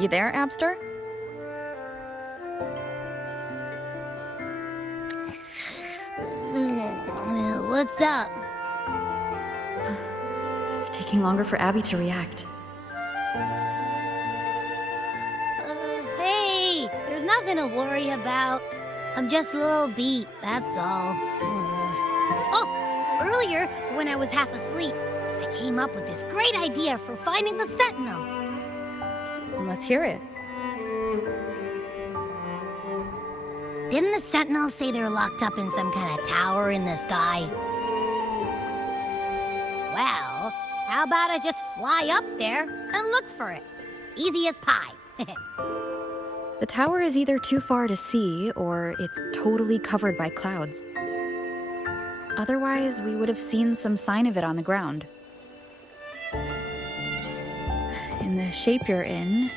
You there, Abster? What's up? It's taking longer for Abby to react. Hey, there's nothing to worry about. I'm just a little beat, that's all. Oh, earlier, when I was half asleep, I came up with this great idea for finding the Sentinel. Let's hear it. Didn't the Sentinels say they're locked up in some kind of tower in the sky? Well, how about I just fly up there and look for it? Easy as pie. The tower is either too far to see, or it's totally covered by clouds. Otherwise, we would have seen some sign of it on the ground. In the shape you're in,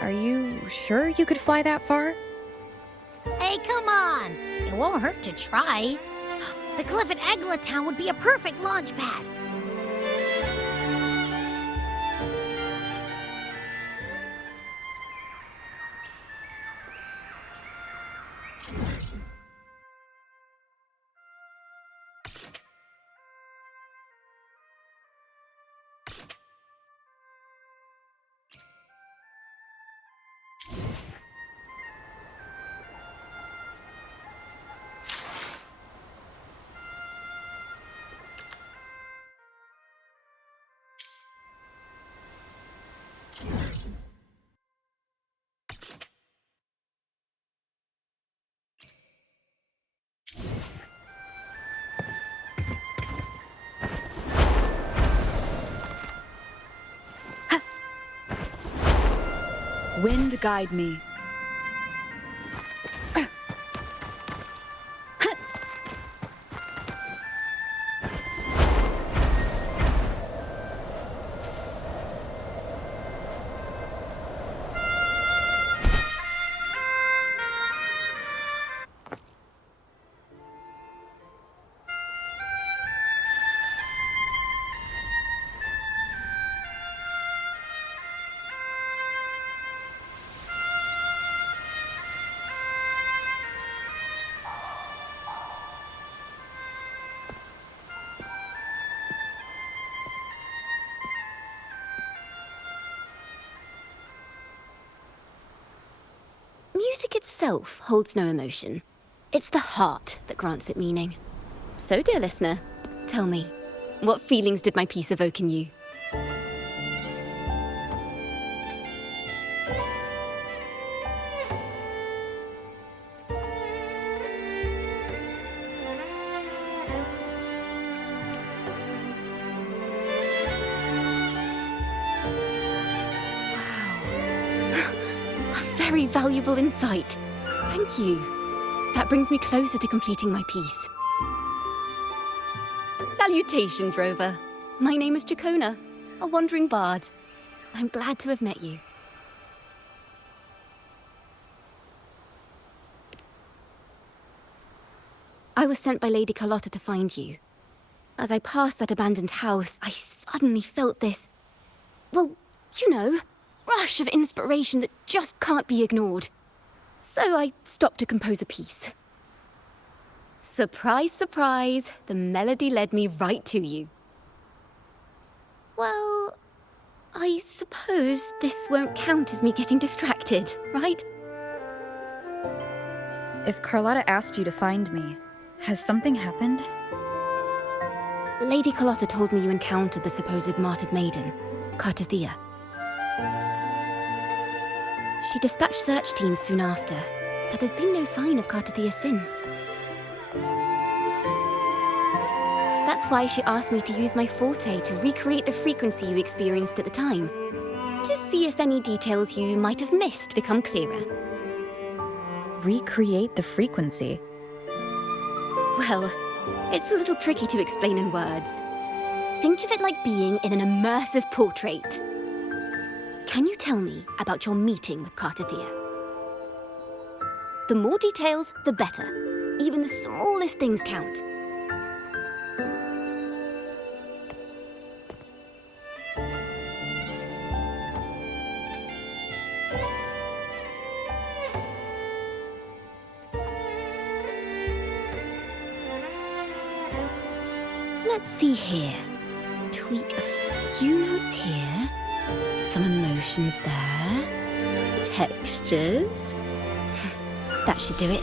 are you sure you could fly that far? Hey, come on! It won't hurt to try. The cliff at Eglatown would be a perfect launch pad. Wind guide me. Music itself holds no emotion. It's the heart that grants it meaning. So, dear listener, tell me, what feelings did my piece evoke in you? Very valuable insight. Thank you. That brings me closer to completing my piece. Salutations, Rover. My name is Jacona, a wandering bard. I'm glad to have met you. I was sent by Lady Carlotta to find you. As I passed that abandoned house, I suddenly felt this... well, you know... rush of inspiration that just can't be ignored. So I stopped to compose a piece. Surprise, surprise, the melody led me right to you. Well, I suppose this won't count as me getting distracted, right? If Carlotta asked you to find me, has something happened? Lady Carlotta told me you encountered the supposed martyred maiden, Cartithia. She dispatched search teams soon after, but there's been no sign of Cartithia since. That's why she asked me to use my forte to recreate the frequency you experienced at the time, to see if any details you might have missed become clearer. Recreate the frequency? Well, it's a little tricky to explain in words. Think of it like being in an immersive portrait. Can you tell me about your meeting with Cartithia? The more details, the better. Even the smallest things count. Let's see here. Tweak a few notes here. Some emotions there. Textures. That should do it.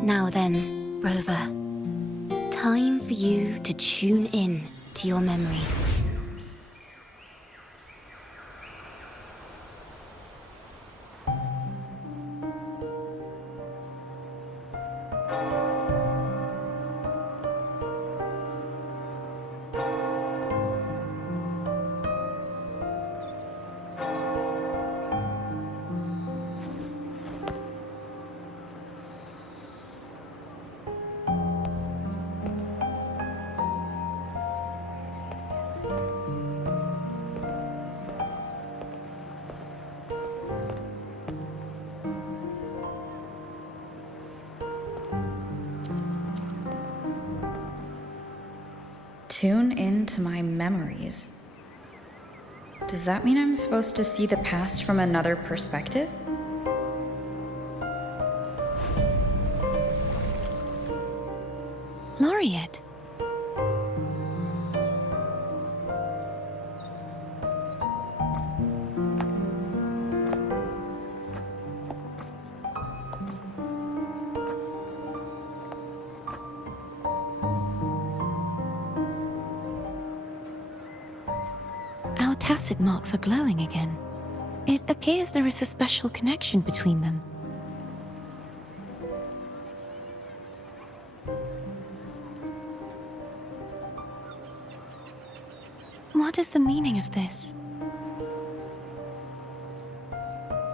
Now then, Rover, time for you to tune in to your memories. Tune into my memories. Does that mean I'm supposed to see the past from another perspective? Laureate. Our tacit marks are glowing again. It appears there is a special connection between them. What is the meaning of this?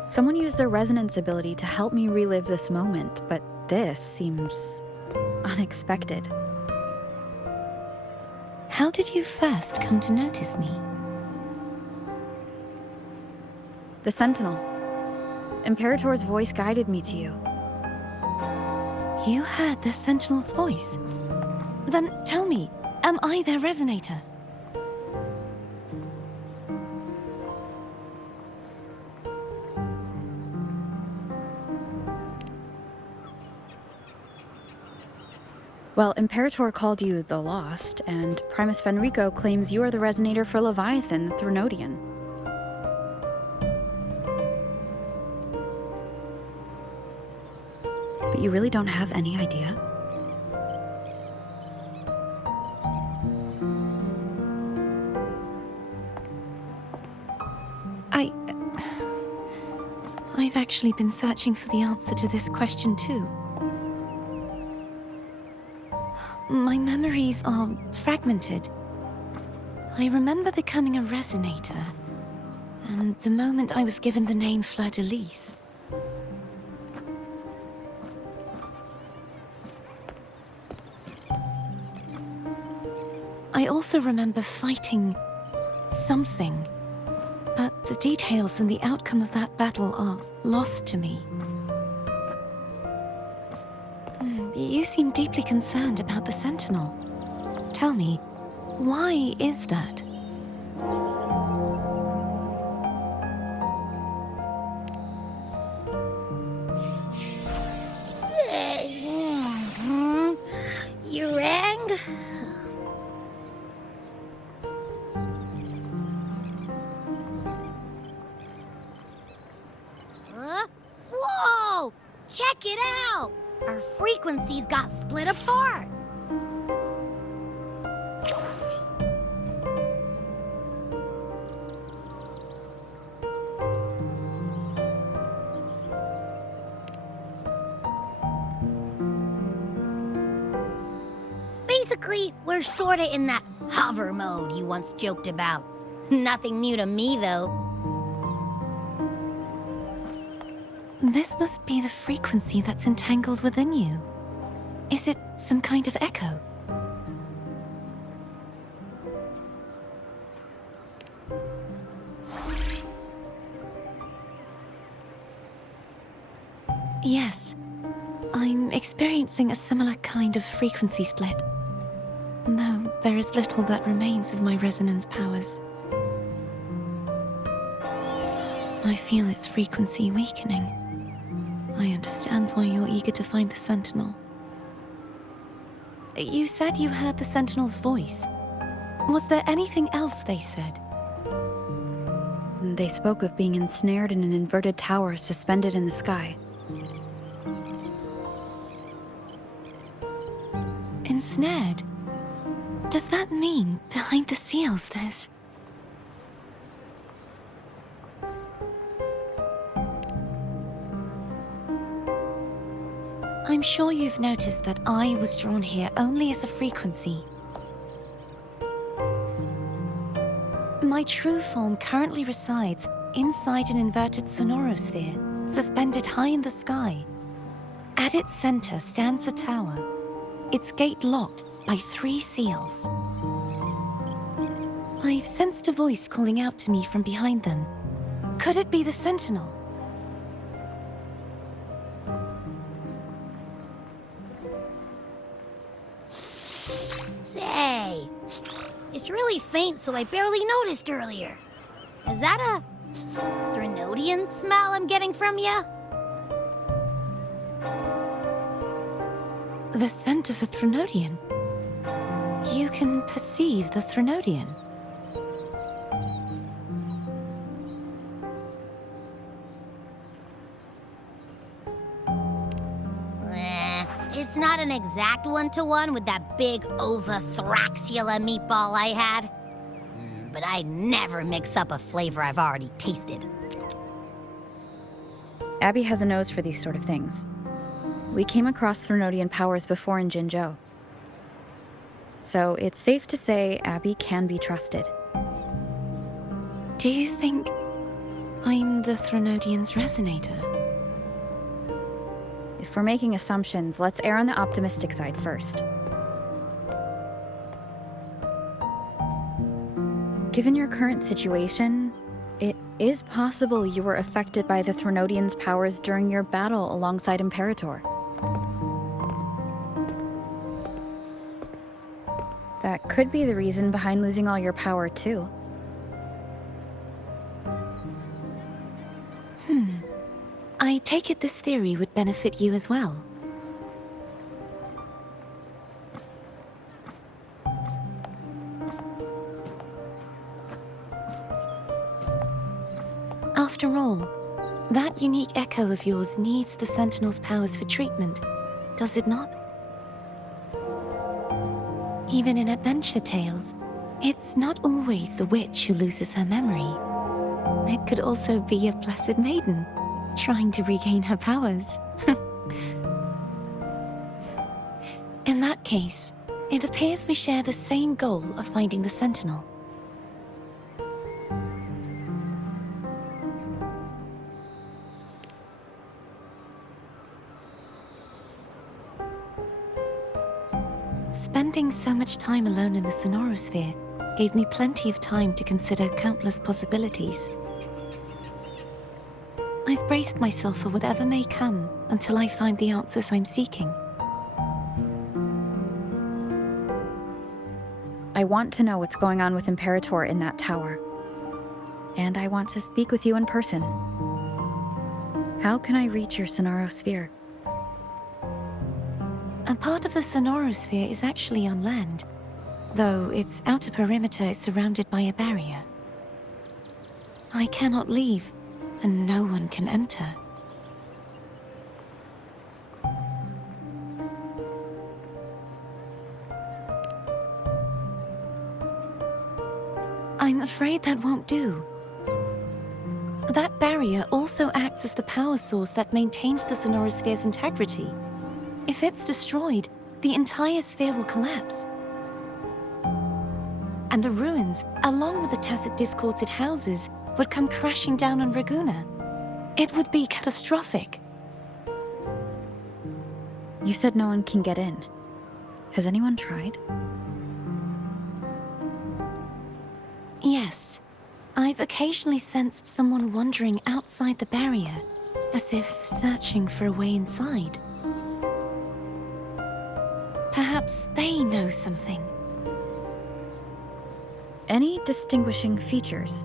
Someone used their resonance ability to help me relive this moment, but this seems unexpected. How did you first come to notice me? The Sentinel. Imperator's voice guided me to you. You heard the Sentinel's voice? Then tell me, am I their resonator? Well, Imperator called you the Lost, and Primus Fenrico claims you are the resonator for Leviathan, the Threnodian. But you really don't have any idea? I've actually been searching for the answer to this question too. My memories are fragmented. I remember becoming a resonator, and the moment I was given the name Fleur-de-Lis. I also remember fighting something, but the details and the outcome of that battle are lost to me. You seem deeply concerned about the Sentinel. Tell me, why is that? You rang? Whoa! Check it out! Our frequencies got split apart! Basically, we're sorta in that hover mode you once joked about. Nothing new to me, though. This must be the frequency that's entangled within you. Is it some kind of echo? Yes. I'm experiencing a similar kind of frequency split. Though there is little that remains of my resonance powers. I feel its frequency weakening. I understand why you're eager to find the Sentinel. You said you heard the Sentinel's voice. Was there anything else they said? They spoke of being ensnared in an inverted tower suspended in the sky. Ensnared? Does that mean behind the seals there's... I'm sure you've noticed that I was drawn here only as a frequency. My true form currently resides inside an inverted sonorosphere, suspended high in the sky. At its center stands a tower, its gate locked by 3 seals. I've sensed a voice calling out to me from behind them. Could it be the Sentinel? Say, it's really faint, so I barely noticed earlier. Is that a Drenodian smell I'm getting from you? The scent of a Drenodian. You can perceive the Drenodian. It's not an exact one-to-one with that big Ovathraxula meatball I had. But I'd never mix up a flavor I've already tasted. Abby has a nose for these sort of things. We came across Drenodian powers before in Jinzhou. So it's safe to say Abby can be trusted. Do you think I'm the Drenodian's resonator? If we're making assumptions, let's err on the optimistic side first. Given your current situation, it is possible you were affected by the Drenodian's powers during your battle alongside Imperator. That could be the reason behind losing all your power, too. I take it this theory would benefit you as well. After all, that unique echo of yours needs the Sentinel's powers for treatment, does it not? Even in adventure tales, it's not always the witch who loses her memory. It could also be a blessed maiden, trying to regain her powers. In that case, it appears we share the same goal of finding the Sentinel. Spending so much time alone in the sonorosphere gave me plenty of time to consider countless possibilities. I've braced myself for whatever may come until I find the answers I'm seeking. I want to know what's going on with Imperator in that tower. And I want to speak with you in person. How can I reach your sonorosphere? A part of the sonorosphere is actually on land, though its outer perimeter is surrounded by a barrier. I cannot leave, and no one can enter. I'm afraid that won't do. That barrier also acts as the power source that maintains the sonorosphere's integrity. If it's destroyed, the entire sphere will collapse. And the ruins, along with the tacit discords it houses, would come crashing down on Raguna. It would be catastrophic. You said no one can get in. Has anyone tried? Yes. I've occasionally sensed someone wandering outside the barrier, as if searching for a way inside. Perhaps they know something. Any distinguishing features?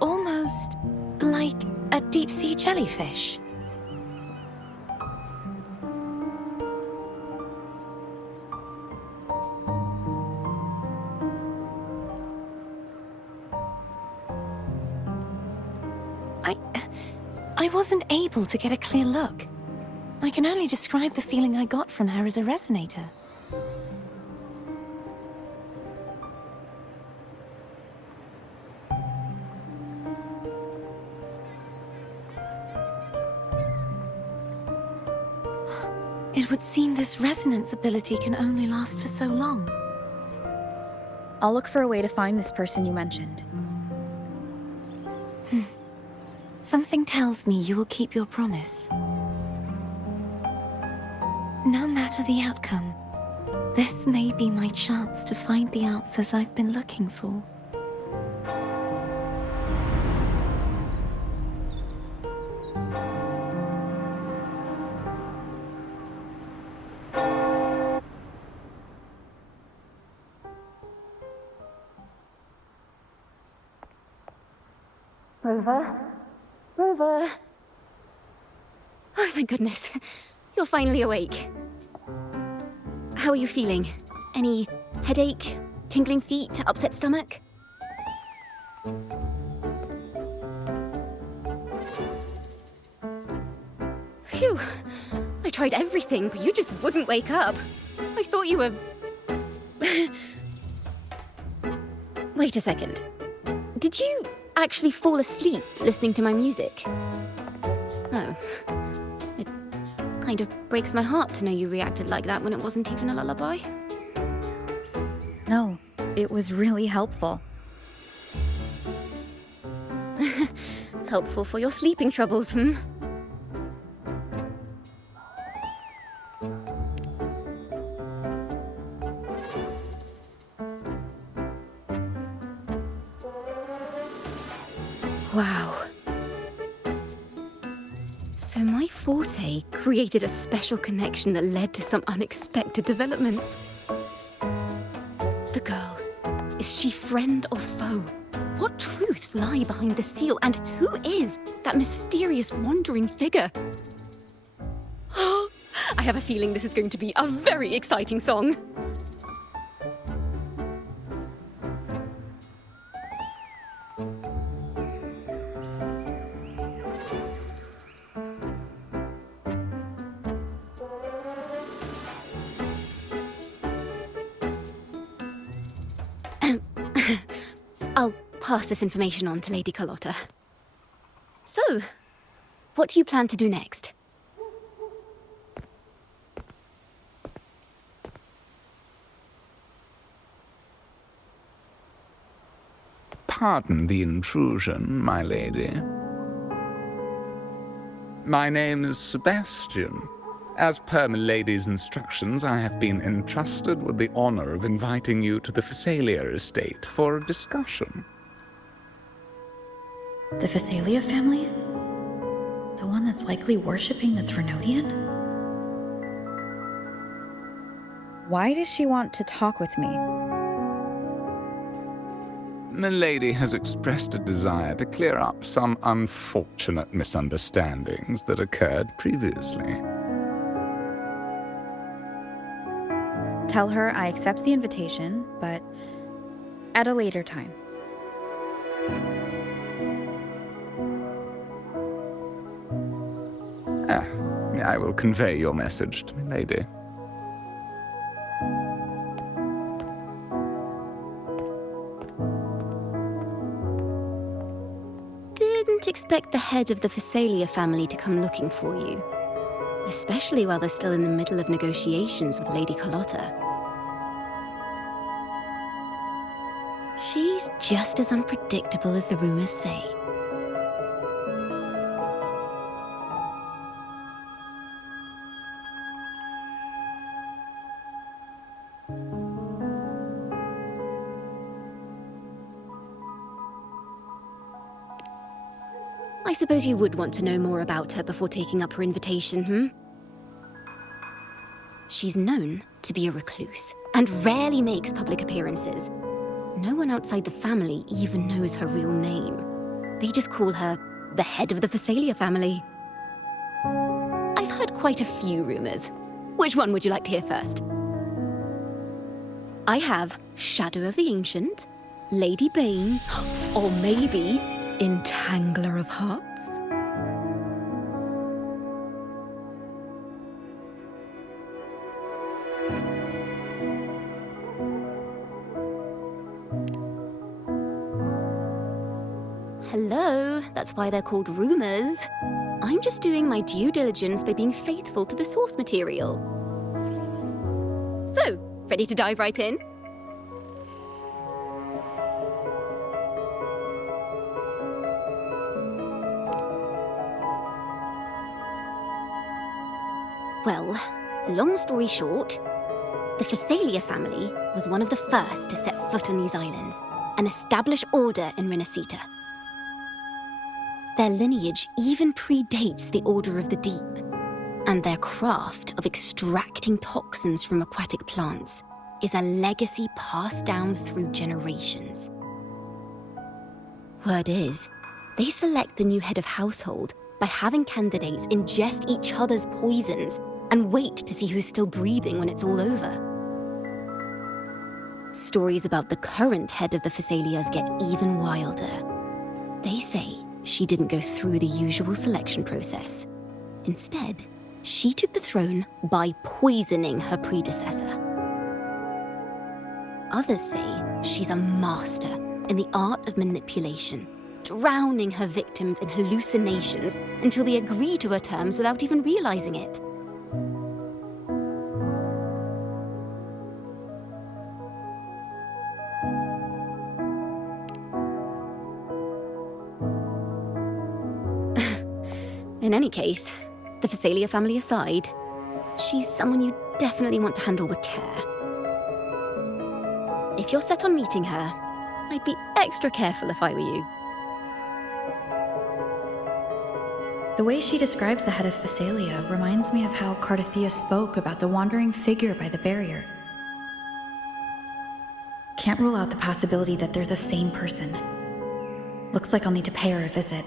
Almost like a deep-sea jellyfish. I wasn't able to get a clear look. I can only describe the feeling I got from her as a resonator. It would seem this resonance ability can only last for so long. I'll look for a way to find this person you mentioned. Something tells me you will keep your promise. No matter the outcome, this may be my chance to find the answers I've been looking for. Rover? Rover? Oh, thank goodness. You're finally awake. How are you feeling? Any headache, tingling feet, upset stomach? Phew. I tried everything, but you just wouldn't wake up. I thought you were... Wait a second. Did you actually fall asleep listening to my music? Oh. It kind of breaks my heart to know you reacted like that when it wasn't even a lullaby. No, it was really helpful. Helpful for your sleeping troubles, hmm? Wow. So my forte created a special connection that led to some unexpected developments. The girl, is she friend or foe? What truths lie behind the seal, and who is that mysterious wandering figure? I have a feeling this is going to be a very exciting song. I'll pass this information on to Lady Carlotta. So, what do you plan to do next? Pardon the intrusion, my lady. My name is Sebastian. As per my lady's instructions, I have been entrusted with the honor of inviting you to the Phasalia estate for a discussion. The Phasalia family? The one that's likely worshipping the Threnodian? Why does she want to talk with me? Milady has expressed a desire to clear up some unfortunate misunderstandings that occurred previously. Tell her I accept the invitation, but at a later time. I will convey your message to Milady. Didn't expect the head of the Phasalia family to come looking for you. Especially while they're still in the middle of negotiations with Lady Carlotta. She's just as unpredictable as the rumors say. I suppose you would want to know more about her before taking up her invitation, hmm? She's known to be a recluse, and rarely makes public appearances. No one outside the family even knows her real name. They just call her the head of the Phasalia family. I've heard quite a few rumors. Which one would you like to hear first? I have Shadow of the Ancient, Lady Bane, or maybe Entangler of Hearts. Hello, that's why they're called rumors. I'm just doing my due diligence by being faithful to the source material. So, ready to dive right in? Well, long story short, the Phasalia family was one of the first to set foot on these islands and establish order in Renacita. Their lineage even predates the Order of the Deep, and their craft of extracting toxins from aquatic plants is a legacy passed down through generations. Word is, they select the new head of household by having candidates ingest each other's poisons and wait to see who's still breathing when it's all over. Stories about the current head of the Phasalias get even wilder. They say she didn't go through the usual selection process. Instead, she took the throne by poisoning her predecessor. Others say she's a master in the art of manipulation, drowning her victims in hallucinations until they agree to her terms without even realizing it. In any case, the Phasalia family aside, she's someone you definitely want to handle with care. If you're set on meeting her, I'd be extra careful if I were you. The way she describes the head of Phasalia reminds me of how Cardothea spoke about the wandering figure by the barrier. Can't rule out the possibility that they're the same person. Looks like I'll need to pay her a visit.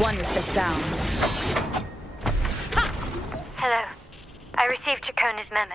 One with the sound. Hello. I received Chacona's memo.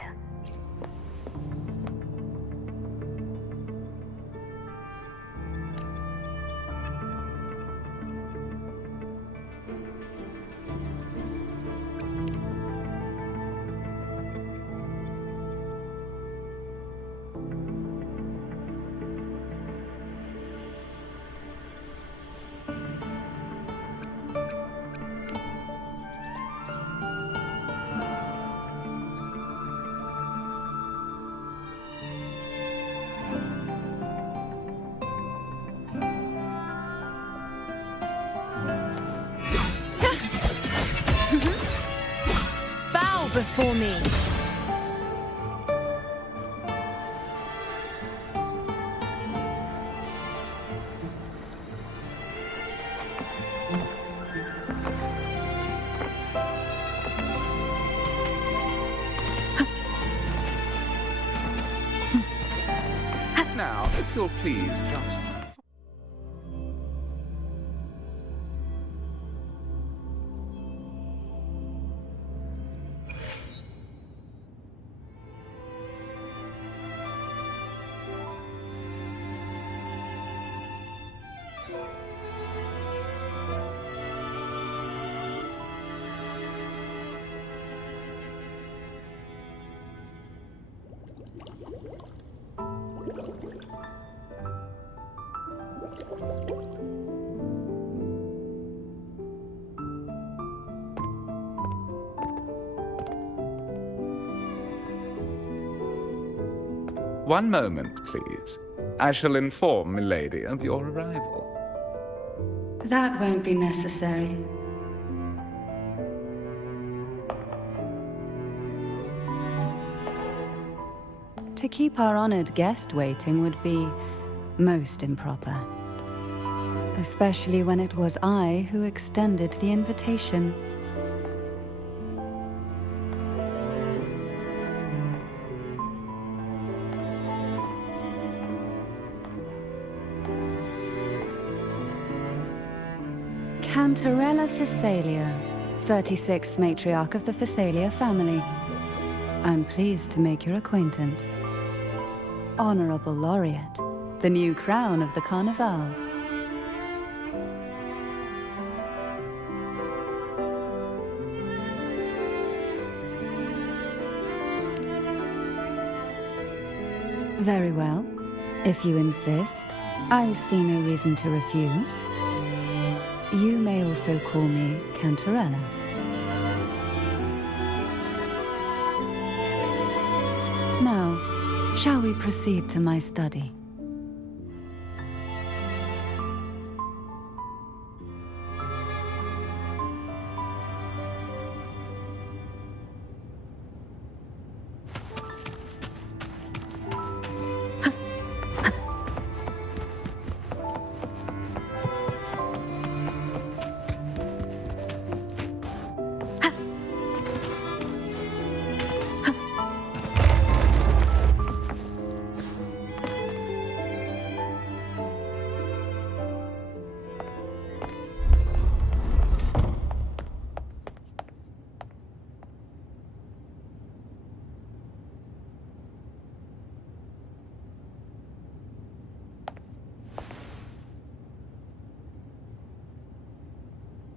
Bow before me. Now, if you'll please just... One moment, please. I shall inform Milady of your arrival. That won't be necessary. To keep our honored guest waiting would be most improper. Especially when it was I who extended the invitation. Cantarella Phasalia, 36th matriarch of the Phasalia family. I'm pleased to make your acquaintance. Honorable Laureate, the new crown of the Carnival. Very well. If you insist, I see no reason to refuse. You may also call me Cantarella. Now, shall we proceed to my study?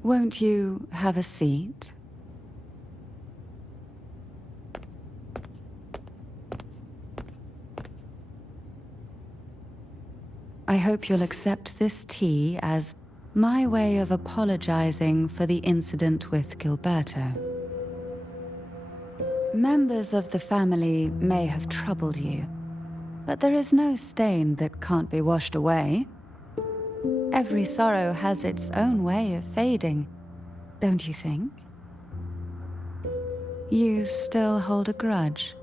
Won't you have a seat? I hope you'll accept this tea as my way of apologizing for the incident with Gilberto. Members of the family may have troubled you, but there is no stain that can't be washed away. Every sorrow has its own way of fading, don't you think? You still hold a grudge?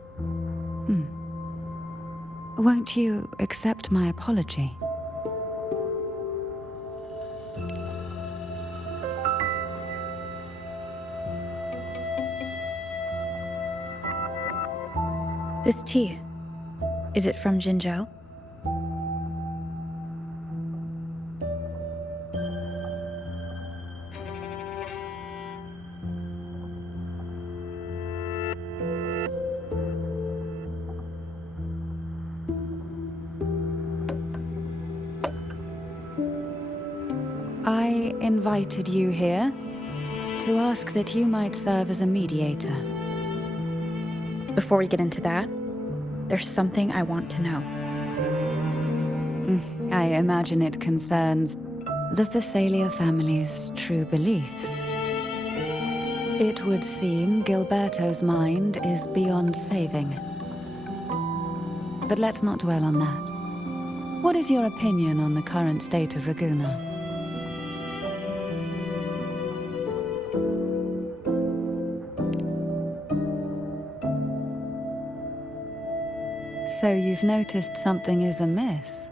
Won't you accept my apology? This tea, is it from Jinzhou? I invited you here to ask that you might serve as a mediator. Before we get into that, there's something I want to know. I imagine it concerns the Phasalia family's true beliefs. It would seem Gilberto's mind is beyond saving. But let's not dwell on that. What is your opinion on the current state of Raguna? So you've noticed something is amiss.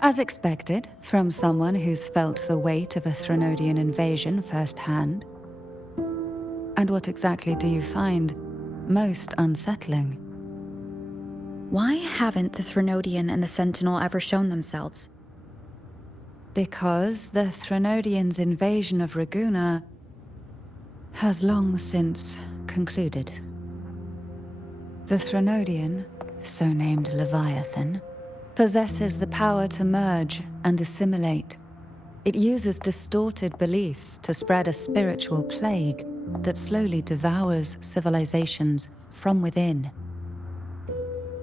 As expected, from someone who's felt the weight of a Threnodian invasion firsthand. And what exactly do you find most unsettling? Why haven't the Threnodian and the Sentinel ever shown themselves? Because the Threnodians' invasion of Raguna has long since concluded. The Threnodian, so named Leviathan, possesses the power to merge and assimilate. It uses distorted beliefs to spread a spiritual plague that slowly devours civilizations from within.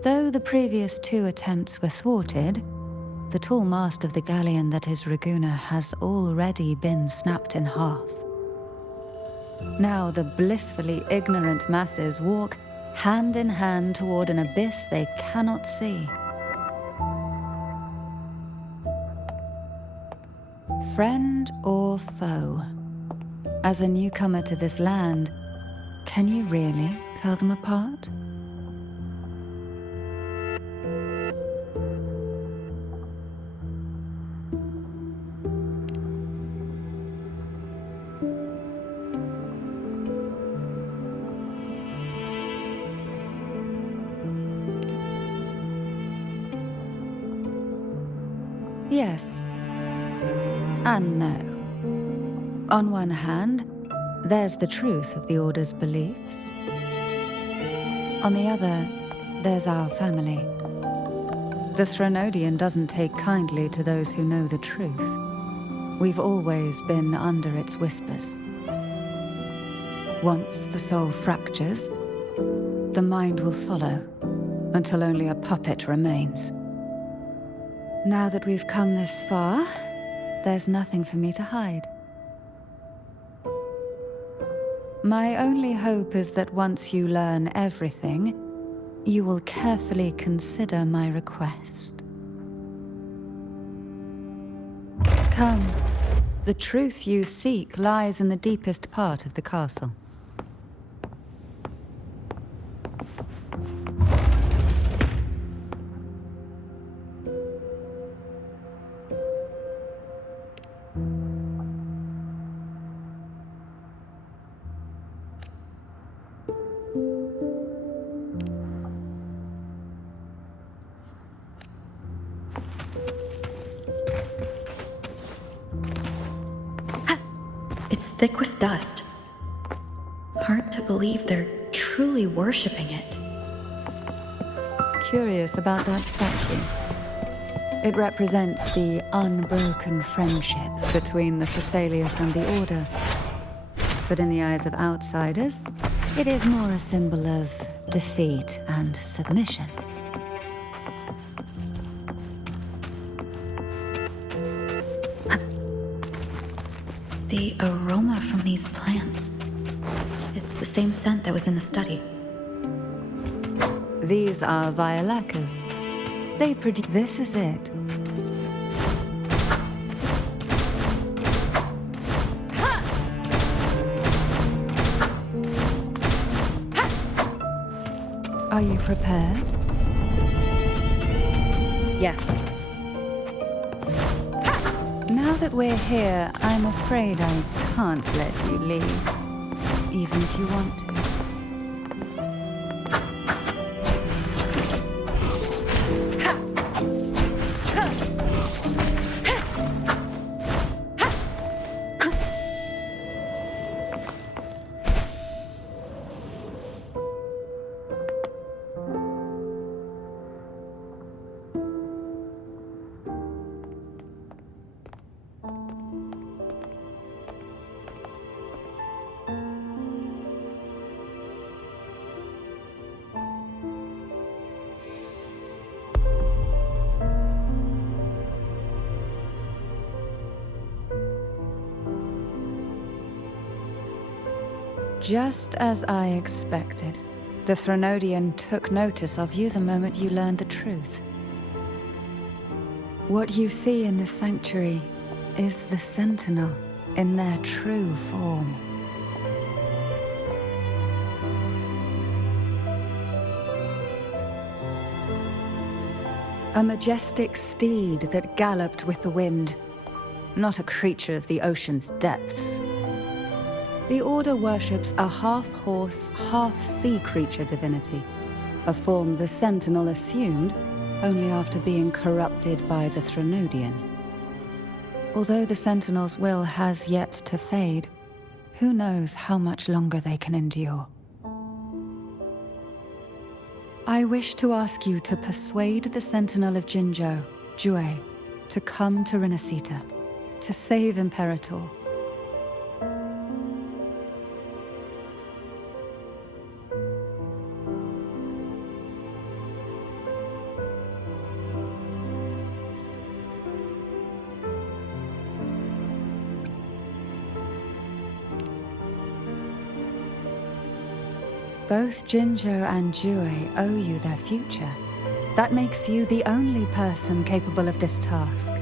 Though the previous two attempts were thwarted, the tall mast of the galleon that is Raguna has already been snapped in half. Now the blissfully ignorant masses walk hand in hand toward an abyss they cannot see. Friend or foe? As a newcomer to this land, can you really tell them apart? Yes. And no. On one hand, there's the truth of the Order's beliefs. On the other, there's our family. The Threnodian doesn't take kindly to those who know the truth. We've always been under its whispers. Once the soul fractures, the mind will follow, until only a puppet remains. Now that we've come this far, there's nothing for me to hide. My only hope is that once you learn everything, you will carefully consider my request. Come. The truth you seek lies in the deepest part of the castle. It's thick with dust. Hard to believe they're truly worshipping it. Curious about that statue. It represents the unbroken friendship between the Thessalius and the Order. But in the eyes of outsiders, it is more a symbol of defeat and submission. The aroma from these plants. It's the same scent that was in the study. These are violacas. They produce... This is it. Are you prepared? Yes. Now that we're here, I'm afraid I can't let you leave, even if you want to. Just as I expected, the Threnodian took notice of you the moment you learned the truth. What you see in this sanctuary is the Sentinel in their true form. A majestic steed that galloped with the wind, not a creature of the ocean's depths. The Order worships a half-horse, half-sea creature divinity, a form the Sentinel assumed only after being corrupted by the Threnodian. Although the Sentinel's will has yet to fade, who knows how much longer they can endure. I wish to ask you to persuade the Sentinel of Jinzhou, Jue, to come to Renacita, to save Imperator. Both Jinzhou and Jue owe you their future. That makes you the only person capable of this task.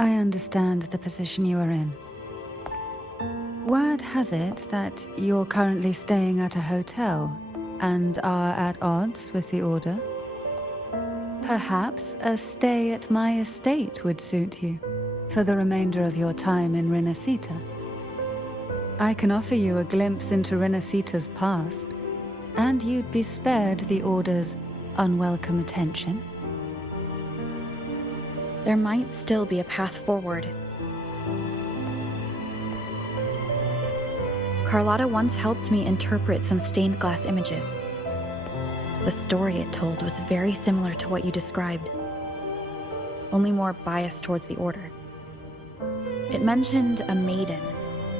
I understand the position you are in. Word has it that you're currently staying at a hotel and are at odds with the Order. Perhaps a stay at my estate would suit you for the remainder of your time in Rinasita. I can offer you a glimpse into Rinasita's past, and you'd be spared the Order's unwelcome attention. There might still be a path forward. Carlotta once helped me interpret some stained glass images. The story it told was very similar to what you described, only more biased towards the Order. It mentioned a Maiden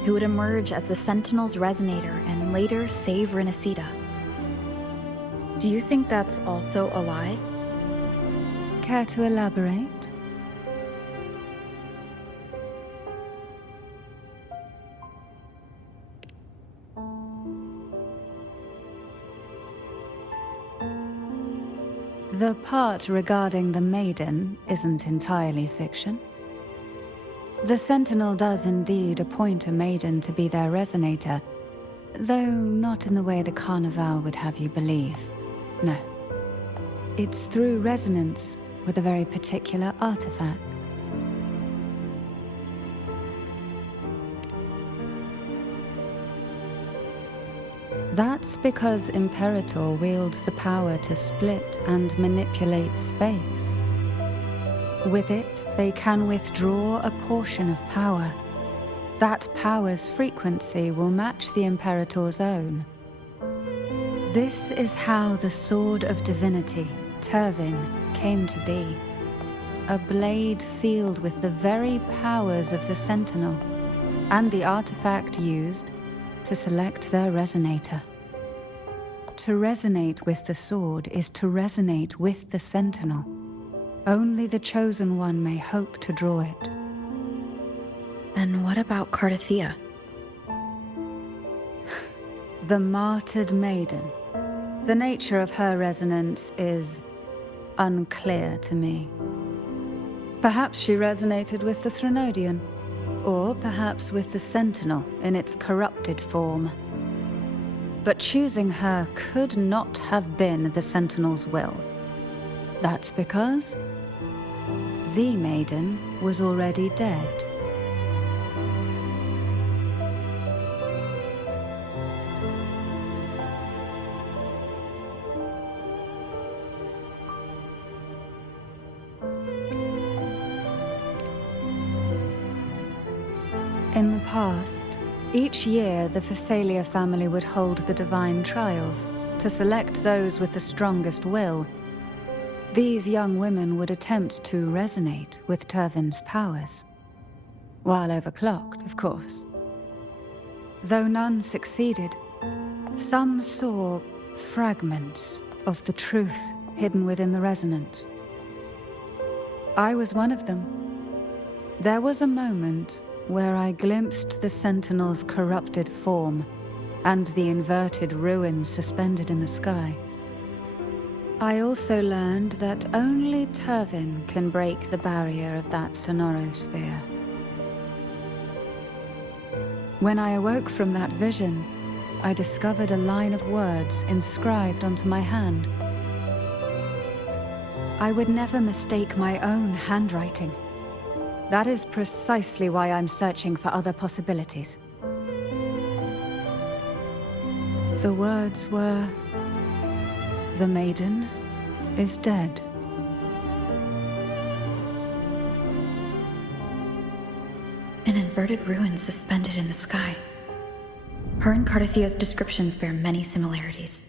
who would emerge as the Sentinel's resonator and later save Rinasita. Do you think that's also a lie? Care to elaborate? The part regarding the Maiden isn't entirely fiction. The Sentinel does indeed appoint a Maiden to be their resonator, though not in the way the Carnival would have you believe. No. It's through resonance with a very particular artifact. That's because Imperator wields the power to split and manipulate space. With it, they can withdraw a portion of power. That power's frequency will match the Imperator's own. This is how the Sword of Divinity, Turvin, came to be. A blade sealed with the very powers of the Sentinel, and the artifact used to select their resonator. To resonate with the sword is to resonate with the Sentinel. Only the Chosen One may hope to draw it. Then what about Cardothea? The martyred Maiden. The nature of her resonance is unclear to me. Perhaps she resonated with the Threnodian, or perhaps with the Sentinel in its corrupted form. But choosing her could not have been the Sentinel's will. That's because the Maiden was already dead. In the past, each year the Phasalia family would hold the Divine Trials to select those with the strongest will. These young women would attempt to resonate with Turvin's powers. While overclocked, of course. Though none succeeded, some saw fragments of the truth hidden within the resonance. I was one of them. There was a moment where I glimpsed the Sentinel's corrupted form and the inverted ruins suspended in the sky. I also learned that only Turvin can break the barrier of that sonorosphere. When I awoke from that vision, I discovered a line of words inscribed onto my hand. I would never mistake my own handwriting. That is precisely why I'm searching for other possibilities. The words were, "The Maiden is dead." An inverted ruin suspended in the sky. Her and Cardothea's descriptions bear many similarities.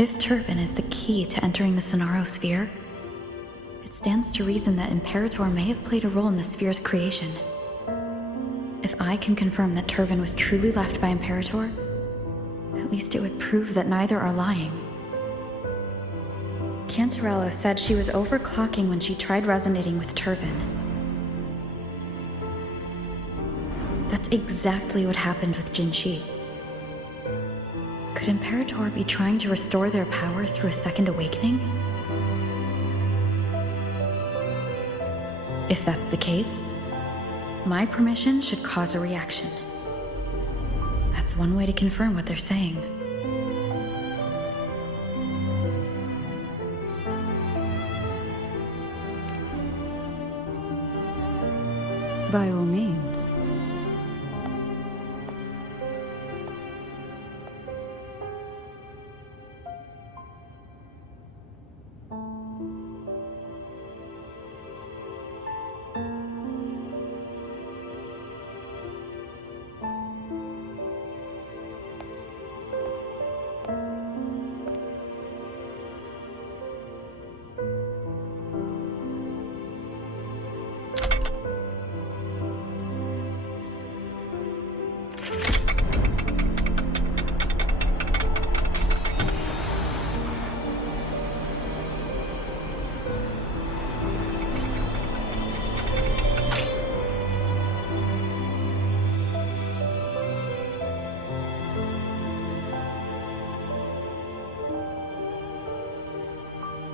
If Turvin is the key to entering the Sonaro Sphere, it stands to reason that Imperator may have played a role in the sphere's creation. If I can confirm that Turvin was truly left by Imperator, at least it would prove that neither are lying. Cantarella said she was overclocking when she tried resonating with Turvin. That's exactly what happened with Jinshi. Could Imperator be trying to restore their power through a second awakening? If that's the case, my permission should cause a reaction. That's one way to confirm what they're saying. By all means.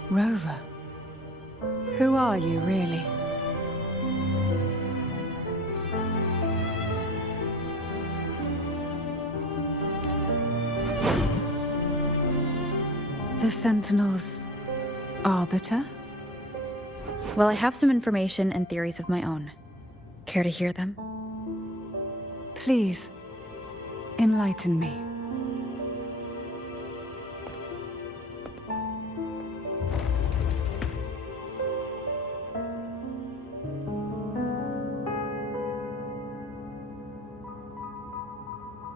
Rover, who are you really? The Sentinel's arbiter? Well, I have some information and theories of my own. Care to hear them? Please, enlighten me.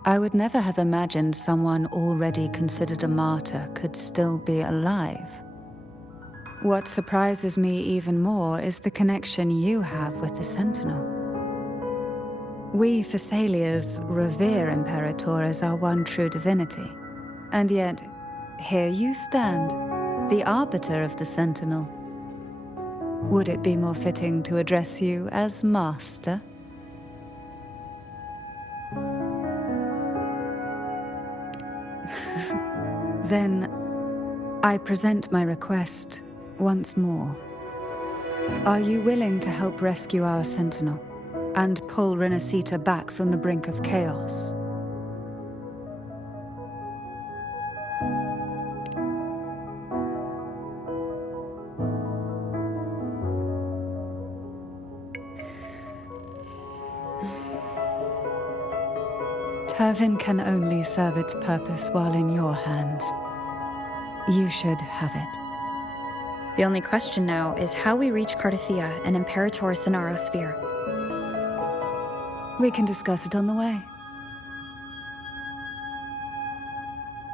I would never have imagined someone already considered a martyr could still be alive. What surprises me even more is the connection you have with the Sentinel. We Thessalians revere Imperator as our one true divinity, and yet, here you stand, the arbiter of the Sentinel. Would it be more fitting to address you as Master? Then, I present my request once more. Are you willing to help rescue our Sentinel and pull Renacita back from the brink of chaos? Turvin can only serve its purpose while in your hands. You should have it. The only question now is how we reach Cardathia and Imperator's Sonaro Sphere. We can discuss it on the way.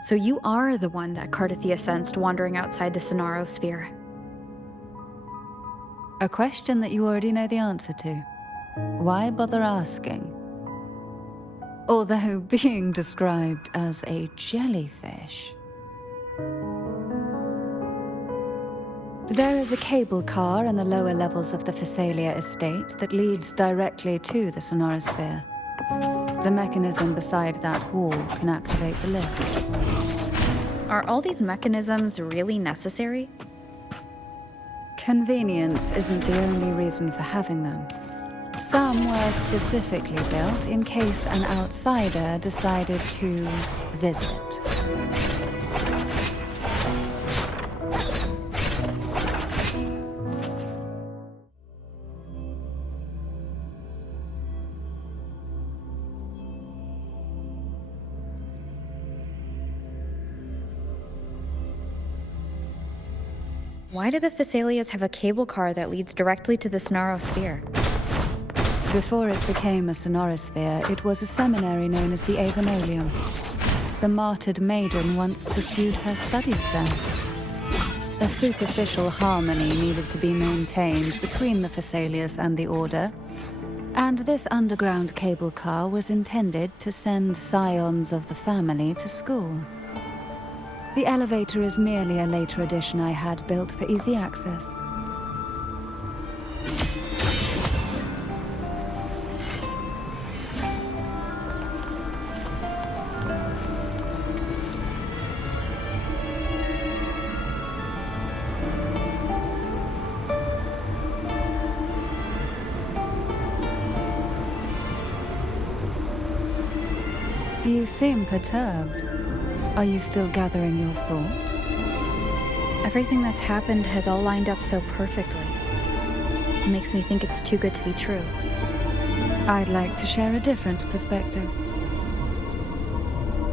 So you are the one that Cardathia sensed wandering outside the Sonaro Sphere. A question that you already know the answer to. Why bother asking? Although being described as a jellyfish. There is a cable car in the lower levels of the Thessalia estate that leads directly to the Sonorasphere. The mechanism beside that wall can activate the lift. Are all these mechanisms really necessary? Convenience isn't the only reason for having them. Some were specifically built in case an outsider decided to visit. Why do the Thessalias have a cable car that leads directly to the Sonaro Sphere? Before it became a Sonorasphere, it was a seminary known as the Avenolium. the martyred Maiden once pursued her studies there. A superficial harmony needed to be maintained between the Phasaelius and the Order, and this underground cable car was intended to send scions of the family to school. The elevator is merely a later addition I had built for easy access. You seem perturbed. Are you still gathering your thoughts? Everything that's happened has all lined up so perfectly. It makes me think it's too good to be true. I'd like to share a different perspective.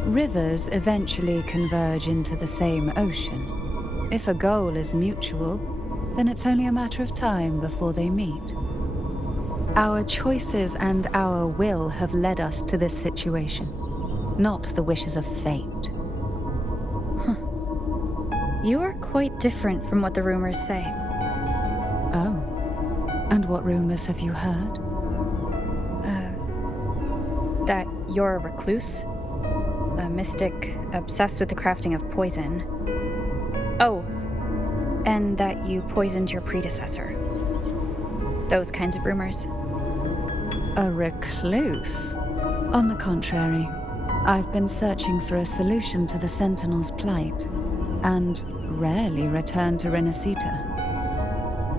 Rivers eventually converge into the same ocean. If a goal is mutual, then it's only a matter of time before they meet. Our choices and our will have led us to this situation, not the wishes of fate. You are quite different from what the rumors say. Oh. And what rumors have you heard? That you're a recluse, a mystic obsessed with the crafting of poison. Oh, and that you poisoned your predecessor. Those kinds of rumors. A recluse? On the contrary, I've been searching for a solution to the Sentinel's plight, and rarely return to Renacita.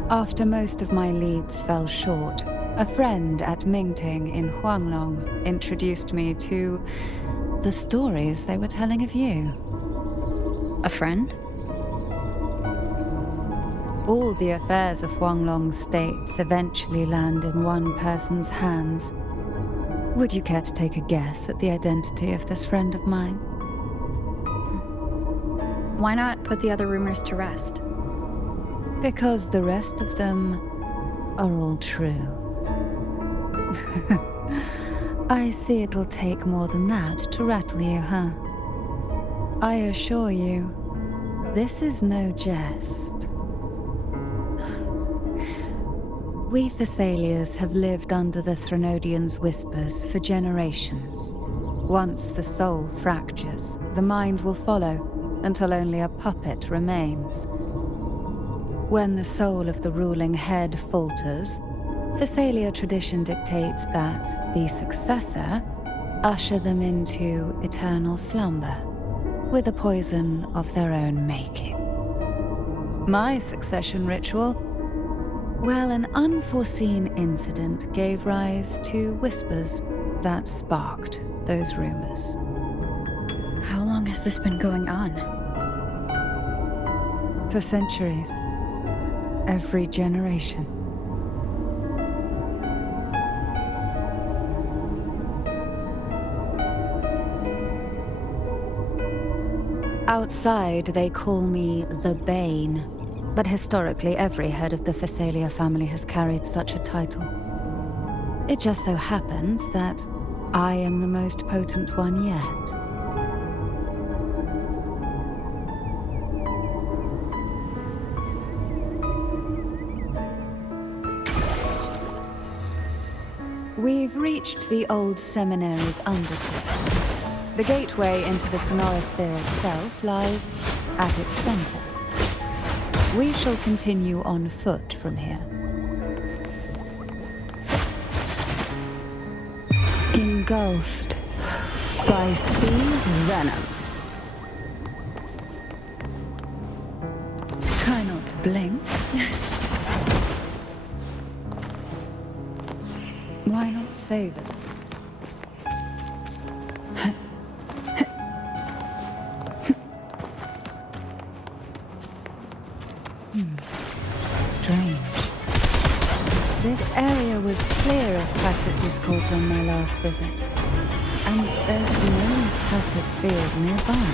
After most of my leads fell short, a friend at Mingting in Huanglong introduced me to the stories they were telling of you. A friend? All the affairs of Huanglong states eventually land in one person's hands. Would you care to take a guess at the identity of this friend of mine? Why not put the other rumors to rest? Because the rest of them are all true. I see it'll take more than that to rattle you, huh? I assure you, this is no jest. We Phasaelians have lived under the Threnodians' whispers for generations. Once the soul fractures, the mind will follow, until only a puppet remains. When the soul of the ruling head falters, Phasaelia tradition dictates that the successor usher them into eternal slumber, with a poison of their own making. My succession ritual? Well, an unforeseen incident gave rise to whispers that sparked those rumors. How long has this been going on? For centuries. Every generation. Outside, they call me the Bane, but historically every head of the Phasaelia family has carried such a title. It just so happens that I am the most potent one yet. We've reached the old seminary's undercliff. The gateway into the sonorosphere itself lies at its center. We shall continue on foot from here. Engulfed by C's venom. Try not to blink. Why not save it? Strange. This area was clear of tacit discords on my last visit. And there's no tacit field nearby.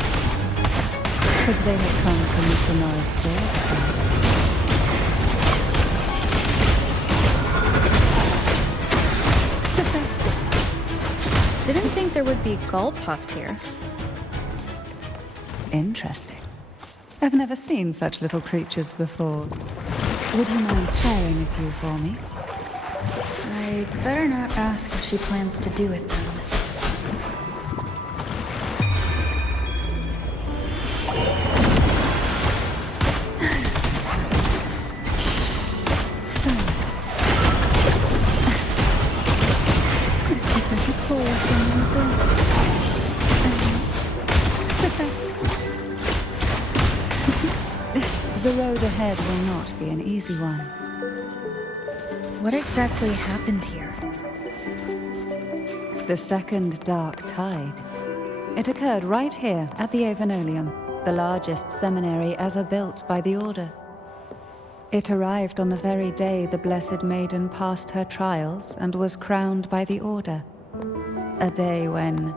Could they have come from the sonorosphere itself? Didn't think there would be gull puffs here. Interesting. I've never seen such little creatures before. Would you mind sparing a few for me? I'd better not ask what she plans to do with them. Silence. The road ahead will not be an easy one. What exactly happened here? The second dark tide. It occurred right here at the Avenolium, the largest seminary ever built by the Order. It arrived on the very day the Blessed Maiden passed her trials and was crowned by the Order. A day when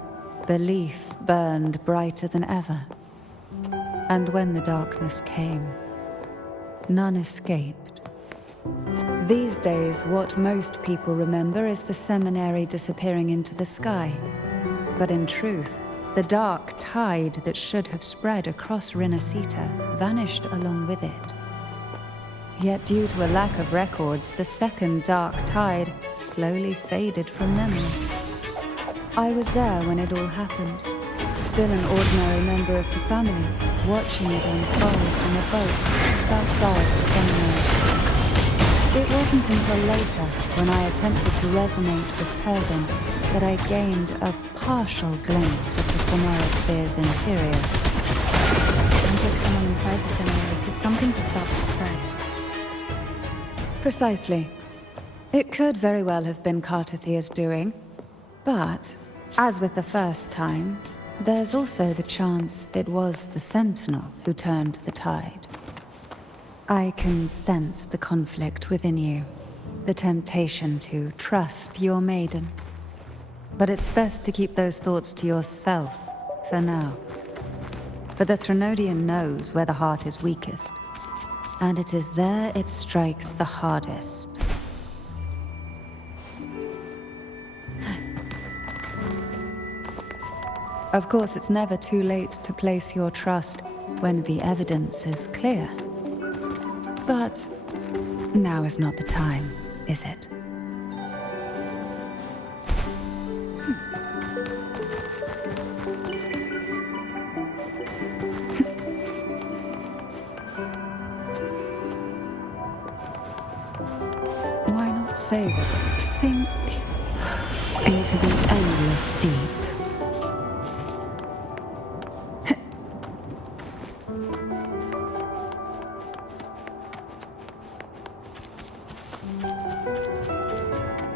belief burned brighter than ever. And when the darkness came, none escaped. These days, what most people remember is the seminary disappearing into the sky. But in truth, the dark tide that should have spread across Rinascita vanished along with it. Yet due to a lack of records, the second dark tide slowly faded from memory. I was there when it all happened, still an ordinary member of the family, watching it unfold in a boat just outside the seminary. It wasn't until later, when I attempted to resonate with Turvin, that I gained a partial glimpse of the Sonorosphere's interior. Sounds like someone inside the seminary did something to stop the spread. Precisely. It could very well have been Cartathia's doing, but, as with the first time, there's also the chance it was the Sentinel who turned the tide. I can sense the conflict within you, the temptation to trust your maiden. But it's best to keep those thoughts to yourself for now. For the Threnodian knows where the heart is weakest, and it is there it strikes the hardest. Of course, it's never too late to place your trust when the evidence is clear. But now is not the time, is it? Why not savor it? Sink into the endless deep.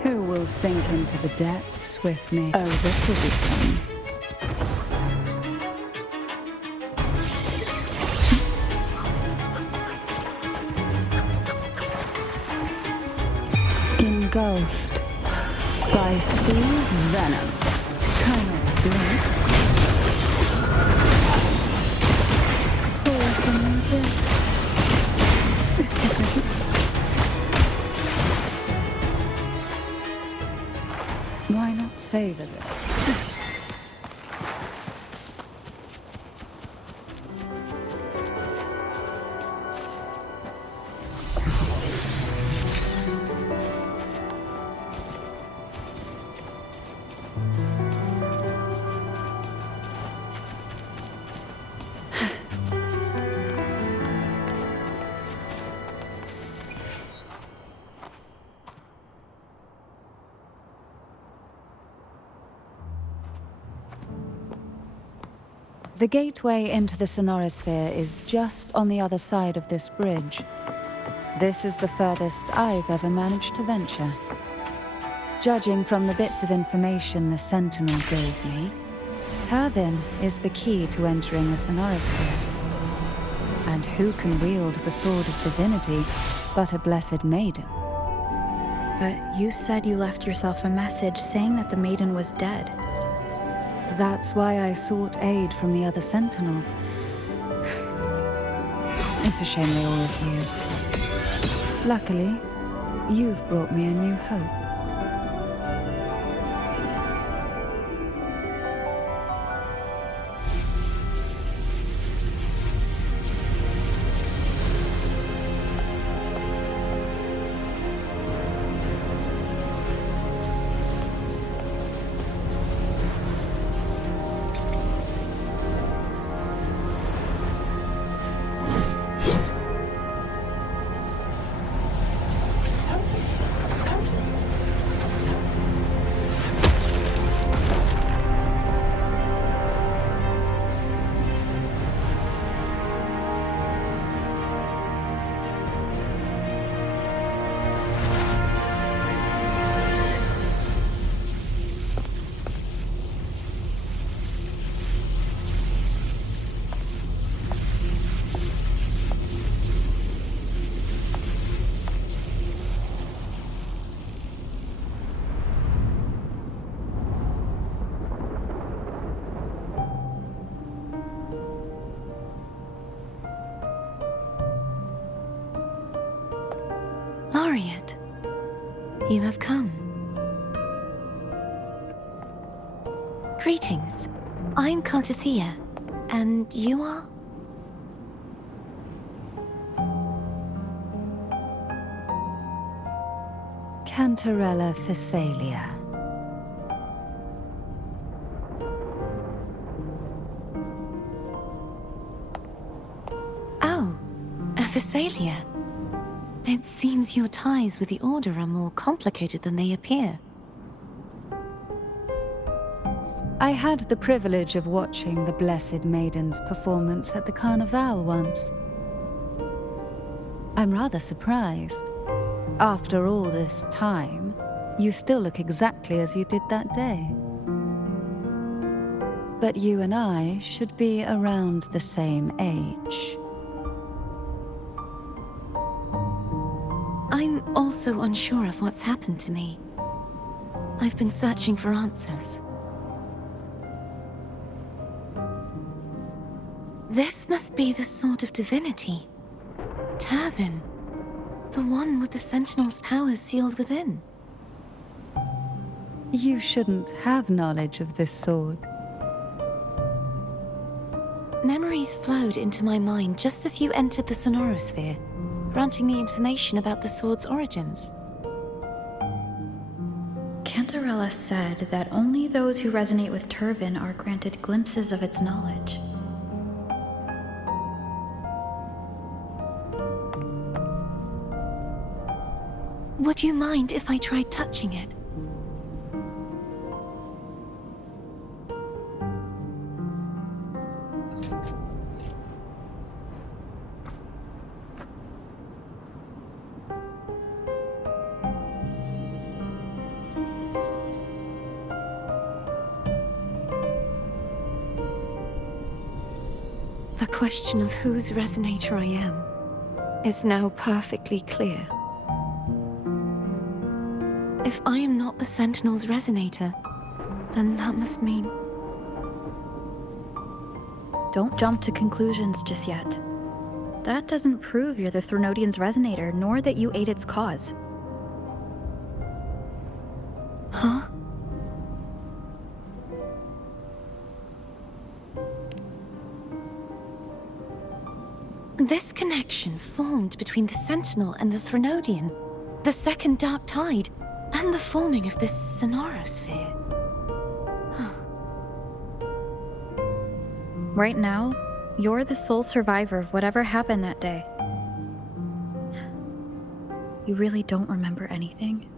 Who will sink into the depths with me? Oh, this will be fun. Engulfed by sea's venom. Try not to blink. Pour from the abyss. Why not savor it? The gateway into the Sonorosphere is just on the other side of this bridge. This is the furthest I've ever managed to venture. Judging from the bits of information the Sentinel gave me, Turvin is the key to entering the Sonorosphere. And who can wield the Sword of Divinity but a Blessed Maiden? But you said you left yourself a message saying that the Maiden was dead. That's why I sought aid from the other Sentinels. It's a shame they all refused. Luckily, you've brought me a new hope. You have come. Greetings. I'm Cartithia, and you are? Cantarella Phasalia. Oh, a Phasalia. It seems your ties with the Order are more complicated than they appear. I had the privilege of watching the Blessed Maiden's performance at the Carnival once. I'm rather surprised. After all this time, you still look exactly as you did that day. But you and I should be around the same age. I'm also unsure of what's happened to me. I've been searching for answers. This must be the Sword of Divinity. Turvin. The one with the Sentinel's powers sealed within. You shouldn't have knowledge of this sword. Memories flowed into my mind just as you entered the Sonorosphere, granting me information about the sword's origins. Cantarella said that only those who resonate with Turvin are granted glimpses of its knowledge. Would you mind if I tried touching it? The question of whose resonator I am is now perfectly clear. If I am not the Sentinel's resonator, then that must mean... Don't jump to conclusions just yet. That doesn't prove you're the Threnodian's resonator, nor that you aid its cause. Huh? This connection formed between the Sentinel and the Threnodian, the second Dark Tide, and the forming of this Sonorosphere. Right now, you're the sole survivor of whatever happened that day. You really don't remember anything?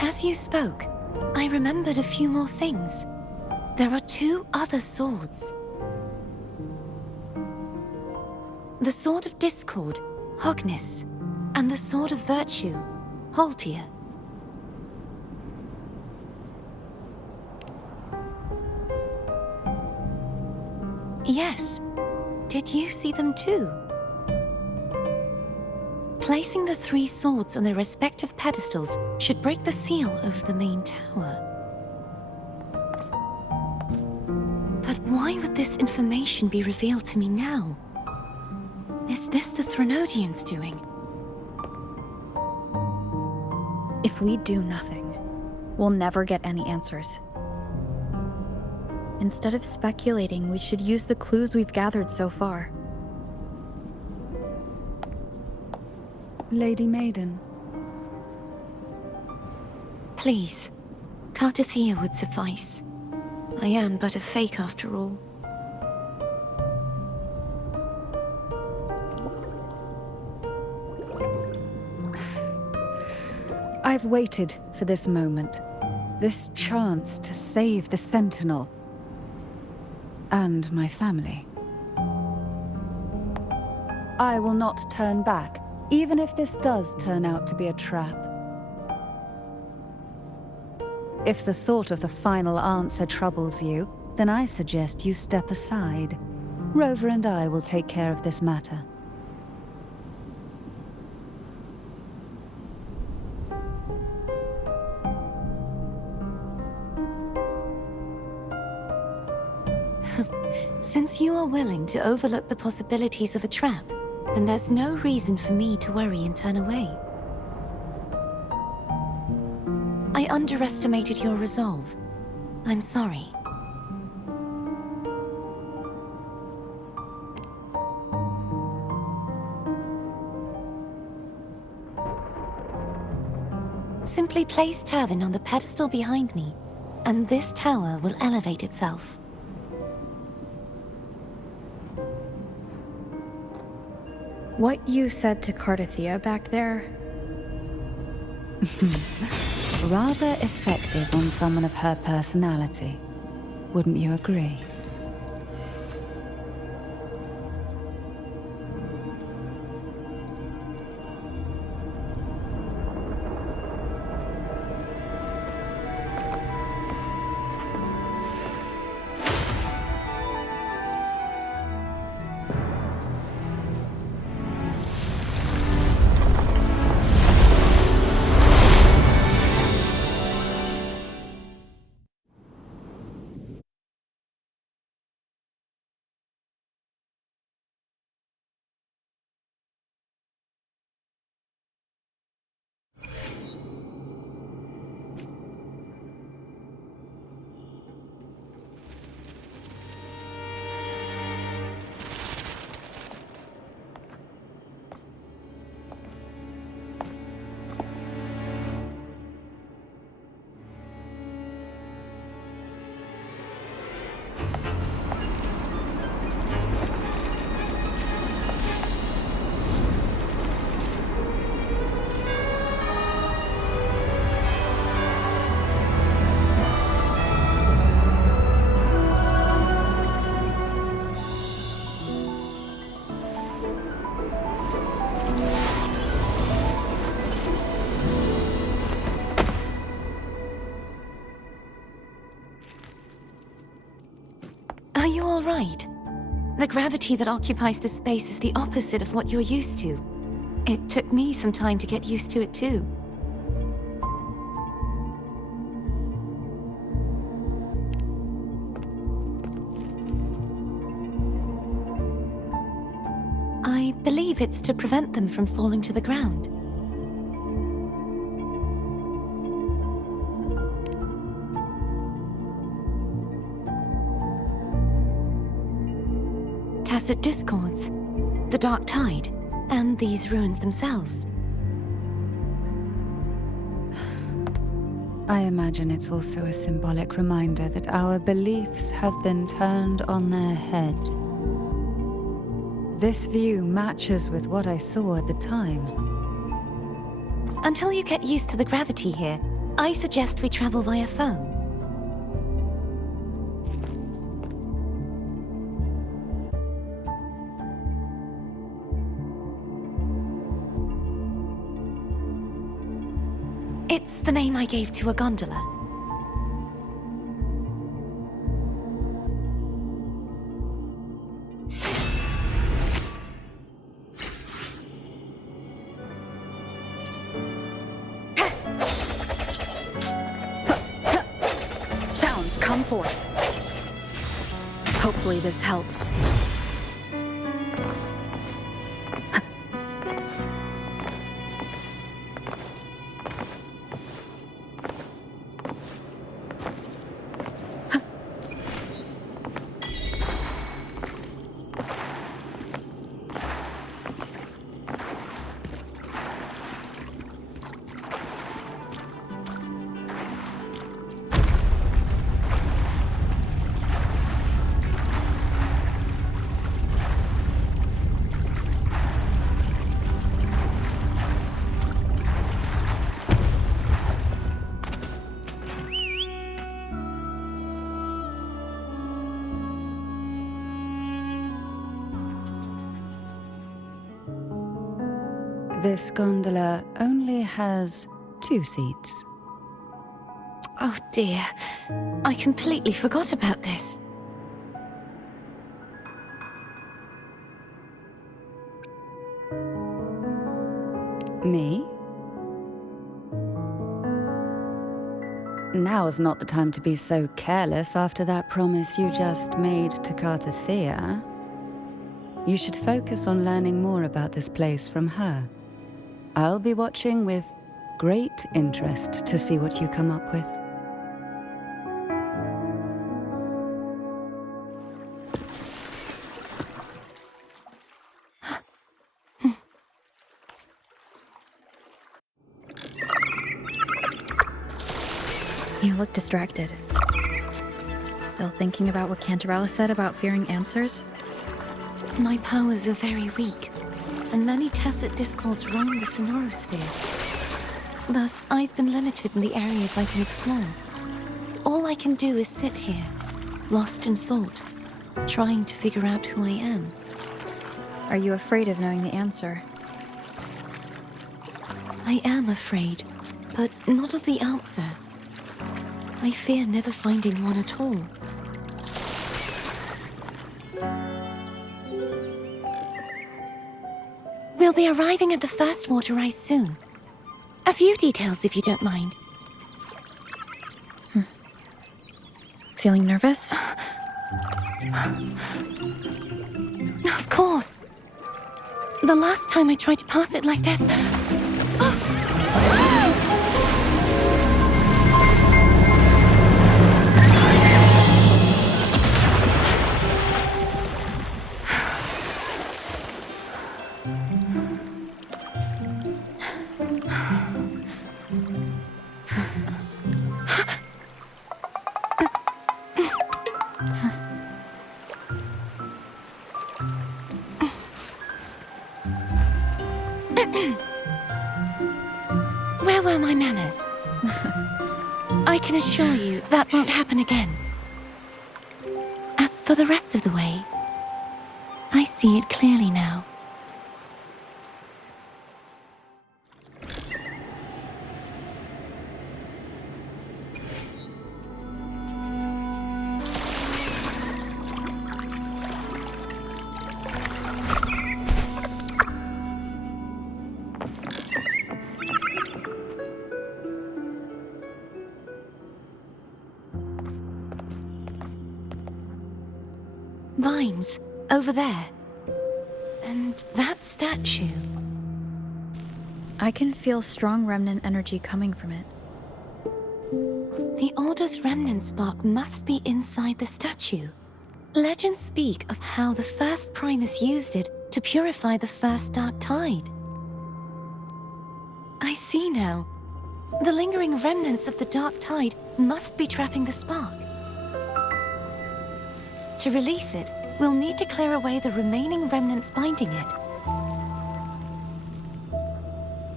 As you spoke, I remembered a few more things. There are two other swords. The Sword of Discord, Hognis, and the Sword of Virtue, Haltia. Yes. Did you see them too? Placing the three swords on their respective pedestals should break the seal over the main tower. But why would this information be revealed to me now? Is this the Threnodians' doing? If we do nothing, we'll never get any answers. Instead of speculating, we should use the clues we've gathered so far. Lady Maiden. Please, Cartithia would suffice. I am but a fake after all. I've waited for this moment. This chance to save the Sentinel. And my family. I will not turn back, even if this does turn out to be a trap. If the thought of the final answer troubles you, then I suggest you step aside. Rover and I will take care of this matter. Since you are willing to overlook the possibilities of a trap, then there's no reason for me to worry and turn away. I underestimated your resolve. I'm sorry. Simply place Turvin on the pedestal behind me, and this tower will elevate itself. What you said to Cardathea back there? Rather effective on someone of her personality. Wouldn't you agree? Are you all right? The gravity that occupies this space is the opposite of what you're used to. It took me some time to get used to it too. I believe it's to prevent them from falling to the ground. Tacit discords, the dark tide, and these ruins themselves. I imagine it's also a symbolic reminder that our beliefs have been turned on their head. This view matches with what I saw at the time. Until you get used to the gravity here, I suggest we travel via phone. It's the name I gave to a gondola. Sounds, come forth. Hopefully this helps. This gondola only has 2 seats. Oh dear, I completely forgot about this. Me? Now's not the time to be so careless after that promise you just made to Cardathea. You should focus on learning more about this place from her. I'll be watching with great interest to see what you come up with. You look distracted. Still thinking about what Cantarella said about fearing answers? My powers are very weak, and many tacit discords roam the sonorosphere. Thus, I've been limited in the areas I can explore. All I can do is sit here, lost in thought, trying to figure out who I am. Are you afraid of knowing the answer? I am afraid, but not of the answer. I fear never finding one at all. We'll be arriving at the first water rise soon. A few details, if you don't mind. Feeling nervous? Of course. The last time I tried to pass it like this... Where were my manners? I can assure you that won't happen again. As for the rest of the way, I see it clearly now. Vines, over there. And that statue. I can feel strong remnant energy coming from it. The Order's remnant spark must be inside the statue. Legends speak of how the first Primus used it to purify the first dark tide. I see now. The lingering remnants of the dark tide must be trapping the spark. To release it, we'll need to clear away the remaining remnants binding it.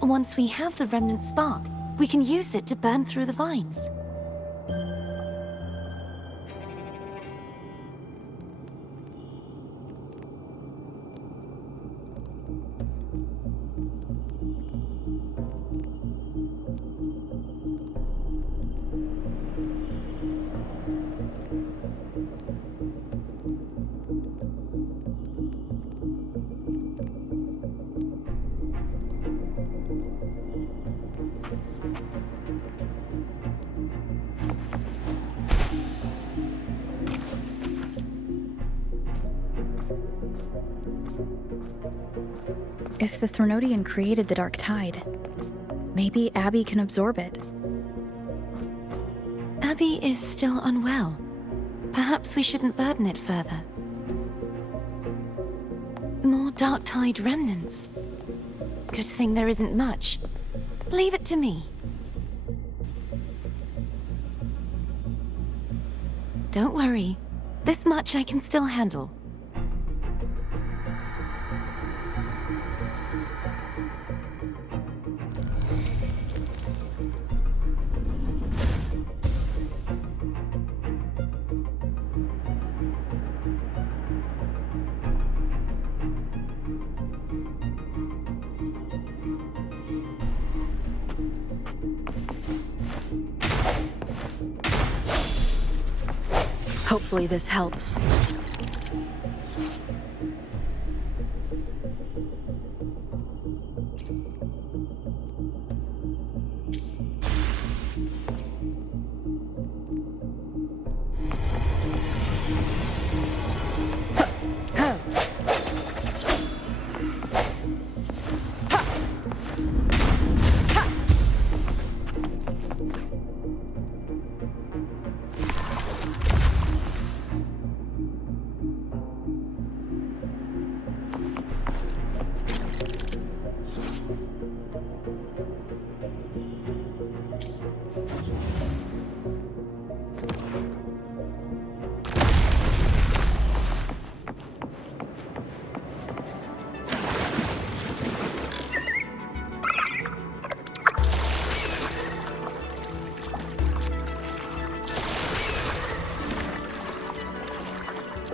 Once we have the remnant spark, we can use it to burn through the vines. If the Threnodian created the Dark Tide, maybe Abby can absorb it. Abby is still unwell. Perhaps we shouldn't burden it further. More Dark Tide remnants. Good thing there isn't much. Leave it to me. Don't worry. This much I can still handle. Hopefully this helps.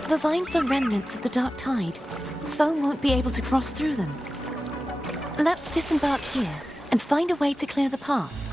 The vines are remnants of the dark tide. Foe won't be able to cross through them. Let's disembark here and find a way to clear the path.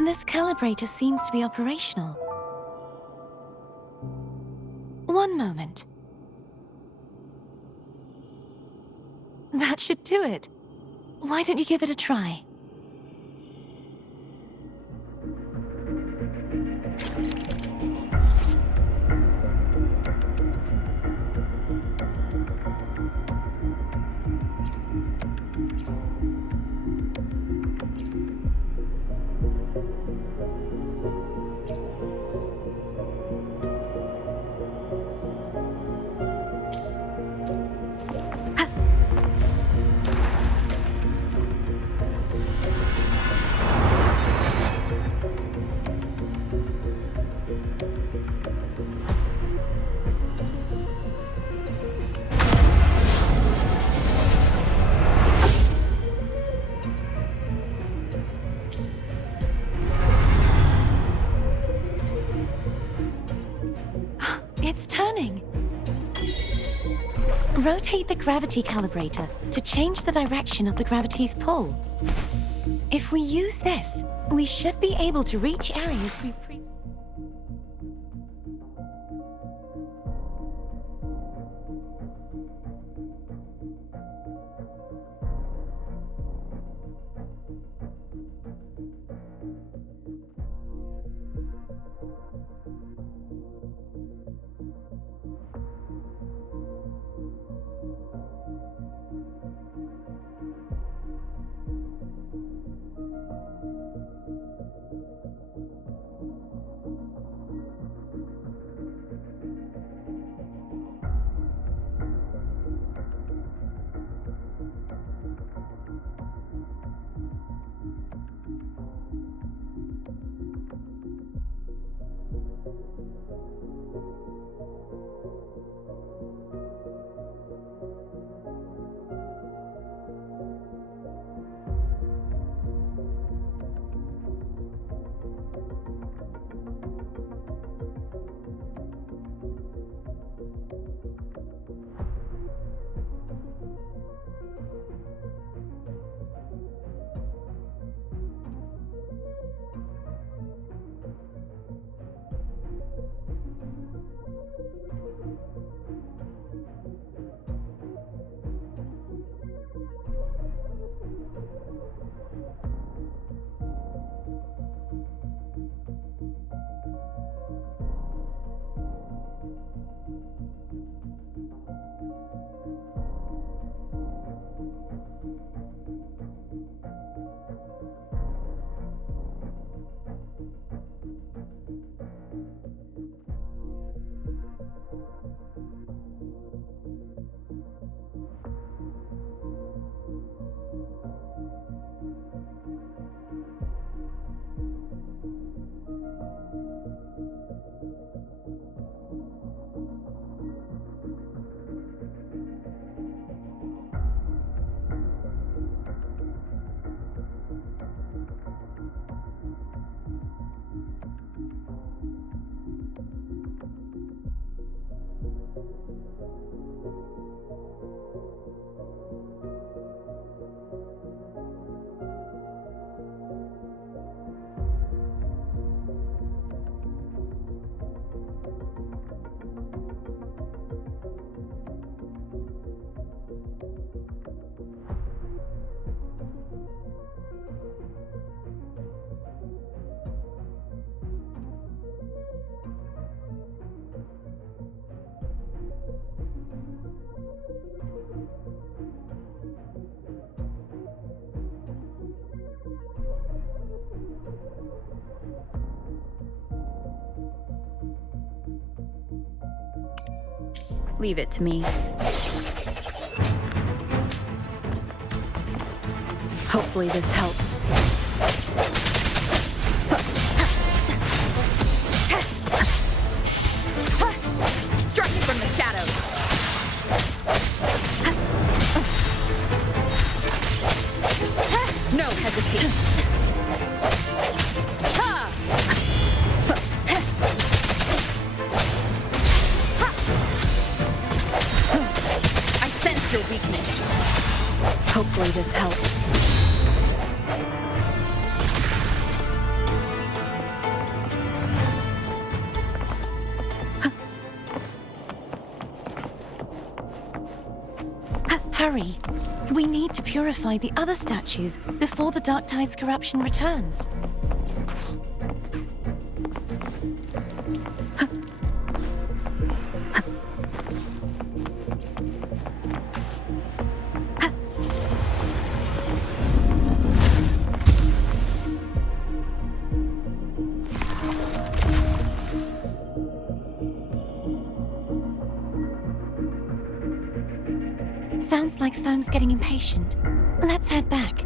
This calibrator seems to be operational. One moment. That should do it. Why don't you give it a try? It's turning. Rotate the gravity calibrator to change the direction of the gravity's pull. If we use this, we should be able to reach areas we Leave it to me. Hopefully this helps. Struck me from the shadows. No hesitation. I sense your weakness. Hopefully this helps. Hurry! We need to purify the other statues before the Dark Tide's corruption returns. Sounds like Thome's getting impatient. Let's head back.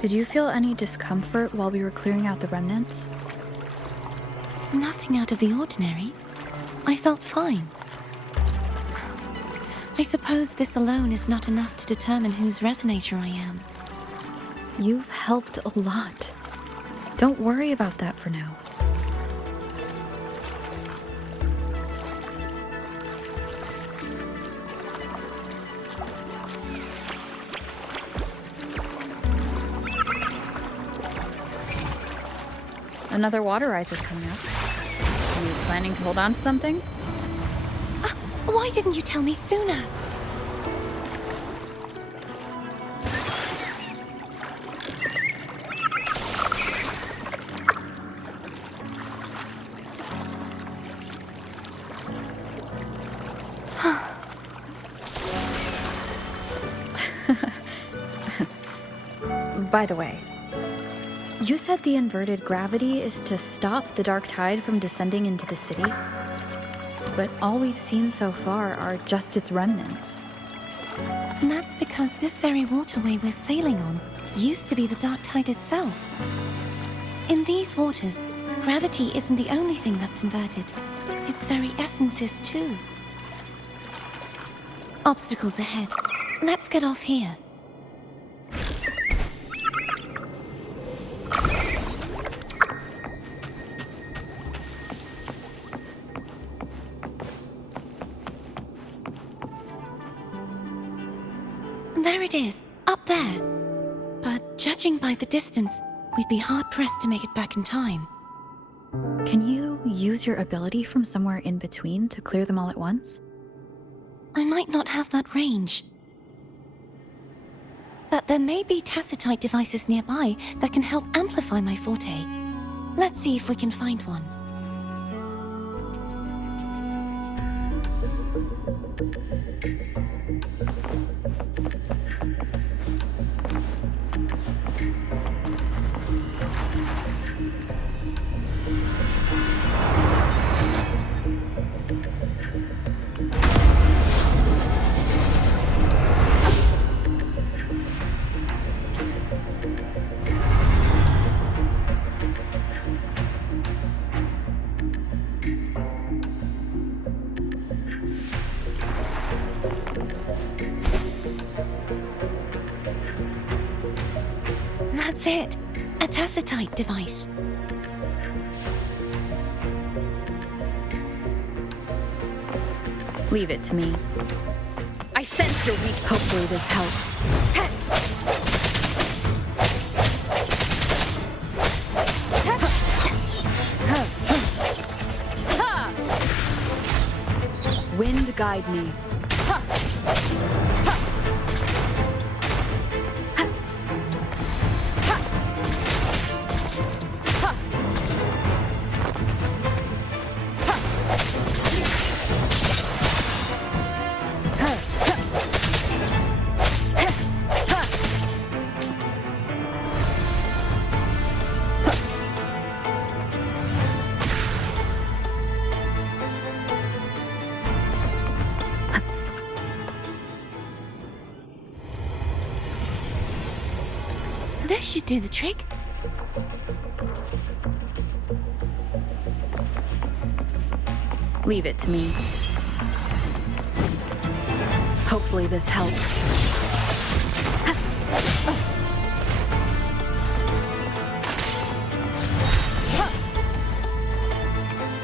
Did you feel any discomfort while we were clearing out the remnants? Nothing out of the ordinary. I felt fine. I suppose this alone is not enough to determine whose resonator I am. You've helped a lot. Don't worry about that for now. Another water rise is coming up. Are you planning to hold on to something? Why didn't you tell me sooner? By the way, you said the inverted gravity is to stop the Dark Tide from descending into the city, but all we've seen so far are just its remnants. And that's because this very waterway we're sailing on used to be the Dark Tide itself. In these waters, gravity isn't the only thing that's inverted. Its very essence is too. Obstacles ahead. Let's get off here. There it is, up there. But judging by the distance, we'd be hard-pressed to make it back in time. Can you use your ability from somewhere in between to clear them all at once? I might not have that range. But there may be tacitite devices nearby that can help amplify my forte. Let's see if we can find one. tacitite device. Leave it to me. I sense your weakness. Hopefully this helps. Wind guide me. This should do the trick. Leave it to me. Hopefully this helps.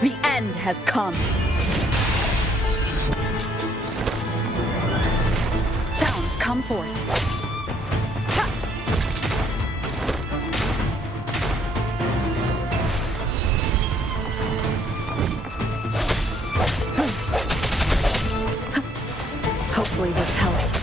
The end has come. Sounds come forth. Hopefully this helps.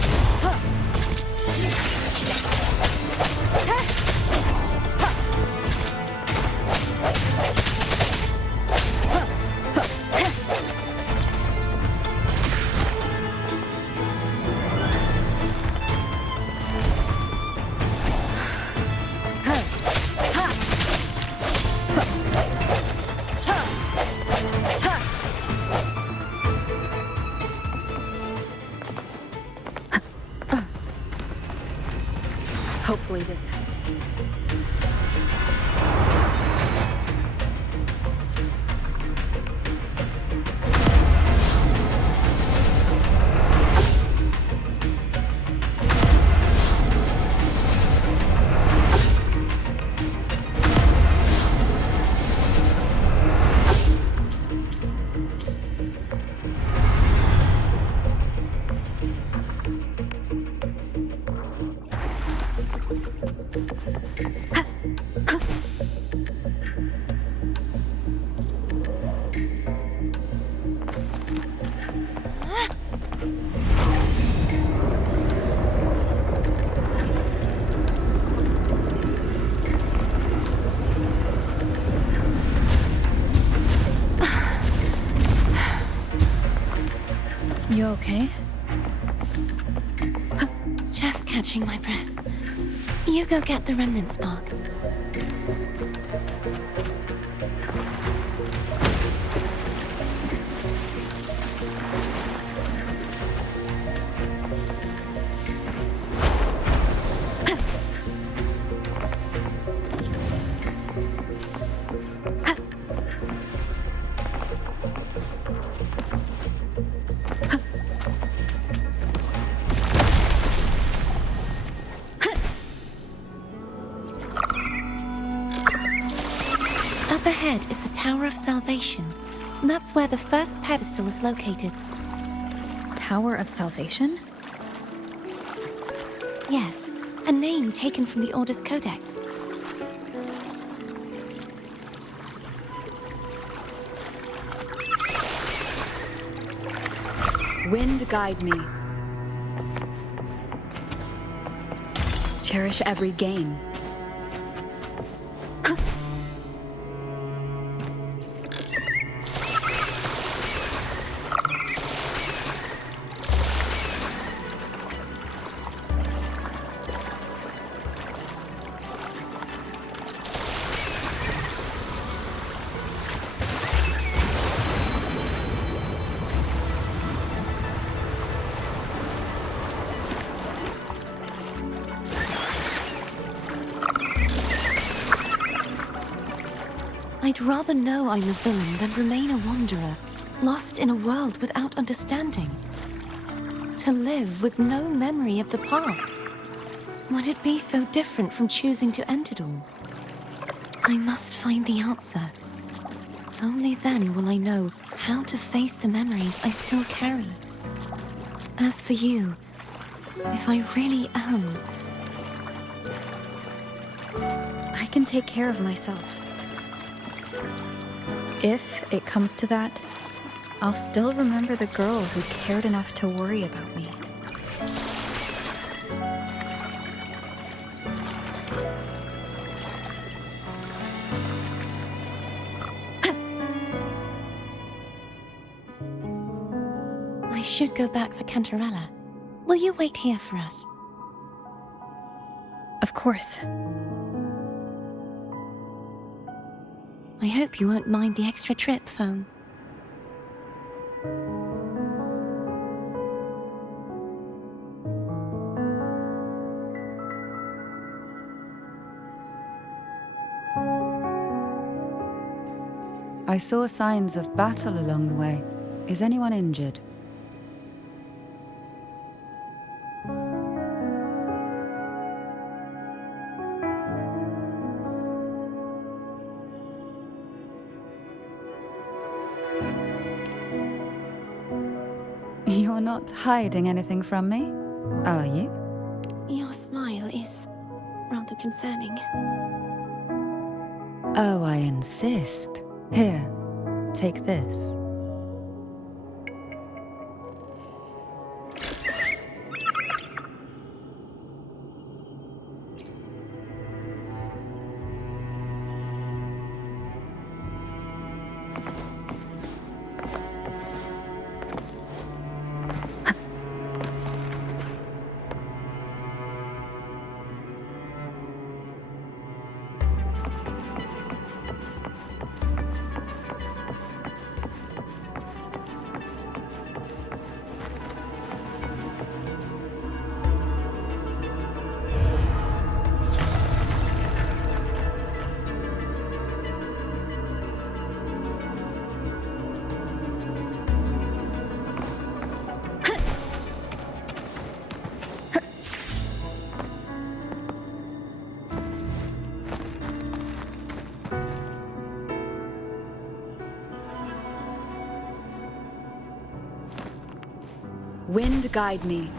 Hopefully this helps. You okay? Just catching my breath. You go get the remnant spark. Up ahead is the Tower of Salvation. That's where the first pedestal is located. Tower of Salvation? Yes, a name taken from the Order's Codex. Wind guide me. Cherish every gain. I'd rather know I'm a villain than remain a wanderer, lost in a world without understanding. To live with no memory of the past. Would it be so different from choosing to end it all? I must find the answer. Only then will I know how to face the memories I still carry. As for you, if I really am... I can take care of myself. If it comes to that, I'll still remember the girl who cared enough to worry about me. I should go back for Cantarella. Will you wait here for us? Of course. I hope you won't mind the extra trip, Foam. I saw signs of battle along the way. Is anyone injured? You're not hiding anything from me, are you? Your smile is rather concerning. Oh, I insist. Here, take this. Wind guide me.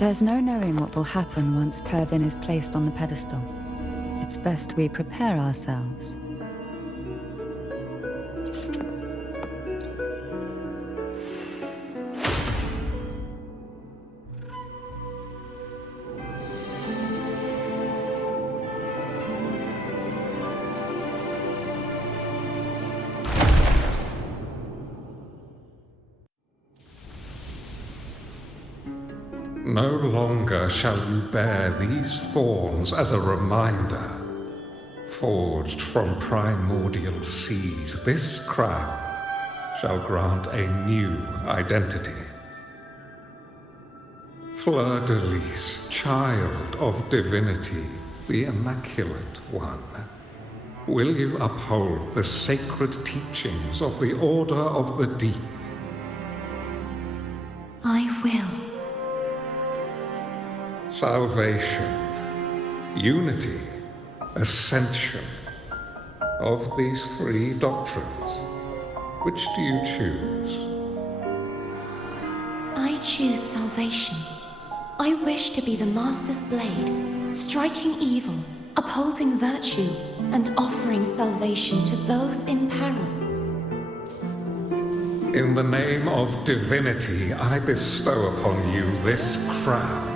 There's no knowing what will happen once Tervin is placed on the pedestal. It's best we prepare ourselves. No longer shall you bear these thorns as a reminder. Forged from primordial seas, this crown shall grant a new identity. Fleur-de-Lis, child of divinity, the Immaculate One, will you uphold the sacred teachings of the Order of the Deep? I will. salvation, unity, ascension. Of these three doctrines, which do you choose? I choose salvation. I wish to be the Master's blade, striking evil, upholding virtue, and offering salvation to those in peril. In the name of divinity, I bestow upon you this crown.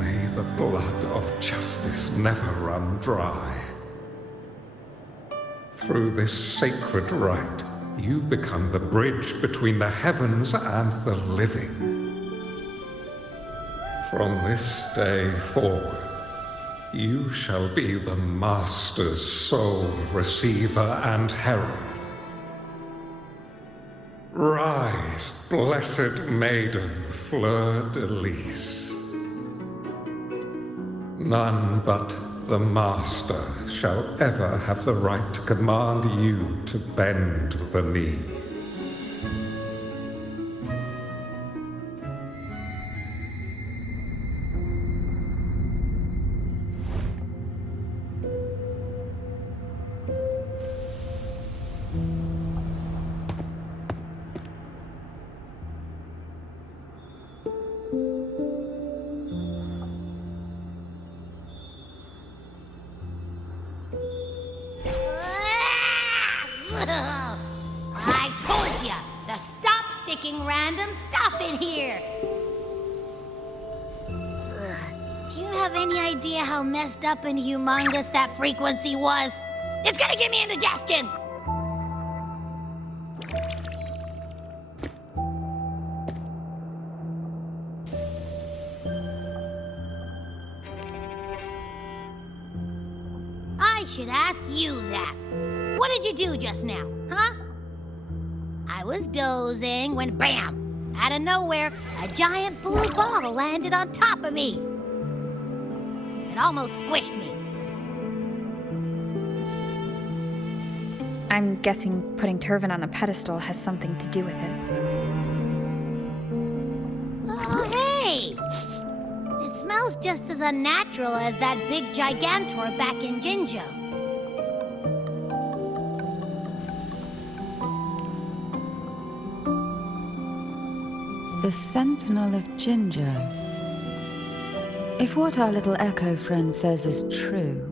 May the blood of justice never run dry. Through this sacred rite, you become the bridge between the heavens and the living. From this day forward, you shall be the Master's sole receiver and herald. Rise, blessed maiden, fleur-de-lis. None but the Master shall ever have the right to command you to bend the knee. I told ya to stop sticking random stuff in here! Do you have any idea how messed up and humongous that frequency was? It's gonna give me indigestion! I should ask you that. What did you do just now, huh? I was dozing when bam! Out of nowhere, a giant blue ball landed on top of me. It almost squished me. I'm guessing putting Turvin on the pedestal has something to do with it. Oh, hey! It smells just as unnatural as that big gigantor back in Jinjo. The Sentinel of Jinjo. If what our little echo friend says is true,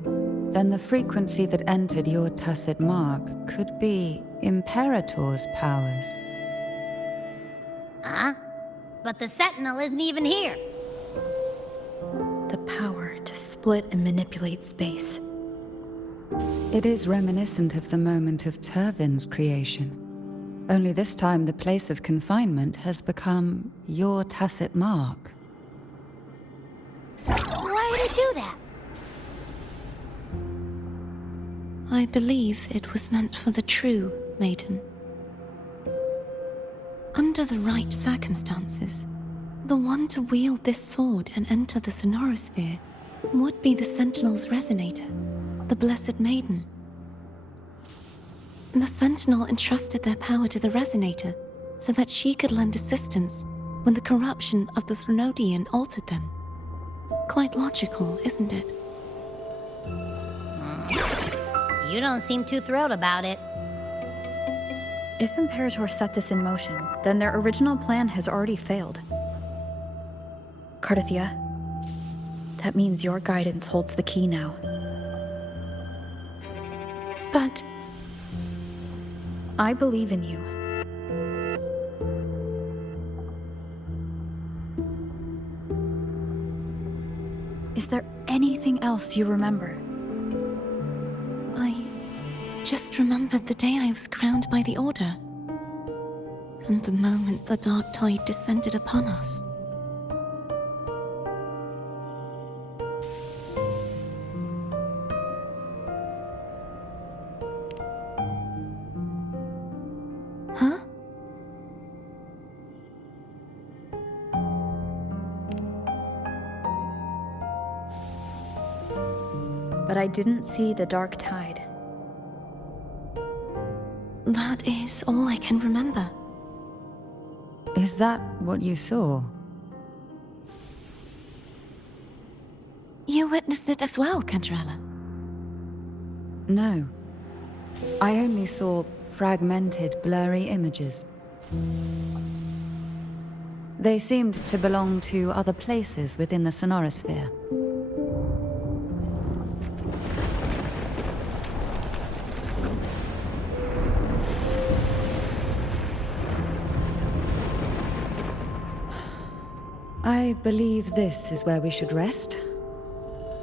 then the frequency that entered your tacit mark could be Imperator's powers. Huh? But the Sentinel isn't even here. The power to split and manipulate space. It is reminiscent of the moment of Turvin's creation. Only this time the place of confinement has become your tacit mark. Why would it do that? I believe it was meant for the true, Maiden. Under the right circumstances, the one to wield this sword and enter the Sonorosphere would be the Sentinel's resonator, the Blessed Maiden. The Sentinel entrusted their power to the Resonator so that she could lend assistance when the corruption of the Threnodian altered them. Quite logical, isn't it? You don't seem too thrilled about it. If Imperator set this in motion, then their original plan has already failed. Cardathia, that means your guidance holds the key now. But I believe in you. Is there anything else you remember? I just remembered the day I was crowned by the Order, and the moment the dark tide descended upon us. Huh? But I didn't see the dark tide. That is all I can remember. Is that what you saw? You witnessed it as well, Cantrella? No. I only saw fragmented, blurry images. They seemed to belong to other places within the sonorosphere. I believe this is where we should rest.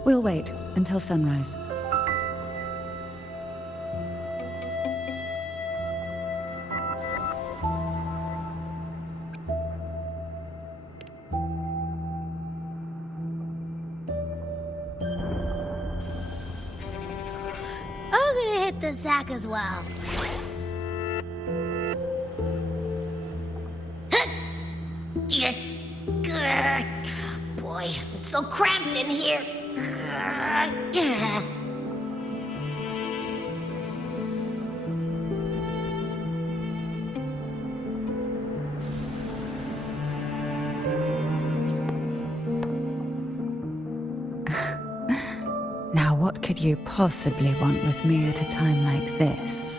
We'll wait until sunrise. I'm gonna hit the sack as well. Boy, it's so cramped in here. Now what could you possibly want with me at a time like this?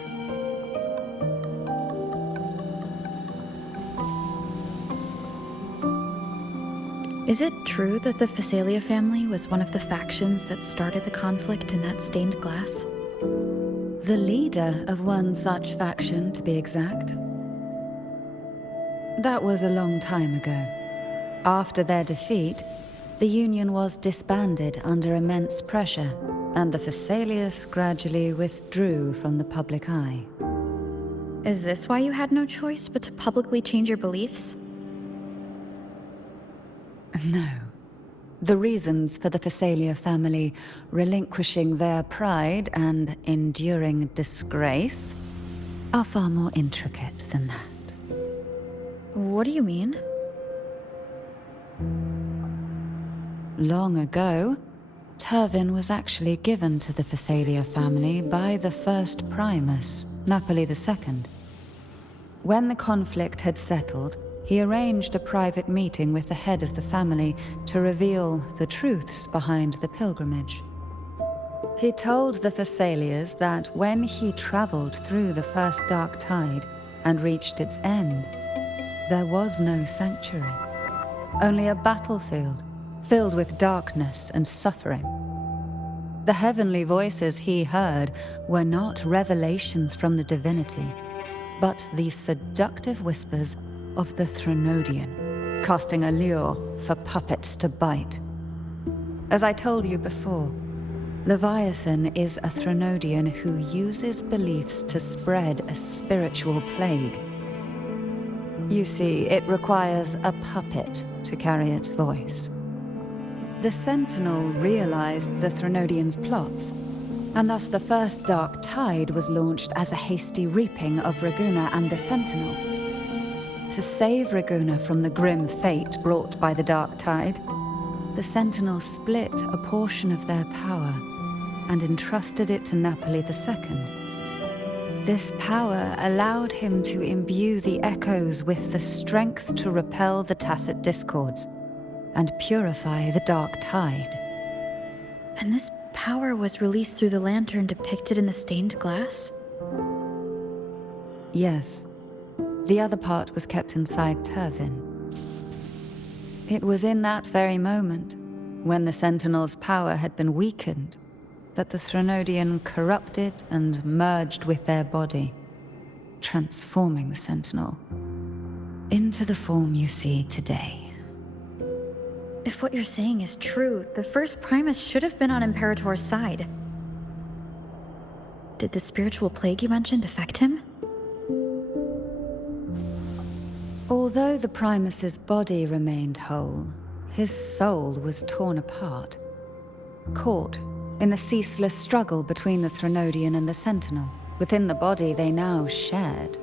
Is it true that the Phasalia family was one of the factions that started the conflict in that stained glass? The leader of one such faction, to be exact. That was a long time ago. After their defeat, the Union was disbanded under immense pressure, and the Phasalias gradually withdrew from the public eye. Is this why you had no choice but to publicly change your beliefs? No. The reasons for the Phasalia family relinquishing their pride and enduring disgrace are far more intricate than that. What do you mean? Long ago, Turvin was actually given to the Phasalia family by the first Primus, Napoli II. When the conflict had settled, he arranged a private meeting with the head of the family to reveal the truths behind the pilgrimage. He told the Phasalias that when he traveled through the first dark tide and reached its end, there was no sanctuary, only a battlefield filled with darkness and suffering. The heavenly voices he heard were not revelations from the divinity, but the seductive whispers of the Threnodian, casting a lure for puppets to bite. As I told you before, Leviathan is a Threnodian who uses beliefs to spread a spiritual plague. You see, it requires a puppet to carry its voice. The Sentinel realized the Threnodian's plots, and thus the first Dark Tide was launched as a hasty reaping of Raguna and the Sentinel. To save Raguna from the grim fate brought by the Dark Tide, the Sentinel split a portion of their power and entrusted it to Napoli II. This power allowed him to imbue the echoes with the strength to repel the tacit discords and purify the Dark Tide. And this power was released through the lantern depicted in the stained glass? Yes. The other part was kept inside Turvin. It was in that very moment, when the Sentinel's power had been weakened, that the Threnodian corrupted and merged with their body, transforming the Sentinel into the form you see today. If what you're saying is true, the first Primus should have been on Imperator's side. Did the spiritual plague you mentioned affect him? Although the Primus's body remained whole, his soul was torn apart, caught in the ceaseless struggle between the Threnodian and the Sentinel. Within the body they now shared.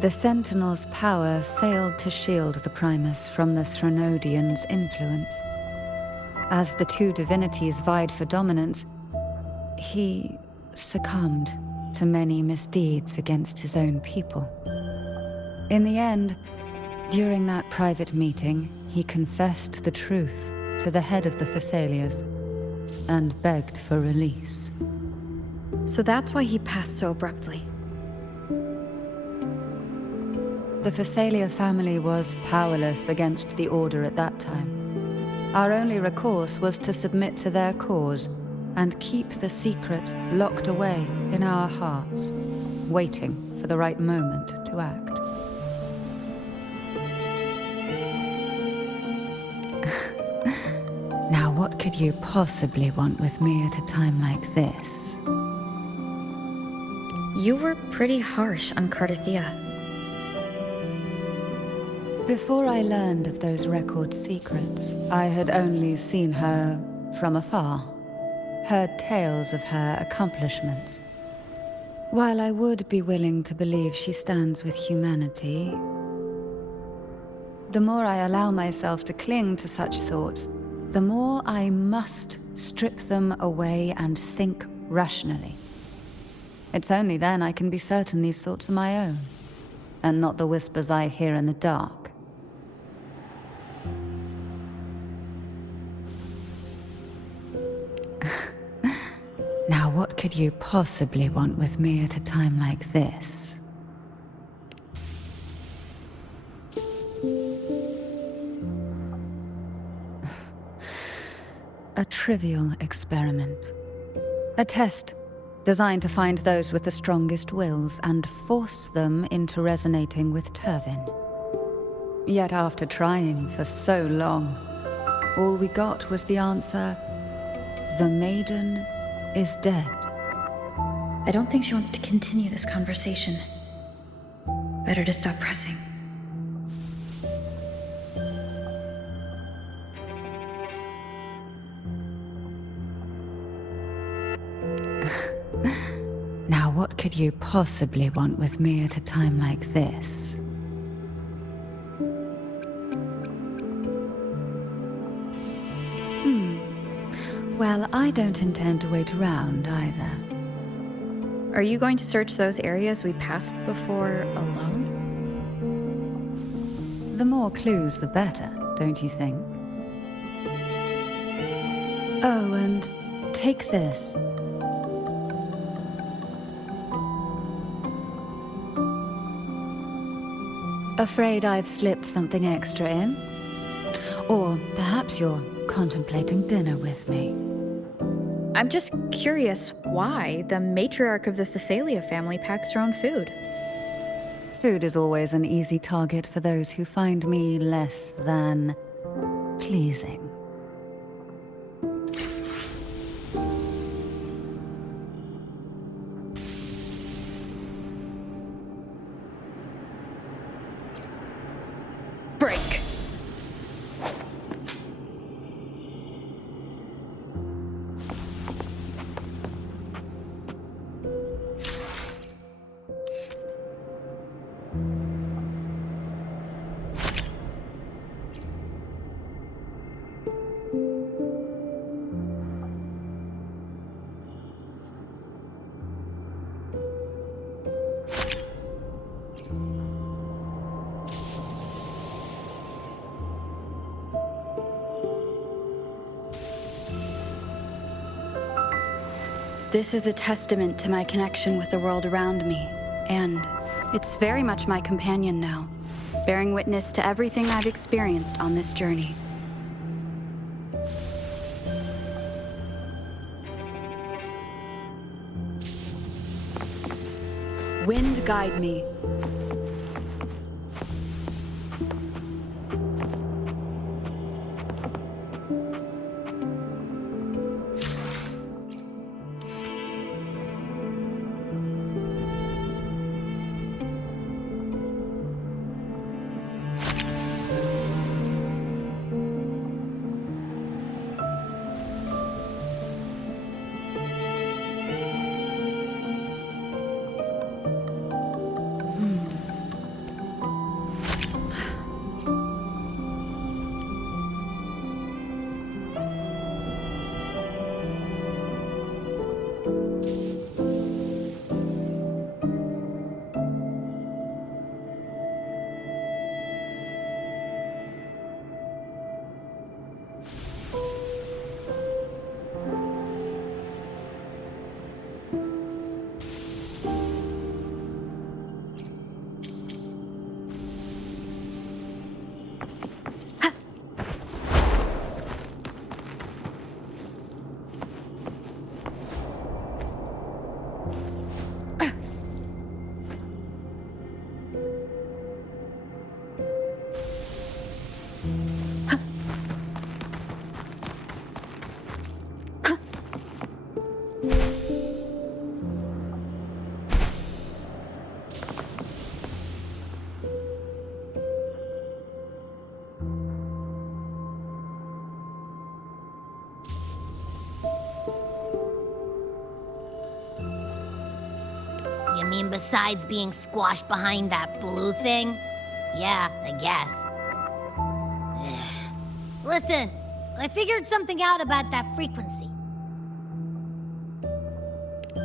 The Sentinel's power failed to shield the Primus from the Threnodian's influence. As the two divinities vied for dominance, he succumbed to many misdeeds against his own people. In the end, during that private meeting, he confessed the truth to the head of the Thessalias and begged for release. So that's why he passed so abruptly. The Thessalia family was powerless against the Order at that time. Our only recourse was to submit to their cause and keep the secret locked away in our hearts, waiting for the right moment to act. Now, what could you possibly want with me at a time like this? You were pretty harsh on Cardathea. Before I learned of those record secrets, I had only seen her from afar, heard tales of her accomplishments. While I would be willing to believe she stands with humanity, the more I allow myself to cling to such thoughts, the more I must strip them away and think rationally. It's only then I can be certain these thoughts are my own, and not the whispers I hear in the dark. Now, what could you possibly want with me at a time like this? A trivial experiment. A test designed to find those with the strongest wills and force them into resonating with Turvin. Yet after trying for so long, all we got was the answer, the Maiden is dead. I don't think she wants to continue this conversation. Better to stop pressing. Now, what could you possibly want with me at a time like this? Well, I don't intend to wait around either. Are you going to search those areas we passed before alone? The more clues, the better, don't you think? Oh, and take this. Afraid I've slipped something extra in? Or perhaps you're contemplating dinner with me. I'm just curious why the matriarch of the Thessalia family packs her own food. Food is always an easy target for those who find me less than pleasing. Break! This is a testament to my connection with the world around me, and it's very much my companion now, bearing witness to everything I've experienced on this journey. Wind guide me. mean, besides being squashed behind that blue thing? Yeah, I guess. Listen, I figured something out about that frequency.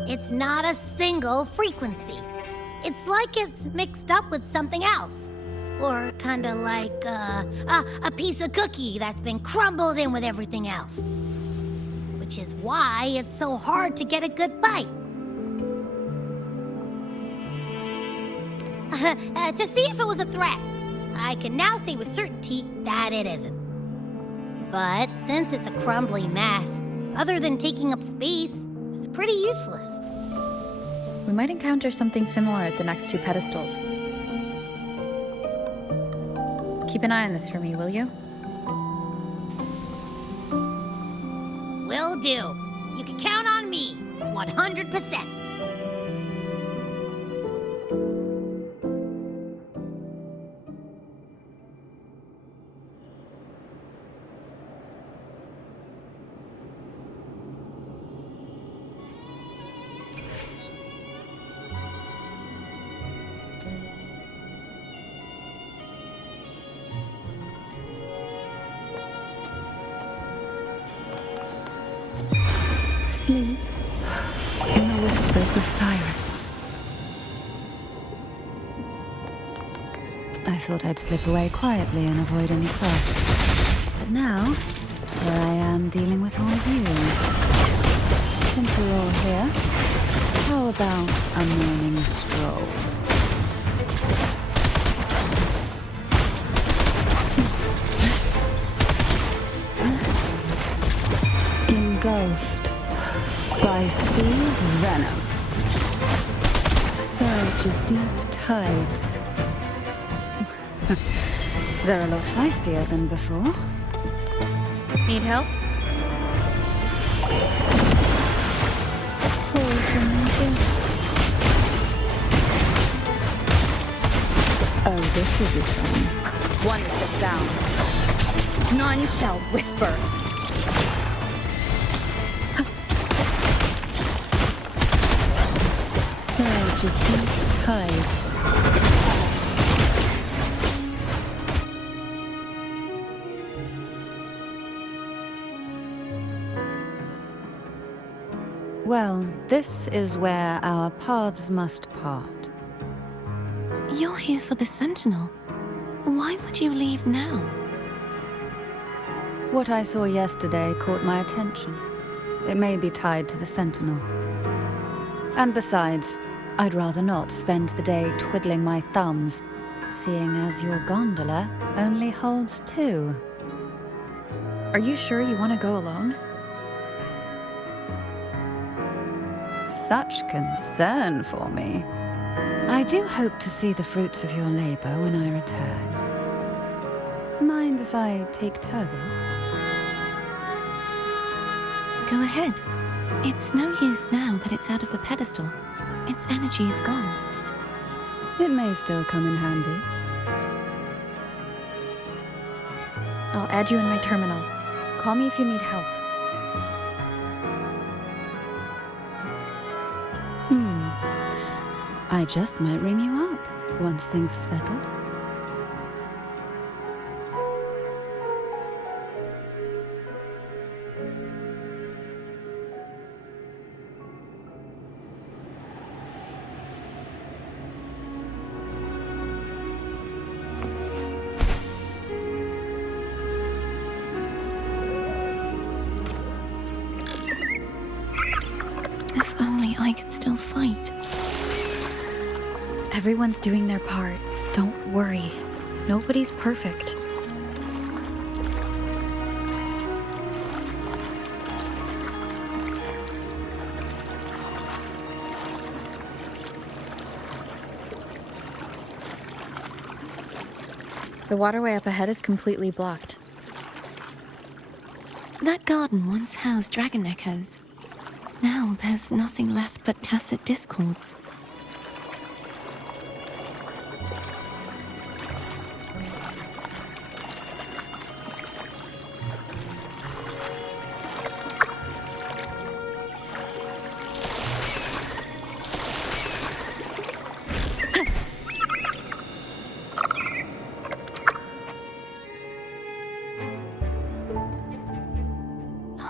It's not a single frequency. It's like it's mixed up with something else. Or kinda like, a piece of cookie that's been crumbled in with everything else. Which is why it's so hard to get a good bite. To see if it was a threat, I can now say with certainty that it isn't. But since it's a crumbly mess, other than taking up space, it's pretty useless. We might encounter something similar at the next 2 pedestals. Keep an eye on this for me, will you? Will do. You can count on me, 100%. Sleep in the whispers of sirens. I thought I'd slip away quietly and avoid any fuss. But now, here I am dealing with all of you. Since you're all here, how about a morning stroll? Engulfed by sea's venom, surge of deep tides. They're a lot feistier than before. Need help? Hold them this. Oh, this will be fun. One is the sound. None shall whisper. Surge of deep tides. Well, this is where our paths must part. You're here for the Sentinel. Why would you leave now? What I saw yesterday caught my attention. It may be tied to the Sentinel. And besides, I'd rather not spend the day twiddling my thumbs, seeing as your gondola only holds 2. Are you sure you want to go alone? Such concern for me. I do hope to see the fruits of your labor when I return. Mind if I take Turvin? Go ahead. It's no use now that it's out of the pedestal. Its energy is gone. It may still come in handy. I'll add you in my terminal. Call me if you need help. I just might ring you up once things are settled. If only I could still fight. Everyone's doing their part. Don't worry. Nobody's perfect. The waterway up ahead is completely blocked. That garden once housed dragon echoes. Now there's nothing left but tacit discords.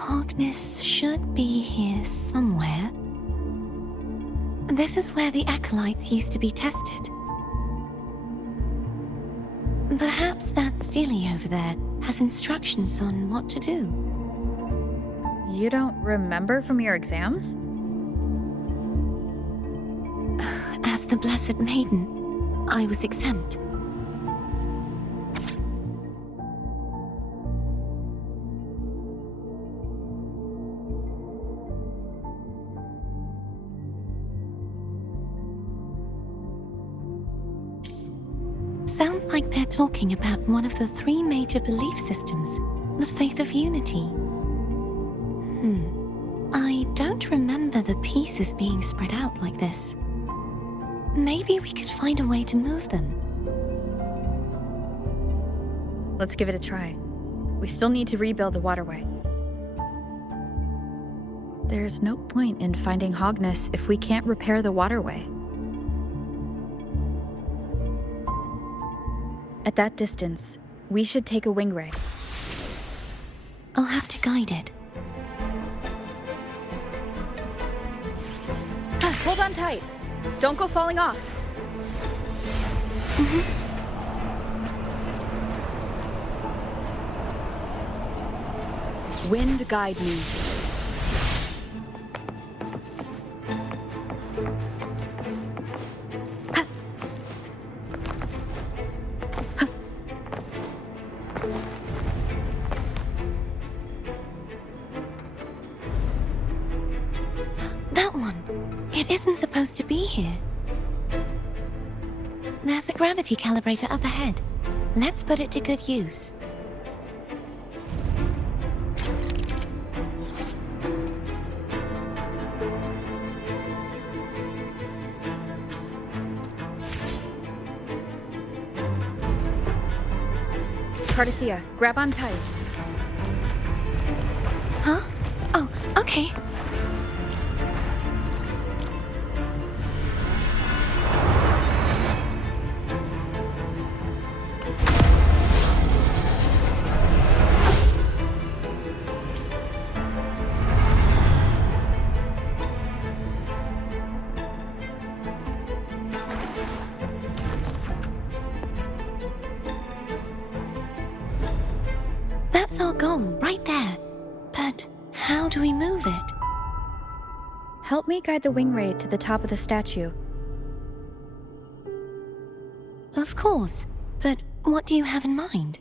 Harkness should be here somewhere. This is where the acolytes used to be tested. Perhaps that Steely over there has instructions on what to do. You don't remember from your exams? As the Blessed Maiden, I was exempt. Sounds like they're talking about one of the 3 major belief systems, the faith of unity. I don't remember the pieces being spread out like this. Maybe we could find a way to move them. Let's give it a try. We still need to rebuild the waterway. There's no point in finding Harkness if we can't repair the waterway. At that distance, we should take a wing ray. I'll have to guide it. Hold on tight. Don't go falling off. Wind guide me. That one. It isn't supposed to be here. There's a gravity calibrator up ahead. Let's put it to good use. Cardathea, grab on tight. Huh? Oh, okay. That's our goal, right there. But how do we move it? Help me guide the wing ray to the top of the statue. Of course, but what do you have in mind?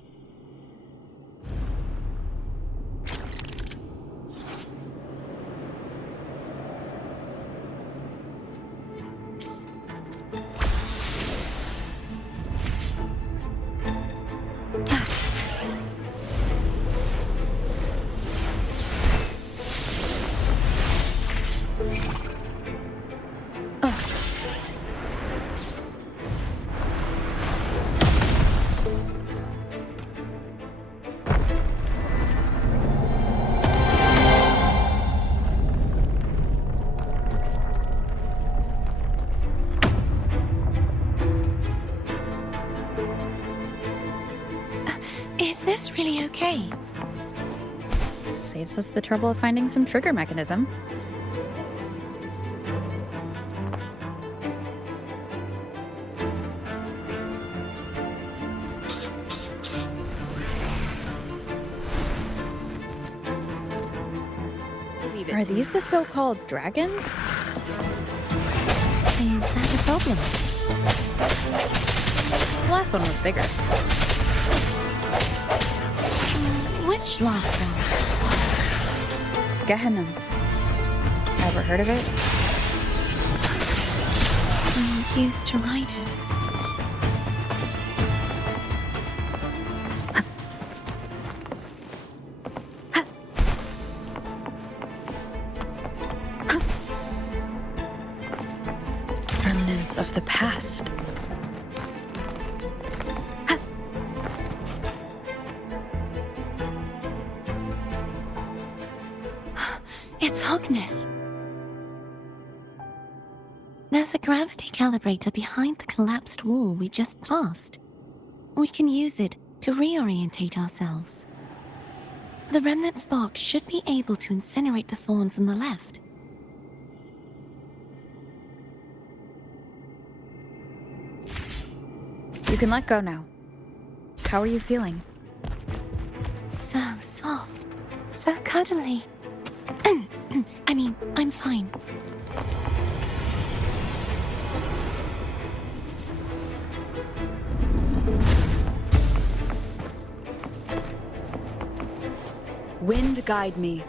Is this really okay? Saves us the trouble of finding some trigger mechanism. Are these the so-called dragons? Is that a problem? The last one was bigger. Which last one? Gehenna. Ever heard of it? We used to ride it. Remnants of the past. It's Harkness. There's a gravity calibrator behind the collapsed wall we just passed. We can use it to reorientate ourselves. The remnant spark should be able to incinerate the thorns on the left. You can let go now. How are you feeling? So soft. So cuddly. I mean, I'm fine. Wind guide me.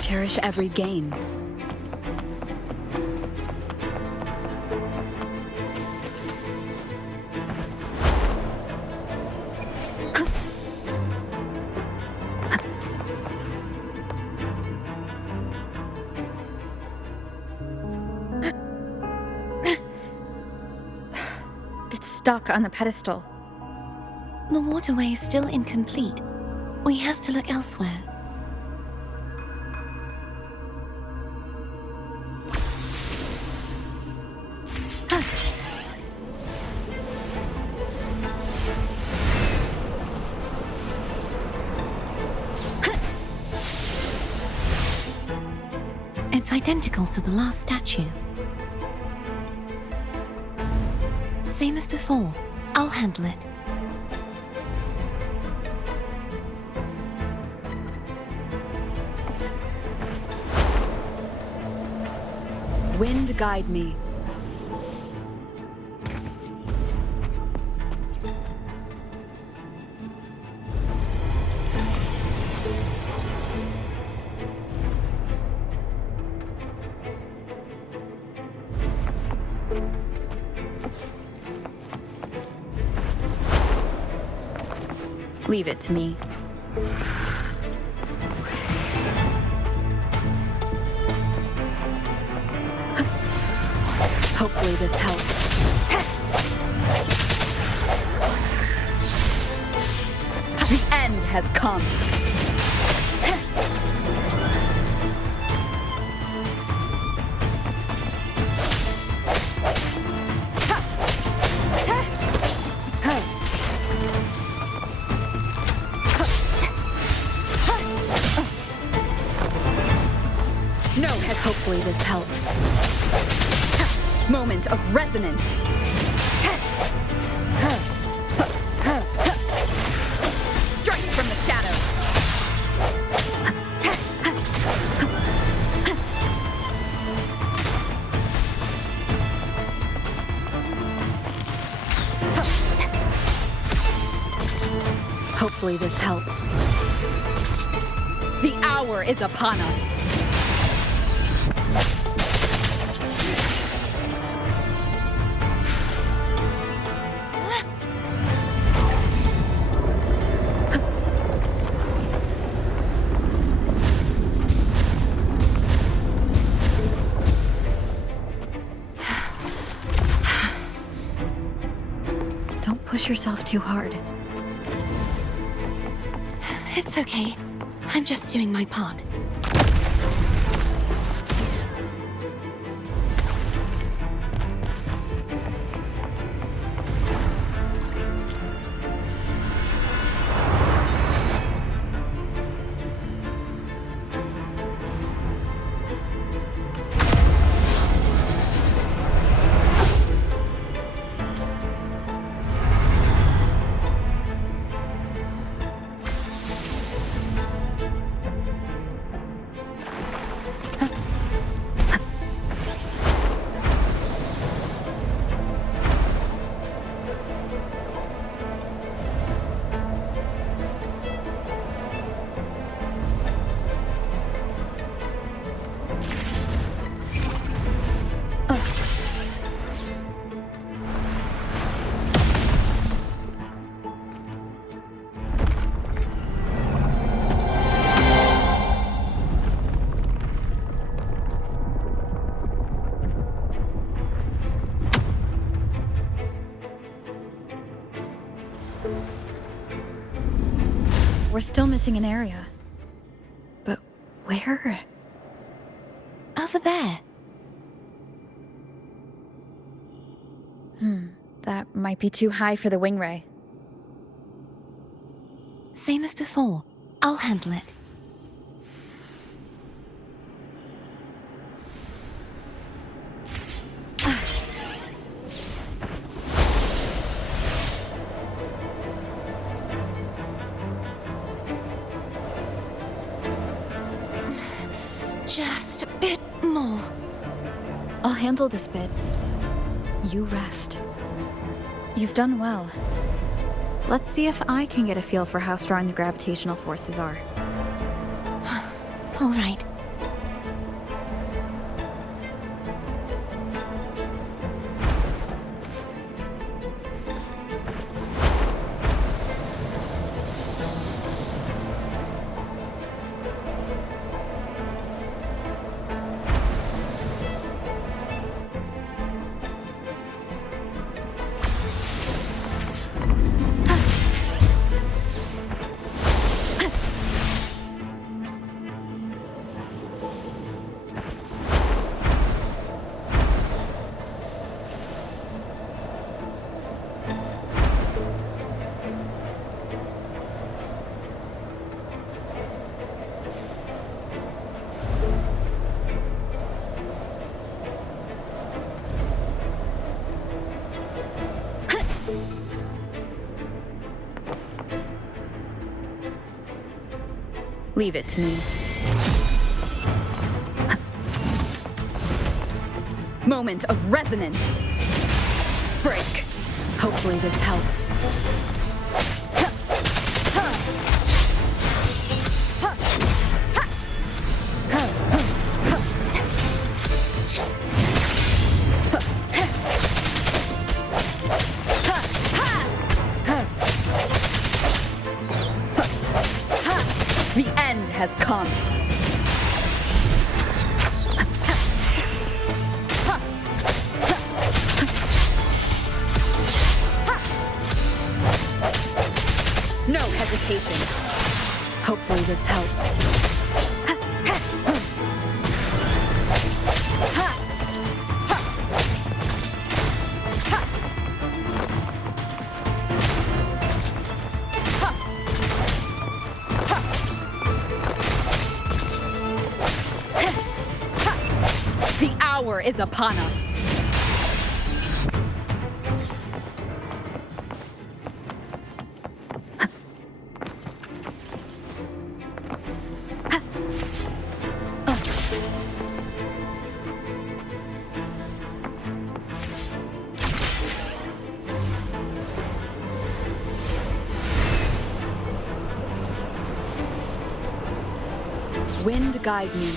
Cherish every gain. It's stuck on the pedestal. The waterway is still incomplete. We have to look elsewhere. It's identical to the last statue. Same as before. I'll handle it. Wind guide me. Leave it to me. Hopefully this helps. The end has come. Hopefully this helps. Moment of resonance. Strike from the shadows. Hopefully this helps. The hour is upon us. push yourself too hard. It's okay. I'm just doing my part. We're still missing an area. But where? Over there. That might be too high for the wing ray. Same as before. I'll handle it. Just a bit more. I'll handle this bit. You rest. You've done well. Let's see if I can get a feel for how strong the gravitational forces are. All right. Leave it to me. Moment of resonance. Break. Hopefully this helps. The end has come. No hesitation. Hopefully this helps. The hour is upon us. Wind guide me.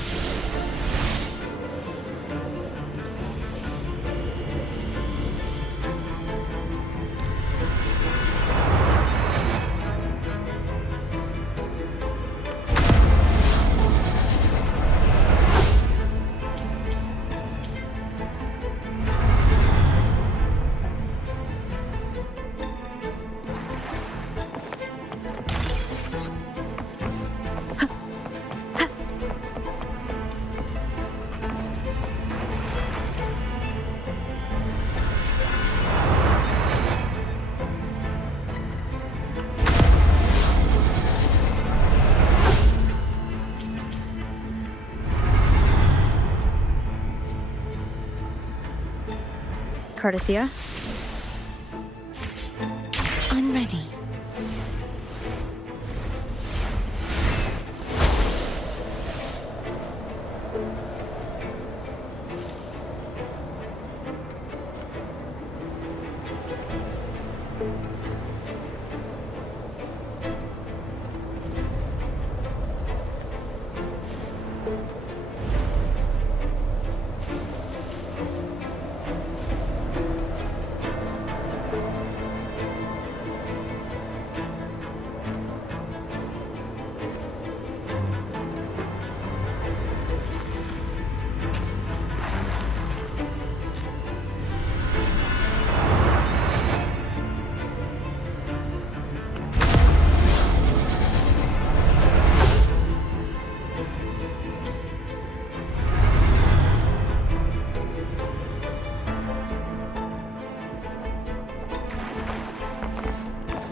Cardithia. I'm ready.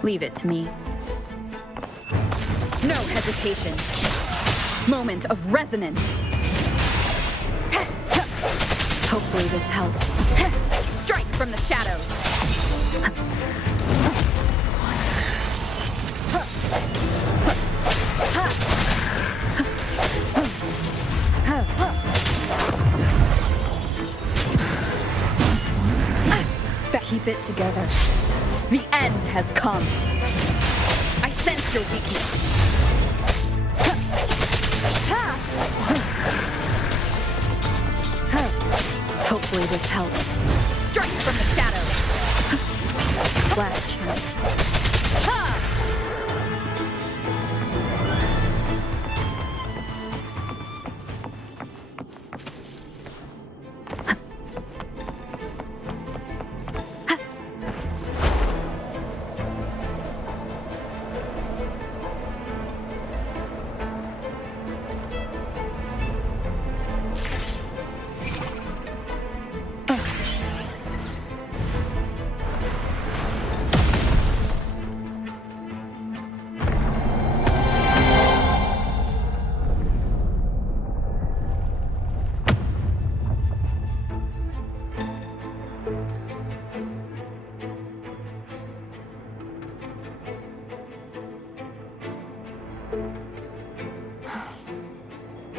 Leave it to me. No hesitation. Moment of resonance. Hopefully this helps. Strike from the shadows. Keep it together. The end has come. I sense your weakness. Hopefully this helps. Strike from the shadows. Last chance.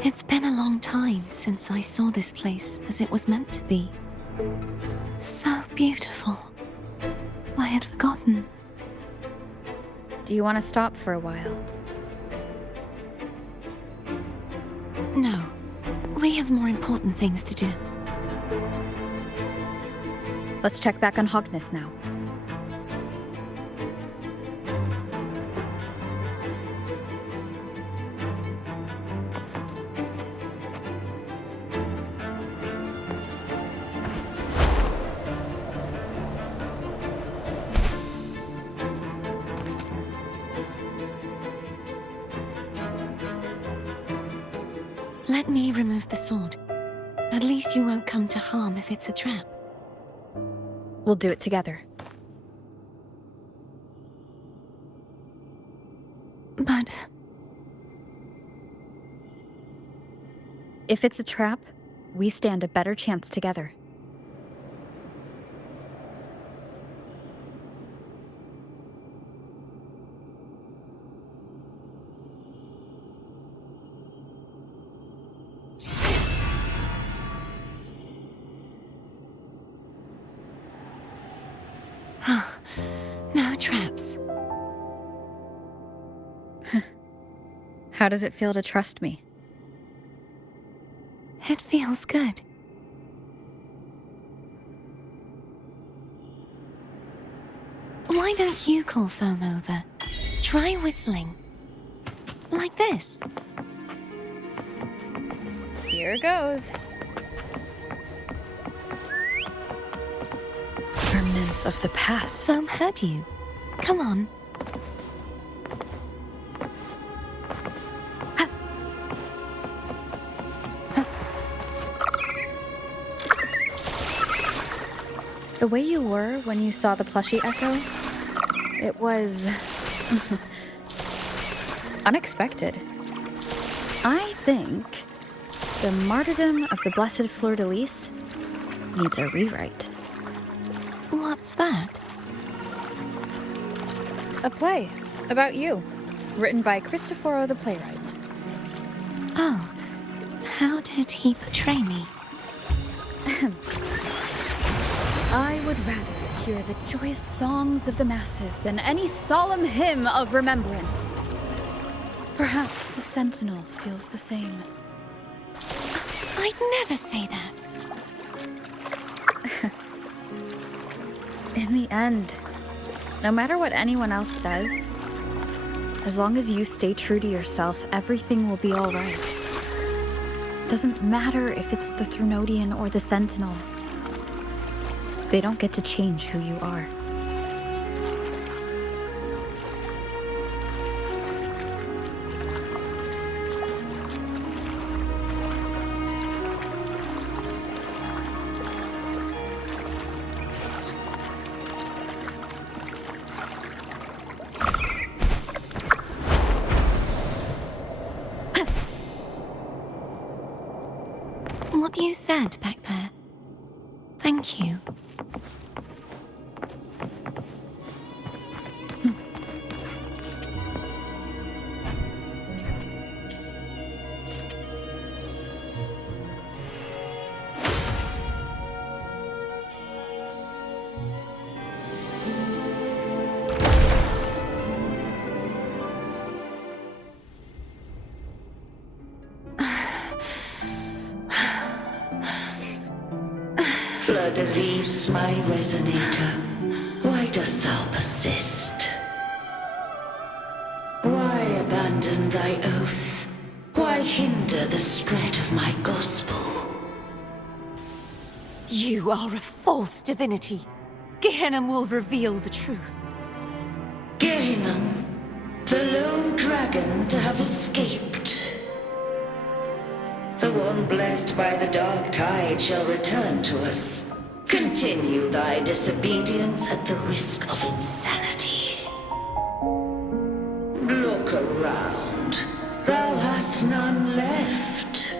It's been a long time since I saw this place as it was meant to be. So beautiful. I had forgotten. Do you want to stop for a while? No. We have more important things to do. Let's check back on Hogness now. Let me remove the sword. At least you won't come to harm if it's a trap. We'll do it together. But... if it's a trap, we stand a better chance together. No traps. How does it feel to trust me? It feels good. Why don't you call Foam over? Try whistling. Like this. Here goes. Remnants of the past. Foam heard you. Come on. The way you were when you saw the plushie echo, it was unexpected. I think the martyrdom of the Blessed Fleur-de-Lis needs a rewrite. What's that? A play about you, written by Cristoforo the playwright. Oh, how did he portray me? I would rather hear the joyous songs of the masses than any solemn hymn of remembrance. Perhaps the Sentinel feels the same. I'd never say that. In the end, no matter what anyone else says, as long as you stay true to yourself, everything will be all right. Doesn't matter if it's the Threnodian or the Sentinel. They don't get to change who you are. What you said back there. Thank you. Fleur-de-Lis, my resonator, why dost thou persist? Why abandon thy oath? Why hinder the spread of my gospel? You are a false divinity. Gehenna will reveal the truth. Gehenna, the lone dragon to have escaped. The one blessed by the dark tide shall return to us. Continue thy disobedience at the risk of insanity. Look around. Thou hast none left.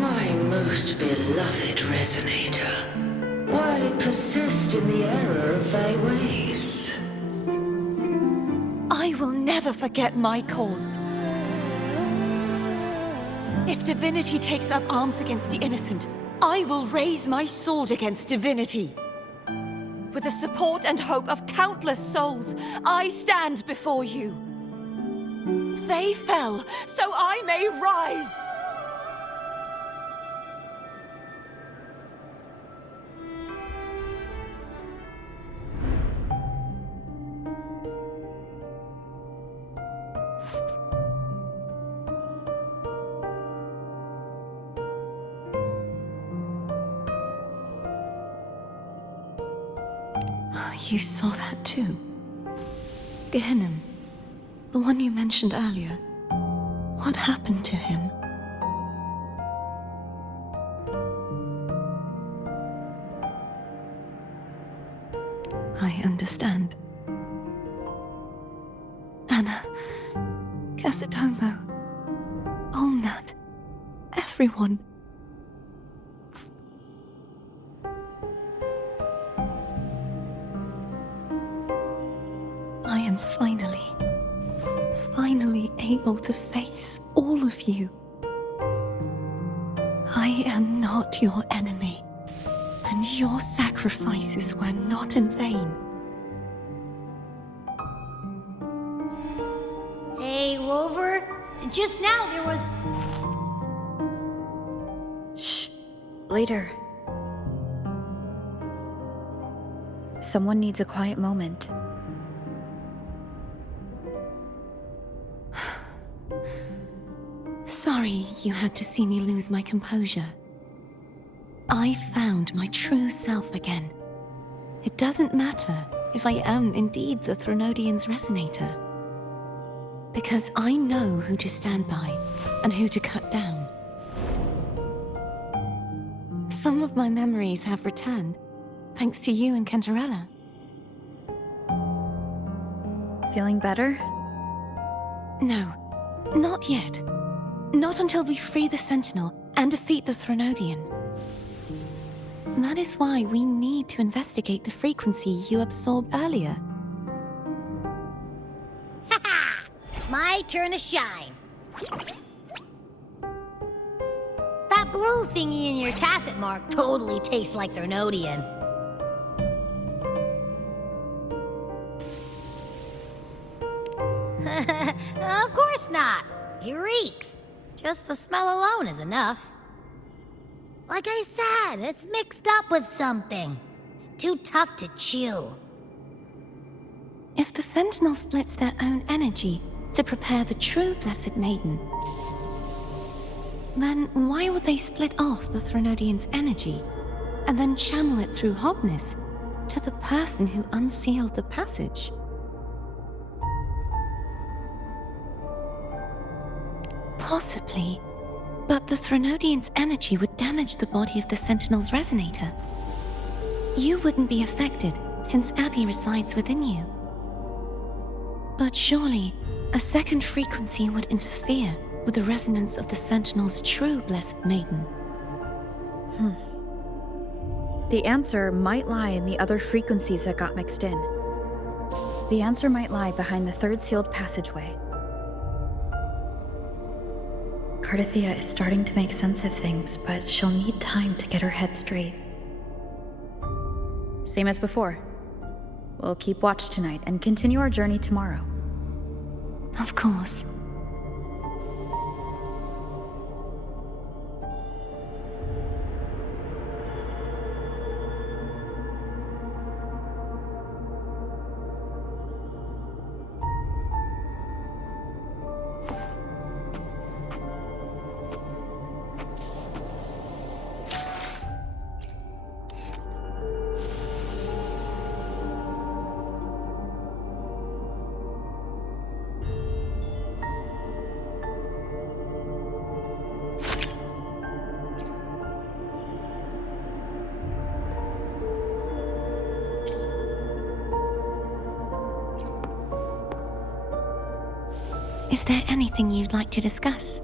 My most beloved resonator, why persist in the error of thy ways? I will never forget my cause. If divinity takes up arms against the innocent, I will raise my sword against divinity. With the support and hope of countless souls, I stand before you. They fell, so I may rise! You saw that too? Gehenna, the one you mentioned earlier. What happened to him? I understand. Anna, Casitomo, Olnat, everyone. I am finally able to face all of you. I am not your enemy, and your sacrifices were not in vain. Hey, Rover. Just now there was... Shh. Later. Someone needs a quiet moment. Sorry you had to see me lose my composure. I found my true self again. It doesn't matter if I am indeed the Threnodian's resonator. Because I know who to stand by and who to cut down. Some of my memories have returned, thanks to you and Cantarella. Feeling better? No, not yet. Not until we free the Sentinel and defeat the Threnodian. That is why we need to investigate the frequency you absorbed earlier. My turn to shine. That blue thingy in your tacit mark totally tastes like Threnodian. Of course not. It reeks. Just the smell alone is enough. Like I said, it's mixed up with something. It's too tough to chew. If the Sentinel splits their own energy to prepare the true Blessed Maiden, then why would they split off the Threnodian's energy and then channel it through Hobness to the person who unsealed the passage? Possibly, but the Threnodian's energy would damage the body of the Sentinel's resonator. You wouldn't be affected since Abby resides within you. But surely, a second frequency would interfere with the resonance of the Sentinel's true Blessed Maiden. The answer might lie in the other frequencies that got mixed in. The answer might lie behind the third sealed passageway. Cardathia is starting to make sense of things, but she'll need time to get her head straight. Same as before. We'll keep watch tonight and continue our journey tomorrow. Of course. Is there anything you'd like to discuss?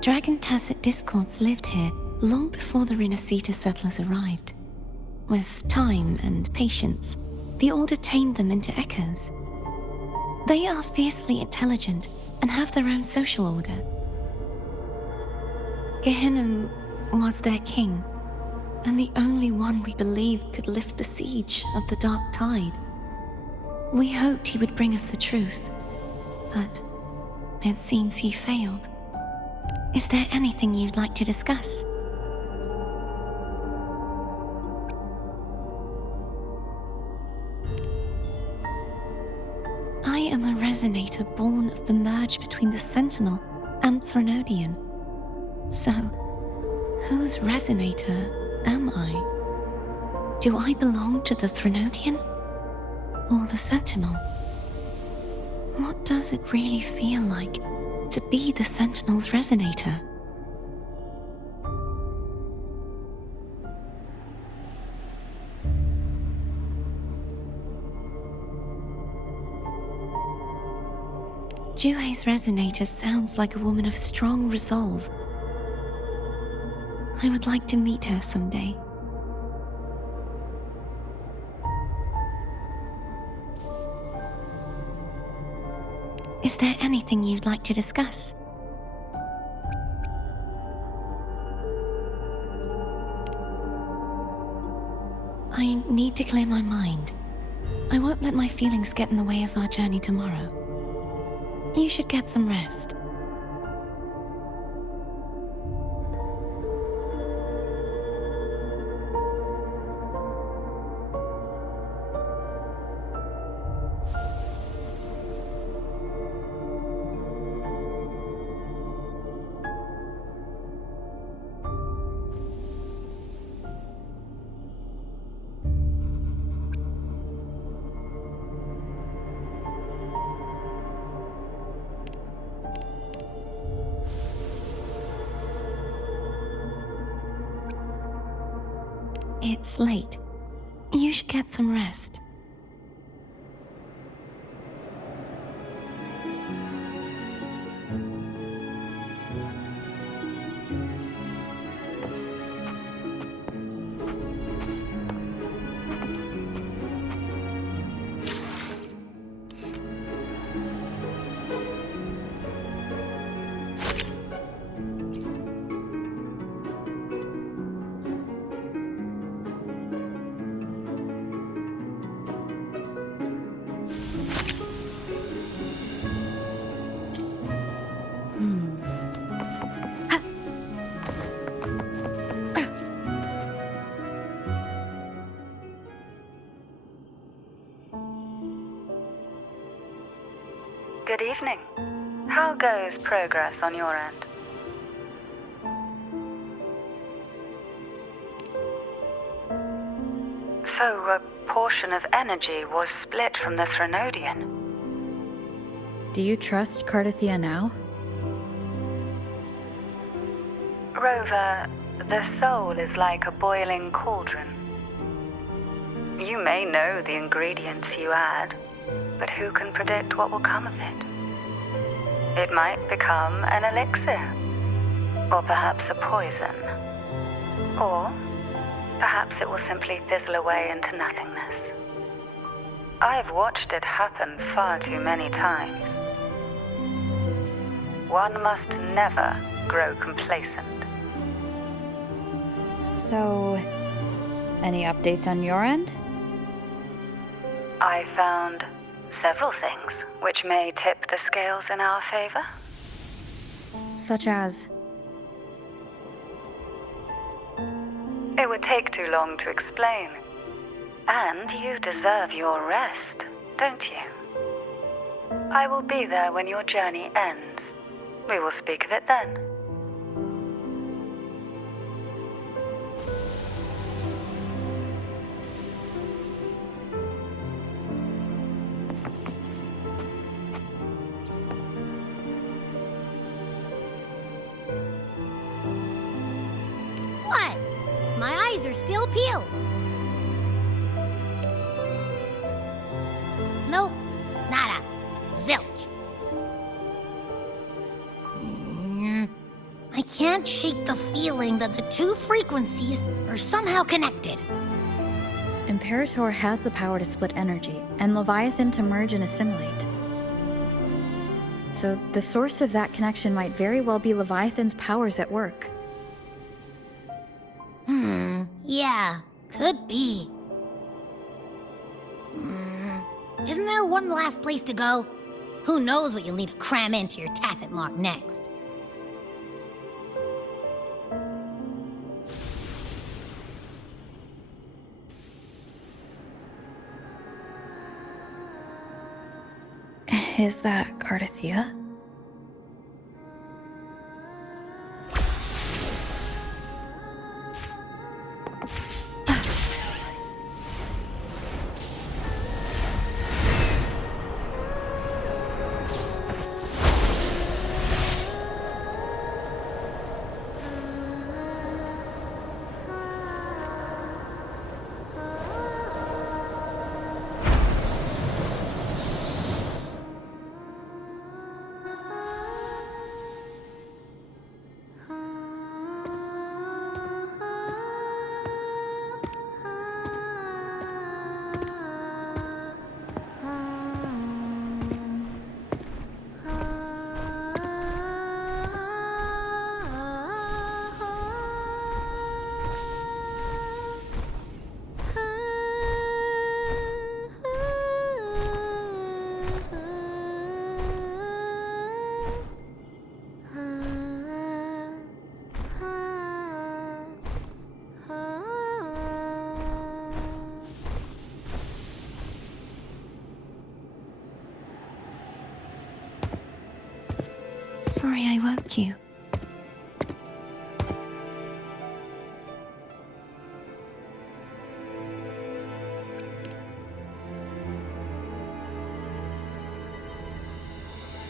Dragon Tacit discords lived here long before the Renacita settlers arrived. With time and patience, the Order tamed them into echoes. They are fiercely intelligent and have their own social order. Gehinnom was their king, and the only one we believed could lift the siege of the Dark Tide. We hoped he would bring us the truth, but it seems he failed. Is there anything you'd like to discuss? I am a resonator born of the merge between the Sentinel and Threnodian. So, whose resonator am I? Do I belong to the Threnodian? Or the Sentinel? What does it really feel like to be the Sentinel's resonator? Juhe's resonator sounds like a woman of strong resolve. I would like to meet her someday. Is there anything you'd like to discuss? I need to clear my mind. I won't let my feelings get in the way of our journey tomorrow. You should get some rest. It's late. You should get some rest. evening. How goes progress on your end? So, a portion of energy was split from the Threnodian. Do you trust Cardathia now? Rover, the soul is like a boiling cauldron. You may know the ingredients you add, but who can predict what will come of it? It might become an elixir, or perhaps a poison, or perhaps it will simply fizzle away into nothingness. I've watched it happen far too many times. One must never grow complacent. So, any updates on your end? I found several things which may tip the scales in our favor. Such as? It would take too long to explain. And you deserve your rest, don't you? I will be there when your journey ends. We will speak of it then. What? My eyes are still peeled. Nope. Nada. Zilch. I can't shake the feeling that the two frequencies are somehow connected. Imperator has the power to split energy, and Leviathan to merge and assimilate. So the source of that connection might very well be Leviathan's powers at work. Yeah, could be. Isn't there one last place to go? Who knows what you'll need to cram into your tacit mark next? Is that Cardathia? Sorry I woke you.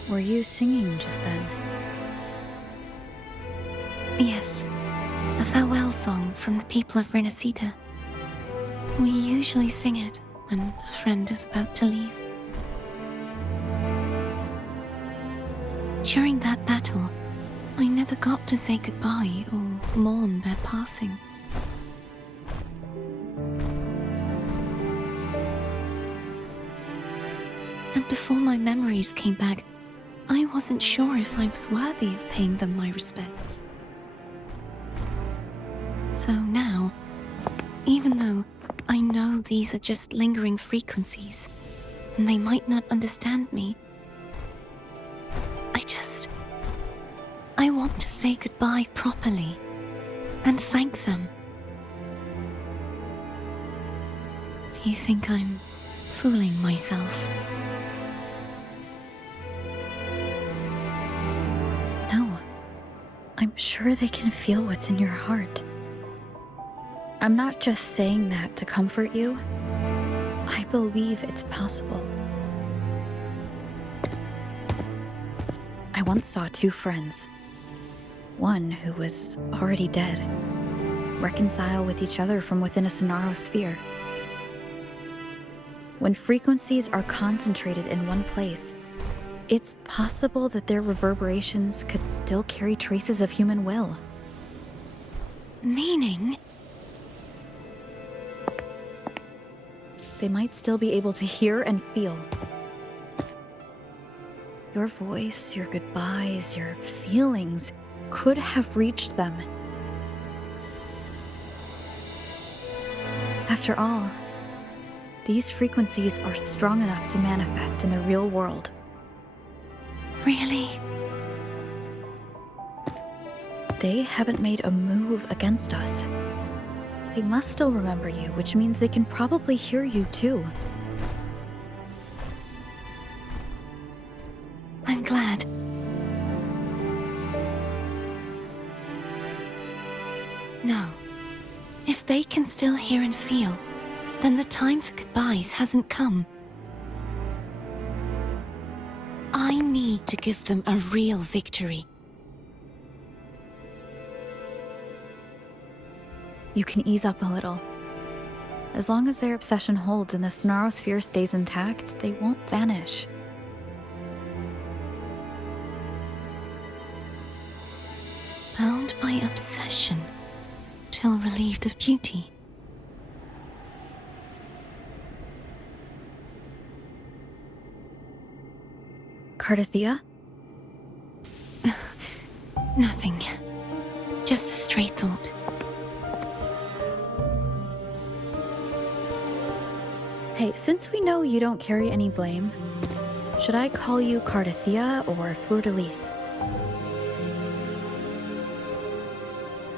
Were you singing just then? Yes, a farewell song from the people of Renacita. We usually sing it when a friend is about to leave. During that battle, I never got to say goodbye or mourn their passing. And before my memories came back, I wasn't sure if I was worthy of paying them my respects. So now, even though I know these are just lingering frequencies, and they might not understand me, I want to say goodbye properly and thank them. Do you think I'm fooling myself? I'm sure they can feel what's in your heart. I'm not just saying that to comfort you. I believe it's possible. I once saw two friends. One who was already dead, reconcile with each other from within a Sonaro sphere. When frequencies are concentrated in one place, it's possible that their reverberations could still carry traces of human will. Meaning? They might still be able to hear and feel. Your voice, your goodbyes, your feelings could have reached them. After all, these frequencies are strong enough to manifest in the real world. Really? They haven't made a move against us. They must still remember you, which means they can probably hear you too. I'm glad. No. If they can still hear and feel, then the time for goodbyes hasn't come. I need to give them a real victory. You can ease up a little. As long as their obsession holds and the Sonaro sphere stays intact, they won't vanish. Bound by obsession, till relieved of duty. Cardathia? Nothing. Just a stray thought. Hey, since we know you don't carry any blame, should I call you Cardathia or Fleur-de-Lis?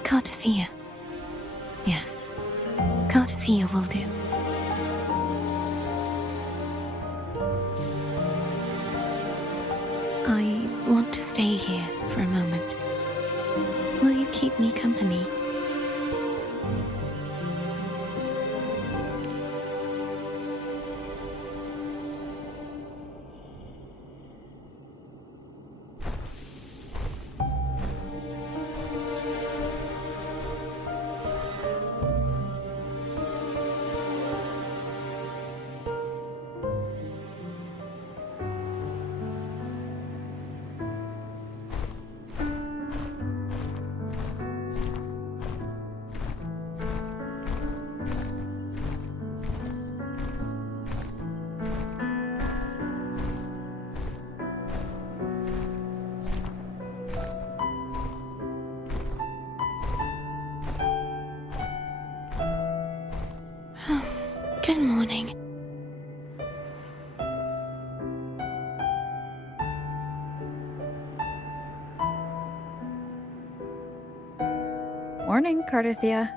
Cardathia. Yes. Cardathia will do. I want to stay here for a moment. Will you keep me company? Good morning. Morning, Cardathia.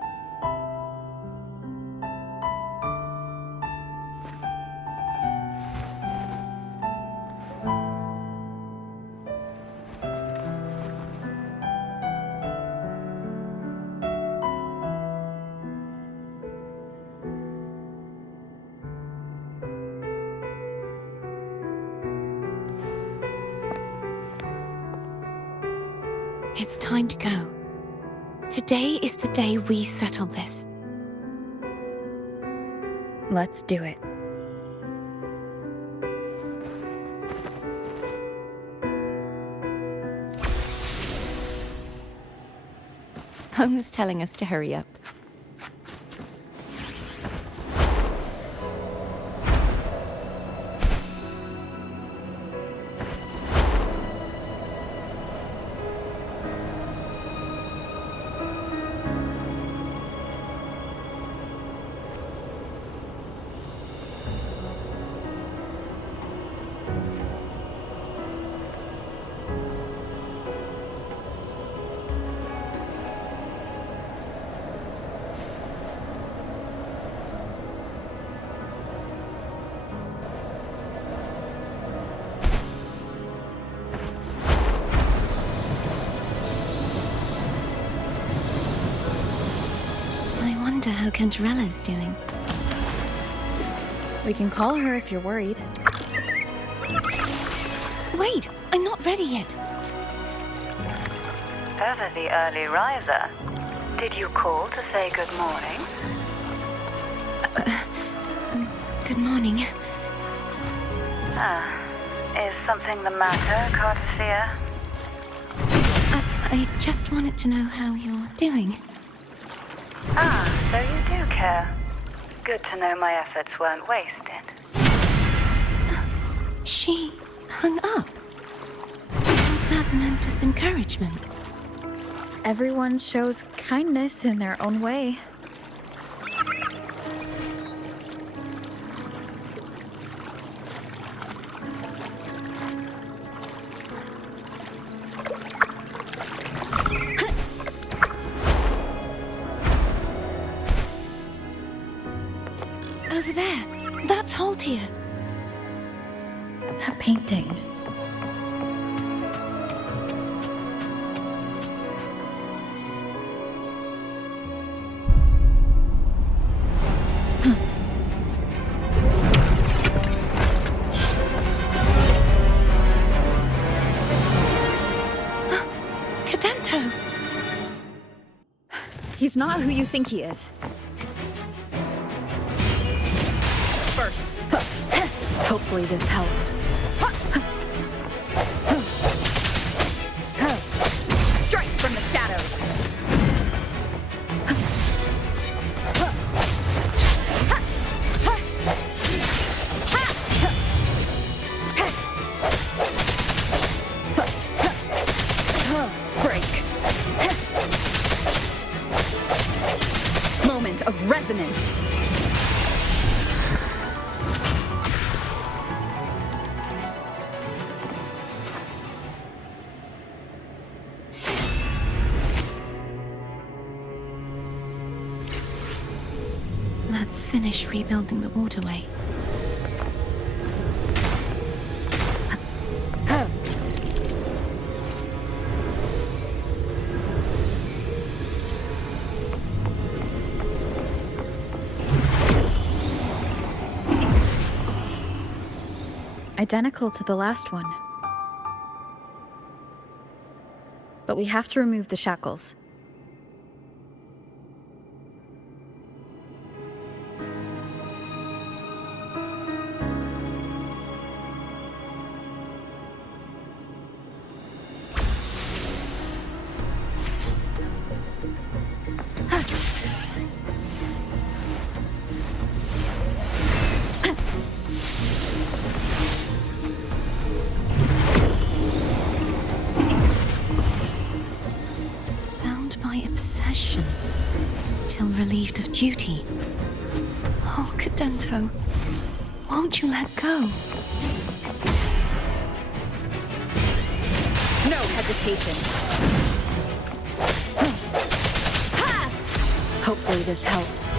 It's time to go. Today is the day we settle this. Let's do it. Home's telling us to hurry up. wonder how Cantarella is doing. We can call her if you're worried. Wait, I'm not ready yet. Ever the early riser. Did you call to say good morning? Good morning. Is something the matter, Cartafia? I just wanted to know how you're doing. So you do care. Good to know my efforts weren't wasted. She hung up. Was that meant as encouragement? Everyone shows kindness in their own way. Over there. That's Haltia. That painting. Cadento! He's not who you think he is. First. Hopefully this helps. Strike from the shadows. Break. Moment of resonance. Let's finish rebuilding the waterway. Identical to the last one. But we have to remove the shackles. Till relieved of duty. Oh, Cadento, won't you let go? No hesitation. Hopefully this helps.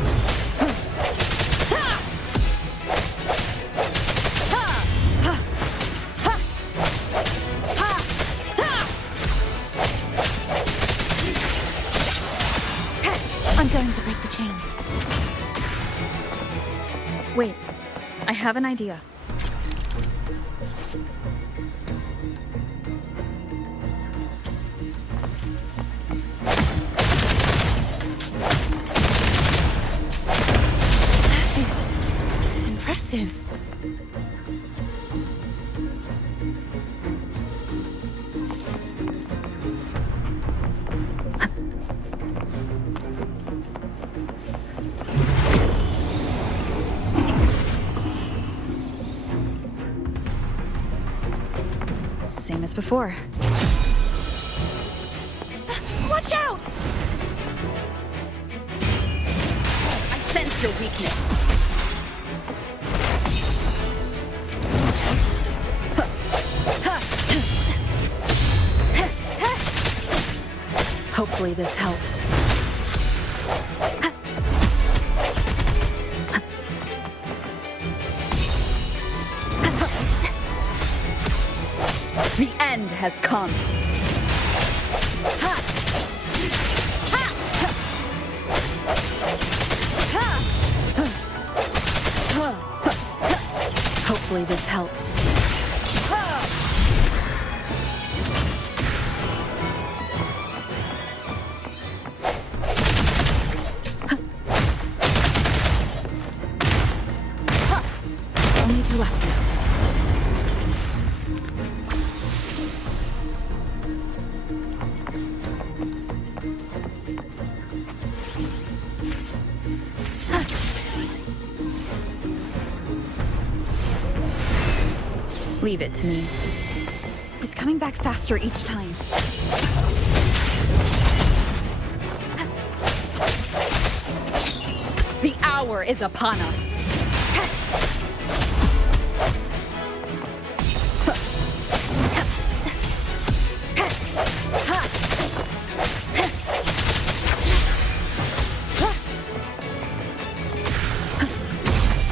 I'm going to break the chains. Wait, I have an idea. That is impressive. Same as before. Watch out! I sense your weakness. Hopefully this helps. The end has come. Hopefully this helps. Only two left now. Leave it to me. It's coming back faster each time. The hour is upon us.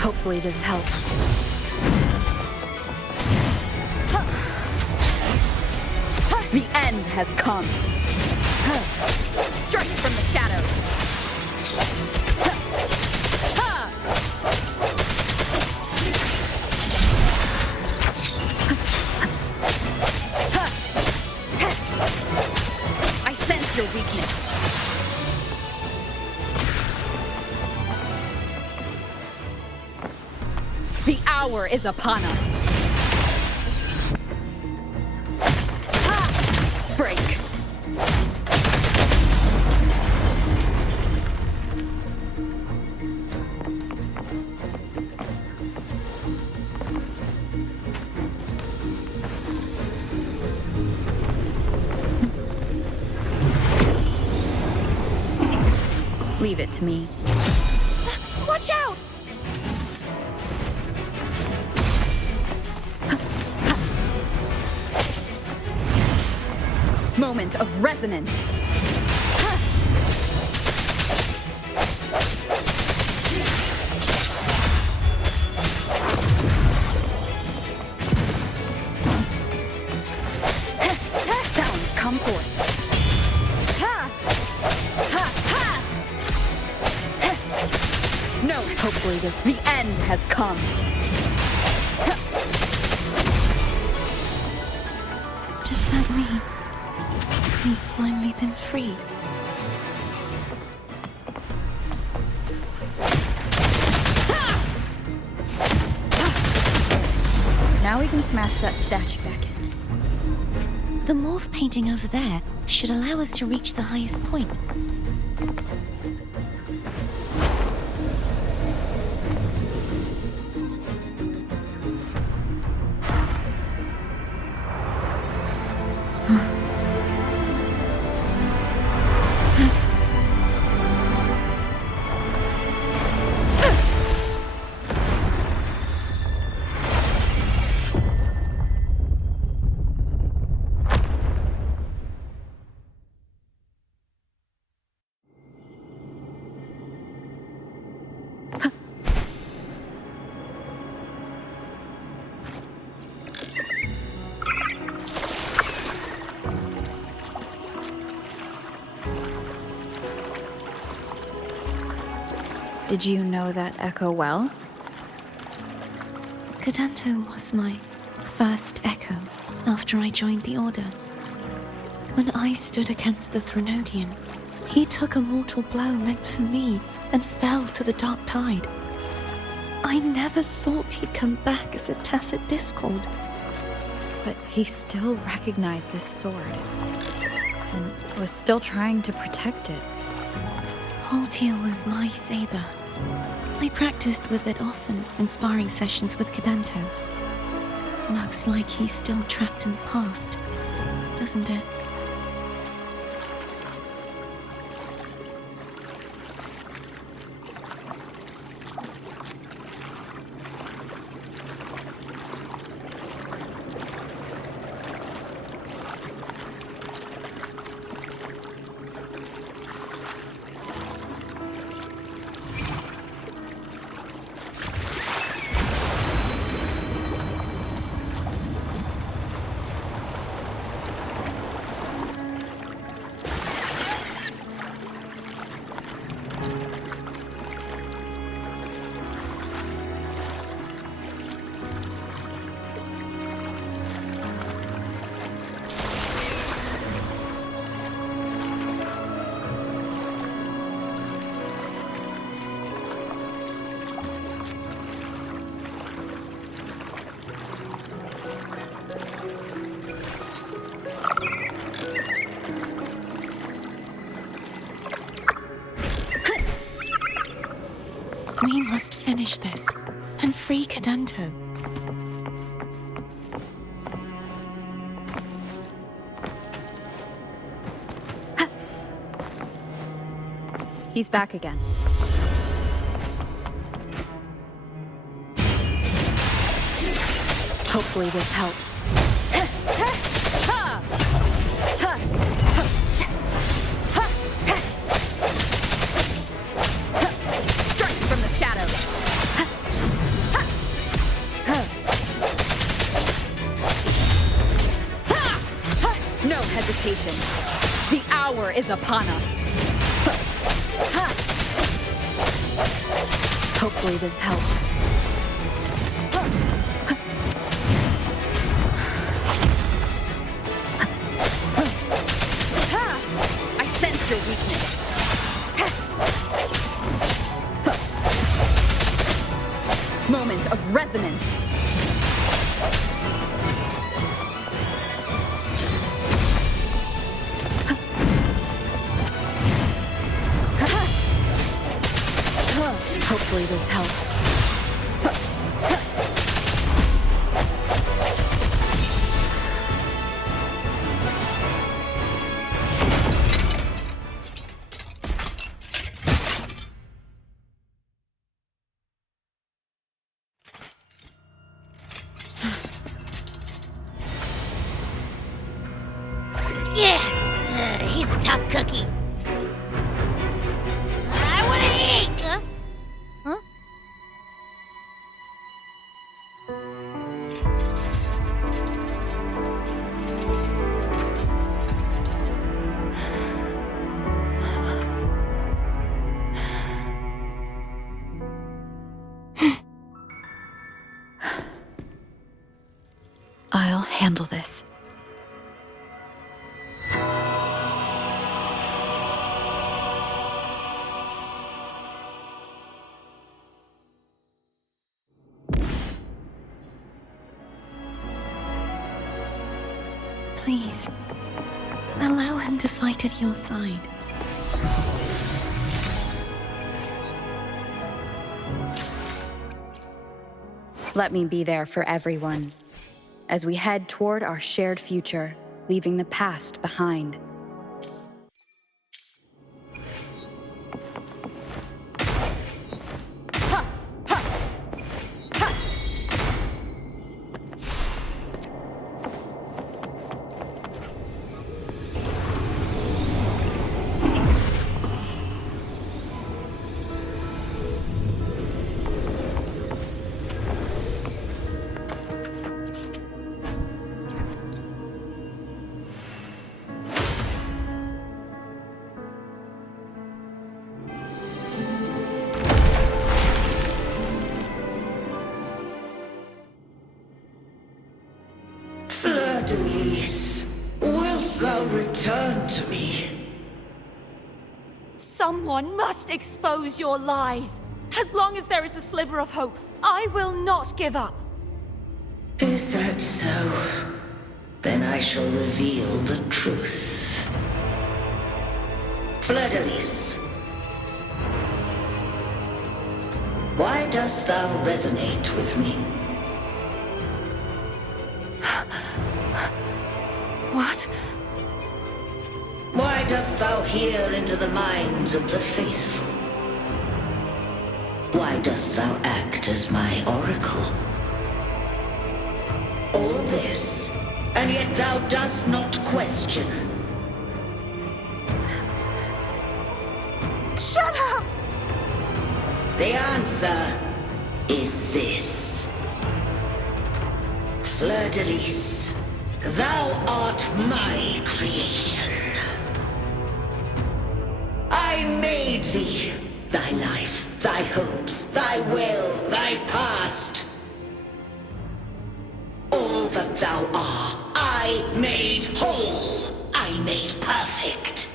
Hopefully this helps. The end has come. Strike from the shadows. I sense your weakness. The hour is upon us. Break. Leave it to me. Watch out! Moment of resonance. Sounds come forth. No, hopefully the end has come. Does that mean he's finally been freed? Now we can smash that statue back in. The morph painting over there should allow us to reach the highest point. Did you know that echo well? Cadanto was my first echo after I joined the Order. When I stood against the Threnodian, he took a mortal blow meant for me and fell to the dark tide. I never thought he'd come back as a tacit discord. But he still recognized this sword, and was still trying to protect it. Haltier was my saber. I practiced with it often in sparring sessions with Cadanto. Looks like he's still trapped in the past, doesn't it? We must finish this and free Cadento. He's back again. Hopefully this helps. Strike from the shadows. No hesitation. The hour is upon us. Hopefully this helps. I sense your weakness. Moment of resonance. Hopefully this helps. Yeah, he's a tough cookie. I want to eat. Huh? I'll handle this. Please, allow him to fight at your side. Let me be there for everyone as we head toward our shared future, leaving the past behind. Wilt thou return to me? Someone must expose your lies. As long as there is a sliver of hope, I will not give up. Is that so? Then I shall reveal the truth. Fleur-de-Lis, why dost thou resonate with me? What? Why dost thou hear into the minds of the faithful? Why dost thou act as my oracle? All this, and yet thou dost not question. Shut up! The answer is this. Fleur-de-Lis, thou art my creation. I made thee, thy life, thy hopes, thy will, thy past. All that thou art, I made whole. I made perfect.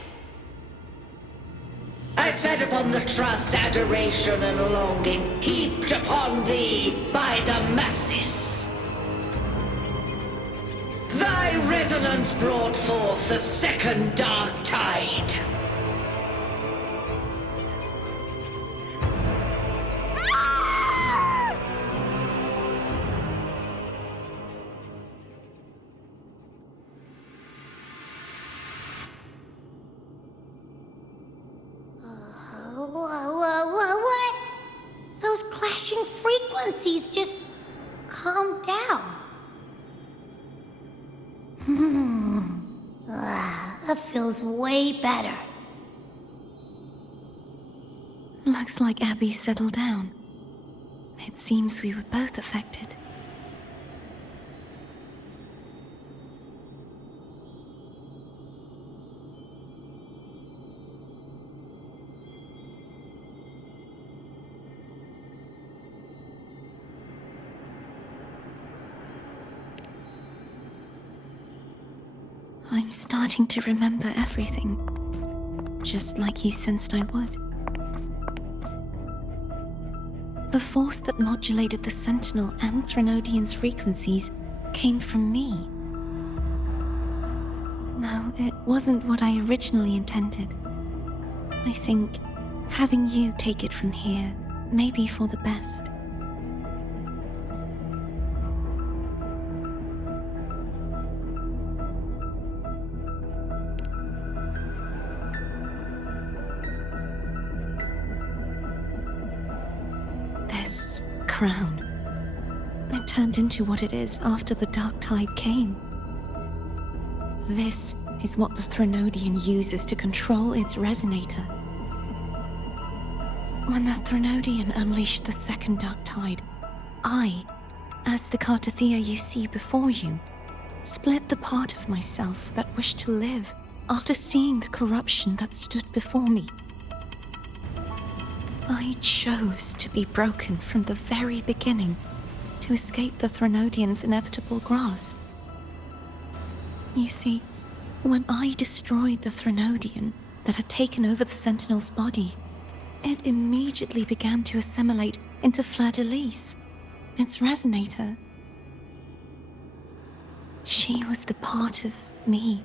I fed upon the trust, adoration, and longing heaped upon thee by the masses. Thy resonance brought forth the second dark tide. What? Those clashing frequencies just calmed down. That feels way better. Looks like Abby settled down. It seems we were both affected. I'm starting to remember everything, just like you sensed I would. The force that modulated the Sentinel and Threnodian's frequencies came from me. No, it wasn't what I originally intended. I think having you take it from here may be for the best. Crown. It turned into what it is after the Dark Tide came. This is what the Threnodian uses to control its resonator. When the Threnodian unleashed the second Dark Tide, I, as the Cartothea you see before you, split the part of myself that wished to live after seeing the corruption that stood before me. I chose to be broken from the very beginning to escape the Threnodian's inevitable grasp. You see, when I destroyed the Threnodian that had taken over the Sentinel's body, it immediately began to assimilate into Fleur-de-Lis, its resonator. She was the part of me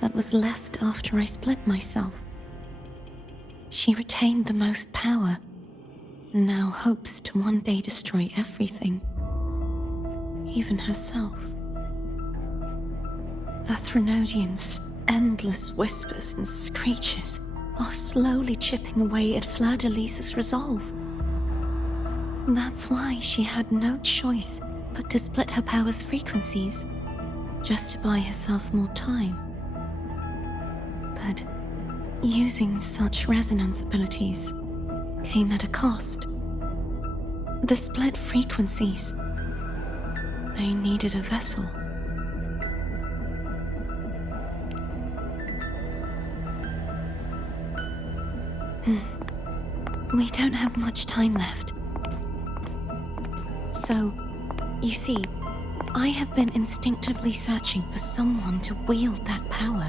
that was left after I split myself. She retained the most power, and now hopes to one day destroy everything, even herself. The Threnodian's endless whispers and screeches are slowly chipping away at Fleur-de-Lis's resolve. That's why she had no choice but to split her power's frequencies, just to buy herself more time. But using such resonance abilities came at a cost. The split frequencies. They needed a vessel. We don't have much time left. So, you see, I have been instinctively searching for someone to wield that power.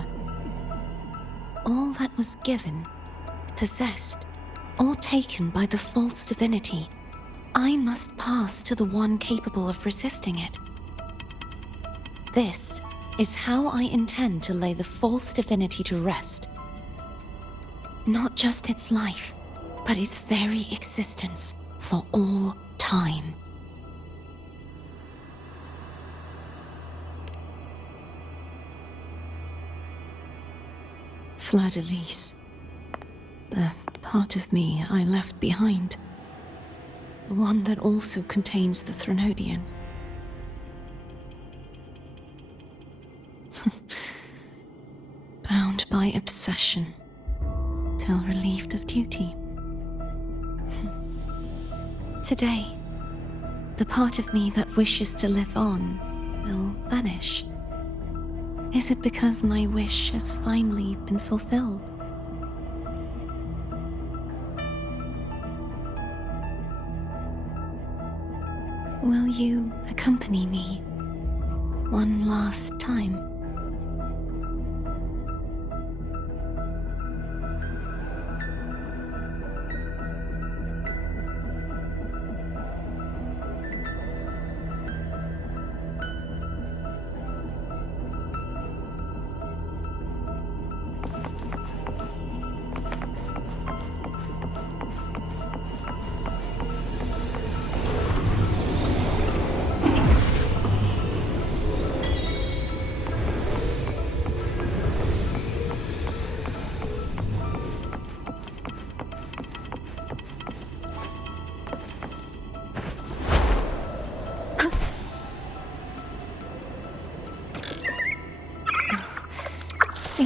All that was given, possessed, or taken by the false divinity, I must pass to the one capable of resisting it. This is how I intend to lay the false divinity to rest. Not just its life, but its very existence for all time. Fleur-de-Lis. The part of me I left behind. The one that also contains the Threnodian. Bound by obsession, till relieved of duty. Today, the part of me that wishes to live on will vanish. Is it because my wish has finally been fulfilled? Will you accompany me one last time?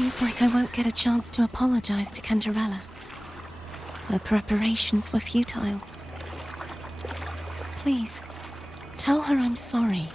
Seems like I won't get a chance to apologize to Cantarella. Her preparations were futile. Please, tell her I'm sorry.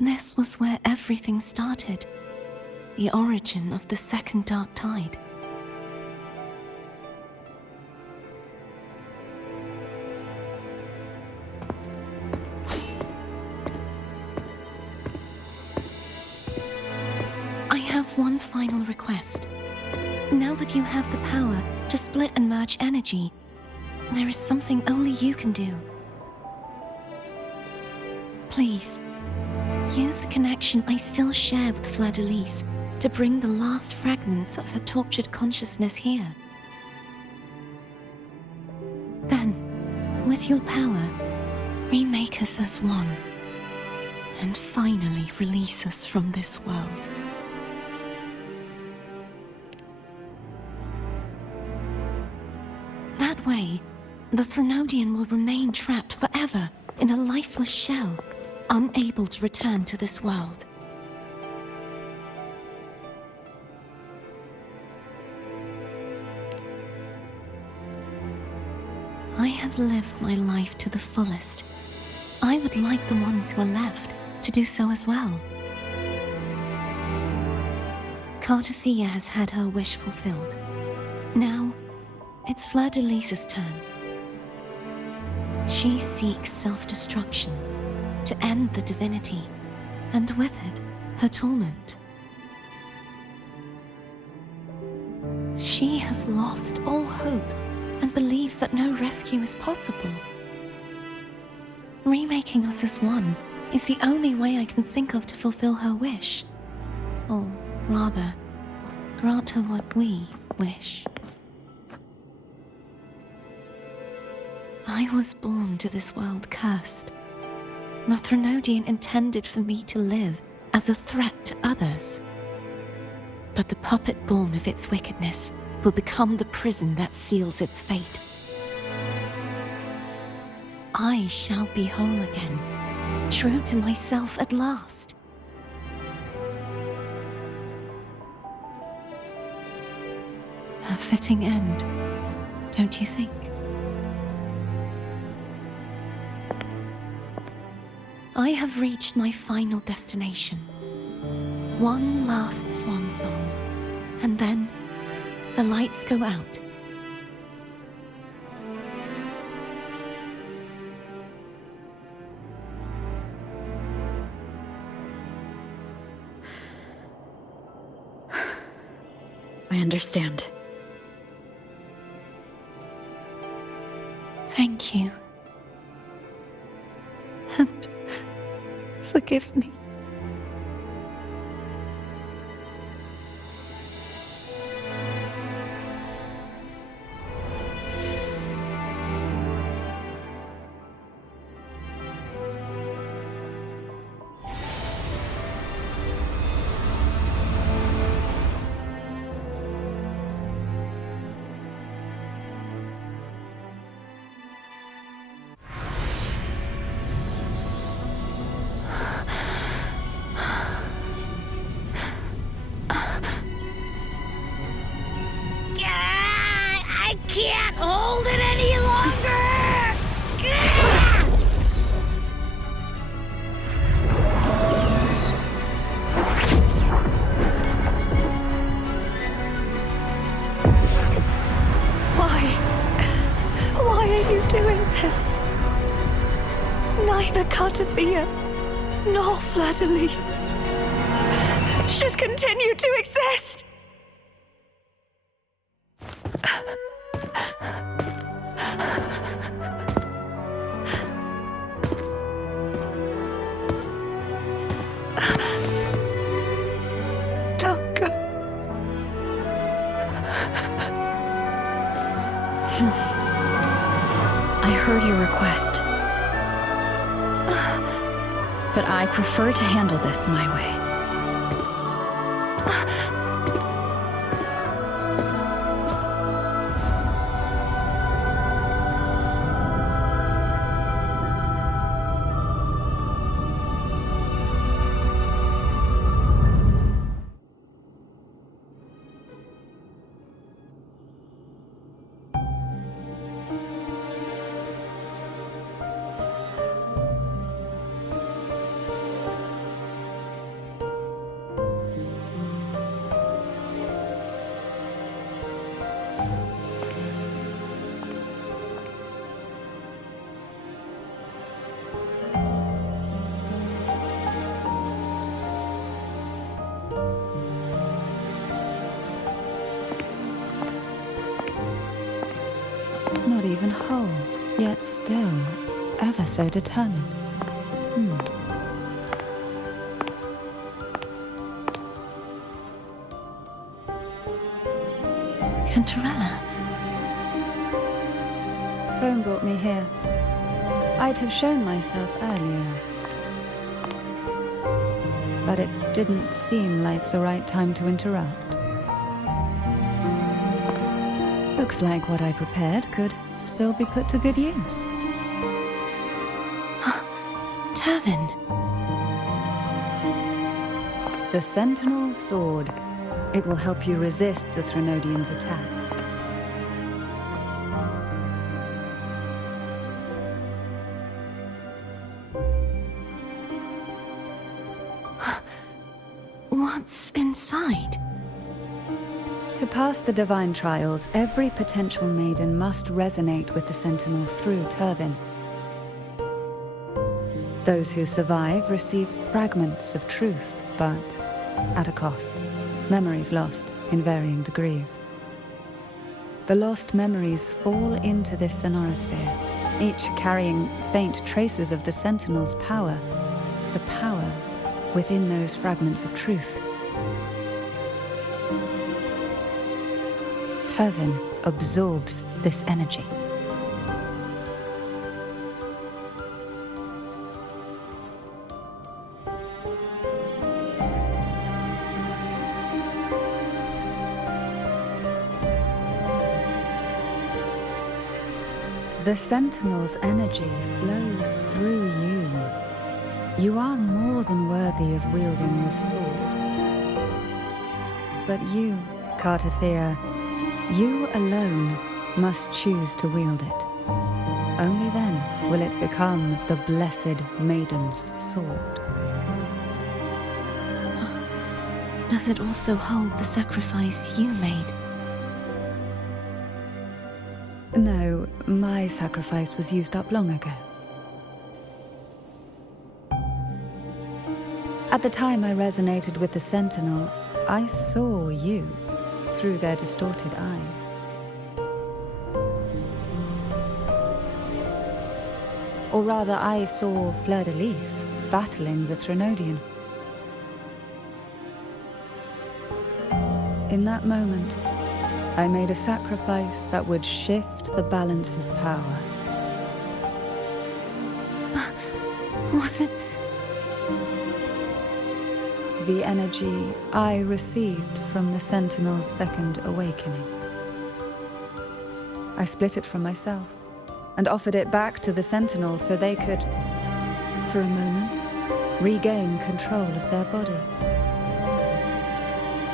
This was where everything started. The origin of the second dark tide. I have one final request. Now that you have the power to split and merge energy, there is something only you can do. Please, use the connection I still share with Fleur-de-Lis to bring the last fragments of her tortured consciousness here. Then, with your power, remake us as one, and finally release us from this world. That way, the Threnodian will remain trapped forever in a lifeless shell, unable to return to this world. I have lived my life to the fullest. I would like the ones who are left to do so as well. Cartathea has had her wish fulfilled. Now, it's Fleur-de-Lis's turn. She seeks self-destruction to end the divinity, and with it, her torment. She has lost all hope and believes that no rescue is possible. Remaking us as one is the only way I can think of to fulfill her wish. Or rather, grant her what we wish. I was born to this world cursed. The Threnodian intended for me to live as a threat to others. But the puppet born of its wickedness will become the prison that seals its fate. I shall be whole again, true to myself at last. A fitting end, don't you think? I have reached my final destination. One last swan song, and then the lights go out. I understand. Thank you. And forgive me. Cartathea nor Fleur-de-Lis should continue to exist. Don't go. I heard your request. But I prefer to handle this my way. Not even whole, yet still ever so determined. Cantarella. Phone brought me here. I'd have shown myself earlier. But it didn't seem like the right time to interrupt. Looks like what I prepared could still be put to good use. Turvin. The Sentinel's Sword. It will help you resist the Threnodian's attack. What's inside? To pass the divine trials, every potential maiden must resonate with the Sentinel through Turvin. Those who survive receive fragments of truth, but at a cost. Memories lost in varying degrees. The lost memories fall into this sonorosphere, each carrying faint traces of the Sentinel's power, the power within those fragments of truth. Turvin absorbs this energy. The Sentinel's energy flows through you. You are more than worthy of wielding this sword. But you, Cartathea, you alone must choose to wield it. Only then will it become the Blessed Maiden's sword. Does it also hold the sacrifice you made? No, my sacrifice was used up long ago. At the time I resonated with the Sentinel, I saw you through their distorted eyes. Or rather, I saw Fleur-de-Lis battling the Threnodian. In that moment, I made a sacrifice that would shift the balance of power. Was it? The energy I received from the Sentinel's second awakening. I split it from myself and offered it back to the Sentinel so they could, for a moment, regain control of their body.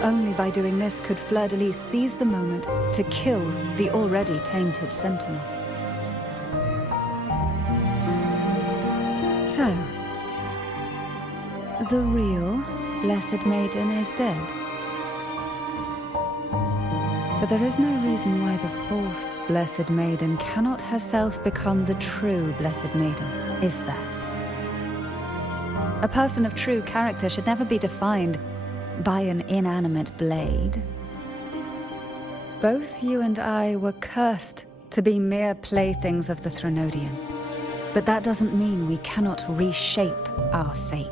Only by doing this could Fleur-de-Lis seize the moment to kill the already tainted Sentinel. So, the real Blessed Maiden is dead. But there is no reason why the false Blessed Maiden cannot herself become the true Blessed Maiden, is there? A person of true character should never be defined by an inanimate blade. Both you and I were cursed to be mere playthings of the Threnodian. But that doesn't mean we cannot reshape our fate.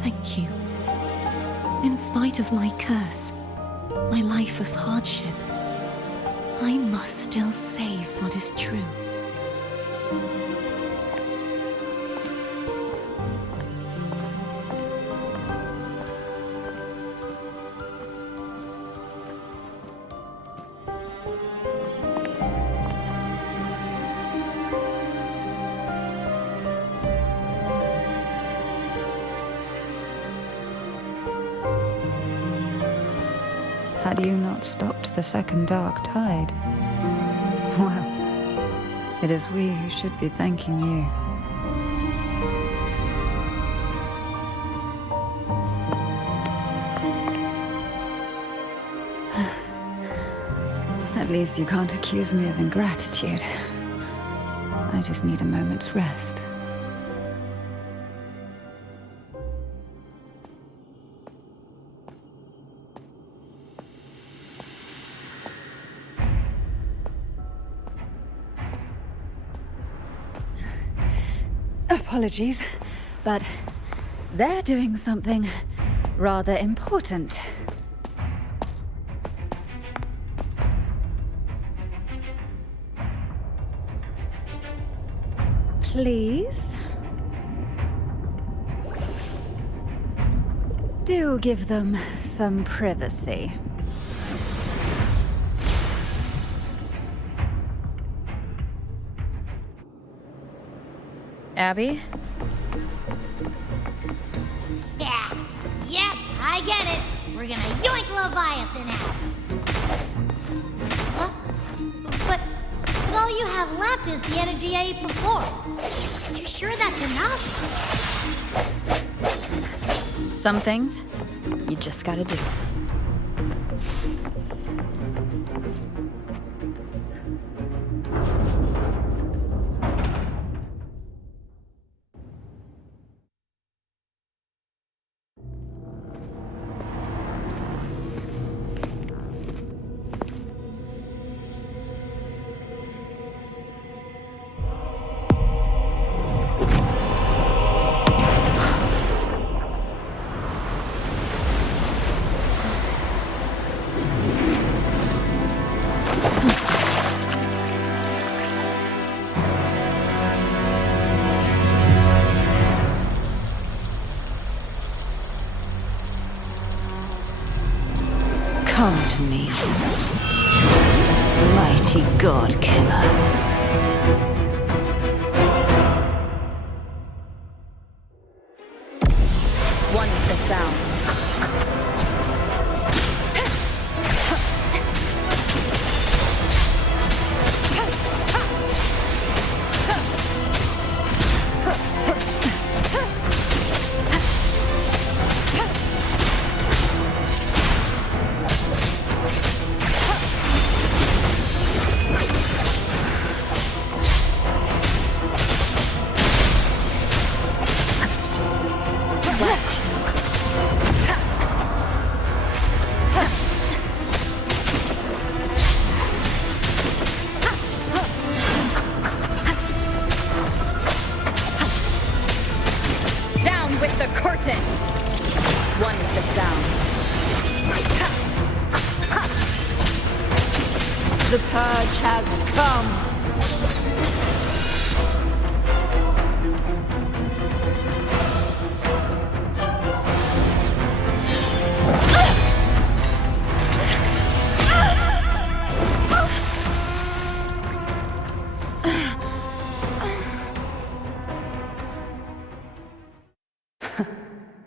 Thank you. In spite of my curse, my life of hardship, I must still save what is true. Had you not stopped the second dark tide? Well, it is we who should be thanking you. At least you can't accuse me of ingratitude. I just need a moment's rest. Apologies, but they're doing something rather important. Please? Do give them some privacy. Abby? Yeah, yep, I get it. We're gonna yoink Leviathan out. Huh? But all you have left is the energy I ate before. You sure that's enough? Some things, you just gotta do. Come to me, mighty god killer. One with the sound. With the curtain! One with the sound. The purge has come!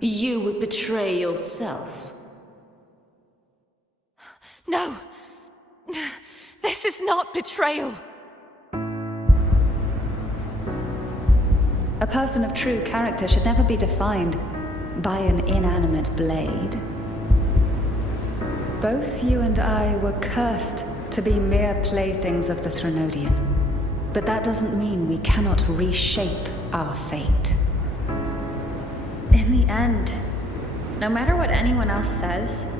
You would betray yourself. No! This is not betrayal! A person of true character should never be defined by an inanimate blade. Both you and I were cursed to be mere playthings of the Threnodian. But that doesn't mean we cannot reshape our fate. In the end, no matter what anyone else says,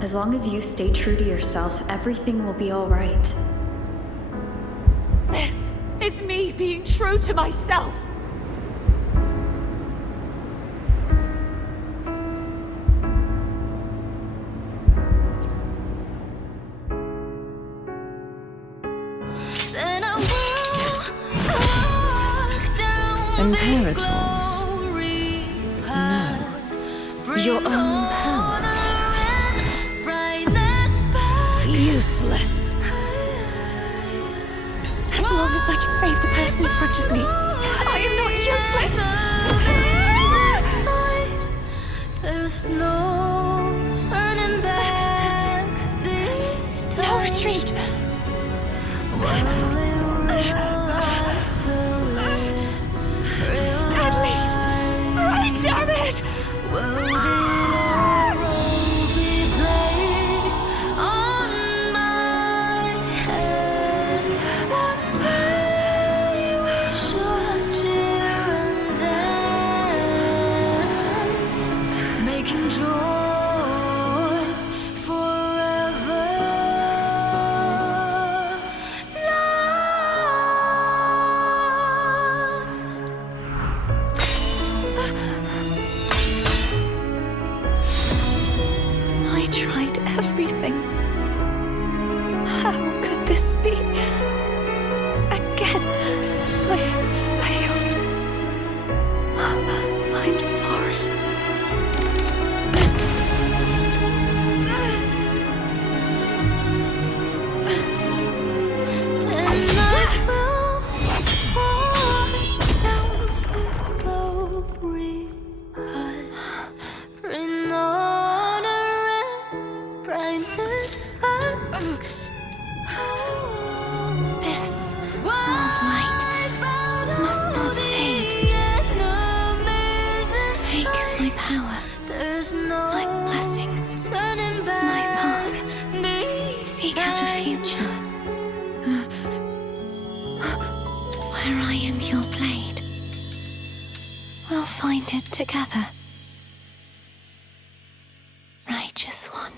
as long as you stay true to yourself, everything will be all right. This is me being true to myself. Imperators? No. Your own power? Useless. As long as I can save the person in front of me, I am not useless! There's no turning back this time. No retreat! At least, right, damn it! Will the arrow be placed on my head? One day we shall cheer and dance, making joy forever last. I tried everything. How could this be? Again, I failed. I'm sorry. Then I will walk down the glory path, bring honor and brightness back. This warm light must not fade. Take my power, There's no my blessings, turning my back. past. Seek out a future where I am your blade. We'll find it together. Righteous one.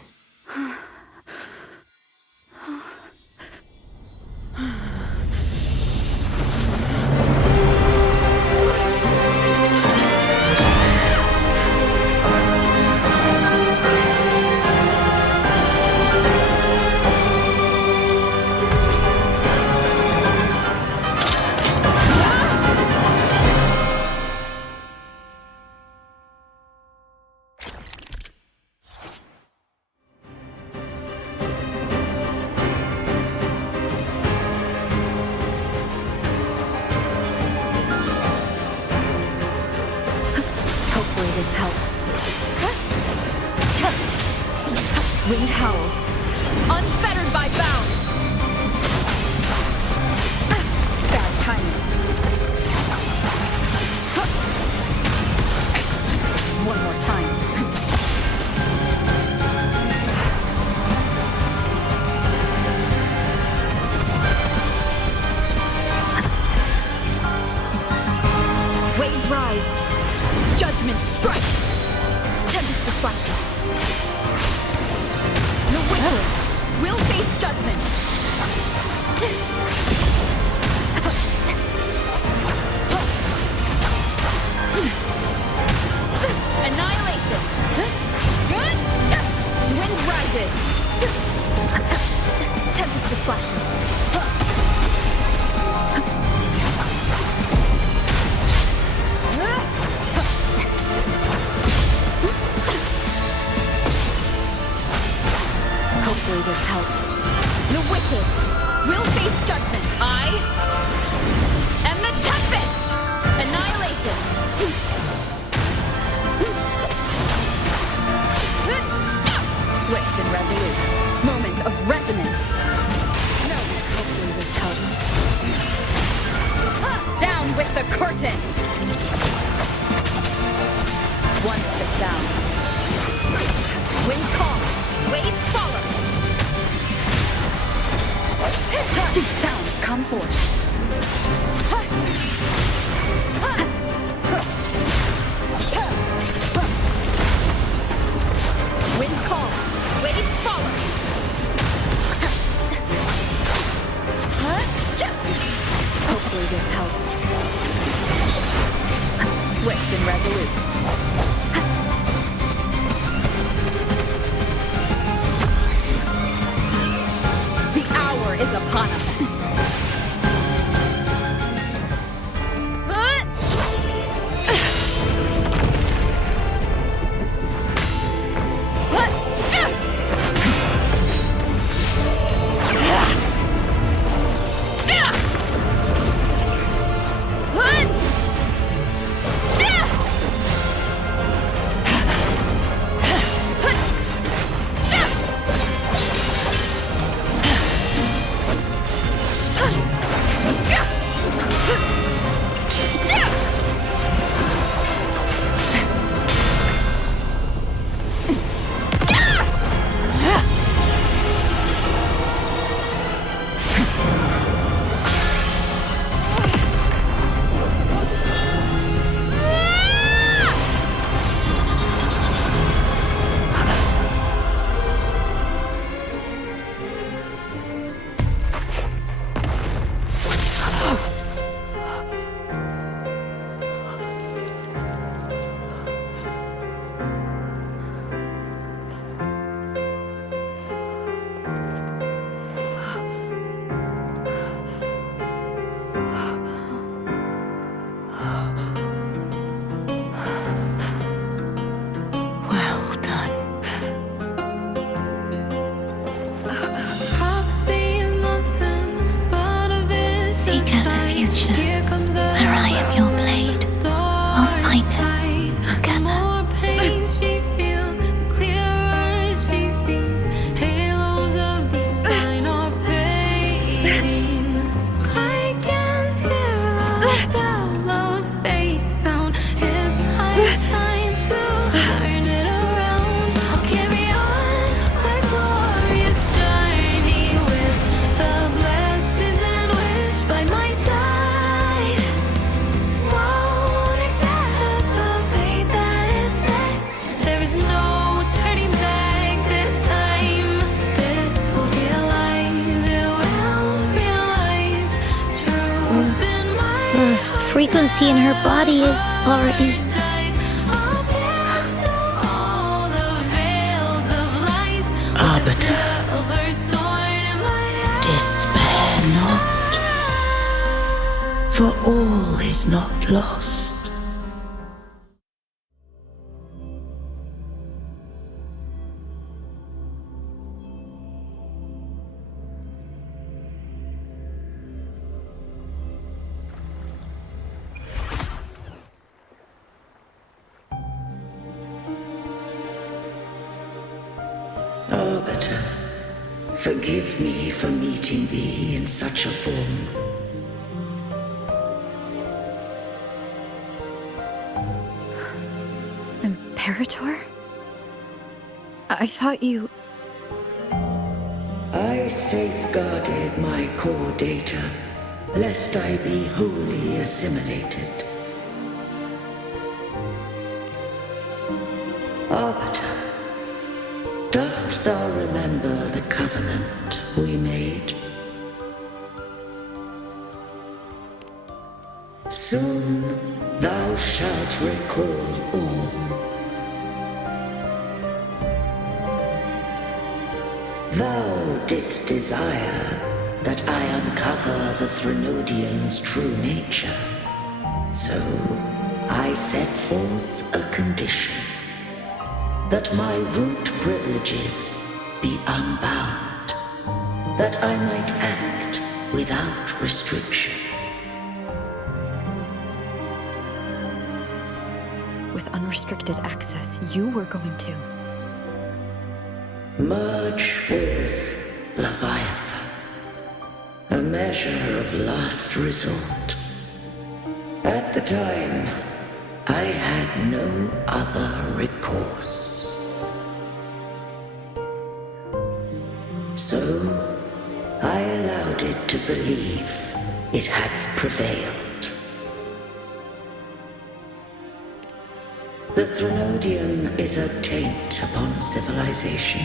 Hopefully this helps. Winged howls. Unfettered by bounds! Bad timing. One more time. Waves rise. Judgment strikes. Tempest of flashes. The wicked will face judgment. Annihilation. Good. Wind rises. Tempest of flashes. Hopefully this helps. The wicked will face judgment. I am the Tempest! Annihilation! Swift and resolute. Moment of resonance. No, hopefully this helps. Down with the curtain! the sound. Wind calls, waves follow. These sounds come forth. Wind calls, waves follow. Hopefully this helps. Swift and resolute. The hour is upon us. Frequency in her body is already... Arbiter, despair not, for all is not lost. Arbiter, forgive me for meeting thee in such a form. Imperator? I thought you... I safeguarded my core data, lest I be wholly assimilated. Arbiter, dost thou remember the covenant we made? Soon thou shalt recall all. Thou didst desire that I uncover the Threnodian's true nature. So I set forth a condition. That my root privileges be unbound, that I might act without restriction. With unrestricted access, you were going to... merge with Leviathan, a measure of last resort. At the time, I had no other recourse. So, I allowed it to believe it had prevailed. The Threnodian is a taint upon civilization.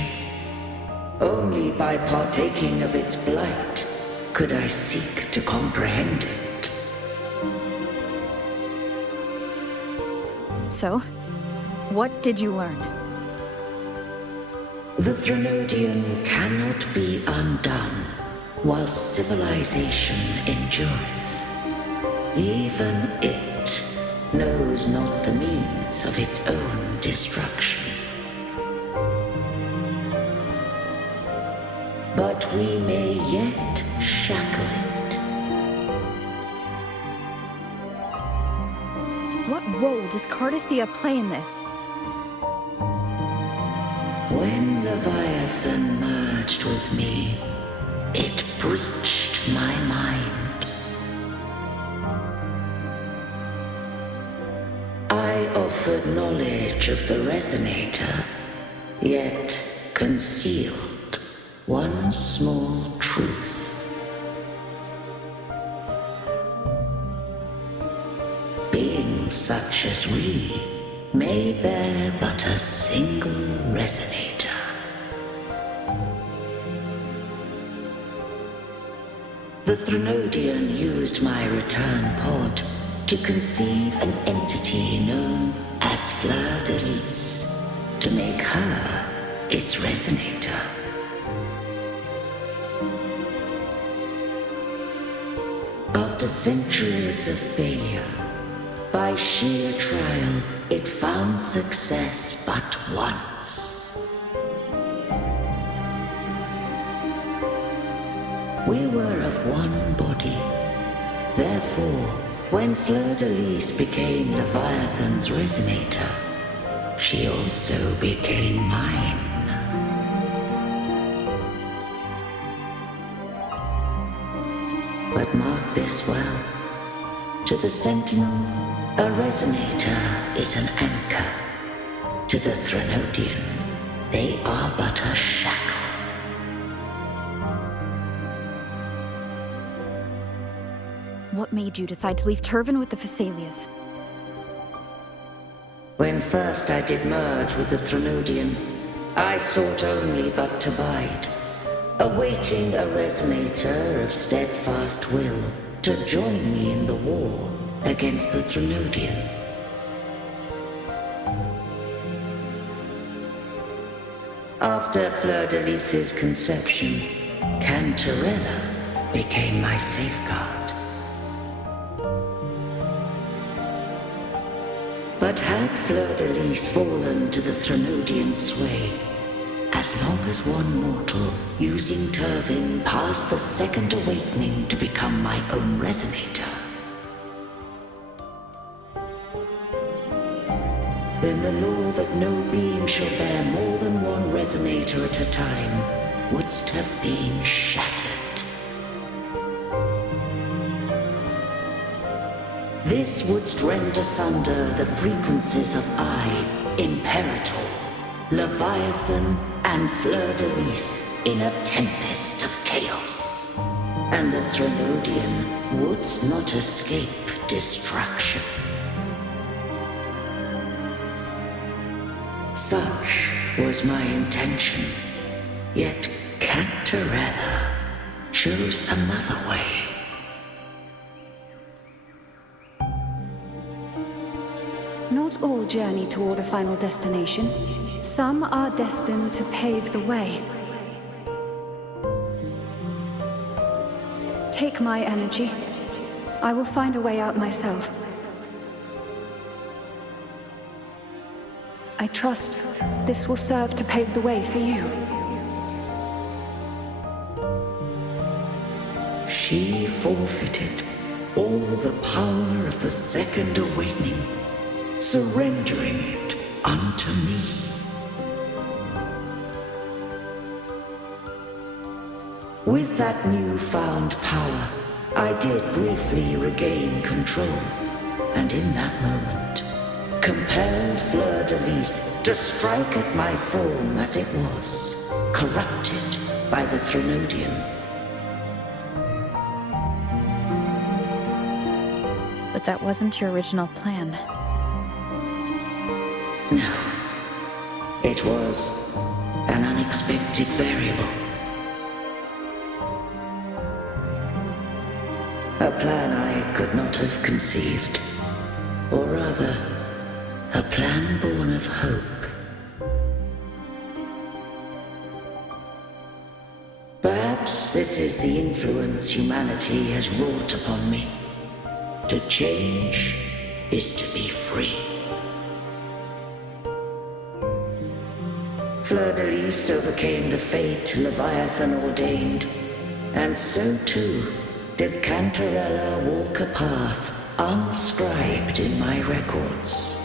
Only by partaking of its blight could I seek to comprehend it. So, what did you learn? The Threnodian cannot be undone while civilization endureth. Even it knows not the means of its own destruction. But we may yet shackle it. What role does Cardathia play in this? When Leviathan merged with me, it breached my mind. I offered knowledge of the Resonator, yet concealed one small truth. Beings such as we may bear but a single Resonator. The Threnodian used my return pod to conceive an entity known as Fleur-de-Lis, to make her its Resonator. After centuries of failure, by sheer trial, it found success but once. We were of one body. Therefore, when Fleur-de-Lis became Leviathan's Resonator, she also became mine. But mark this well. To the Sentinel, a Resonator is an anchor. To the Threnodian, they are but a shackle. What made you decide to leave Turvan with the Phassalias? When first I did merge with the Threnodian, I sought only but to bide, awaiting a Resonator of steadfast will to join me in the war against the Threnodian. After Fleur-de-Lis's conception, Cantarella became my safeguard. But had Fleur-de-Lis fallen to the Threnodian sway, as long as one mortal using Turvin passed the second awakening to become my own Resonator, then the law that no being shall bear more than one Resonator at a time wouldst have been shattered. This wouldst rend asunder the frequencies of I, Imperator, Leviathan, and Fleur-de-Lis in a tempest of chaos. And the Threnodian wouldst not escape destruction. Such was my intention, yet Cantarella chose another way. Not all journey toward a final destination. Some are destined to pave the way. Take my energy. I will find a way out myself. I trust this will serve to pave the way for you. She forfeited all the power of the second awakening, surrendering it unto me. With that newfound power, I did briefly regain control, and in that moment, compelled Fleur-de-Lis to strike at my form as it was, corrupted by the Threnodian. But that wasn't your original plan. No. It was an unexpected variable. A plan I could not have conceived. Or rather, a plan born of hope. Perhaps this is the influence humanity has wrought upon me. To change is to be free. Fleur-de-Lis overcame the fate Leviathan ordained, and so too did Cantarella walk a path unscribed in my records.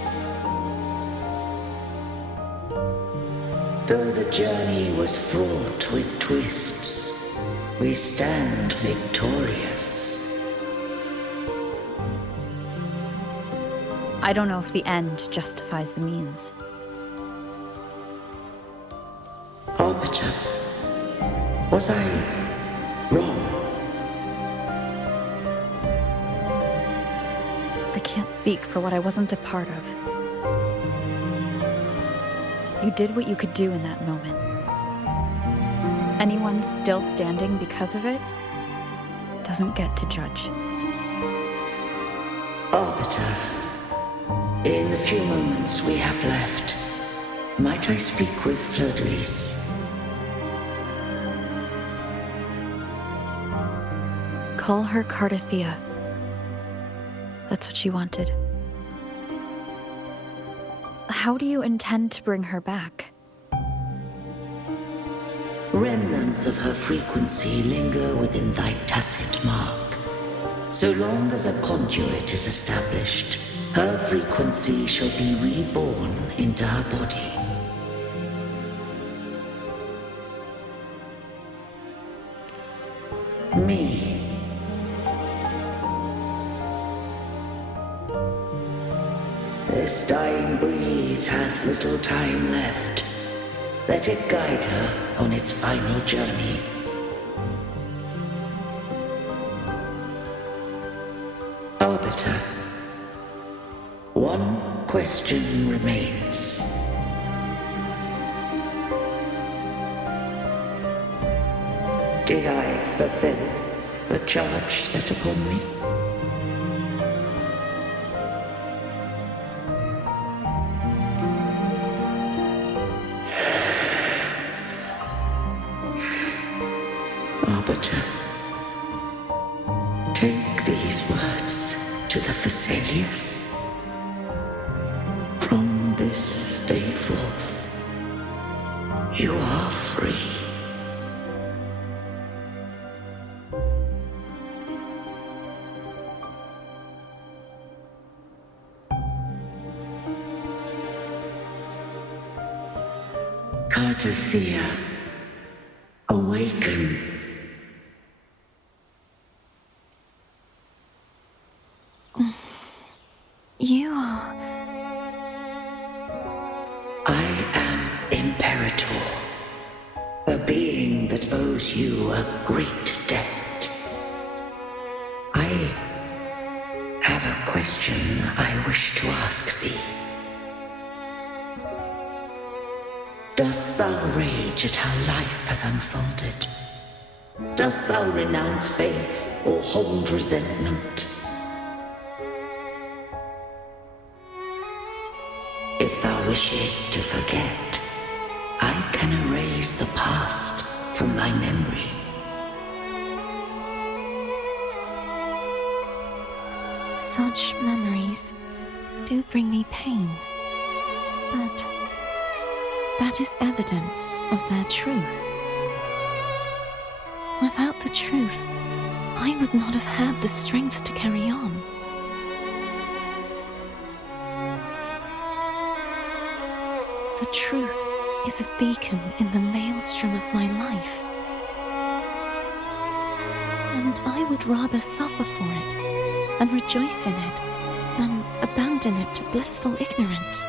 Though the journey was fraught with twists, we stand victorious. I don't know if the end justifies the means. Arbiter, was I wrong? I can't speak for what I wasn't a part of. You did what you could do in that moment. Anyone still standing because of it doesn't get to judge. Arbiter, in the few moments we have left, might I speak with Fleur-de-Lis? Call her Cardathea. That's what she wanted. How do you intend to bring her back? Remnants of her frequency linger within thy tacit mark. So long as a conduit is established, her frequency shall be reborn into her body. Me. This dying breeze hath little time left. Let it guide her on its final journey. Arbiter, one question remains. Did I fulfill the charge set upon me? Arbiter, take these words to the Vesalius. From this day forth, you are free. Cardathea, awaken. You are... I am Imperator, a being that owes you a great debt. I have a question I wish to ask thee. Dost thou rage at how life has unfolded? Dost thou renounce faith or hold resentment? If thou wishes to forget, I can erase the past from thy memory. Such memories do bring me pain, but that is evidence of their truth. Without the truth, I would not have had the strength to carry on. The truth is a beacon in the maelstrom of my life. And I would rather suffer for it and rejoice in it then abandon it to blissful ignorance.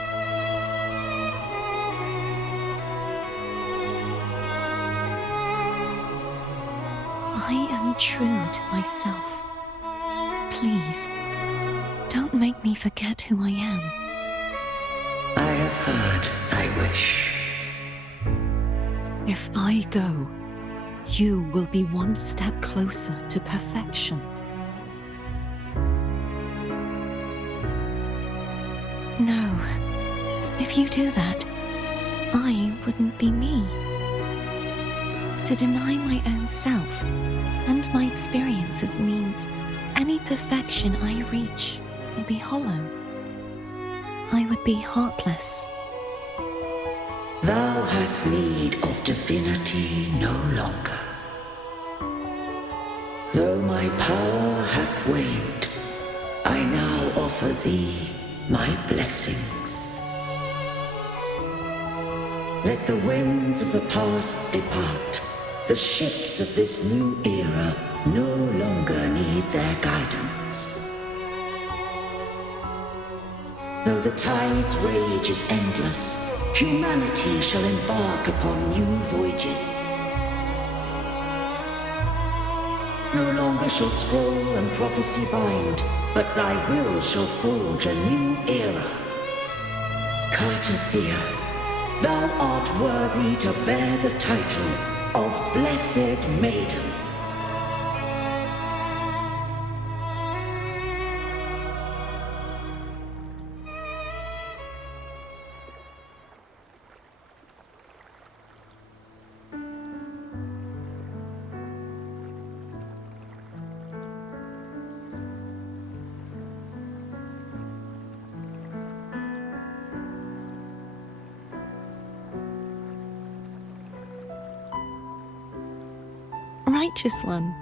I am true to myself. Please, don't make me forget who I am. I have heard thy wish. If I go, you will be one step closer to perfection. No. If you do that, I wouldn't be me. To deny my own self and my experiences means any perfection I reach will be hollow. I would be heartless. Thou hast need of divinity no longer. Though my power hath waned, I now offer thee my blessings. Let the winds of the past depart. The ships of this new era no longer need their guidance. Though the tide's rage is endless, humanity shall embark upon new voyages. No longer shall scroll and prophecy bind, but thy will shall forge a new era. Cartathea, thou art worthy to bear the title of Blessed Maiden. Righteous one.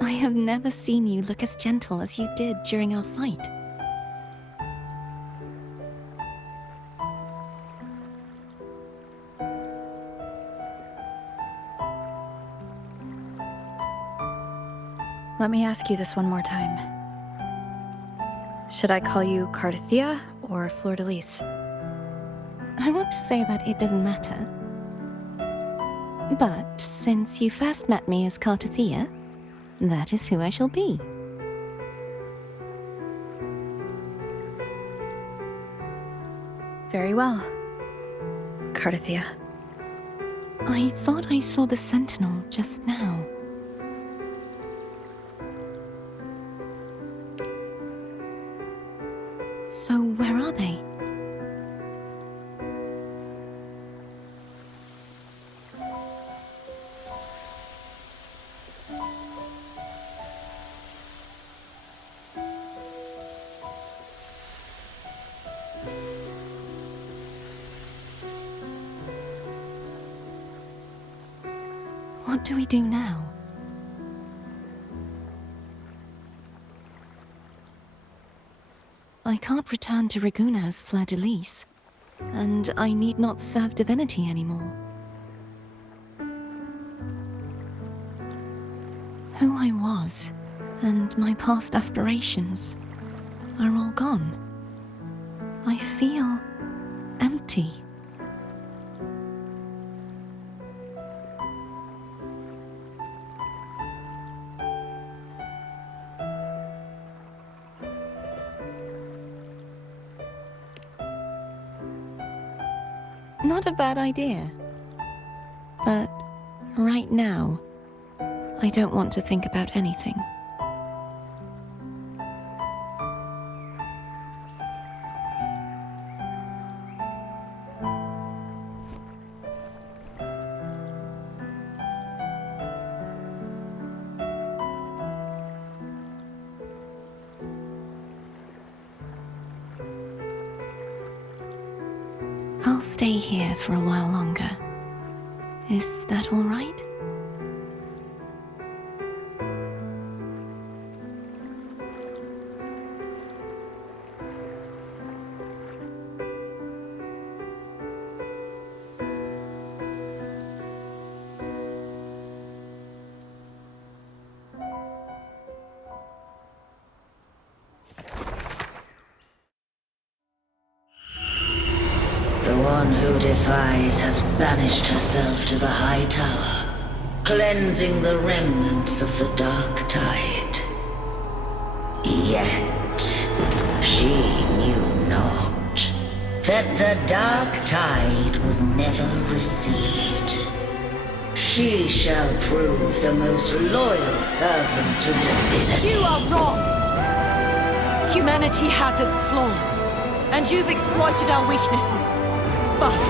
I have never seen you look as gentle as you did during our fight. Let me ask you this one more time. Should I call you Cartathea or Fleur-de-Lis? I want to say that it doesn't matter. But since you first met me as Cartathea, that is who I shall be. Very well, Cartathea. I thought I saw the Sentinel just now. So where are they? What do we do now? I can't return to Ragunna as Fleur-de-Lis, and I need not serve divinity anymore. Who I was, and my past aspirations, are all gone. I feel empty. Not a bad idea. But right now, I don't want to think about anything. I'll stay here for a while longer. Is that all right? one who defies hath banished herself to the high tower, cleansing the remnants of the dark tide. Yet she knew not that the dark tide would never recede. She shall prove the most loyal servant to divinity. You are wrong! Humanity has its flaws, and you've exploited our weaknesses. But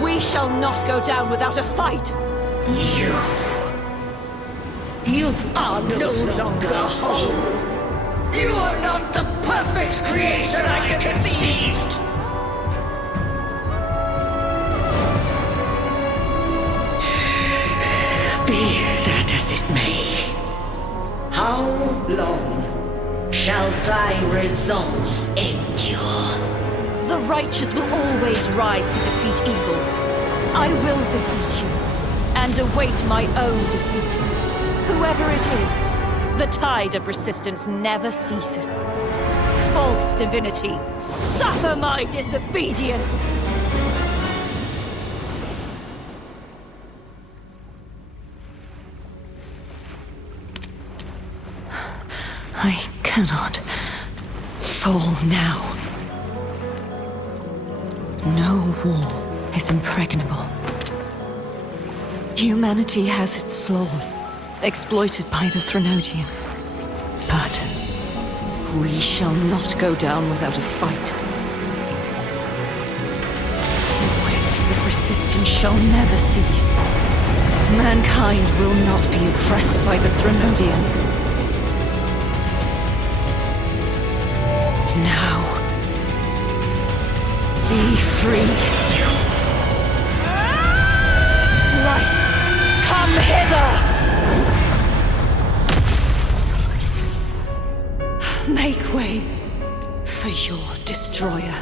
we shall not go down without a fight! You are no longer whole! You are not the perfect creation I conceived! Be that as it may, how long shall thy resolve endure? The righteous will always rise to defeat evil. I will defeat you, and await my own defeat. Whoever it is, the tide of resistance never ceases. False divinity, suffer my disobedience! I cannot fall now. No wall is impregnable. Humanity has its flaws, exploited by the Threnodian. But we shall not go down without a fight. The waves of resistance shall never cease. Mankind will not be oppressed by the Threnodian. Now, be free. Light, come hither! Make way for your destroyer.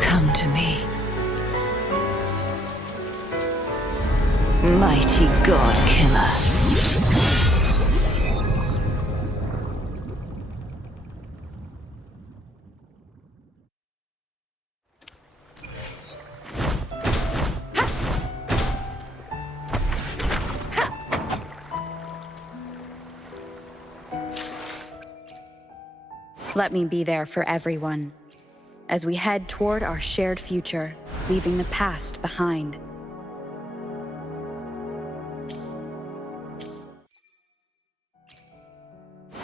Come to me. Mighty God Killer. Let me be there for everyone, as we head toward our shared future, leaving the past behind.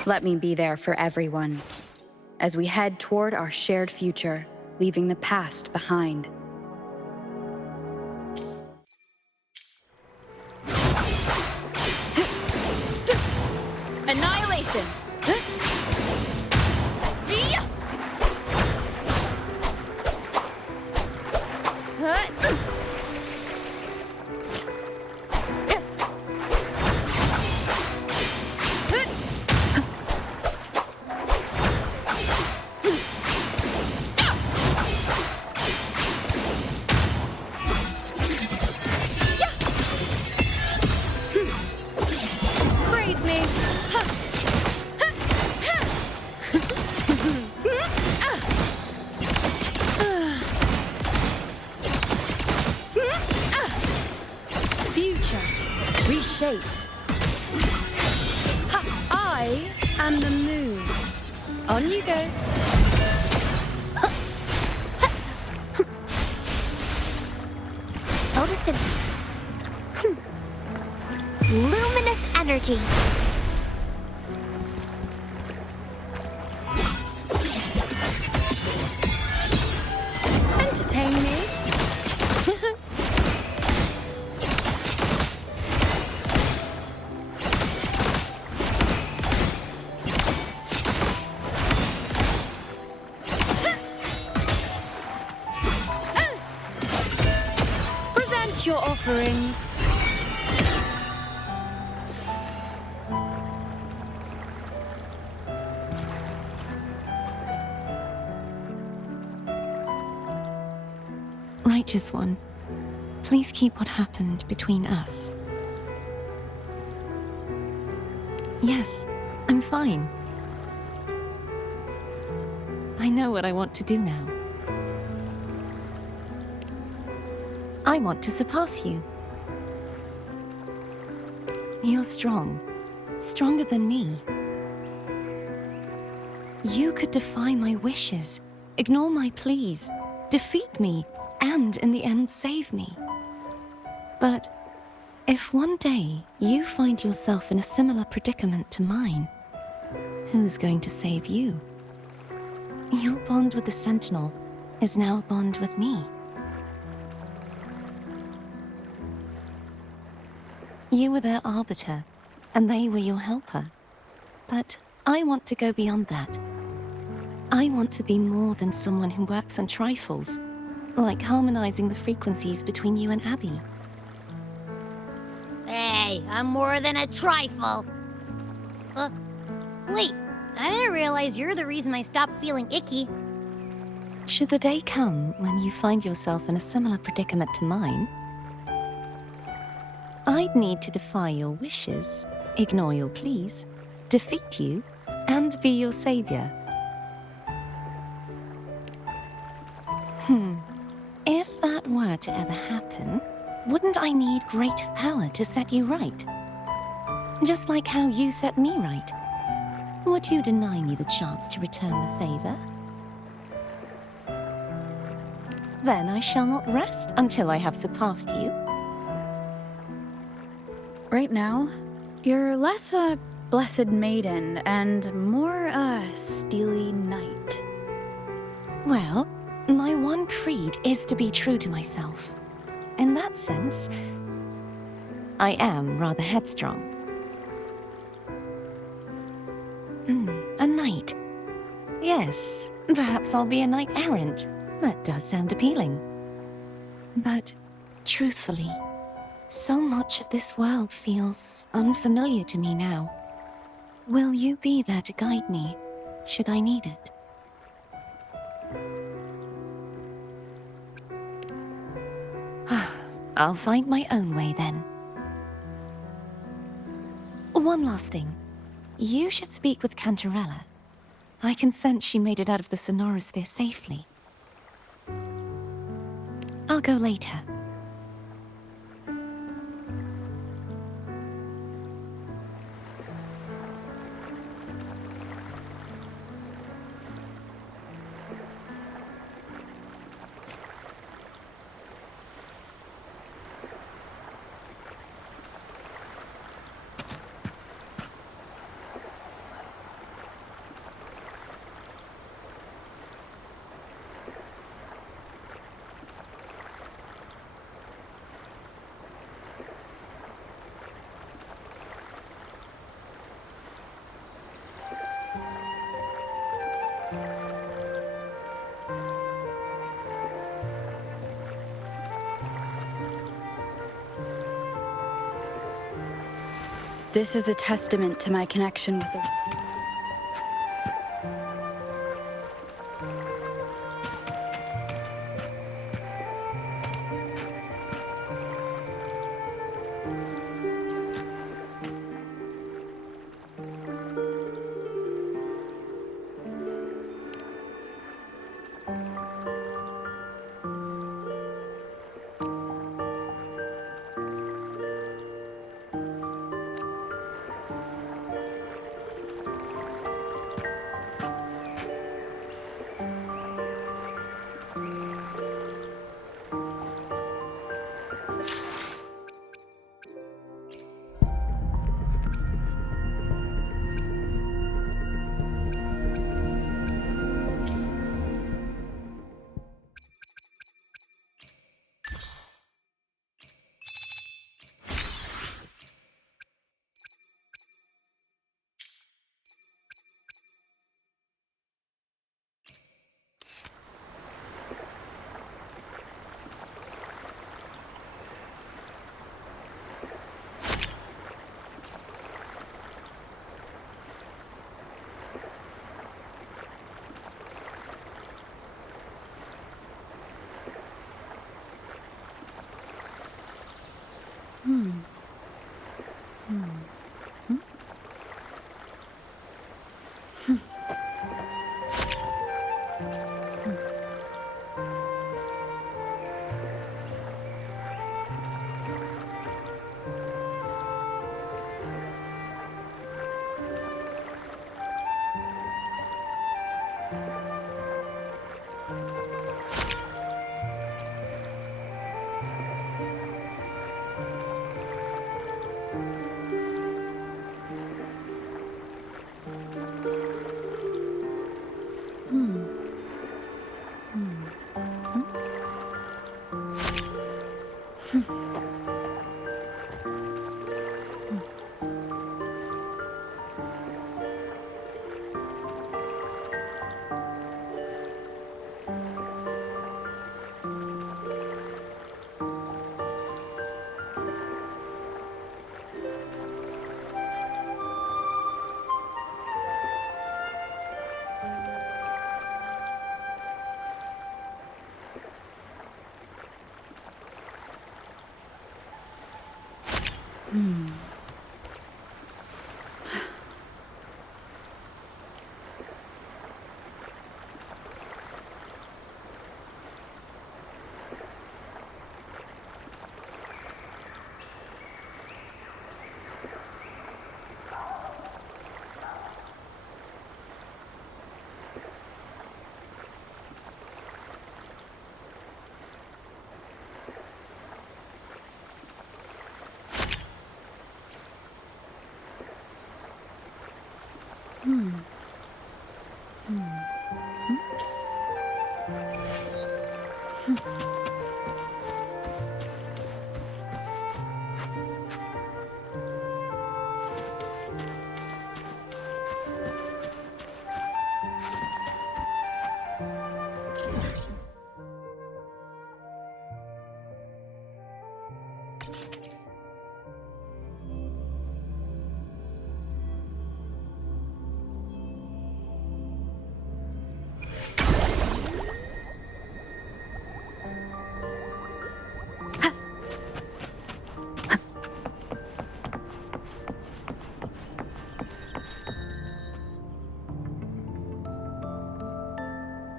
Let me be there for everyone, as we head toward our shared future, leaving the past behind. Annihilation! Praise me! Future reshaped. I am the moon. On you go. Photosynthesis. Luminous energy. Entertain me. Present your offerings. Righteous One, please keep what happened between us. Yes, I'm fine. I know what I want to do now. I want to surpass you. You're strong. Stronger than me. You could defy my wishes, ignore my pleas, defeat me, and in the end save me. But if one day you find yourself in a similar predicament to mine, who's going to save you? Your bond with the Sentinel is now a bond with me. You were their arbiter, and they were your helper. But I want to go beyond that. I want to be more than someone who works on trifles, like harmonizing the frequencies between you and Abby. Hey, I'm more than a trifle. Wait, I didn't realize you're the reason I stopped feeling icky. Should the day come when you find yourself in a similar predicament to mine, I'd need to defy your wishes, ignore your pleas, defeat you, and be your savior. If that were to ever happen, wouldn't I need great power to set you right? Just like how you set me right. Would you deny me the chance to return the favor? Then I shall not rest until I have surpassed you. Right now, you're less a blessed maiden and more a steely knight. Well, my one creed is to be true to myself. In that sense, I am rather headstrong. A knight. Yes, perhaps I'll be a knight errant. That does sound appealing. But, truthfully, so much of this world feels unfamiliar to me now. Will you be there to guide me, should I need it? I'll find my own way then. One last thing. You should speak with Cantarella. I can sense she made it out of the sonorosphere safely. I'll go later. This is a testament to my connection with the...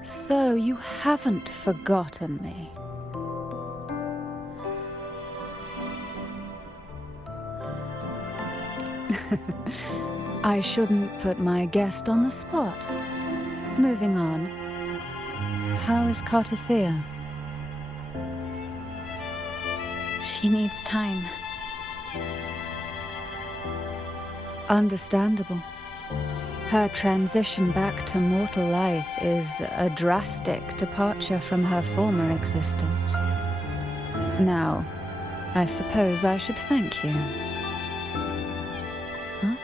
So you haven't forgotten me. I shouldn't put my guest on the spot. Moving on. How is Cartathea? She needs time. Understandable. Her transition back to mortal life is a drastic departure from her former existence. Now, I suppose I should thank you. Huh?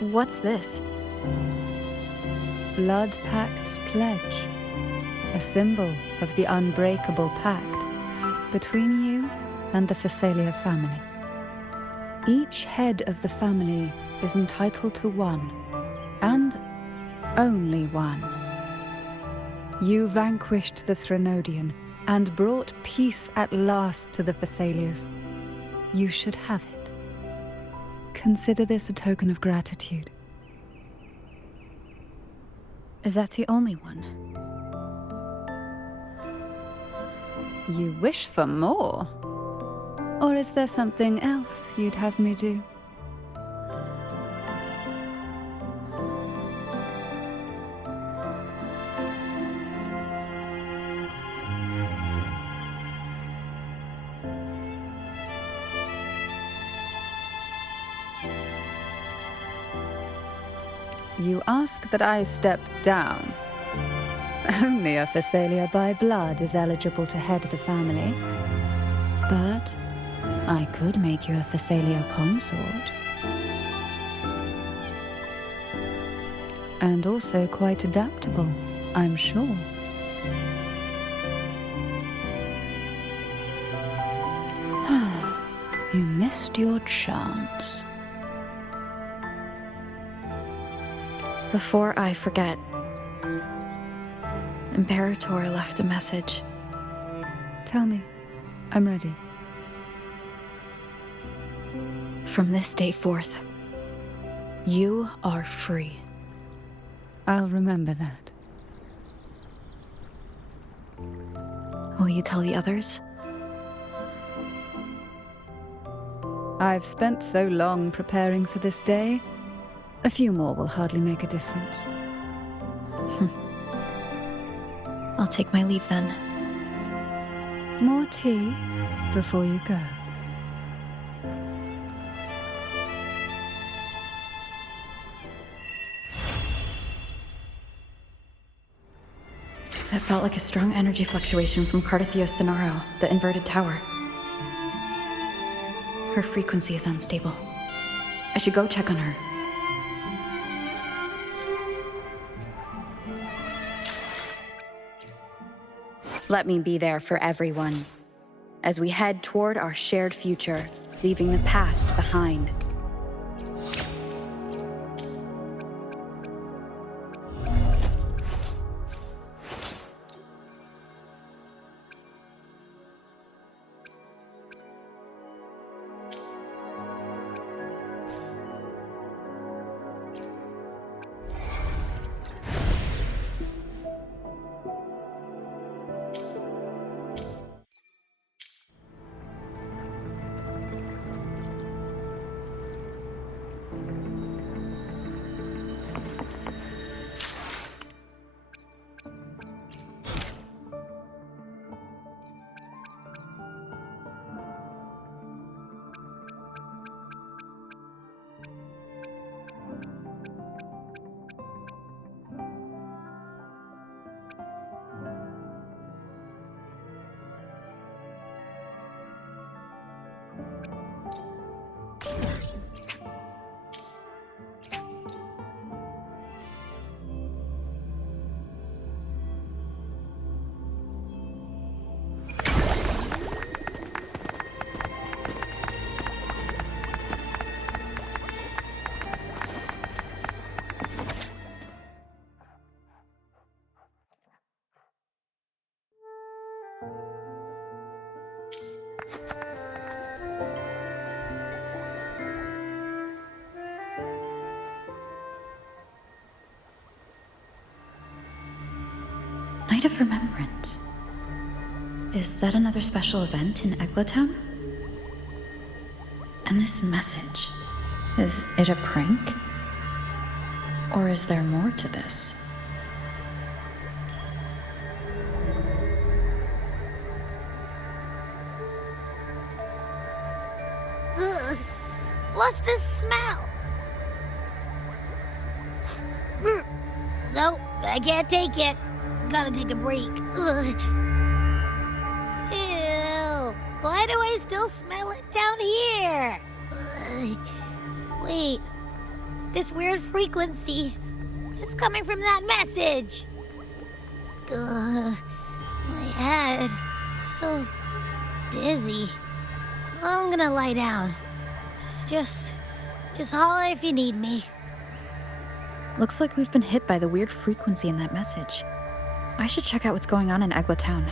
What's this? Blood Pact's pledge. A symbol of the unbreakable pact between you and the Phasalia family. Each head of the family is entitled to one, and only one. You vanquished the Threnodian and brought peace at last to the Phasalias. You should have it. Consider this a token of gratitude. Is that the only one? You wish for more? Or is there something else you'd have me do? You ask that I step down. Only a Phasalia by blood is eligible to head the family. But I could make you a Phasalia consort. And also quite adaptable, I'm sure. You missed your chance. Before I forget, Imperator left a message. Tell me. I'm ready. From this day forth, you are free. I'll remember that. Will you tell the others? I've spent so long preparing for this day. A few more will hardly make a difference. I'll take my leave then. More tea before you go. That felt like a strong energy fluctuation from Cartathea Sonaro, the inverted tower. Her frequency is unstable. I should go check on her. Let me be there for everyone, as we head toward our shared future, leaving the past behind. Night of Remembrance. Is that another special event in Eglatown? And this message, is it a prank? Or is there more to this? Ugh. What's this smell? Nope, I can't take it. Gotta take a break. Ugh. Ew. Why do I still smell it down here? Ugh. Wait. This weird frequency. It's coming from that message. Ugh. My head. So dizzy. I'm gonna lie down. Just holler if you need me. Looks like we've been hit by the weird frequency in that message. I should check out what's going on in Eglatown.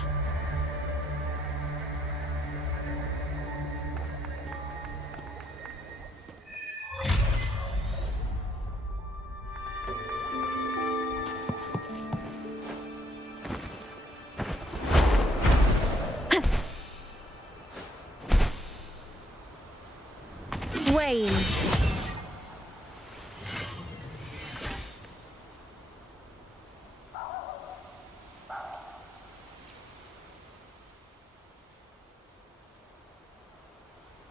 Wayne.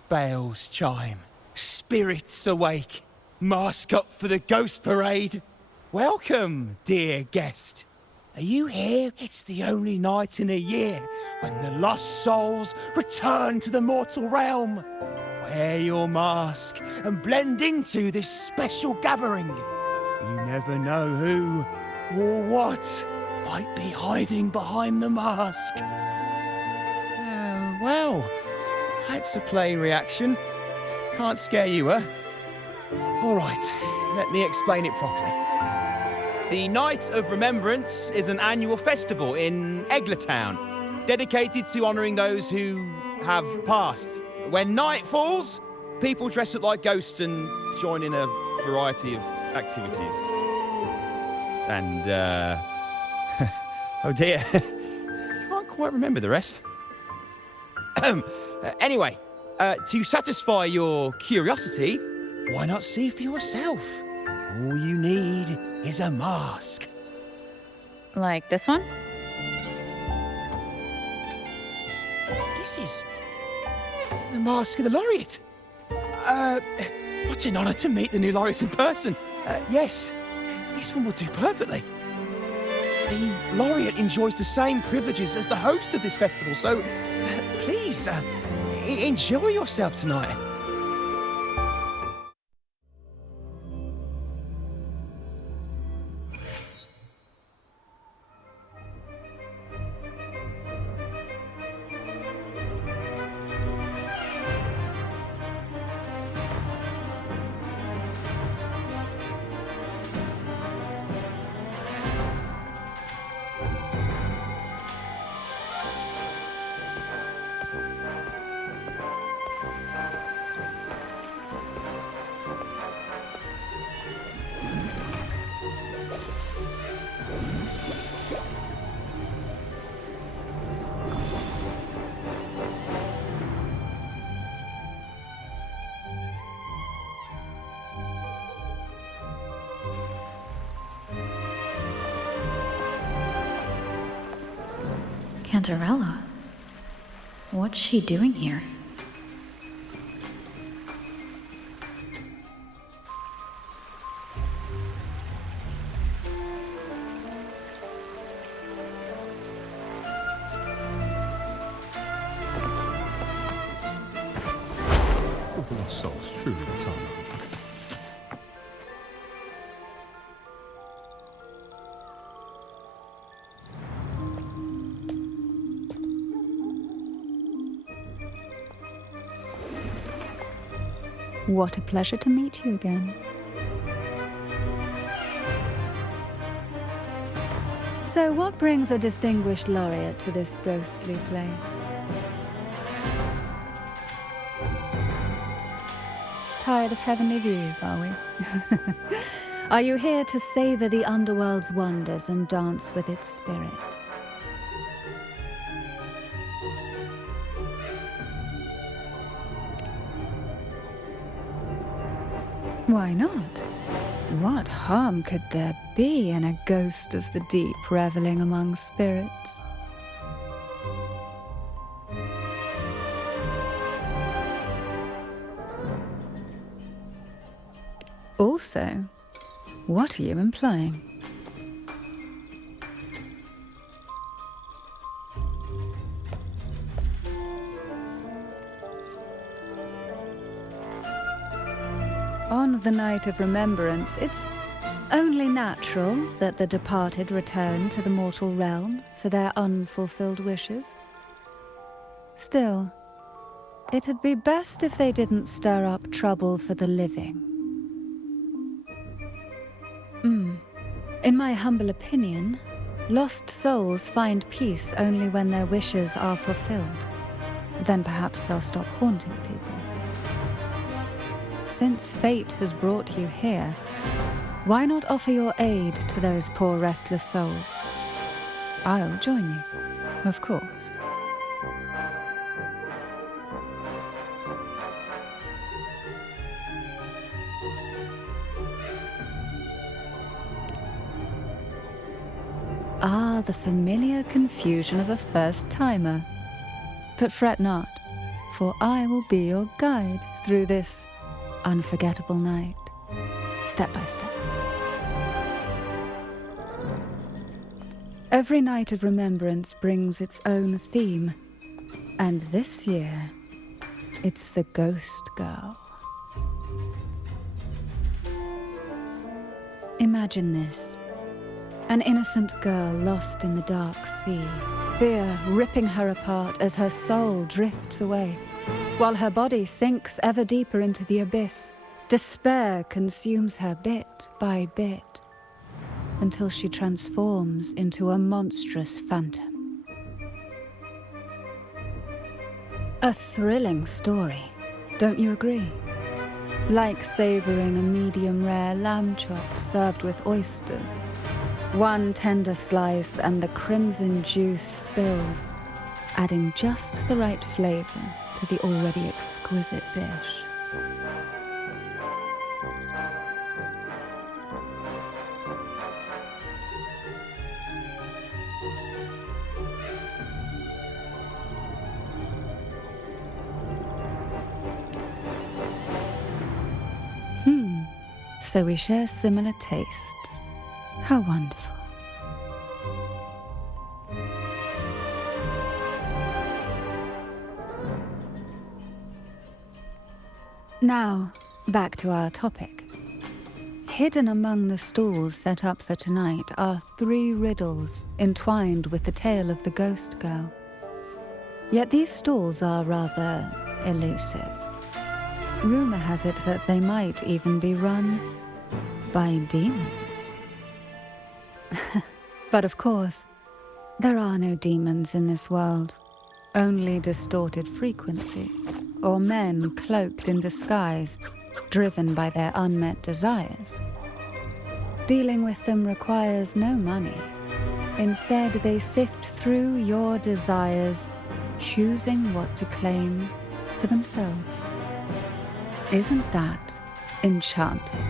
Bells chime, spirits awake, mask up for the ghost parade. Welcome, dear guest. Are you here? It's the only night in a year when the lost souls return to the mortal realm. Wear your mask and blend into this special gathering. You never know who or what might be hiding behind the mask. Well, that's a plain reaction. Can't scare you, huh? All right, let me explain it properly. The Night of Remembrance is an annual festival in Eglatown, dedicated to honouring those who have passed. When night falls, people dress up like ghosts and join in a variety of activities. And, oh dear, can't quite remember the rest. Anyway, to satisfy your curiosity, why not see for yourself? All you need is a mask. Like this one? This is the mask of the laureate. What an honour to meet the new laureate in person. Yes, this one will do perfectly. The laureate enjoys the same privileges as the host of this festival, so please, enjoy yourself tonight. Cantarella? What's she doing here? Of the lost souls, truly the time. What a pleasure to meet you again. So what brings a distinguished laureate to this ghostly place? Tired of heavenly views, are we? Are you here to savor the underworld's wonders and dance with its spirits? Why not? What harm could there be in a ghost of the deep reveling among spirits? Also, what are you implying? On the night of remembrance, it's only natural that the departed return to the mortal realm for their unfulfilled wishes. Still, it'd be best if they didn't stir up trouble for the living. In my humble opinion, lost souls find peace only when their wishes are fulfilled. Then perhaps they'll stop haunting people. Since fate has brought you here, why not offer your aid to those poor restless souls? I'll join you, of course. Ah, the familiar confusion of a first-timer. But fret not, for I will be your guide through this unforgettable night, step by step. Every night of remembrance brings its own theme, and this year, it's the Ghost Girl. Imagine this. An innocent girl lost in the dark sea, fear ripping her apart as her soul drifts away, while her body sinks ever deeper into the abyss. Despair consumes her bit by bit, until she transforms into a monstrous phantom. A thrilling story, don't you agree? Like savoring a medium-rare lamb chop served with oysters. One tender slice and the crimson juice spills, adding just the right flavor to the already exquisite dish. So we share similar tastes. How wonderful. Now, back to our topic. Hidden among the stalls set up for tonight are 3 riddles entwined with the tale of the Ghost Girl. Yet these stalls are rather elusive. Rumor has it that they might even be run by demons. But of course, there are no demons in this world. Only distorted frequencies, or men cloaked in disguise, driven by their unmet desires. Dealing with them requires no money. Instead, they sift through your desires, choosing what to claim for themselves. Isn't that enchanting?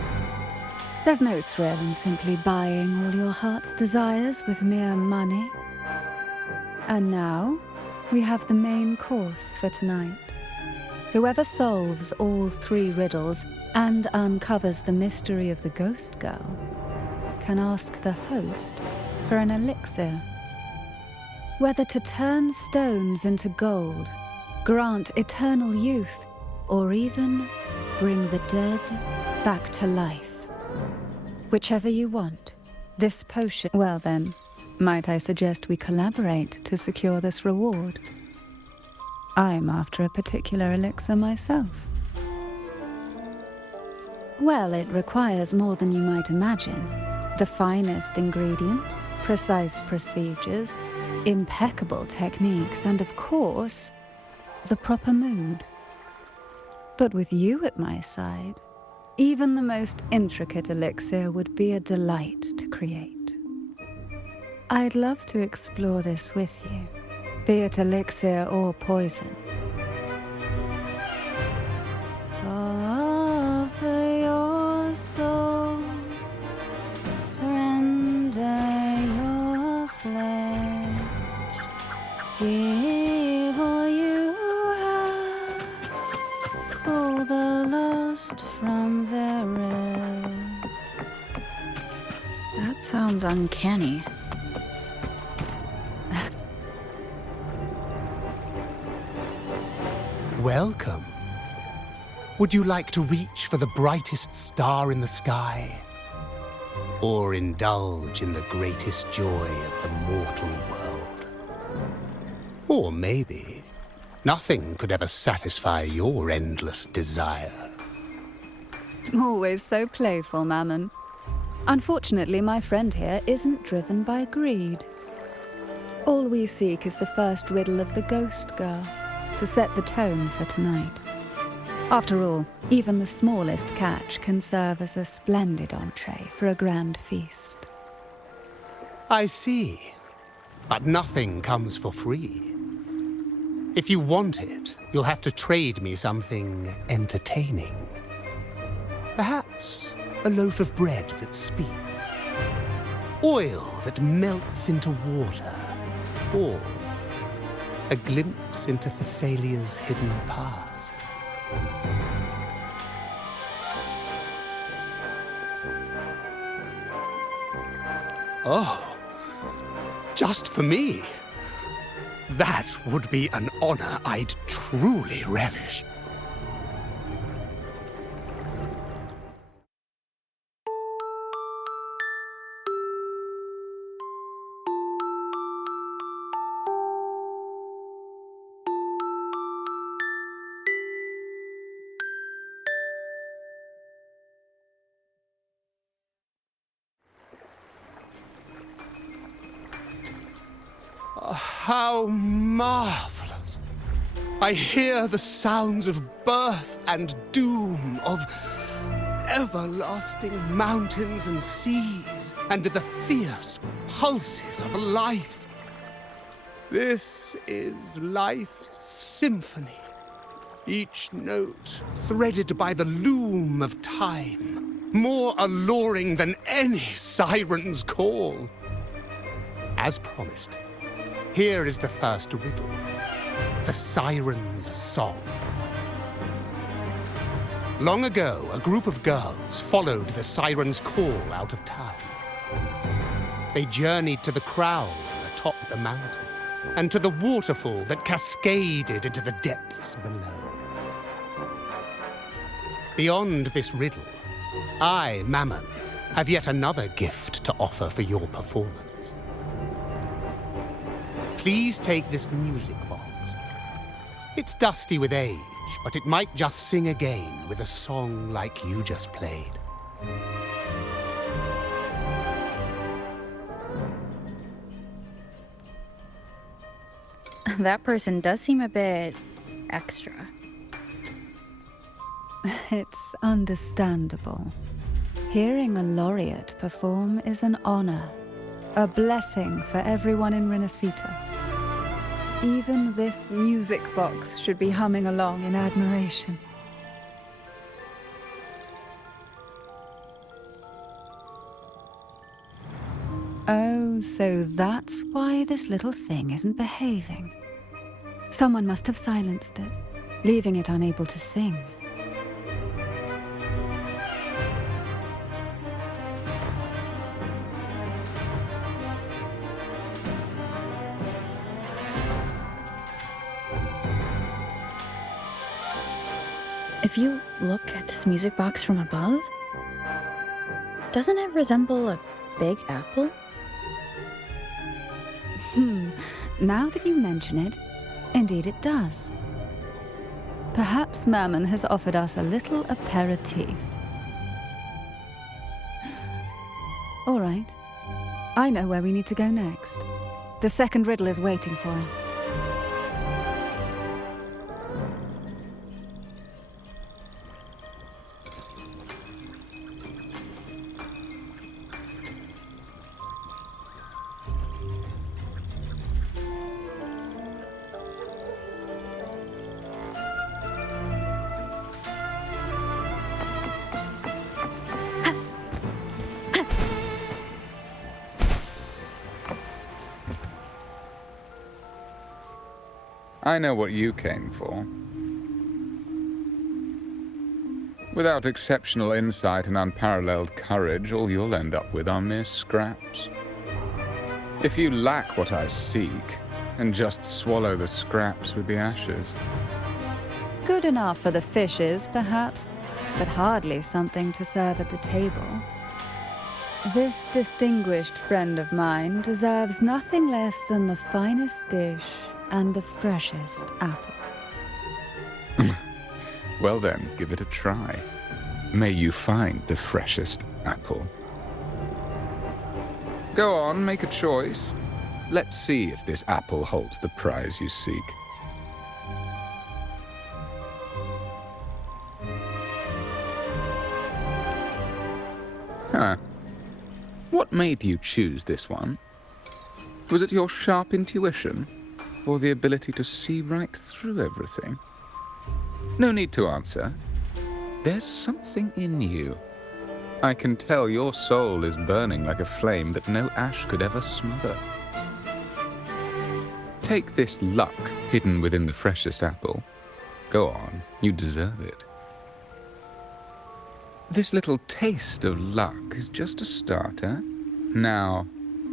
There's no thrill in simply buying all your heart's desires with mere money. And now, we have the main course for tonight. Whoever solves all 3 riddles and uncovers the mystery of the Ghost Girl can ask the host for an elixir. Whether to turn stones into gold, grant eternal youth, or even bring the dead back to life. Whichever you want, this potion... Well then, might I suggest we collaborate to secure this reward? I'm after a particular elixir myself. Well, it requires more than you might imagine. The finest ingredients, precise procedures, impeccable techniques, and of course, the proper mood. But with you at my side, even the most intricate elixir would be a delight to create. I'd love to explore this with you, be it elixir or poison. Offer your That sounds uncanny. Welcome. Would you like to reach for the brightest star in the sky? Or indulge in the greatest joy of the mortal world? Or maybe nothing could ever satisfy your endless desire. Always so playful, Mammon. Unfortunately, my friend here isn't driven by greed. All we seek is the first riddle of the Ghost Girl, to set the tone for tonight. After all, even the smallest catch can serve as a splendid entree for a grand feast. I see. But nothing comes for free. If you want it, you'll have to trade me something entertaining. Perhaps a loaf of bread that speaks. Oil that melts into water. Or a glimpse into Thessalia's hidden past. Oh, just for me? That would be an honor I'd truly relish. How marvelous! I hear the sounds of birth and doom, of everlasting mountains and seas, and the fierce pulses of life. This is life's symphony, each note threaded by the loom of time, more alluring than any siren's call. As promised, here is the first riddle, the Siren's Song. Long ago, a group of girls followed the Siren's call out of town. They journeyed to the crown atop the mountain, and to the waterfall that cascaded into the depths below. Beyond this riddle, I, Mammon, have yet another gift to offer for your performance. Please take this music box. It's dusty with age, but it might just sing again with a song like you just played. That person does seem a bit extra. It's understandable. Hearing a laureate perform is an honor, a blessing for everyone in Renacita. Even this music box should be humming along in admiration. Oh, so that's why this little thing isn't behaving. Someone must have silenced it, leaving it unable to sing. If you look at this music box from above, doesn't it resemble a big apple? Now that you mention it, indeed it does. Perhaps Mammon has offered us a little aperitif. All right. I know where we need to go next. The second riddle is waiting for us. I know what you came for. Without exceptional insight and unparalleled courage, all you'll end up with are mere scraps. If you lack what I seek, and just swallow the scraps with the ashes. Good enough for the fishes, perhaps, but hardly something to serve at the table. This distinguished friend of mine deserves nothing less than the finest dish and the freshest apple. Well then, give it a try. May you find the freshest apple. Go on, make a choice. Let's see if this apple holds the prize you seek. Huh. What made you choose this one? Was it your sharp intuition, or the ability to see right through everything? No need to answer. There's something in you. I can tell your soul is burning like a flame that no ash could ever smother. Take this luck hidden within the freshest apple. Go on, you deserve it. This little taste of luck is just a starter. Now,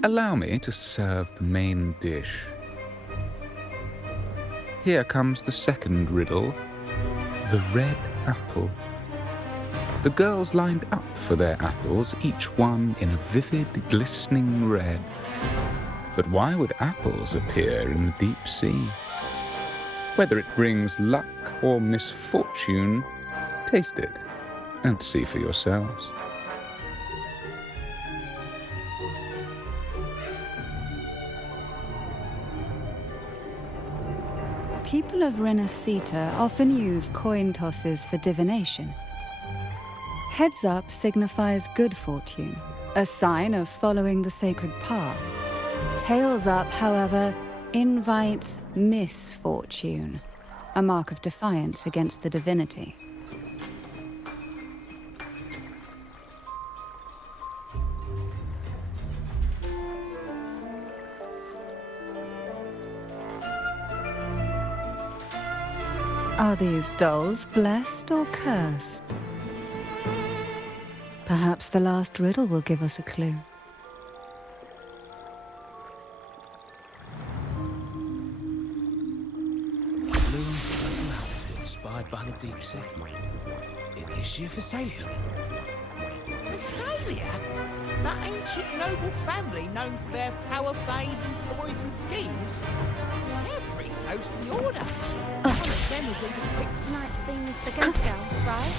allow me to serve the main dish. Here comes the second riddle. The red apple. The girls lined up for their apples, each one in a vivid, glistening red. But why would apples appear in the deep sea? Whether it brings luck or misfortune, taste it and see for yourselves. People of Renacita often use coin tosses for divination. Heads up signifies good fortune, a sign of following the sacred path. Tails up, however, invites misfortune, a mark of defiance against the divinity. Are these dolls blessed or cursed? Perhaps the last riddle will give us a clue. Blue and purple outfit inspired by the deep sea. Is she a Phasalia? Phasalia? That ancient noble family known for their power plays and poison schemes? They're pretty close to the Order. One of them was even picked. Tonight's theme is the Ghost Girl, right?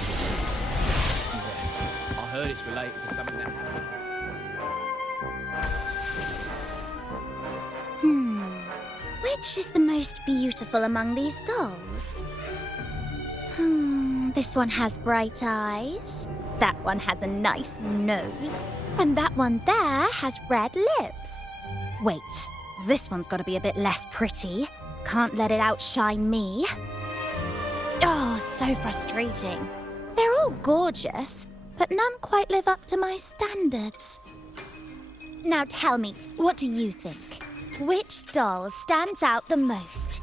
Yeah, I heard it's related to something that happened. Which is the most beautiful among these dolls? This one has bright eyes. That one has a nice nose. And that one there has red lips. Wait, this one's got to be a bit less pretty. Can't let it outshine me. Oh, so frustrating. They're all gorgeous, but none quite live up to my standards. Now tell me, what do you think? Which doll stands out the most?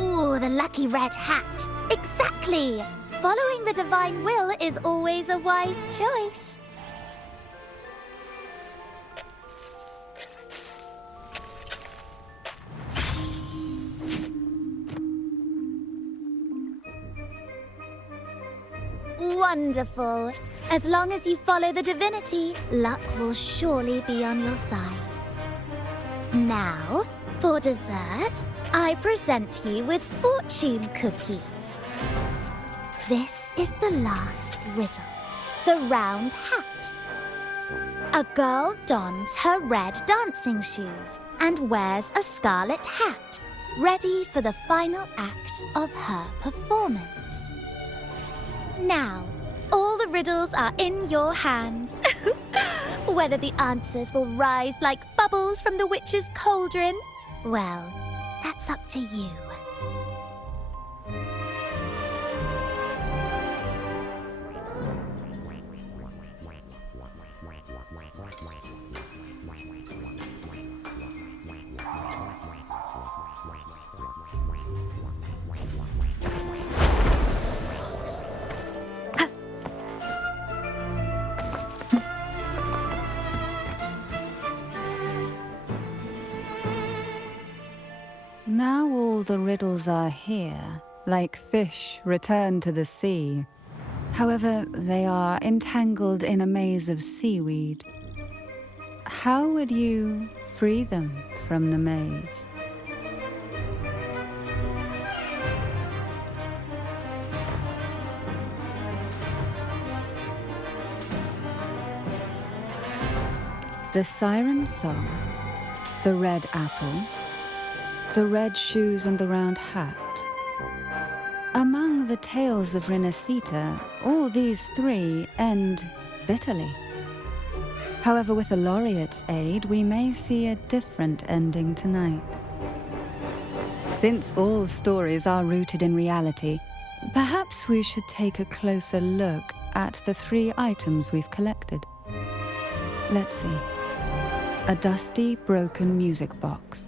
Ooh, the lucky red hat. Exactly! Following the divine will is always a wise choice. Wonderful. As long as you follow the divinity, luck will surely be on your side. Now, for dessert, I present you with fortune cookies. This is the last riddle. The round hat. A girl dons her red dancing shoes and wears a scarlet hat, ready for the final act of her performance. Now, all the riddles are in your hands. Whether the answers will rise like bubbles from the witch's cauldron, well, that's up to you. all the riddles are here, like fish returned to the sea. However, they are entangled in a maze of seaweed. How would you free them from the maze? The siren song, the red apple, the red shoes and the round hat. Among the tales of Renacita, all these three end bitterly. However, with the laureate's aid, we may see a different ending tonight. Since all stories are rooted in reality, perhaps we should take a closer look at the 3 items we've collected. Let's see. A dusty, broken music box,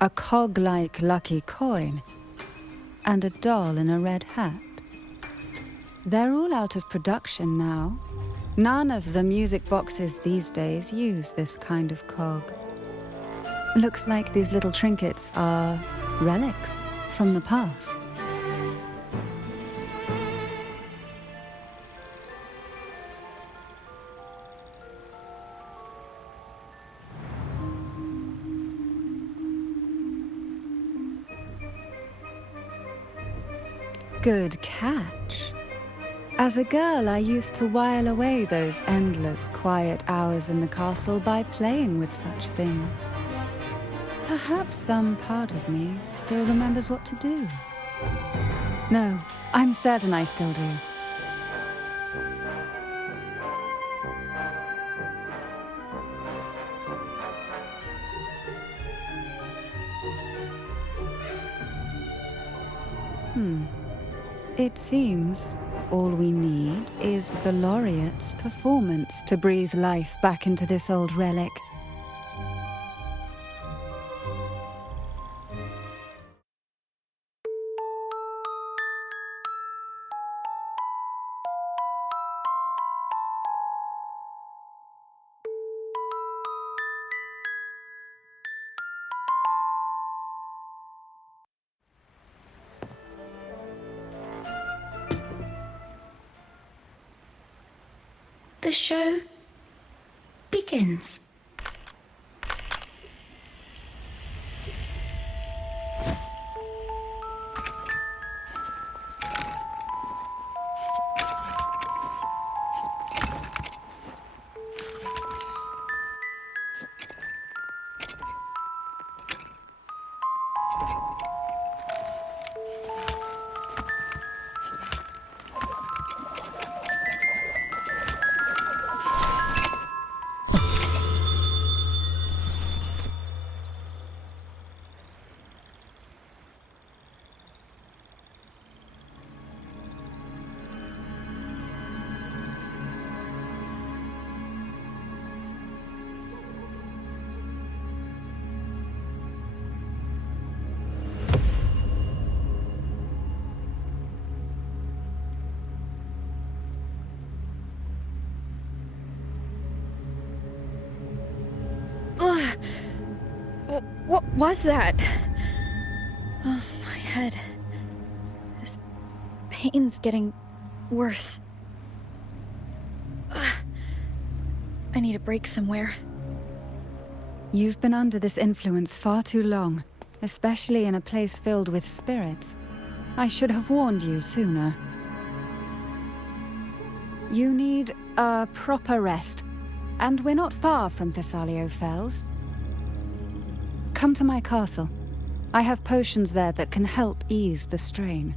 a cog-like lucky coin, and a doll in a red hat. They're all out of production now. None of the music boxes these days use this kind of cog. Looks like these little trinkets are relics from the past. Good catch. As a girl, I used to while away those endless, quiet hours in the castle by playing with such things. Perhaps some part of me still remembers what to do. No, I'm certain I still do. It seems all we need is the laureate's performance to breathe life back into this old relic. The show begins. What was that? Oh, my head. This pain's getting worse. I need a break somewhere. You've been under this influence far too long, especially in a place filled with spirits. I should have warned you sooner. You need a proper rest, and we're not far from Thessalio Fells. Come to my castle. I have potions there that can help ease the strain.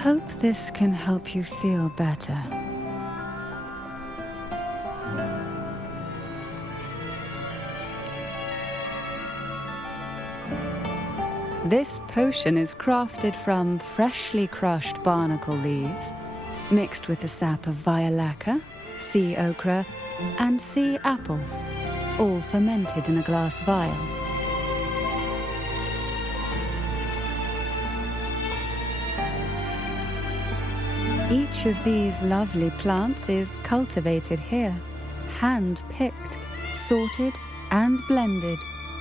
Hope this can help you feel better. This potion is crafted from freshly crushed barnacle leaves, mixed with the sap of violaca, sea ochre, and sea apple, all fermented in a glass vial. Each of these lovely plants is cultivated here, hand-picked, sorted, and blended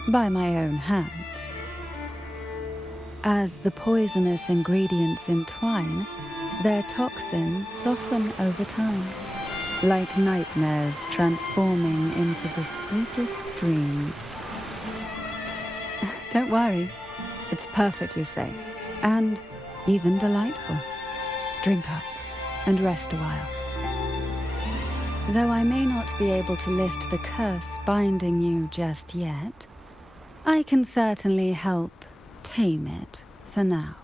by my own hands. As the poisonous ingredients entwine, their toxins soften over time, like nightmares transforming into the sweetest dreams. Don't worry, it's perfectly safe, and even delightful. Drink up and rest a while. Though I may not be able to lift the curse binding you just yet, I can certainly help tame it for now.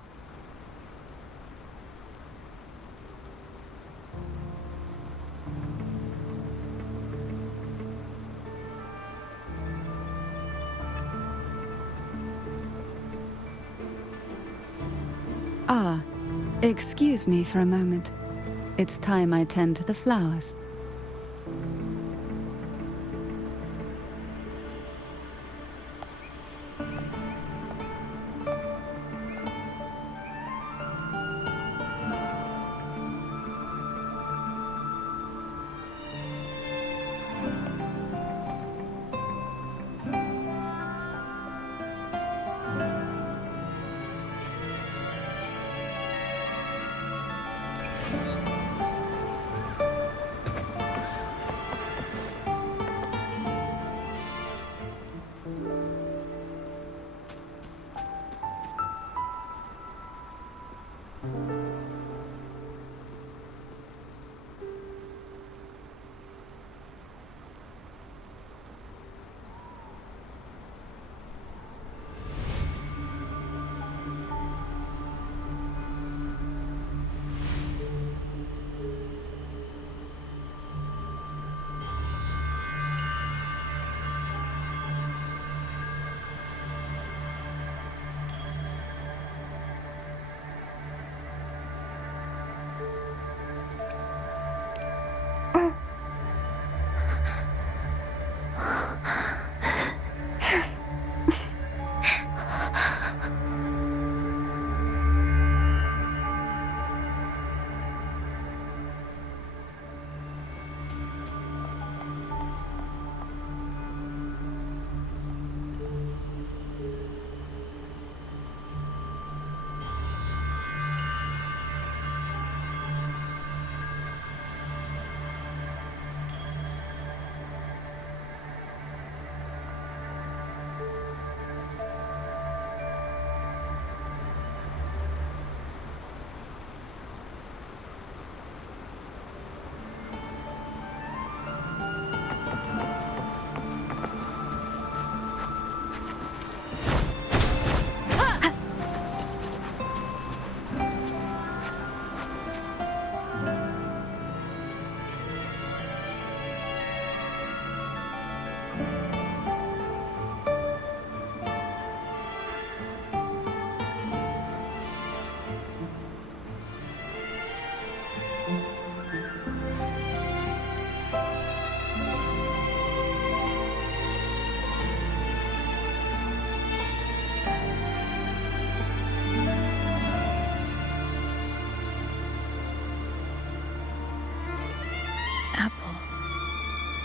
Ah, excuse me for a moment. It's time I tend to the flowers.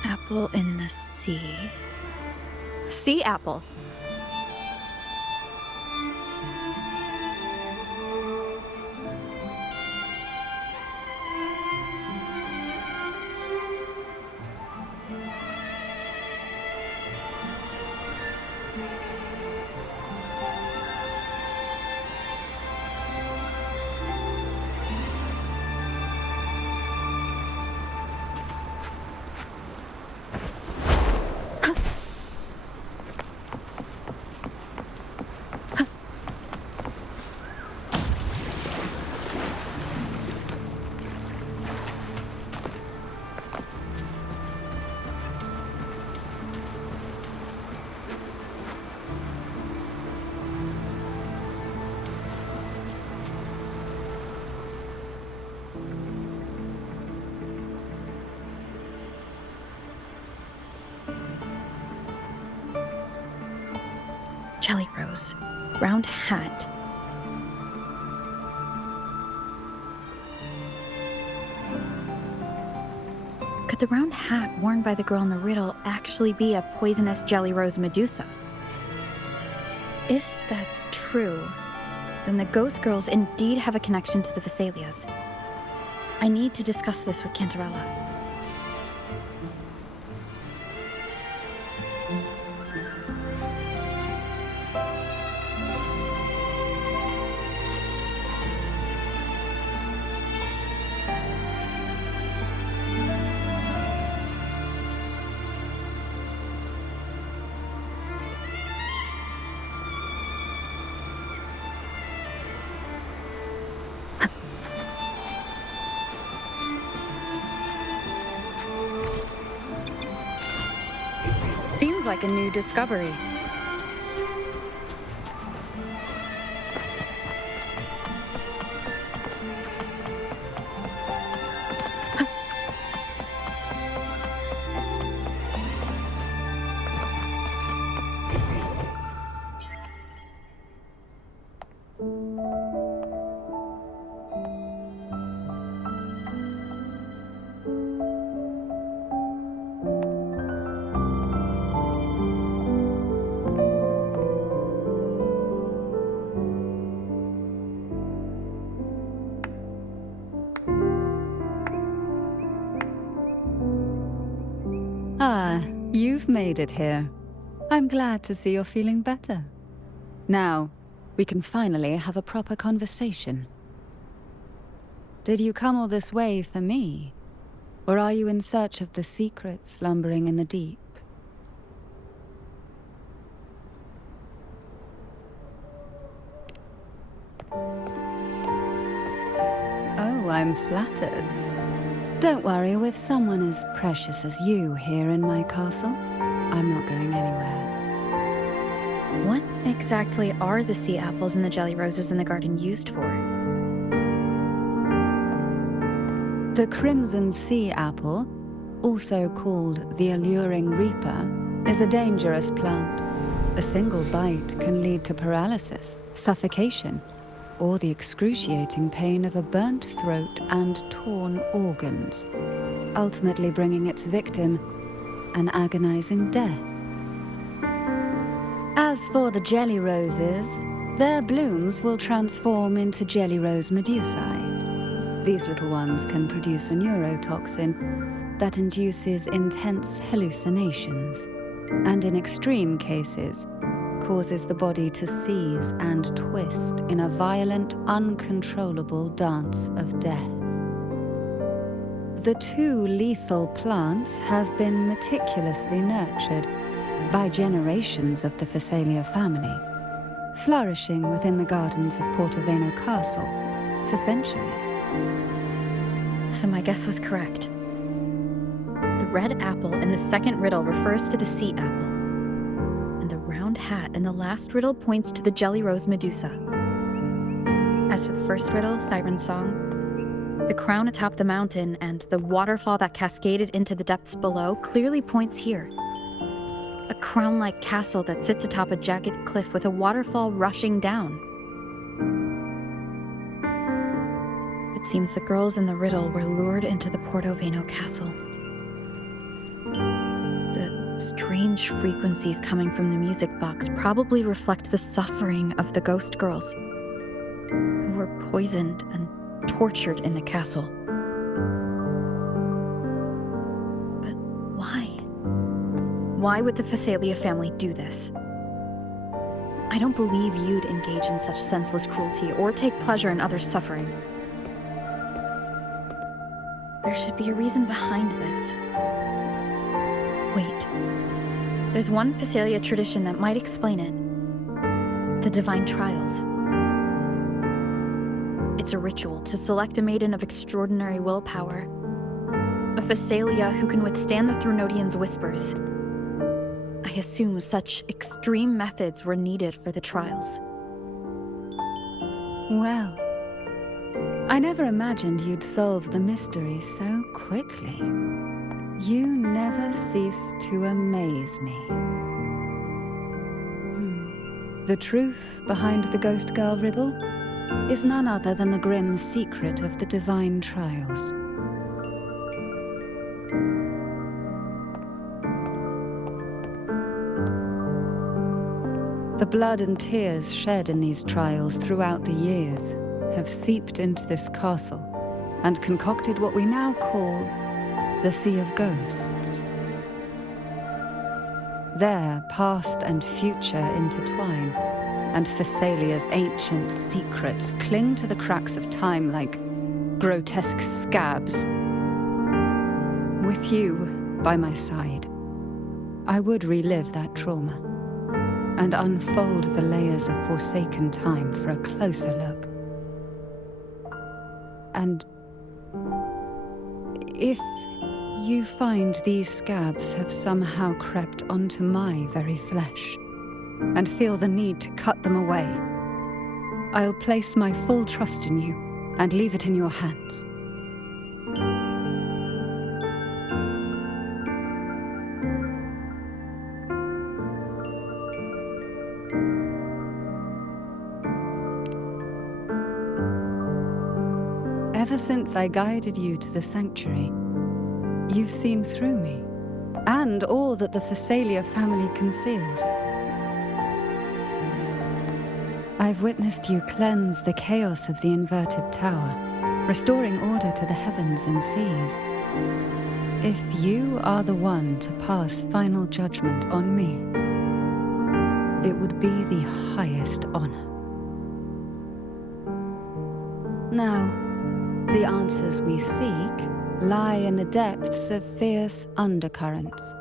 Apple in the sea. Sea apple. Jelly Rose. Round hat. Could the round hat worn by the girl in the riddle actually be a poisonous Jelly Rose Medusa? If that's true, then the ghost girls indeed have a connection to the Vesalias. I need to discuss this with Cantarella. Seems like a new discovery. Ah, you've made it here. I'm glad to see you're feeling better. Now, we can finally have a proper conversation. Did you come all this way for me? Or are you in search of the secret slumbering in the deep? Oh, I'm flattered. Don't worry, with someone as precious as you here in my castle, I'm not going anywhere. What exactly are the sea apples and the jelly roses in the garden used for? The crimson sea apple, also called the alluring reaper, is a dangerous plant. A single bite can lead to paralysis, suffocation, or the excruciating pain of a burnt throat and torn organs, ultimately bringing its victim an agonizing death. As for the jelly roses, their blooms will transform into jelly rose medusae. These little ones can produce a neurotoxin that induces intense hallucinations, and in extreme cases, causes the body to seize and twist in a violent, uncontrollable dance of death. The two lethal plants have been meticulously nurtured by generations of the Vesalia family, flourishing within the gardens of Part-11 Castle for centuries. So my guess was correct. The red apple in the second riddle refers to the sea apple. The round hat in the last riddle points to the jelly rose Medusa. As for the first riddle, Siren's Song, the crown atop the mountain and the waterfall that cascaded into the depths below clearly points here. A crown-like castle that sits atop a jagged cliff with a waterfall rushing down. It seems the girls in the riddle were lured into the Part-11 castle. Strange frequencies coming from the music box probably reflect the suffering of the ghost girls, who were poisoned and tortured in the castle. But why? Why would the Vesalia family do this? I don't believe you'd engage in such senseless cruelty or take pleasure in others' suffering. There should be a reason behind this. Wait. There's one Vesalia tradition that might explain it. The Divine Trials. It's a ritual to select a maiden of extraordinary willpower. A Vesalia who can withstand the Threnodians' whispers. I assume such extreme methods were needed for the trials. Well, I never imagined you'd solve the mystery so quickly. You never cease to amaze me. The truth behind the Ghost Girl riddle is none other than the grim secret of the divine trials. The blood and tears shed in these trials throughout the years have seeped into this castle and concocted what we now call the Sea of Ghosts. There, past and future intertwine, and Thessalia's ancient secrets cling to the cracks of time like grotesque scabs. With you by my side, I would relive that trauma and unfold the layers of forsaken time for a closer look. And if you find these scabs have somehow crept onto my very flesh, and feel the need to cut them away, I'll place my full trust in you and leave it in your hands. Ever since I guided you to the sanctuary, you've seen through me, and all that the Thessalia family conceals. I've witnessed you cleanse the chaos of the inverted tower, restoring order to the heavens and seas. If you are the one to pass final judgment on me, it would be the highest honor. Now, the answers we seek lie in the depths of fierce undercurrents.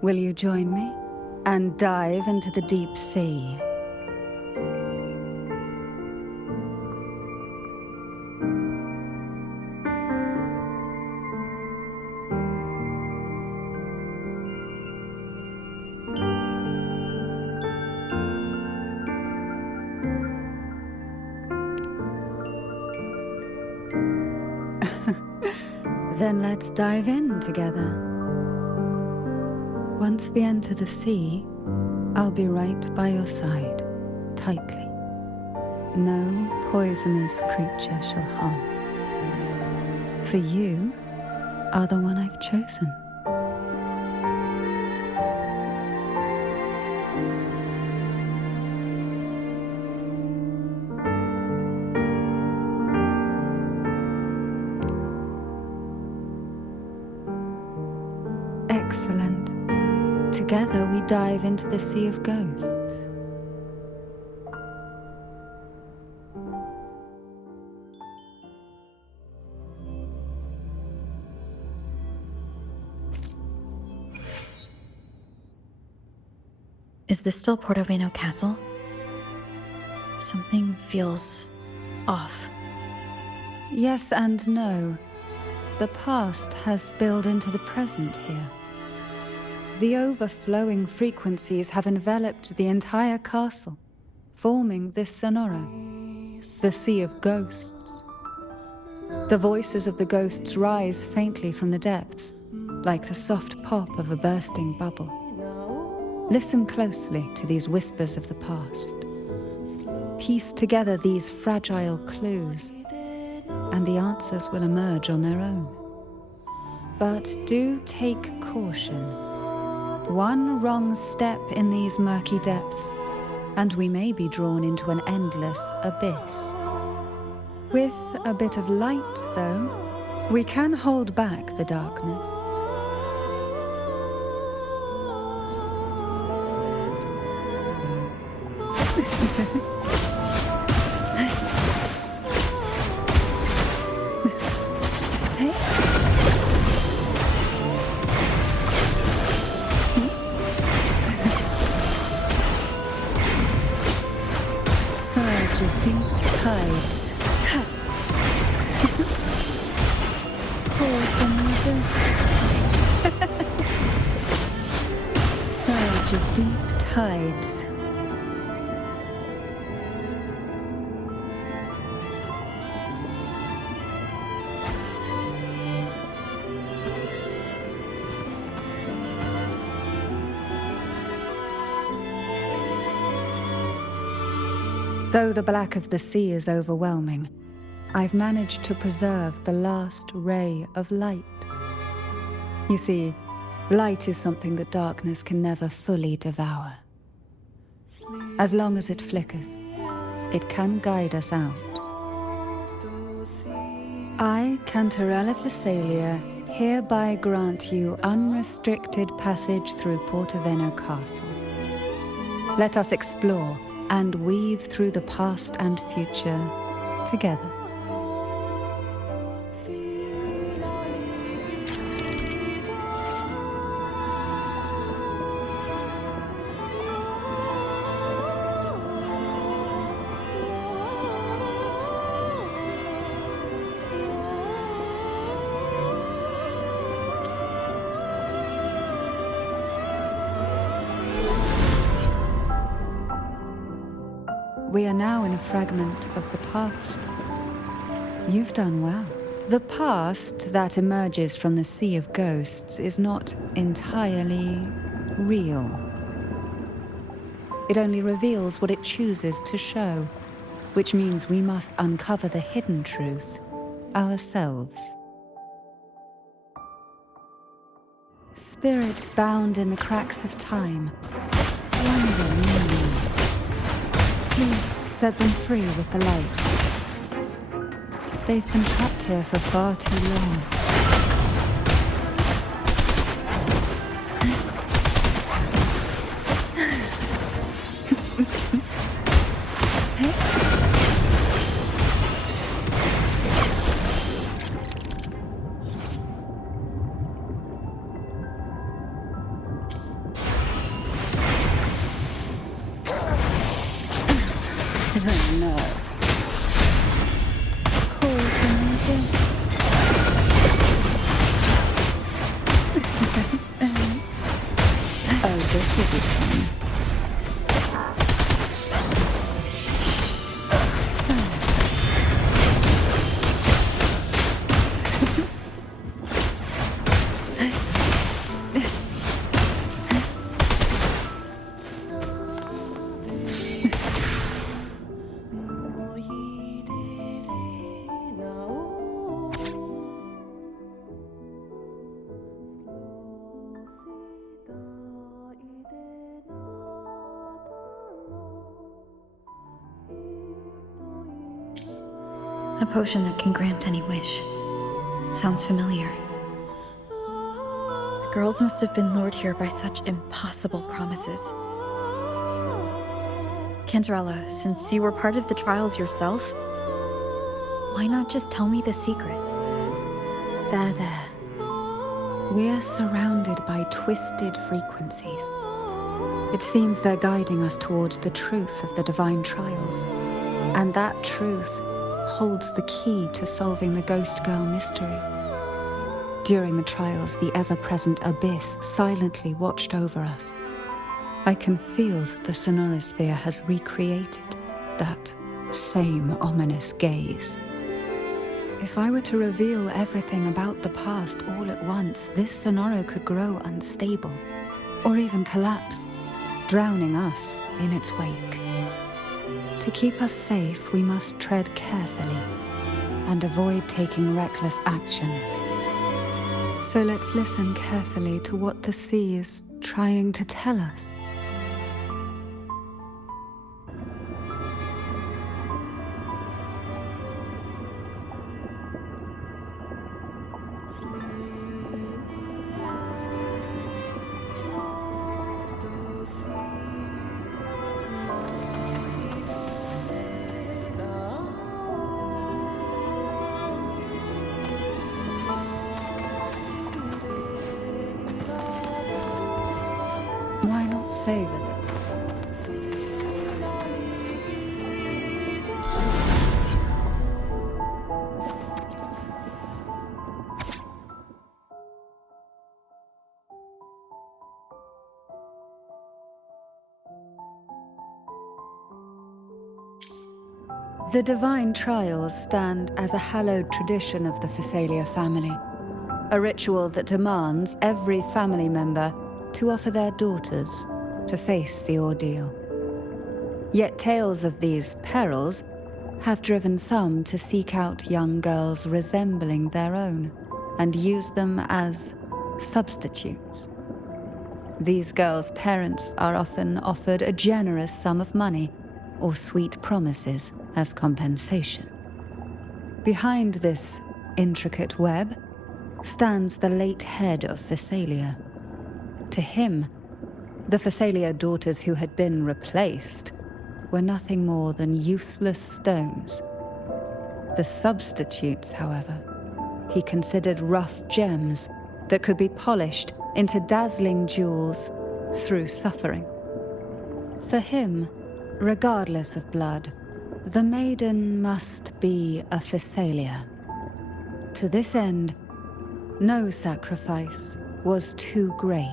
Will you join me and dive into the deep sea? Then let's dive in together. Once we enter the sea, I'll be right by your side, tightly. No poisonous creature shall harm. For you are the one I've chosen. Excellent. Together we dive into the Sea of Ghosts. Is this still Part-11 Castle? Something feels off. Yes and no. The past has spilled into the present here. The overflowing frequencies have enveloped the entire castle, forming this sonoro, the Sea of Ghosts. The voices of the ghosts rise faintly from the depths, like the soft pop of a bursting bubble. Listen closely to these whispers of the past. Piece together these fragile clues, and the answers will emerge on their own. But do take caution. One wrong step in these murky depths, and we may be drawn into an endless abyss. With a bit of light, though, we can hold back the darkness. Surge of deep tides. Pour from the abyss. Surge of deep tides. Though the black of the sea is overwhelming, I've managed to preserve the last ray of light. You see, light is something that darkness can never fully devour. As long as it flickers, it can guide us out. I, Cantarella Thessalia, hereby grant you unrestricted passage through Portaveno Castle. Let us explore and weave through the past and future together. We are now in a fragment of the past. You've done well. The past that emerges from the sea of ghosts is not entirely real. It only reveals what it chooses to show, which means we must uncover the hidden truth ourselves. Spirits bound in the cracks of time wander near you. Please set them free with the light. They've been trapped here for far too long. The nerve. Cold from this. Oh, this will be fun. A potion that can grant any wish. Sounds familiar. The girls must have been lured here by such impossible promises. Cantarella, since you were part of the trials yourself, why not just tell me the secret? There. We're surrounded by twisted frequencies. It seems they're guiding us towards the truth of the divine trials. And that truth holds the key to solving the Ghost Girl mystery. During the trials, the ever-present abyss silently watched over us. I can feel the sonorosphere has recreated that same ominous gaze. If I were to reveal everything about the past all at once, this sonoro could grow unstable, or even collapse, drowning us in its wake. To keep us safe, we must tread carefully and avoid taking reckless actions. So let's listen carefully to what the sea is trying to tell us. Why not savor them? The divine trials stand as a hallowed tradition of the Thessalia family, a ritual that demands every family member to offer their daughters to face the ordeal. Yet tales of these perils have driven some to seek out young girls resembling their own and use them as substitutes. These girls' parents are often offered a generous sum of money or sweet promises as compensation. Behind this intricate web stands the late head of Thessalia. To him, the Thessalia daughters who had been replaced were nothing more than useless stones. The substitutes, however, he considered rough gems that could be polished into dazzling jewels through suffering. For him, regardless of blood, the Maiden must be a Thessalia. To this end, no sacrifice was too great.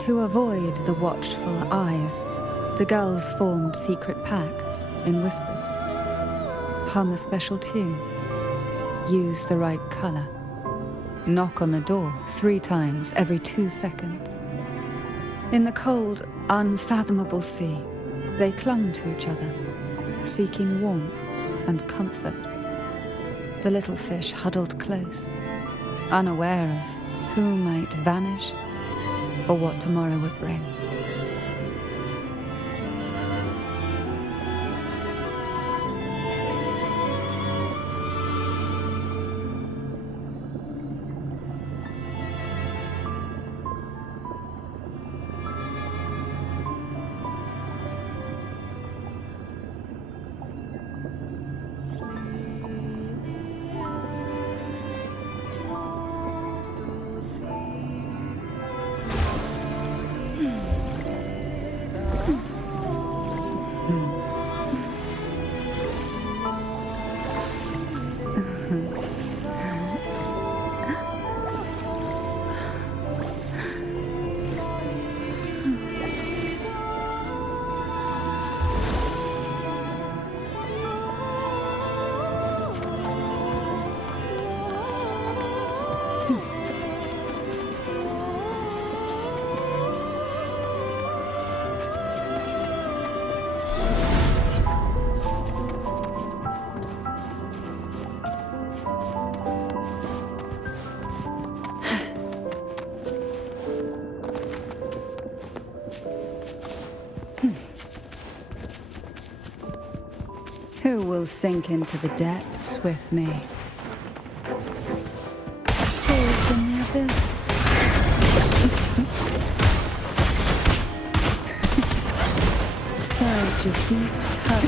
To avoid the watchful eyes, the girls formed secret pacts in whispers. Hum a special tune. Use the right color. Knock on the door 3 times every 2 seconds. In the cold, unfathomable sea, they clung to each other, seeking warmth and comfort. The little fish huddled close, unaware of who might vanish or what tomorrow would bring. Who will sink into the depths with me? Fall from the abyss. Surge of deep tug.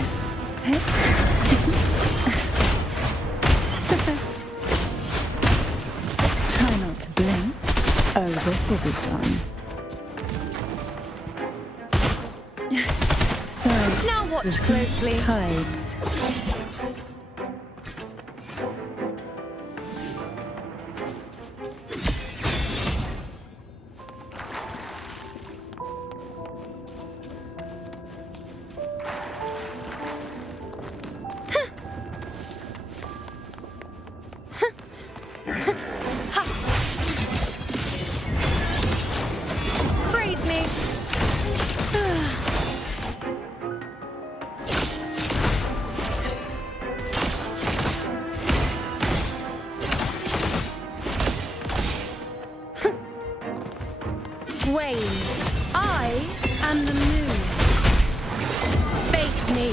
Try not to blink. Oh, this will be fun. Now watch closely. Tides. Praise me. Wane, I am the moon. Face me.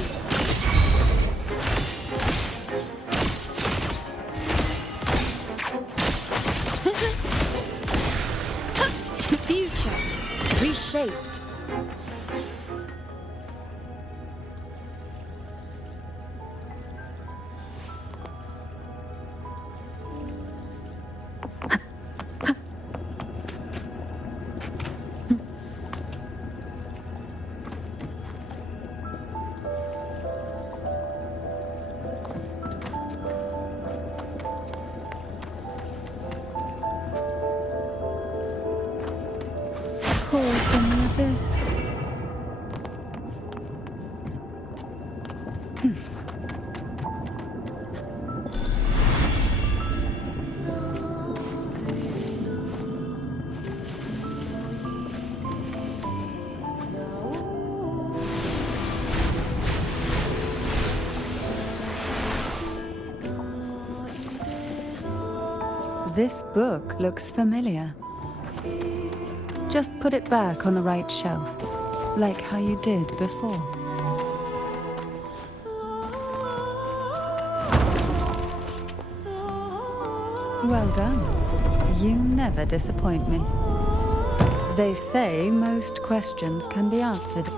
Future reshaped. Call from the abyss. This book looks familiar. Just put it back on the right shelf, like how you did before. Well done. You never disappoint me. They say most questions can be answered.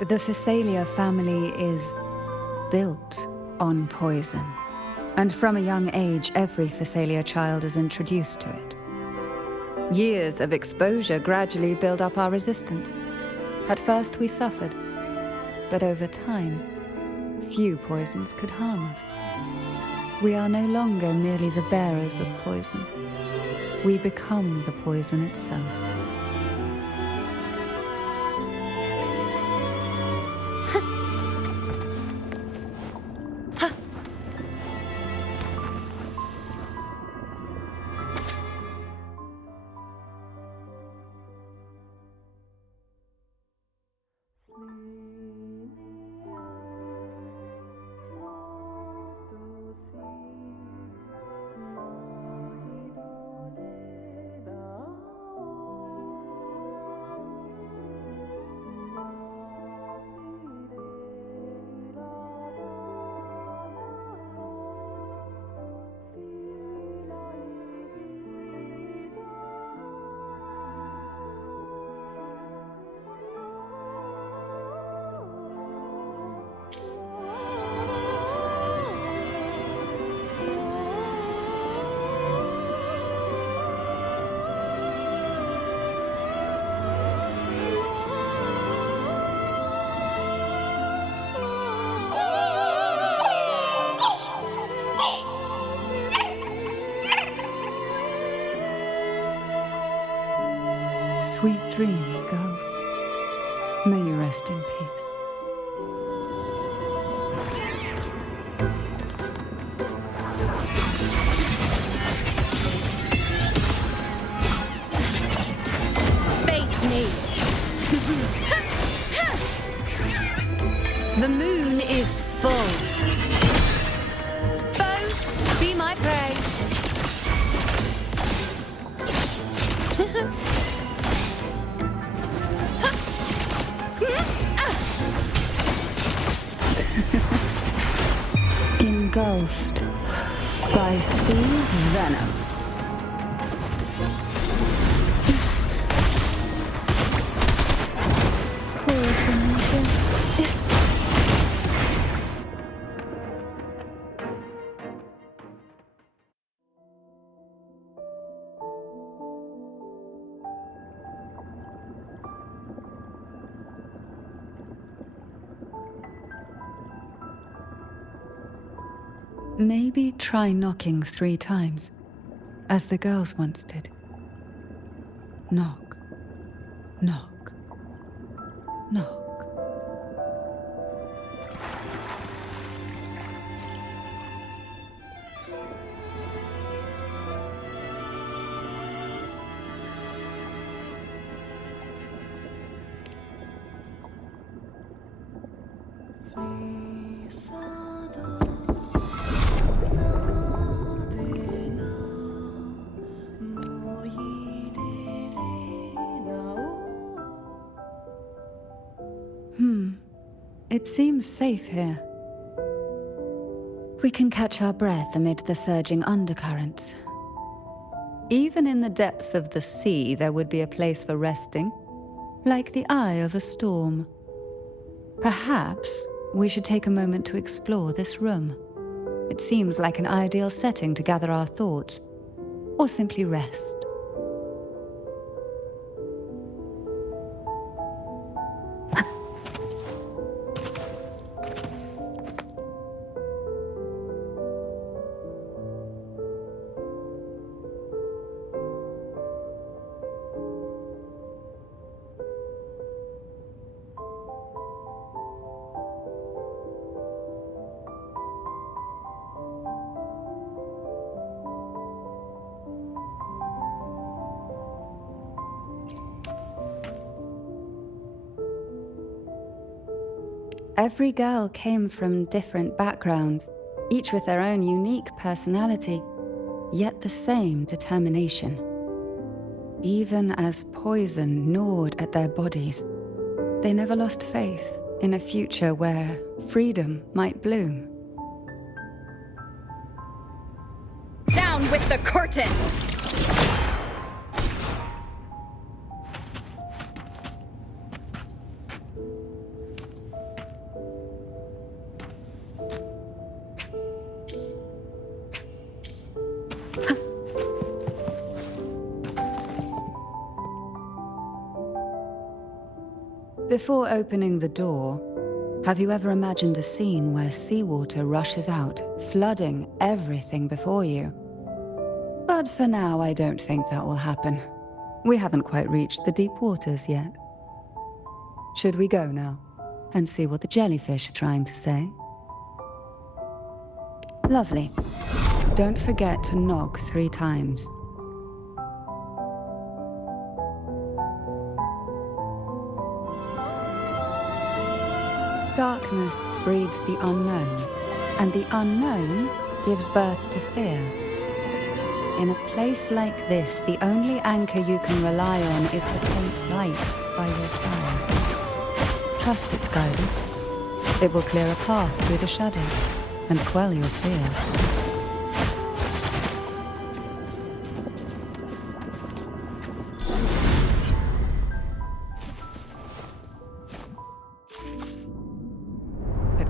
The Phasalia family is built on poison. And from a young age, every Phasalia child is introduced to it. Years of exposure gradually build up our resistance. At first we suffered, but over time, few poisons could harm us. We are no longer merely the bearers of poison. We become the poison itself. Sweet dreams, girls. May you rest in peace. Face me! The moon is full. Foe, be my prey. Engulfed by Sea's venom. Call from the abyss. Maybe try knocking 3 times, as the girls once did. Knock, knock, knock. It seems safe here. We can catch our breath amid the surging undercurrents. Even in the depths of the sea, there would be a place for resting, like the eye of a storm. Perhaps we should take a moment to explore this room. It seems like an ideal setting to gather our thoughts, or simply rest. Every girl came from different backgrounds, each with their own unique personality, yet the same determination. Even as poison gnawed at their bodies, they never lost faith in a future where freedom might bloom. Down with the curtain! Before opening the door, have you ever imagined a scene where seawater rushes out, flooding everything before you? But for now, I don't think that will happen. We haven't quite reached the deep waters yet. Should we go now and see what the jellyfish are trying to say? Lovely. Don't forget to knock 3 times. Darkness breeds the unknown, and the unknown gives birth to fear. In a place like this, the only anchor you can rely on is the faint light by your side. Trust its guidance. It will clear a path through the shadows and quell your fears.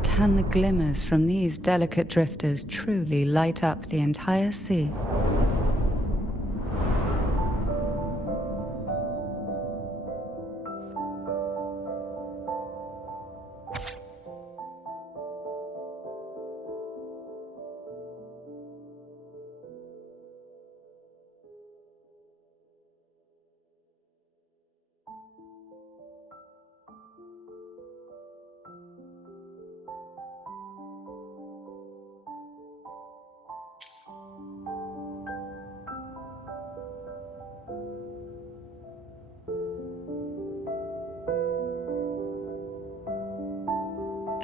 Can the glimmers from these delicate drifters truly light up the entire sea?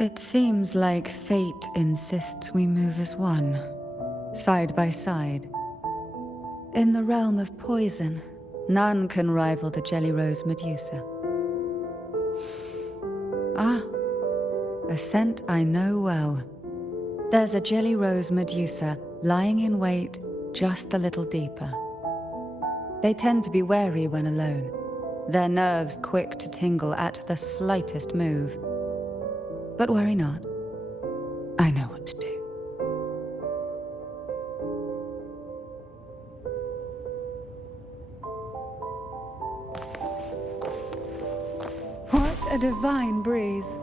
It seems like fate insists we move as one, side by side. In the realm of poison, none can rival the Jelly Rose Medusa. Ah, a scent I know well. There's a Jelly Rose Medusa lying in wait just a little deeper. They tend to be wary when alone, their nerves quick to tingle at the slightest move. But worry not. I know what to do. What a divine breeze.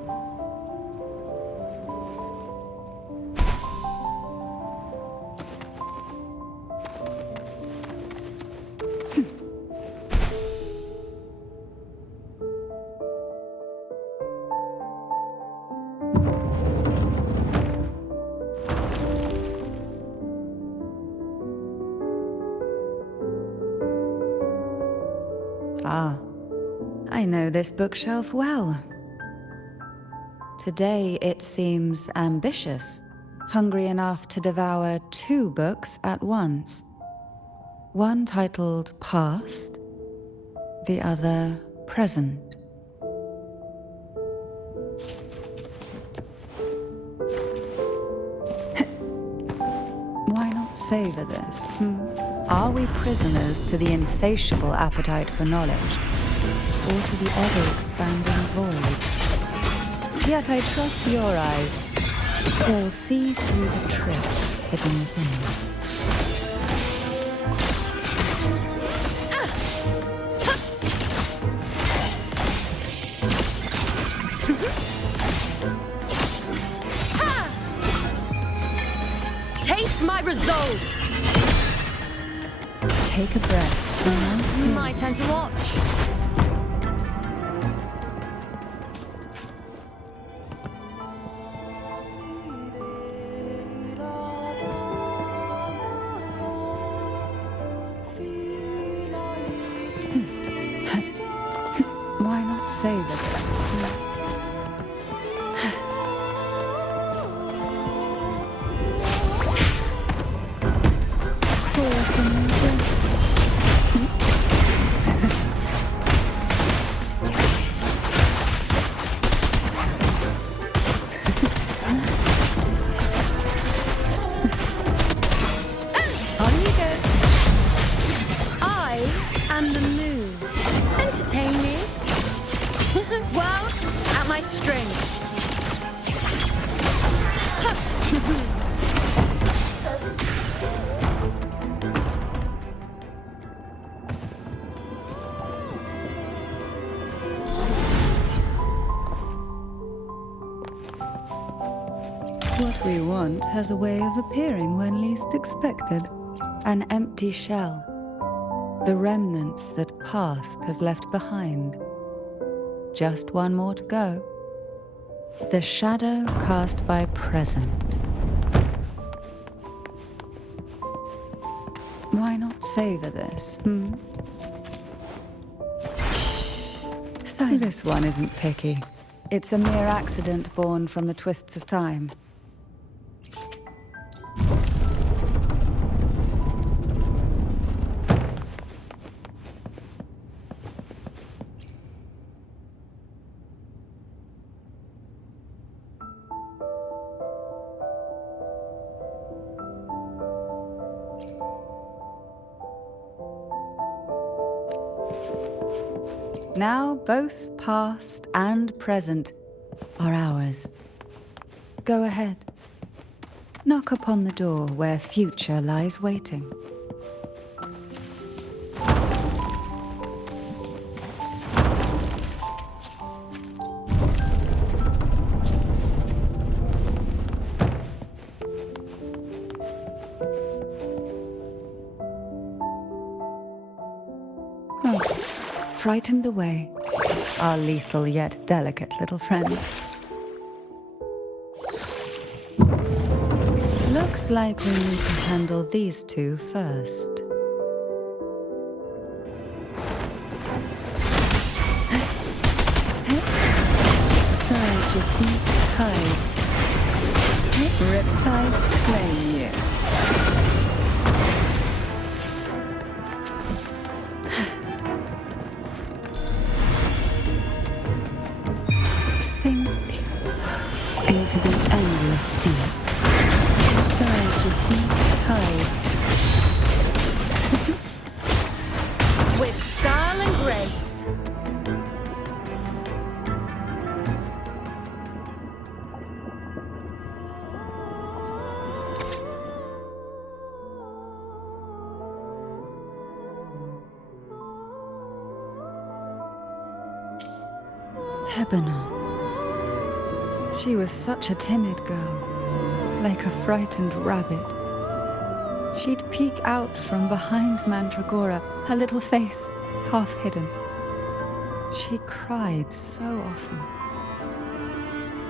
Ah, I know this bookshelf well. Today it seems ambitious, hungry enough to devour 2 books at once. One titled Past, the other Present. Why not savor this? Are we prisoners to the insatiable appetite for knowledge, or to the ever-expanding void? Yet I trust your eyes. They'll see through the tricks hidden within. Taste my resolve! Take a breath. My turn to watch. Why not savor this? What we want has a way of appearing when least expected. An empty shell. The remnants that past has left behind. Just one more to go. The shadow cast by present. Why not savor this, So this one isn't picky. It's a mere accident born from the twists of time. Now both past and present are ours. Go ahead. Knock upon the door where future lies waiting. Frightened away, our lethal yet delicate little friend. Looks like we need to handle these two first. Surge of deep tides. Riptides claim you. Sink into the endless deep. Surge of deep tides. With style and grace. Hebona. She was such a timid girl, like a frightened rabbit. She'd peek out from behind Mandragora, her little face half hidden. She cried so often.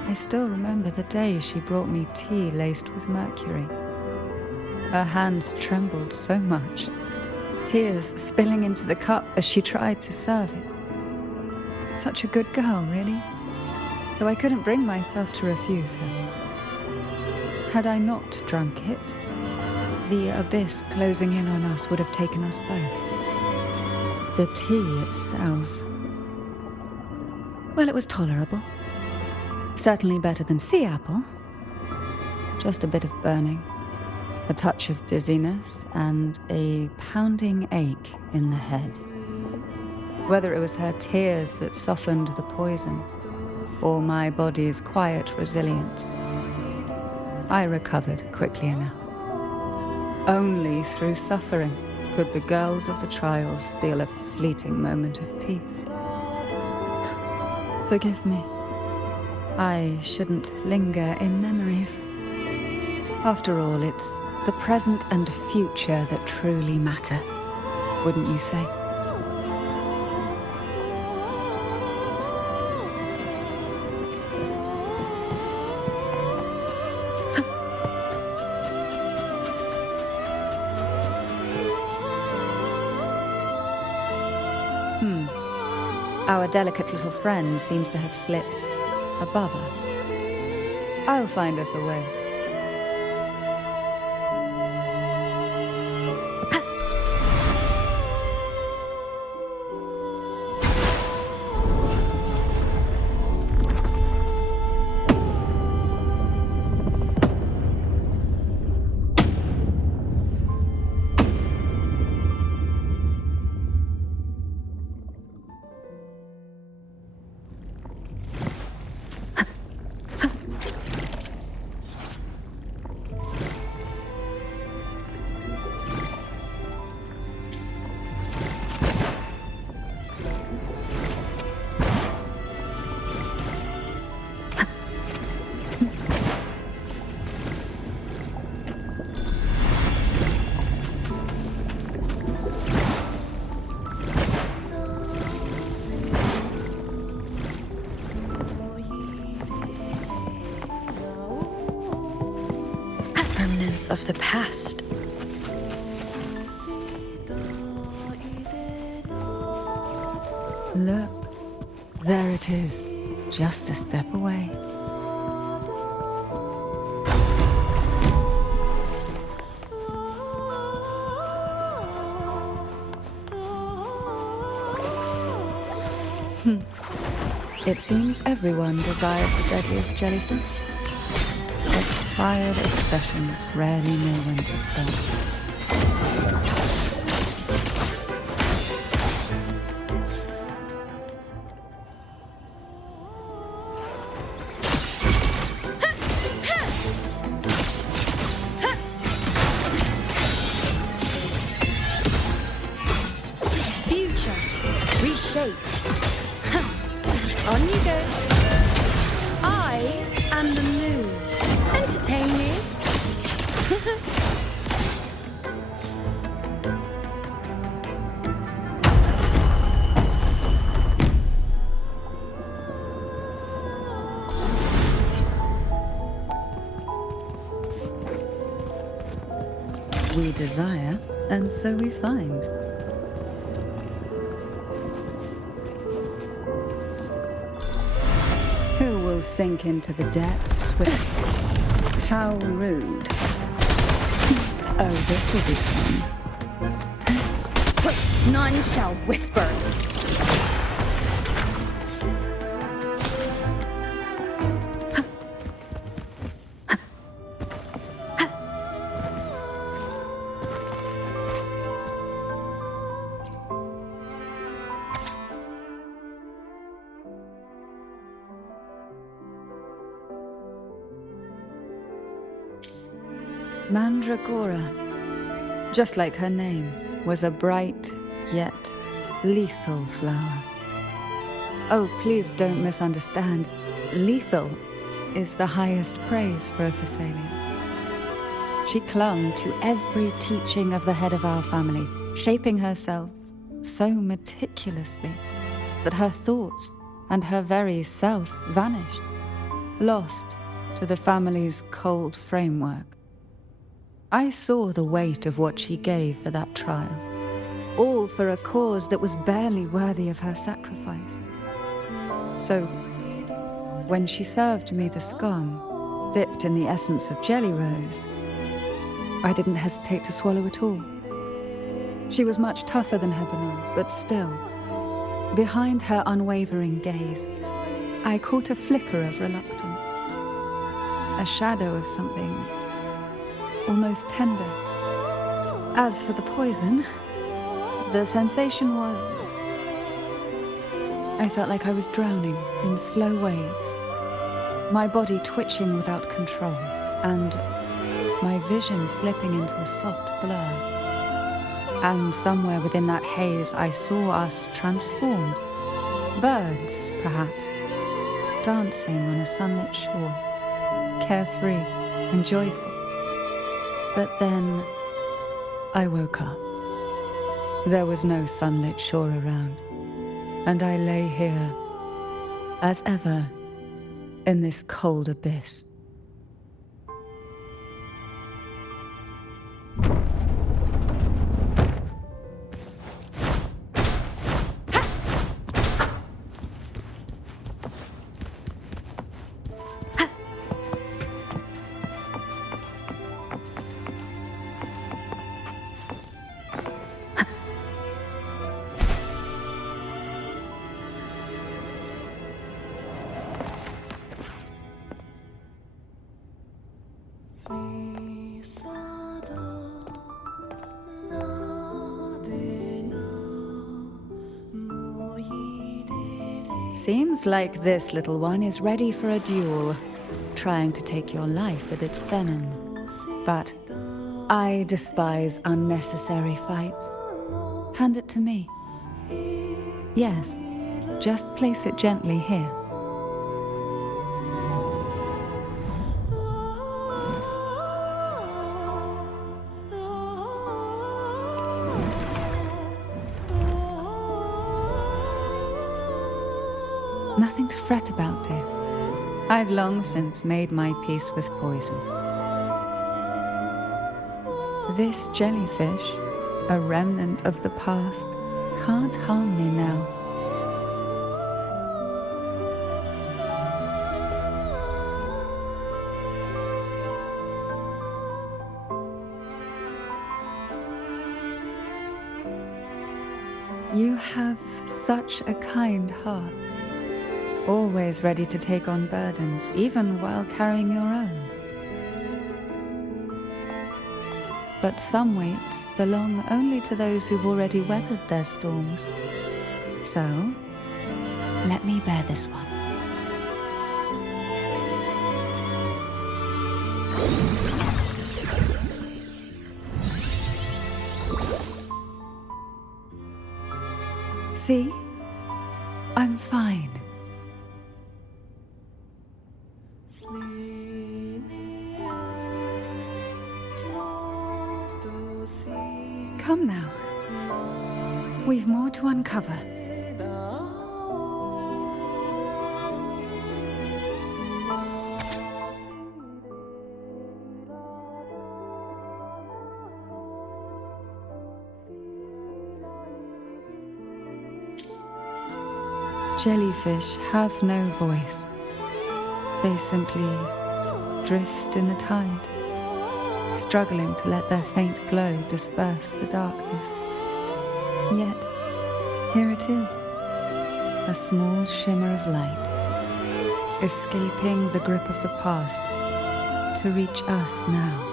I still remember the day she brought me tea laced with mercury. Her hands trembled so much, tears spilling into the cup as she tried to serve it. Such a good girl, really. So I couldn't bring myself to refuse her. Had I not drunk it, the abyss closing in on us would have taken us both. The tea itself, well, it was tolerable. Certainly better than sea apple. Just a bit of burning, a touch of dizziness, and a pounding ache in the head. Whether it was her tears that softened the poison, or my body's quiet resilience, I recovered quickly enough. Only through suffering could the girls of the trials steal a fleeting moment of peace. Forgive me. I shouldn't linger in memories. After all, it's the present and future that truly matter, wouldn't you say? Our delicate little friend seems to have slipped above us. I'll find us a way. of the past. Look, there it is, just a step away. It seems everyone desires the deadliest jellyfish. Expired obsessions rarely know when to stop. Future. Reshape. On you go. I am the moon. Entertain me. We desire, and so we find. Who will sink into the depths with... How rude. Oh, this will be fun. None shall whisper. Mandragora, just like her name, was a bright, yet lethal flower. Oh, please don't misunderstand. Lethal is the highest praise for a Phasalia. She clung to every teaching of the head of our family, shaping herself so meticulously that her thoughts and her very self vanished, lost to the family's cold framework. I saw the weight of what she gave for that trial, all for a cause that was barely worthy of her sacrifice. So, when she served me the scone, dipped in the essence of jelly rose, I didn't hesitate to swallow it all. She was much tougher than Hebanor, but still, behind her unwavering gaze, I caught a flicker of reluctance, a shadow of something almost tender. As for the poison, the sensation was... I felt like I was drowning in slow waves, my body twitching without control, and my vision slipping into a soft blur. And somewhere within that haze, I saw us transformed. Birds, perhaps, dancing on a sunlit shore, carefree and joyful. But then, I woke up. There was no sunlit shore around, and I lay here, as ever, in this cold abyss. Seems like this little one is ready for a duel, trying to take your life with its venom. But I despise unnecessary fights. Hand it to me. Yes, just place it gently here. Nothing to fret about, dear. I've long since made my peace with poison. This jellyfish, a remnant of the past, can't harm me now. You have such a kind heart, always ready to take on burdens, even while carrying your own. But some weights belong only to those who've already weathered their storms. So, let me bear this one. See? I'm fine. Come now. We've more to uncover. Jellyfish have no voice. They simply drift in the tide, struggling to let their faint glow disperse the darkness. Yet, here it is, a small shimmer of light, escaping the grip of the past to reach us now.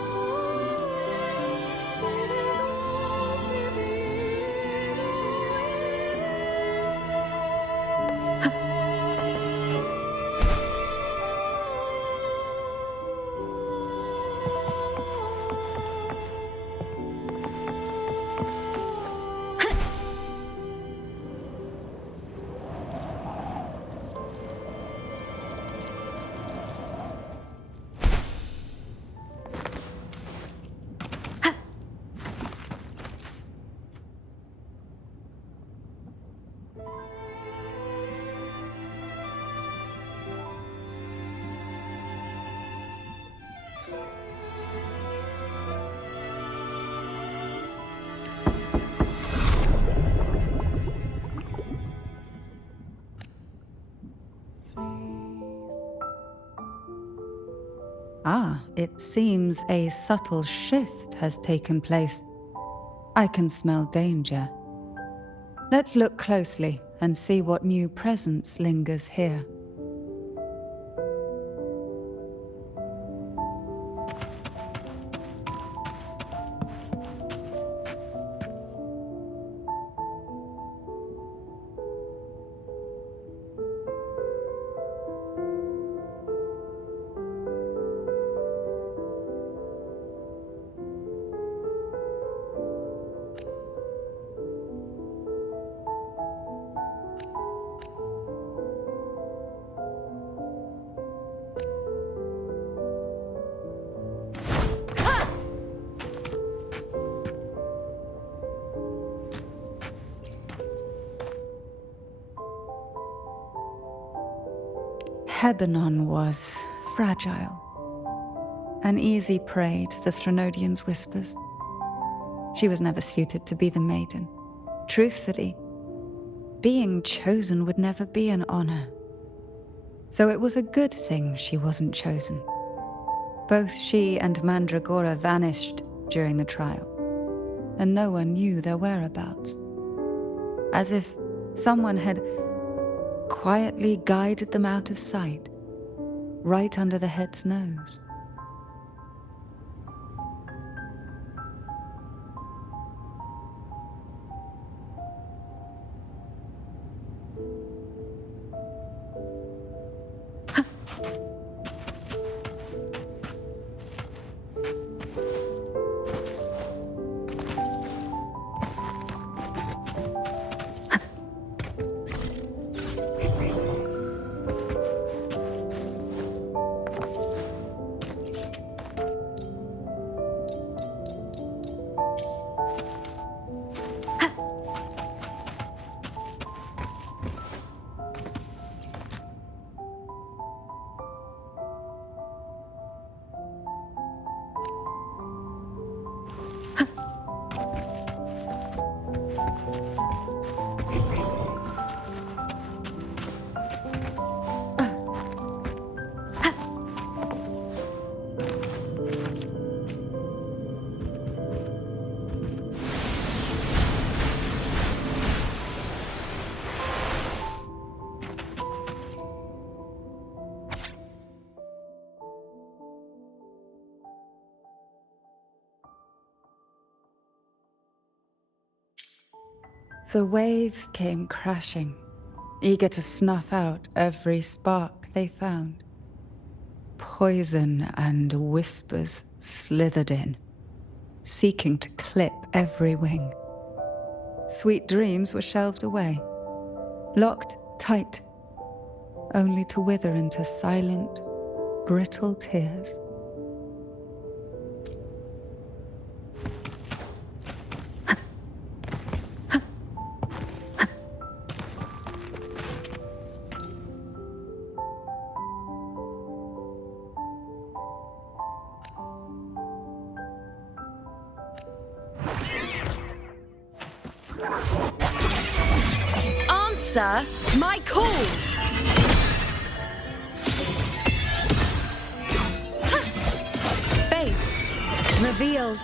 Ah, it seems a subtle shift has taken place. I can smell danger. Let's look closely and see what new presence lingers here. Hebanon was fragile, an easy prey to the Threnodian's whispers. She was never suited to be the Maiden. Truthfully, being chosen would never be an honor. So it was a good thing she wasn't chosen. Both she and Mandragora vanished during the trial, and no one knew their whereabouts. As if someone had quietly guided them out of sight, right under the head's nose. The waves came crashing, eager to snuff out every spark they found. Poison and whispers slithered in, seeking to clip every wing. Sweet dreams were shelved away, locked tight, only to wither into silent, brittle tears. Answer my call! Fate revealed.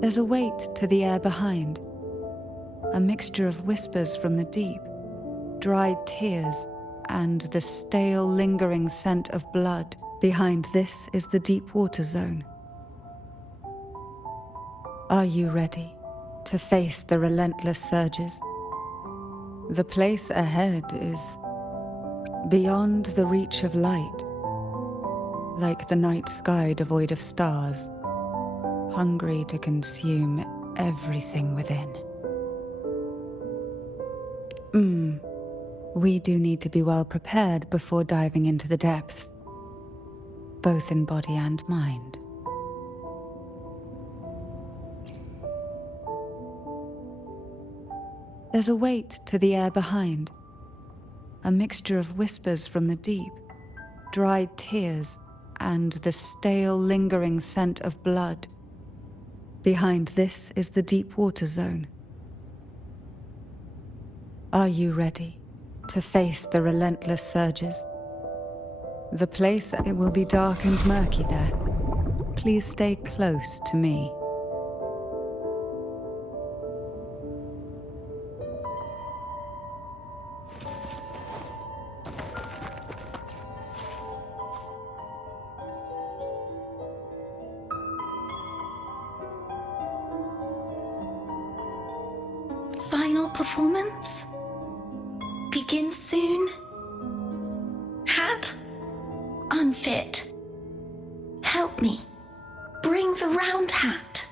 There's a weight to the air behind, a mixture of whispers from the deep, dried tears, and the stale, lingering scent of blood. Behind this is the deep water zone. Are you ready to face the relentless surges? The place ahead is beyond the reach of light, like the night sky devoid of stars, hungry to consume everything within. We do need to be well prepared before diving into the depths, both in body and mind. There's a weight to the air behind, a mixture of whispers from the deep, dried tears, and the stale, lingering scent of blood. Behind this is the deep water zone. Are you ready to face the relentless surges? The place, it will be dark and murky there. Please stay close to me. Final performance? Begins soon? Hat? Unfit. Help me. Bring the round hat.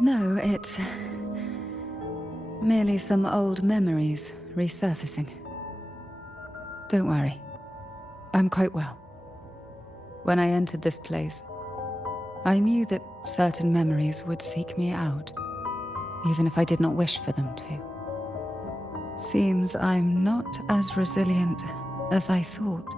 No, it's merely some old memories resurfacing. Don't worry. I'm quite well. When I entered this place, I knew that certain memories would seek me out, even if I did not wish for them to. Seems I'm not as resilient as I thought.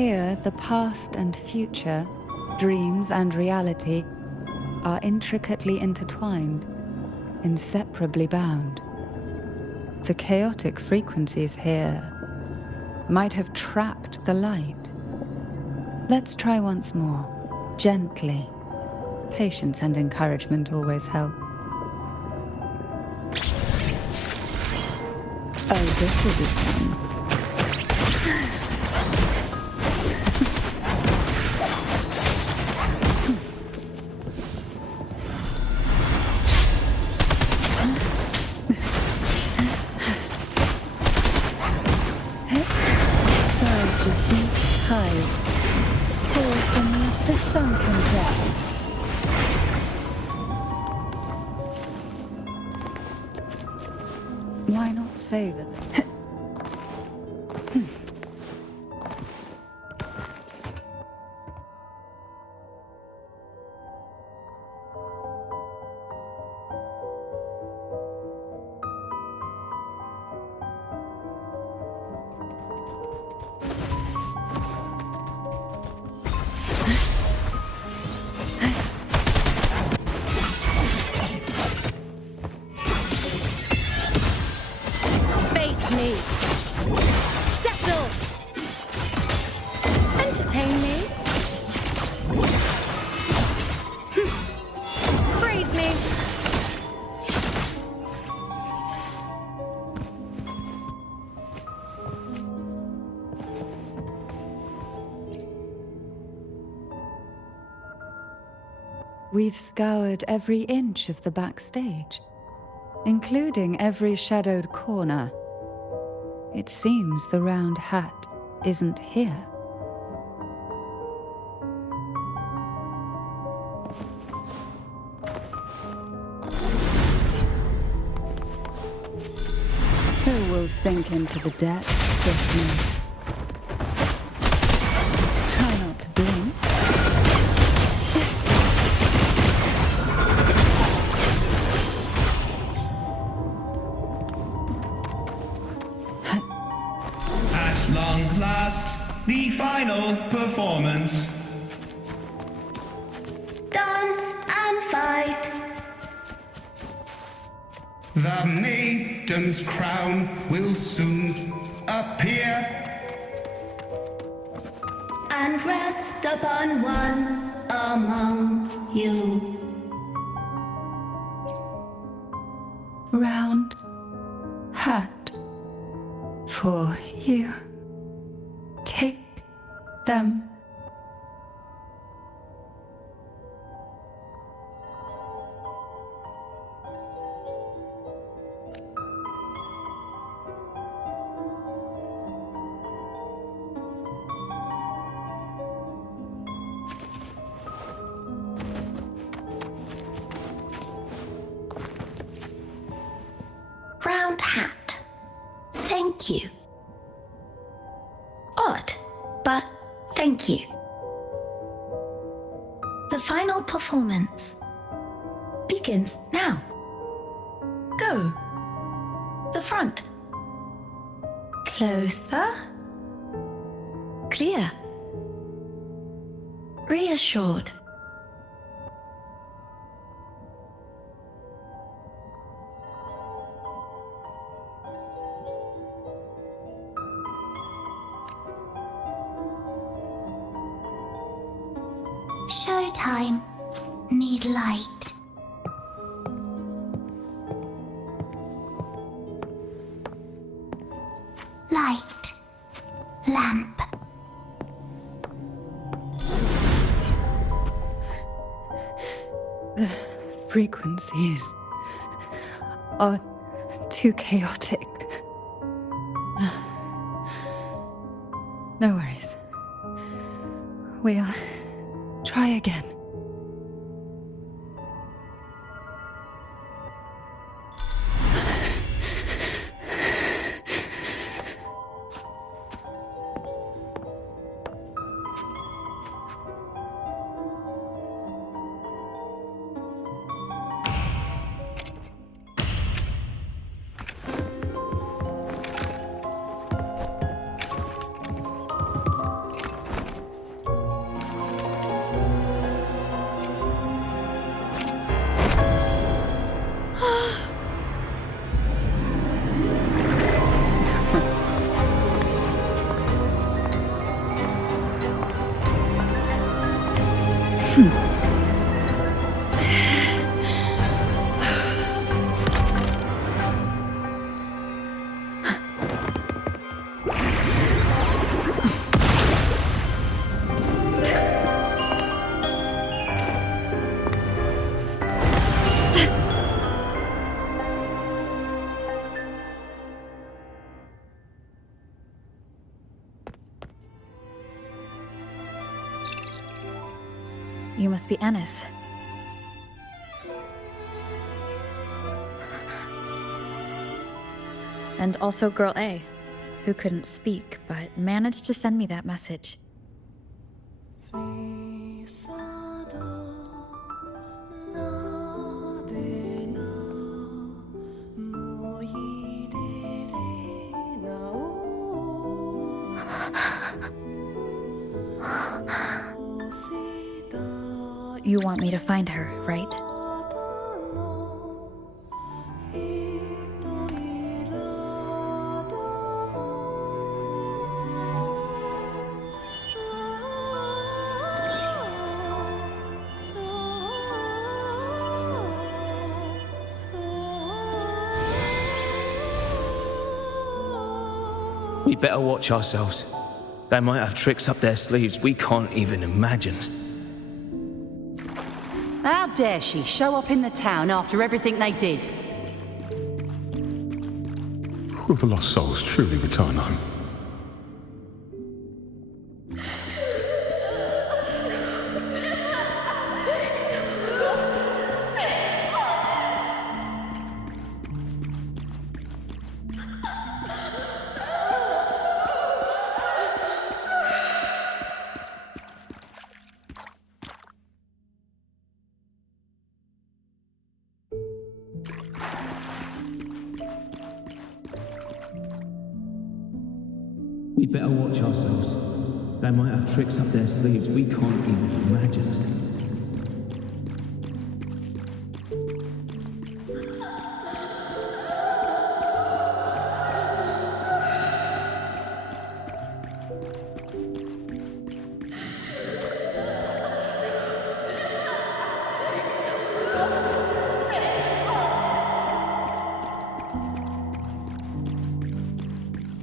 Here, the past and future, dreams and reality, are intricately intertwined, inseparably bound. The chaotic frequencies here might have trapped the light. Let's try once more, gently. Patience and encouragement always help. Oh, this will be fun. Surge of deep tides, pour from me to sunken depths. Why not say that? Face me! Settle! Entertain me! Praise me! We've scoured every inch of the backstage, including every shadowed corner. It seems the round hat isn't here. Who will sink into the depths with me? Try not to blink. At long last, the final performance. Dance and fight. The Maiden's crown will soon appear. And rest upon one among you. Round hat for you. Take them. Round hat. Thank you. Odd, but thank you. The final performance begins now. Go. The front. Closer. Clear. Reassured. Showtime. Need light. Light. Lamp. The frequencies are too chaotic. No worries. We'll try again. You must be Ennis. And also Girl A, who couldn't speak, but managed to send me that message. You want me to find her, right? We better watch ourselves. They might have tricks up their sleeves we can't even imagine. How dare she show up in the town after everything they did? Will the lost souls truly return home? We better watch ourselves. They might have tricks up their sleeves we can't even imagine.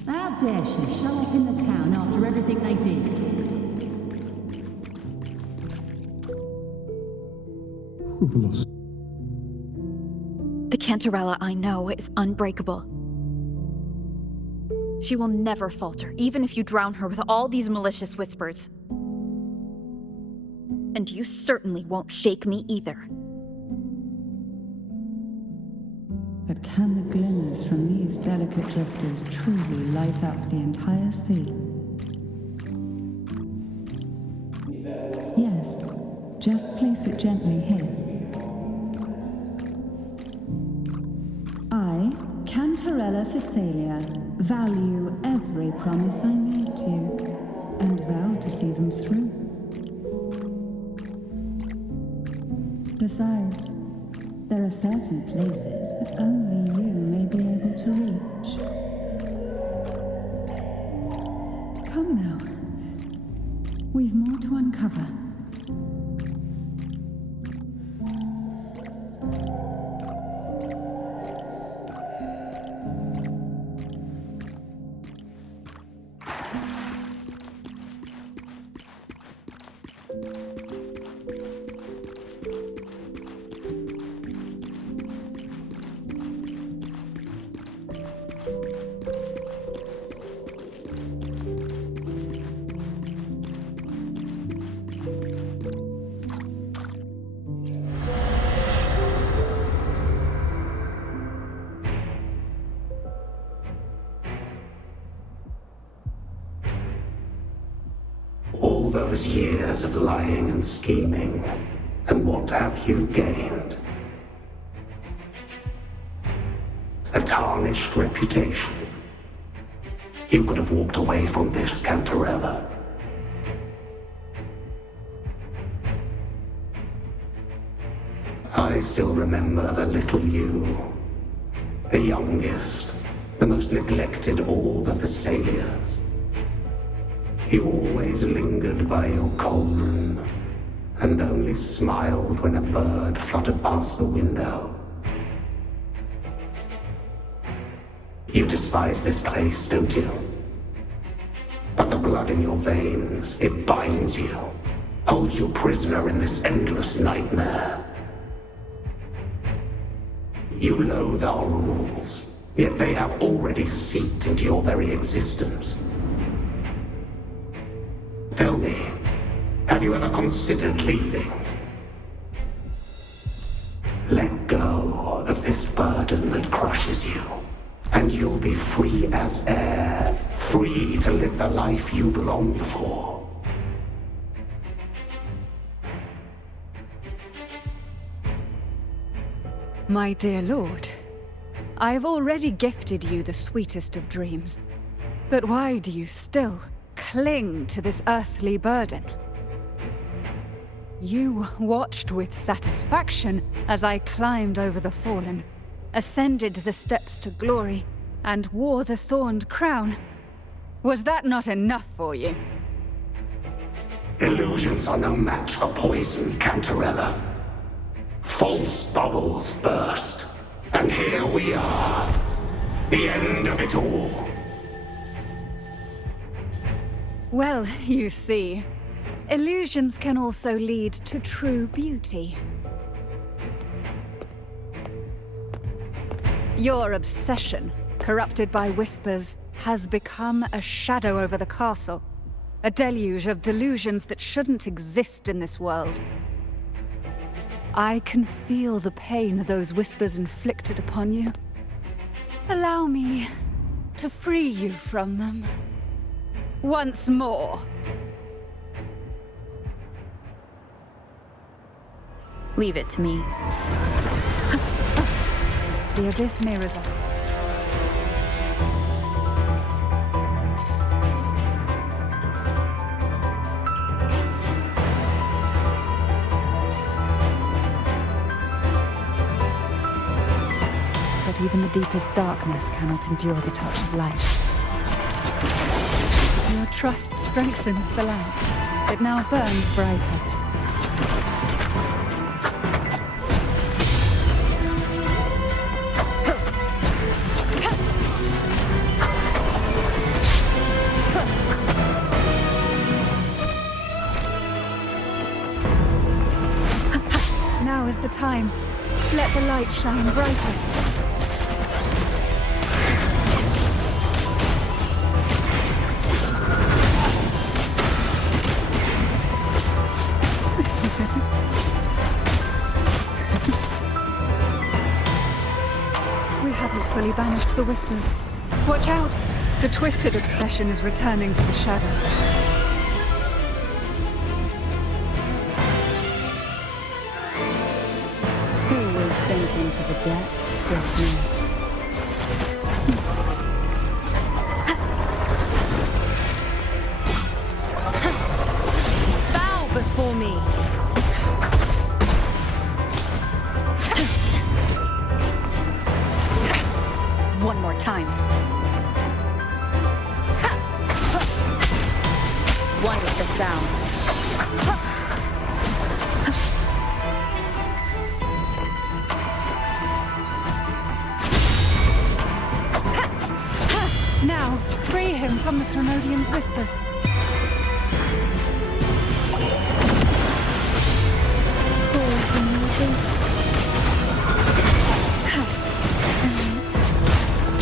How dare she show up in the town after everything they did? The Cantarella I know is unbreakable. She will never falter, even if you drown her with all these malicious whispers. And you certainly won't shake me either. But can the glimmers from these delicate drifters truly light up the entire sea? Yes, just place it gently here. I, Cantarella Physalia, value every promise I made to you, and vow to see them through. Besides, there are certain places that only you may be able to reach. Come now. We've more to uncover. All those years of lying and scheming, and what have you gained? A tarnished reputation. You could have walked away from this, Cantarella. I still remember the little you, the youngest, the most neglected of all the Thessalias. You always lingered by your cauldron, and only smiled when a bird fluttered past the window. You despise this place, don't you? But the blood in your veins, it binds you, holds you prisoner in this endless nightmare. You loathe our rules, yet they have already seeped into your very existence. Tell me, have you ever considered leaving? Let go of this burden that crushes you, and you'll be free as air, free to live the life you've longed for. My dear lord, I have already gifted you the sweetest of dreams. But why do you still cling to this earthly burden? You watched with satisfaction as I climbed over the fallen, ascended the steps to glory, and wore the thorned crown. Was that not enough for you? Illusions are no match for poison, Cantarella. False bubbles burst, and here we are. The end of it all. Well, you see, illusions can also lead to true beauty. Your obsession, corrupted by whispers, has become a shadow over the castle. A deluge of delusions that shouldn't exist in this world. I can feel the pain those whispers inflicted upon you. Allow me to free you from them. Once more. Leave it to me. The abyss may resolve. But even the deepest darkness cannot endure the touch of light. Your trust strengthens the lamp. It now burns brighter. Now is the time. Let the light shine brighter. We haven't fully banished the whispers. Watch out! The twisted obsession is returning to the shadow. Who will sink into the depths with me? Bow before me! One more time. One with the sound. Now, free him from the Threnodian's whispers.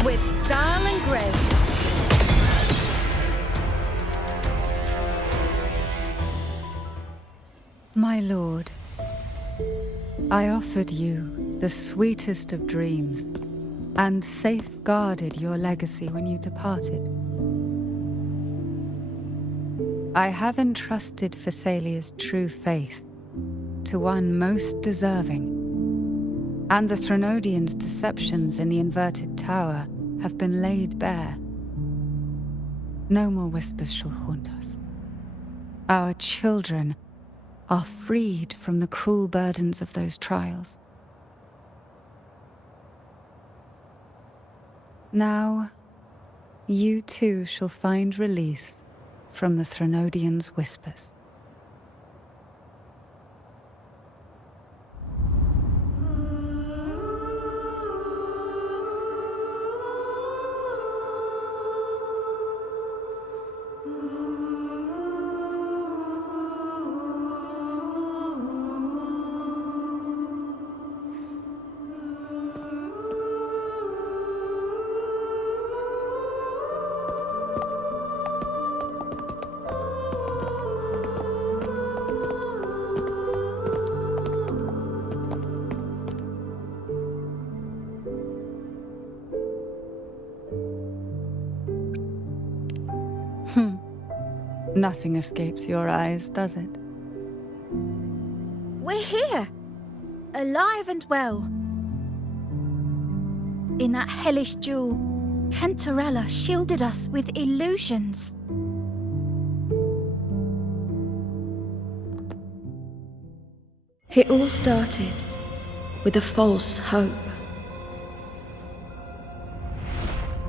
With style and grace. My lord, I offered you the sweetest of dreams and safeguarded your legacy when you departed. I have entrusted Phassalia's true faith to one most deserving, and the Threnodians' deceptions in the inverted tower have been laid bare. No more whispers shall haunt us. Our children are freed from the cruel burdens of those trials. Now, you too shall find release from the Threnodians' whispers. Nothing escapes your eyes, does it? We're here, alive and well. In that hellish duel, Cantarella shielded us with illusions. It all started with a false hope.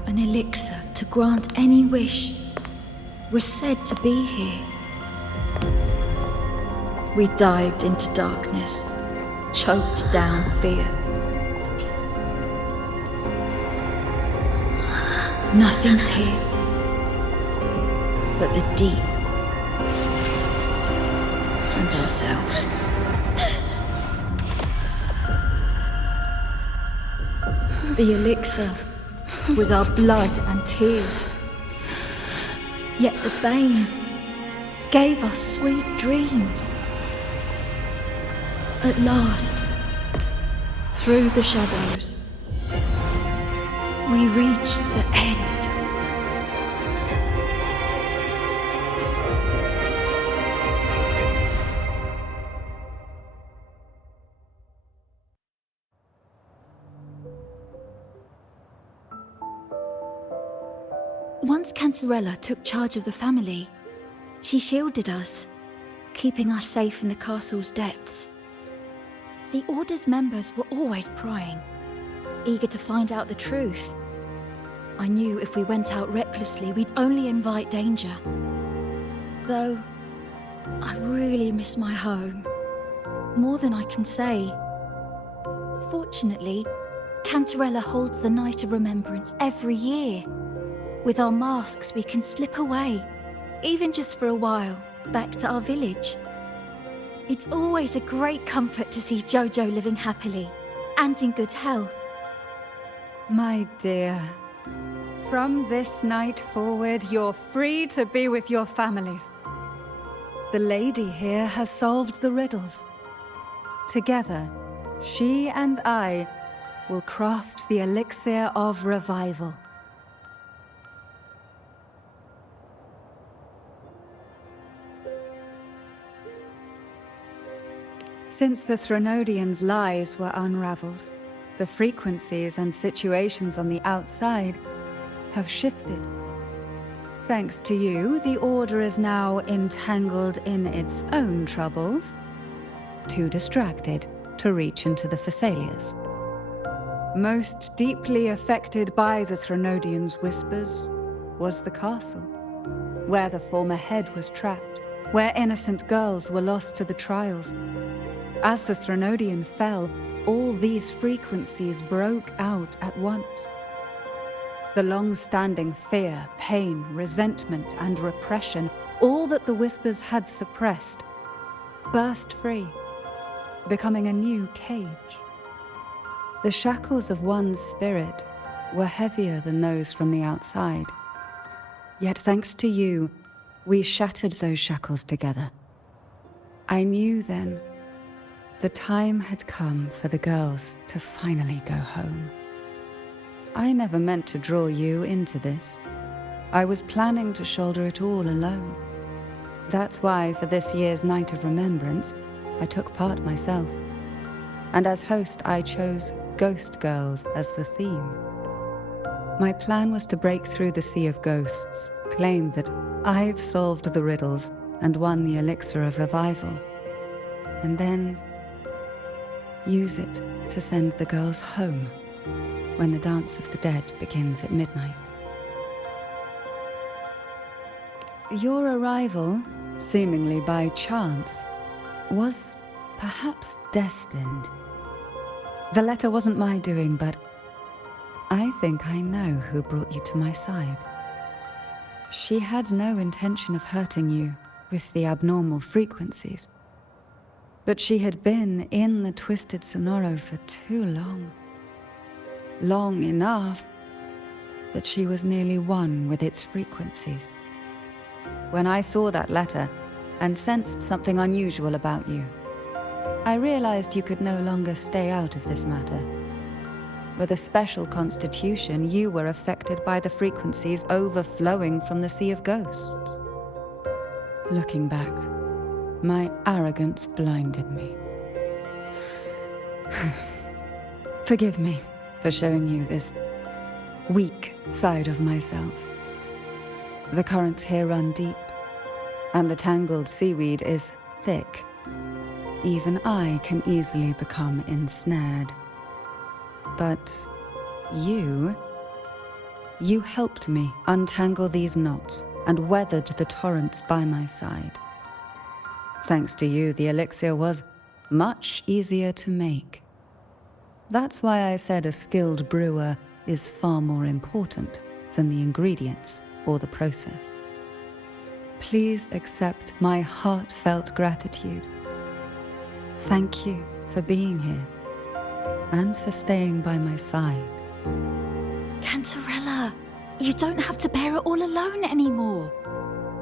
An elixir to grant any wish was said to be here. We dived into darkness, choked down fear. Nothing's here but the deep and ourselves. The elixir was our blood and tears. Yet the bane gave us sweet dreams. At last, through the shadows, we reached the end. Once Cantarella took charge of the family, she shielded us, keeping us safe in the castle's depths. The Order's members were always prying, eager to find out the truth. I knew if we went out recklessly, we'd only invite danger. Though, I really miss my home, more than I can say. Fortunately, Cantarella holds the Night of Remembrance every year. With our masks, we can slip away, even just for a while, back to our village. It's always a great comfort to see Jojo living happily and in good health. My dear, from this night forward, you're free to be with your families. The lady here has solved the riddles. Together, she and I will craft the elixir of revival. Since the Threnodians' lies were unraveled, the frequencies and situations on the outside have shifted. Thanks to you, the Order is now entangled in its own troubles, too distracted to reach into the Thessalias. Most deeply affected by the Threnodians' whispers was the castle, where the former head was trapped, where innocent girls were lost to the trials. As the Threnodian fell, all these frequencies broke out at once. The long-standing fear, pain, resentment, and repression, all that the whispers had suppressed, burst free, becoming a new cage. The shackles of one's spirit were heavier than those from the outside. Yet thanks to you, we shattered those shackles together. I knew then the time had come for the girls to finally go home. I never meant to draw you into this. I was planning to shoulder it all alone. That's why for this year's Night of Remembrance, I took part myself. And as host, I chose Ghost Girls as the theme. My plan was to break through the sea of ghosts, claim that I've solved the riddles and won the elixir of revival, and then use it to send the girls home when the Dance of the Dead begins at midnight. Your arrival, seemingly by chance, was perhaps destined. The letter wasn't my doing, but I think I know who brought you to my side. She had no intention of hurting you with the abnormal frequencies. But she had been in the Twisted Sonoro for too long. Long enough that she was nearly one with its frequencies. When I saw that letter and sensed something unusual about you, I realized you could no longer stay out of this matter. With a special constitution, you were affected by the frequencies overflowing from the Sea of Ghosts. Looking back, my arrogance blinded me. Forgive me for showing you this weak side of myself. The currents here run deep, and the tangled seaweed is thick. Even I can easily become ensnared. But you helped me untangle these knots and weathered the torrents by my side. Thanks to you, the elixir was much easier to make. That's why I said a skilled brewer is far more important than the ingredients or the process. Please accept my heartfelt gratitude. Thank you for being here and for staying by my side. Cantarella, you don't have to bear it all alone anymore.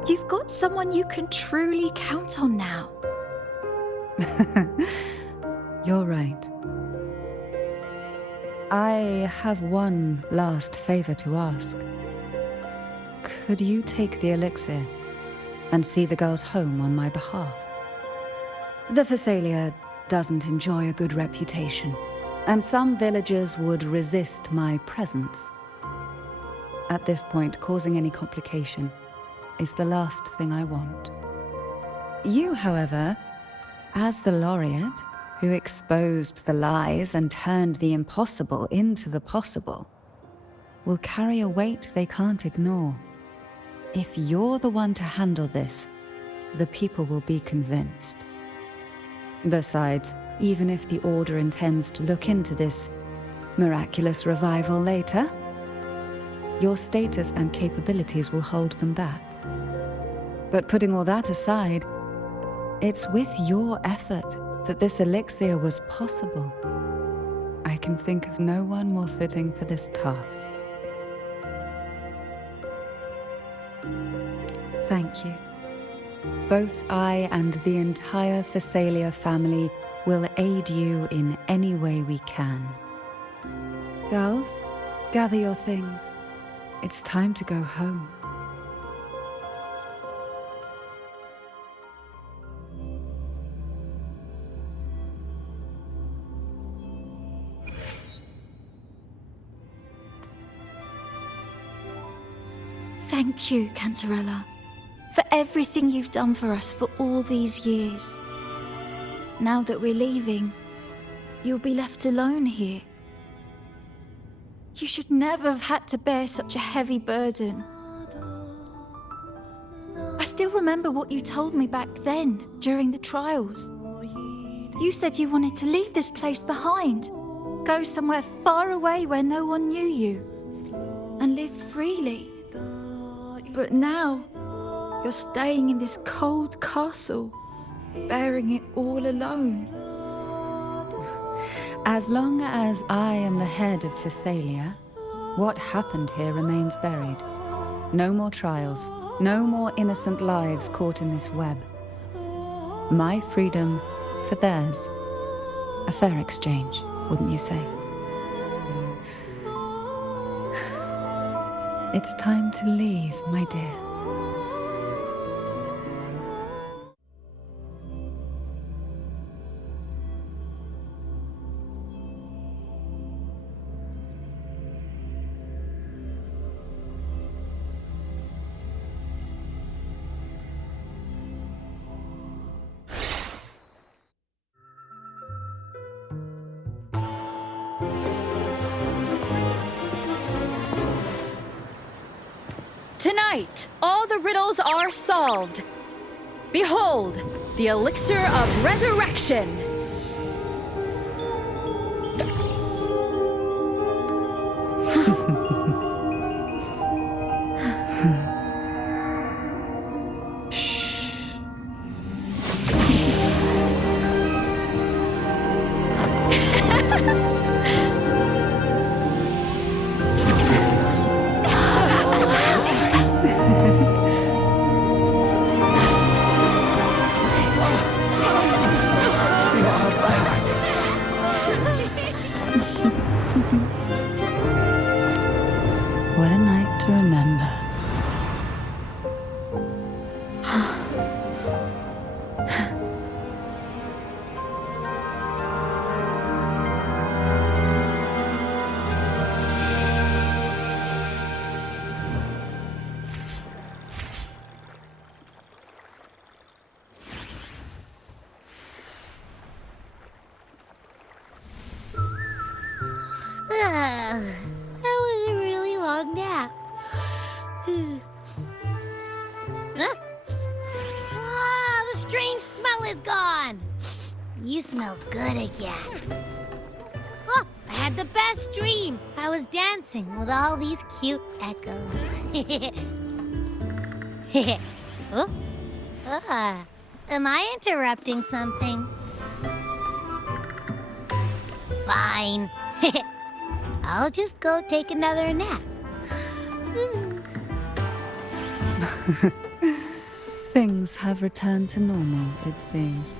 You've got someone you can truly count on now. You're right. I have one last favor to ask. Could you take the elixir and see the girls home on my behalf? The Phasalia doesn't enjoy a good reputation, and some villagers would resist my presence. At this point, causing any complication is the last thing I want. You, however, as the laureate who exposed the lies and turned the impossible into the possible, will carry a weight they can't ignore. If you're the one to handle this, the people will be convinced. Besides, even if the Order intends to look into this miraculous revival later, your status and capabilities will hold them back. But putting all that aside, it's with your effort that this elixir was possible. I can think of no one more fitting for this task. Thank you. Both I and the entire Phasalia family will aid you in any way we can. Girls, gather your things. It's time to go home. Thank you, Cantarella, for everything you've done for us for all these years. Now that we're leaving, you'll be left alone here. You should never have had to bear such a heavy burden. I still remember what you told me back then, during the trials. You said you wanted to leave this place behind, go somewhere far away where no one knew you, and live freely. But now, you're staying in this cold castle, bearing it all alone. As long as I am the head of Phasalia, what happened here remains buried. No more trials, no more innocent lives caught in this web. My freedom for theirs. A fair exchange, wouldn't you say? It's time to leave, my dear. Tonight, all the riddles are solved. Behold, the elixir of resurrection. What a night to remember. That was a really long nap. The strange smell is gone. You smell good again. Oh, I had the best dream. I was dancing with all these cute echoes. Oh, am I interrupting something? Fine. I'll just go take another nap. Things have returned to normal, it seems.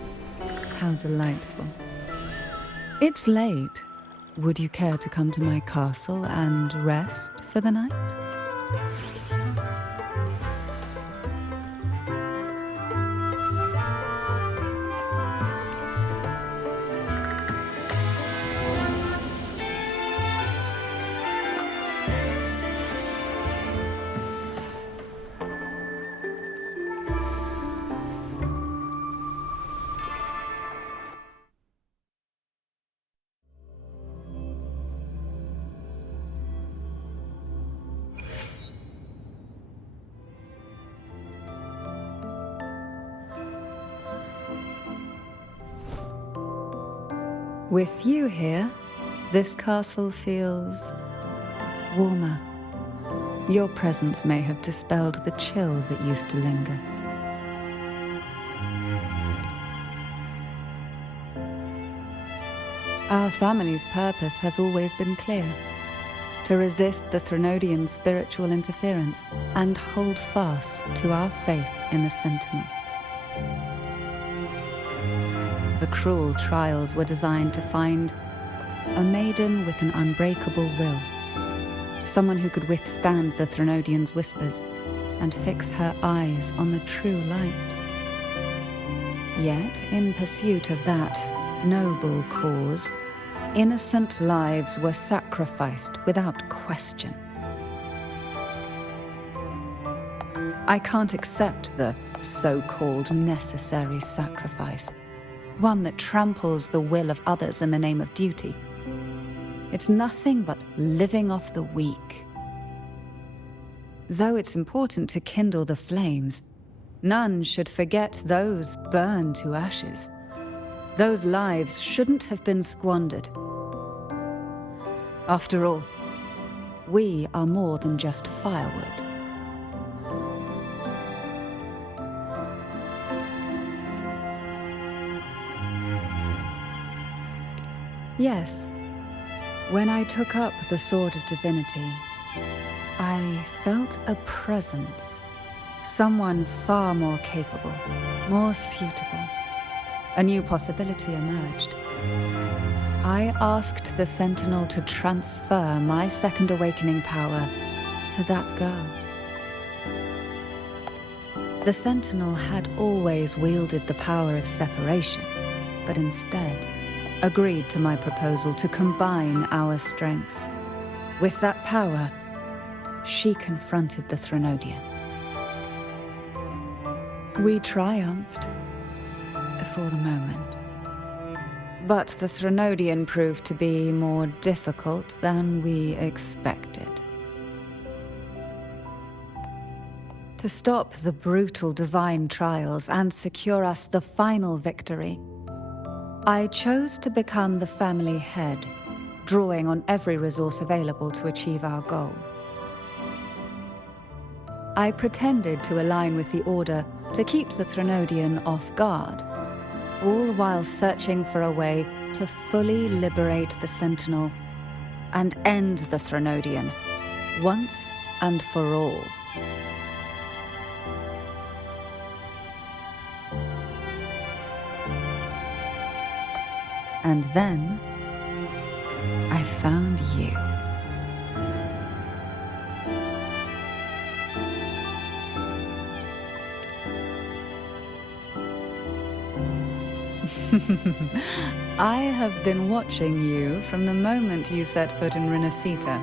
How delightful. It's late. Would you care to come to my castle and rest for the night? With you here, this castle feels warmer. Your presence may have dispelled the chill that used to linger. Our family's purpose has always been clear: to resist the Threnodian spiritual interference and hold fast to our faith in the Sentinel. The cruel trials were designed to find a maiden with an unbreakable will, someone who could withstand the Threnodian's whispers and fix her eyes on the true light. Yet, in pursuit of that noble cause, innocent lives were sacrificed without question. I can't accept the so-called necessary sacrifice, one that tramples the will of others in the name of duty. It's nothing but living off the weak. Though it's important to kindle the flames, none should forget those burned to ashes. Those lives shouldn't have been squandered. After all, we are more than just firewood. Yes, when I took up the Sword of Divinity, I felt a presence. Someone far more capable, more suitable. A new possibility emerged. I asked the Sentinel to transfer my second awakening power to that girl. The Sentinel had always wielded the power of separation, but instead agreed to my proposal to combine our strengths. With that power, she confronted the Threnodian. We triumphed, for the moment. But the Threnodian proved to be more difficult than we expected. To stop the brutal divine trials and secure us the final victory, I chose to become the family head, drawing on every resource available to achieve our goal. I pretended to align with the Order to keep the Threnodian off guard, all while searching for a way to fully liberate the Sentinel and end the Threnodian, once and for all. And then, I found you. I have been watching you from the moment you set foot in Renacita.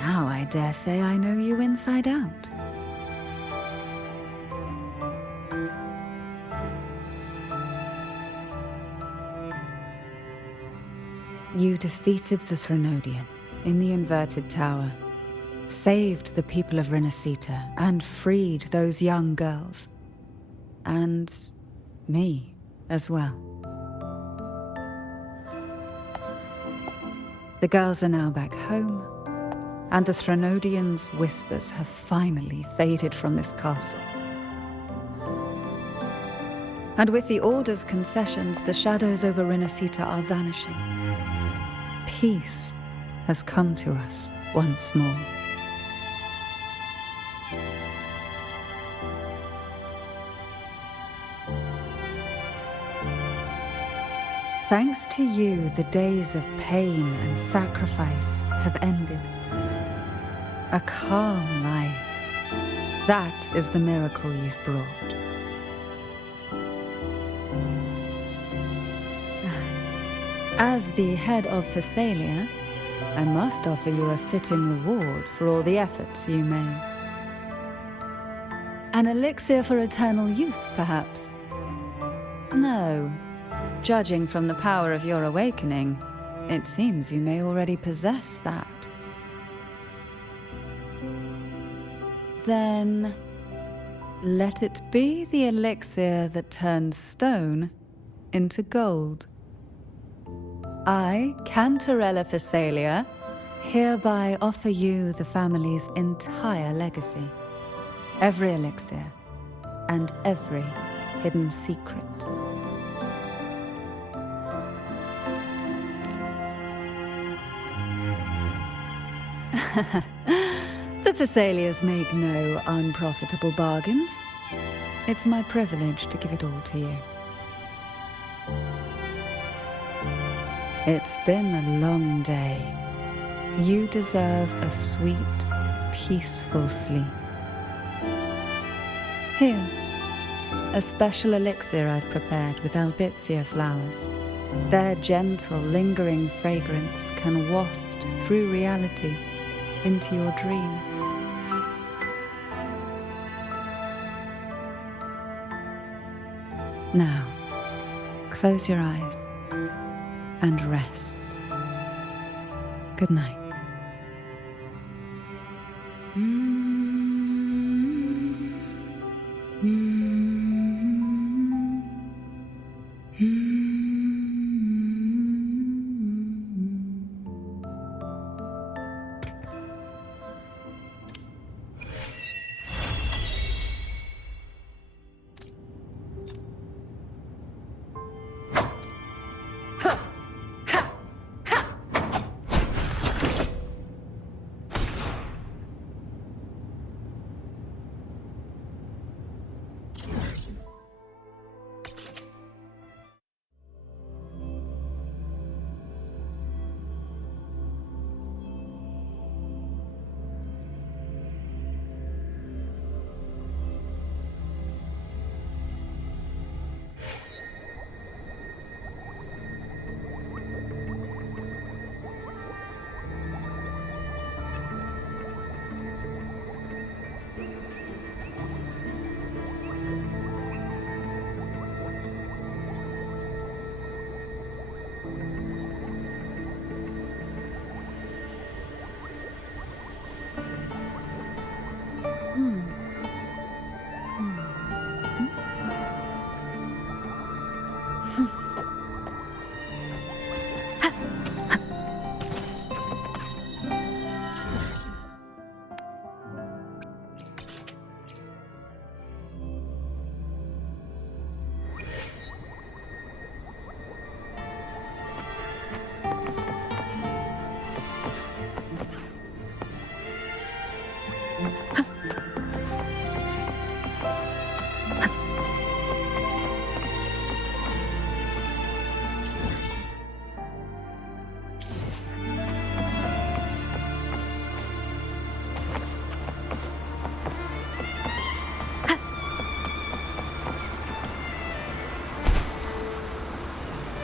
Now I dare say I know you inside out. You defeated the Threnodian in the Inverted Tower, saved the people of Renacita, and freed those young girls. And me as well. The girls are now back home, and the Threnodian's whispers have finally faded from this castle. And with the Order's concessions, the shadows over Renacita are vanishing. Peace has come to us once more. Thanks to you, the days of pain and sacrifice have ended. A calm life. That is the miracle you've brought. As the head of Thessalia, I must offer you a fitting reward for all the efforts you made. An elixir for eternal youth, perhaps? No. Judging from the power of your awakening, it seems you may already possess that. Then, let it be the elixir that turns stone into gold. I, Cantarella Thessalia, hereby offer you the family's entire legacy. Every elixir, and every hidden secret. The Thessalias make no unprofitable bargains. It's my privilege to give it all to you. It's been a long day. You deserve a sweet, peaceful sleep. Here, a special elixir I've prepared with albizia flowers. Their gentle, lingering fragrance can waft through reality into your dream. Now, close your eyes and rest. Good night.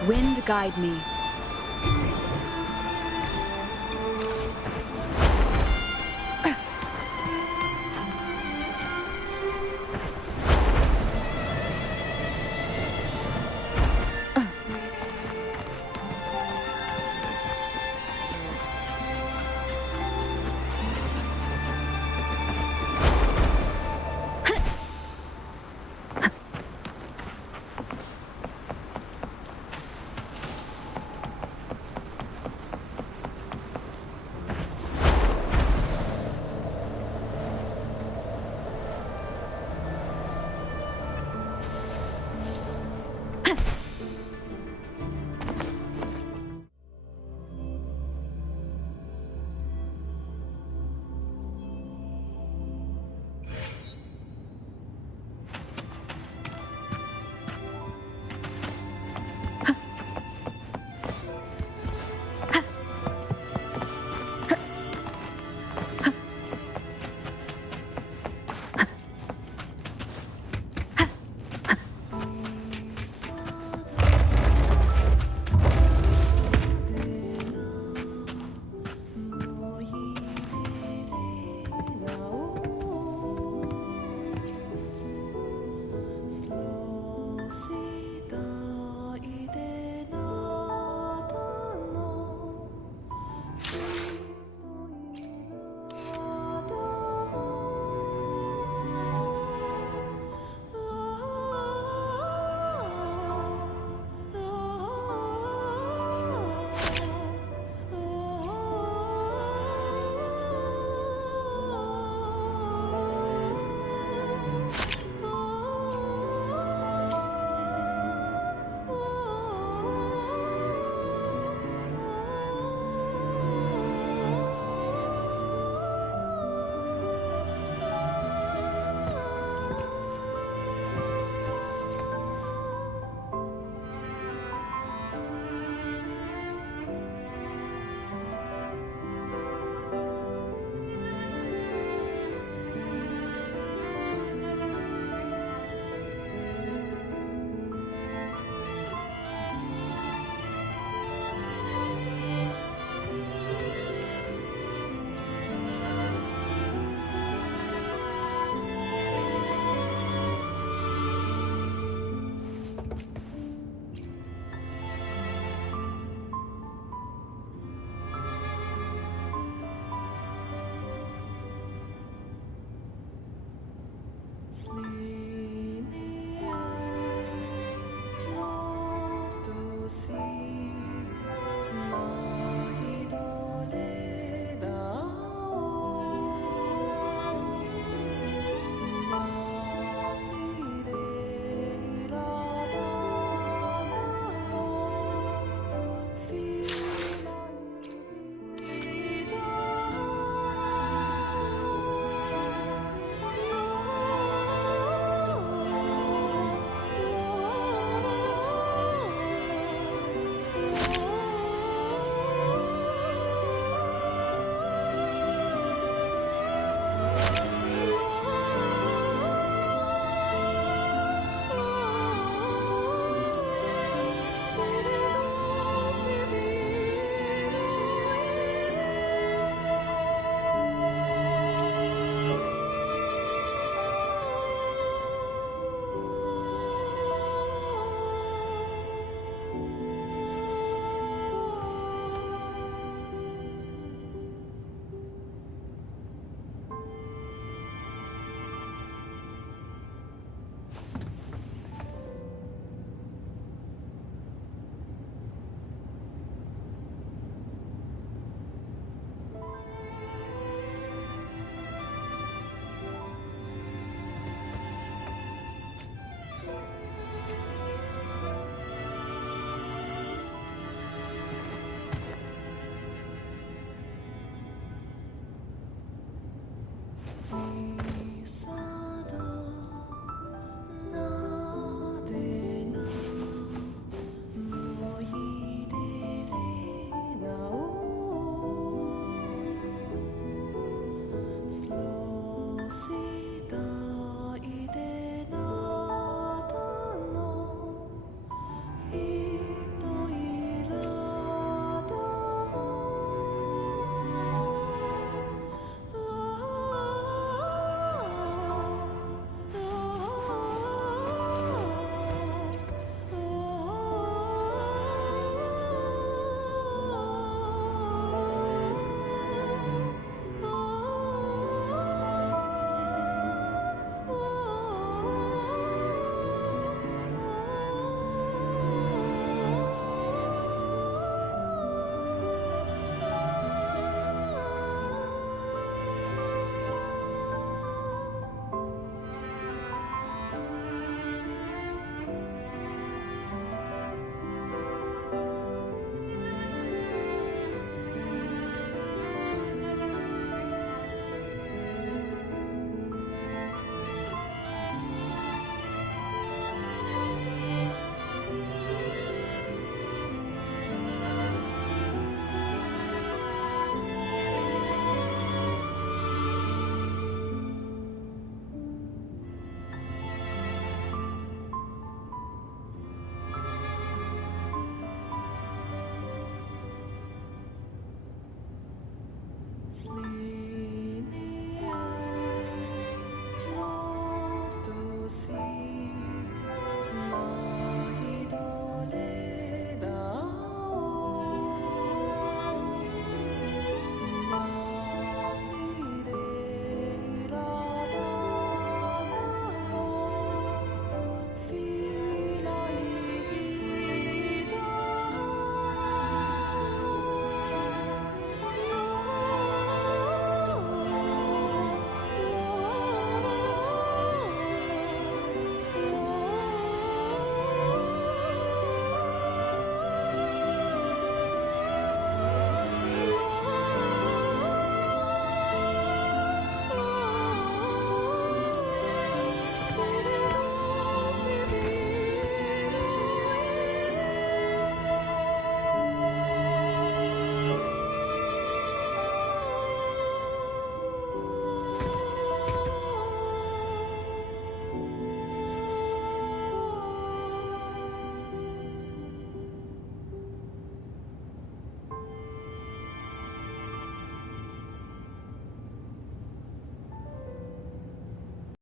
Wind guide me.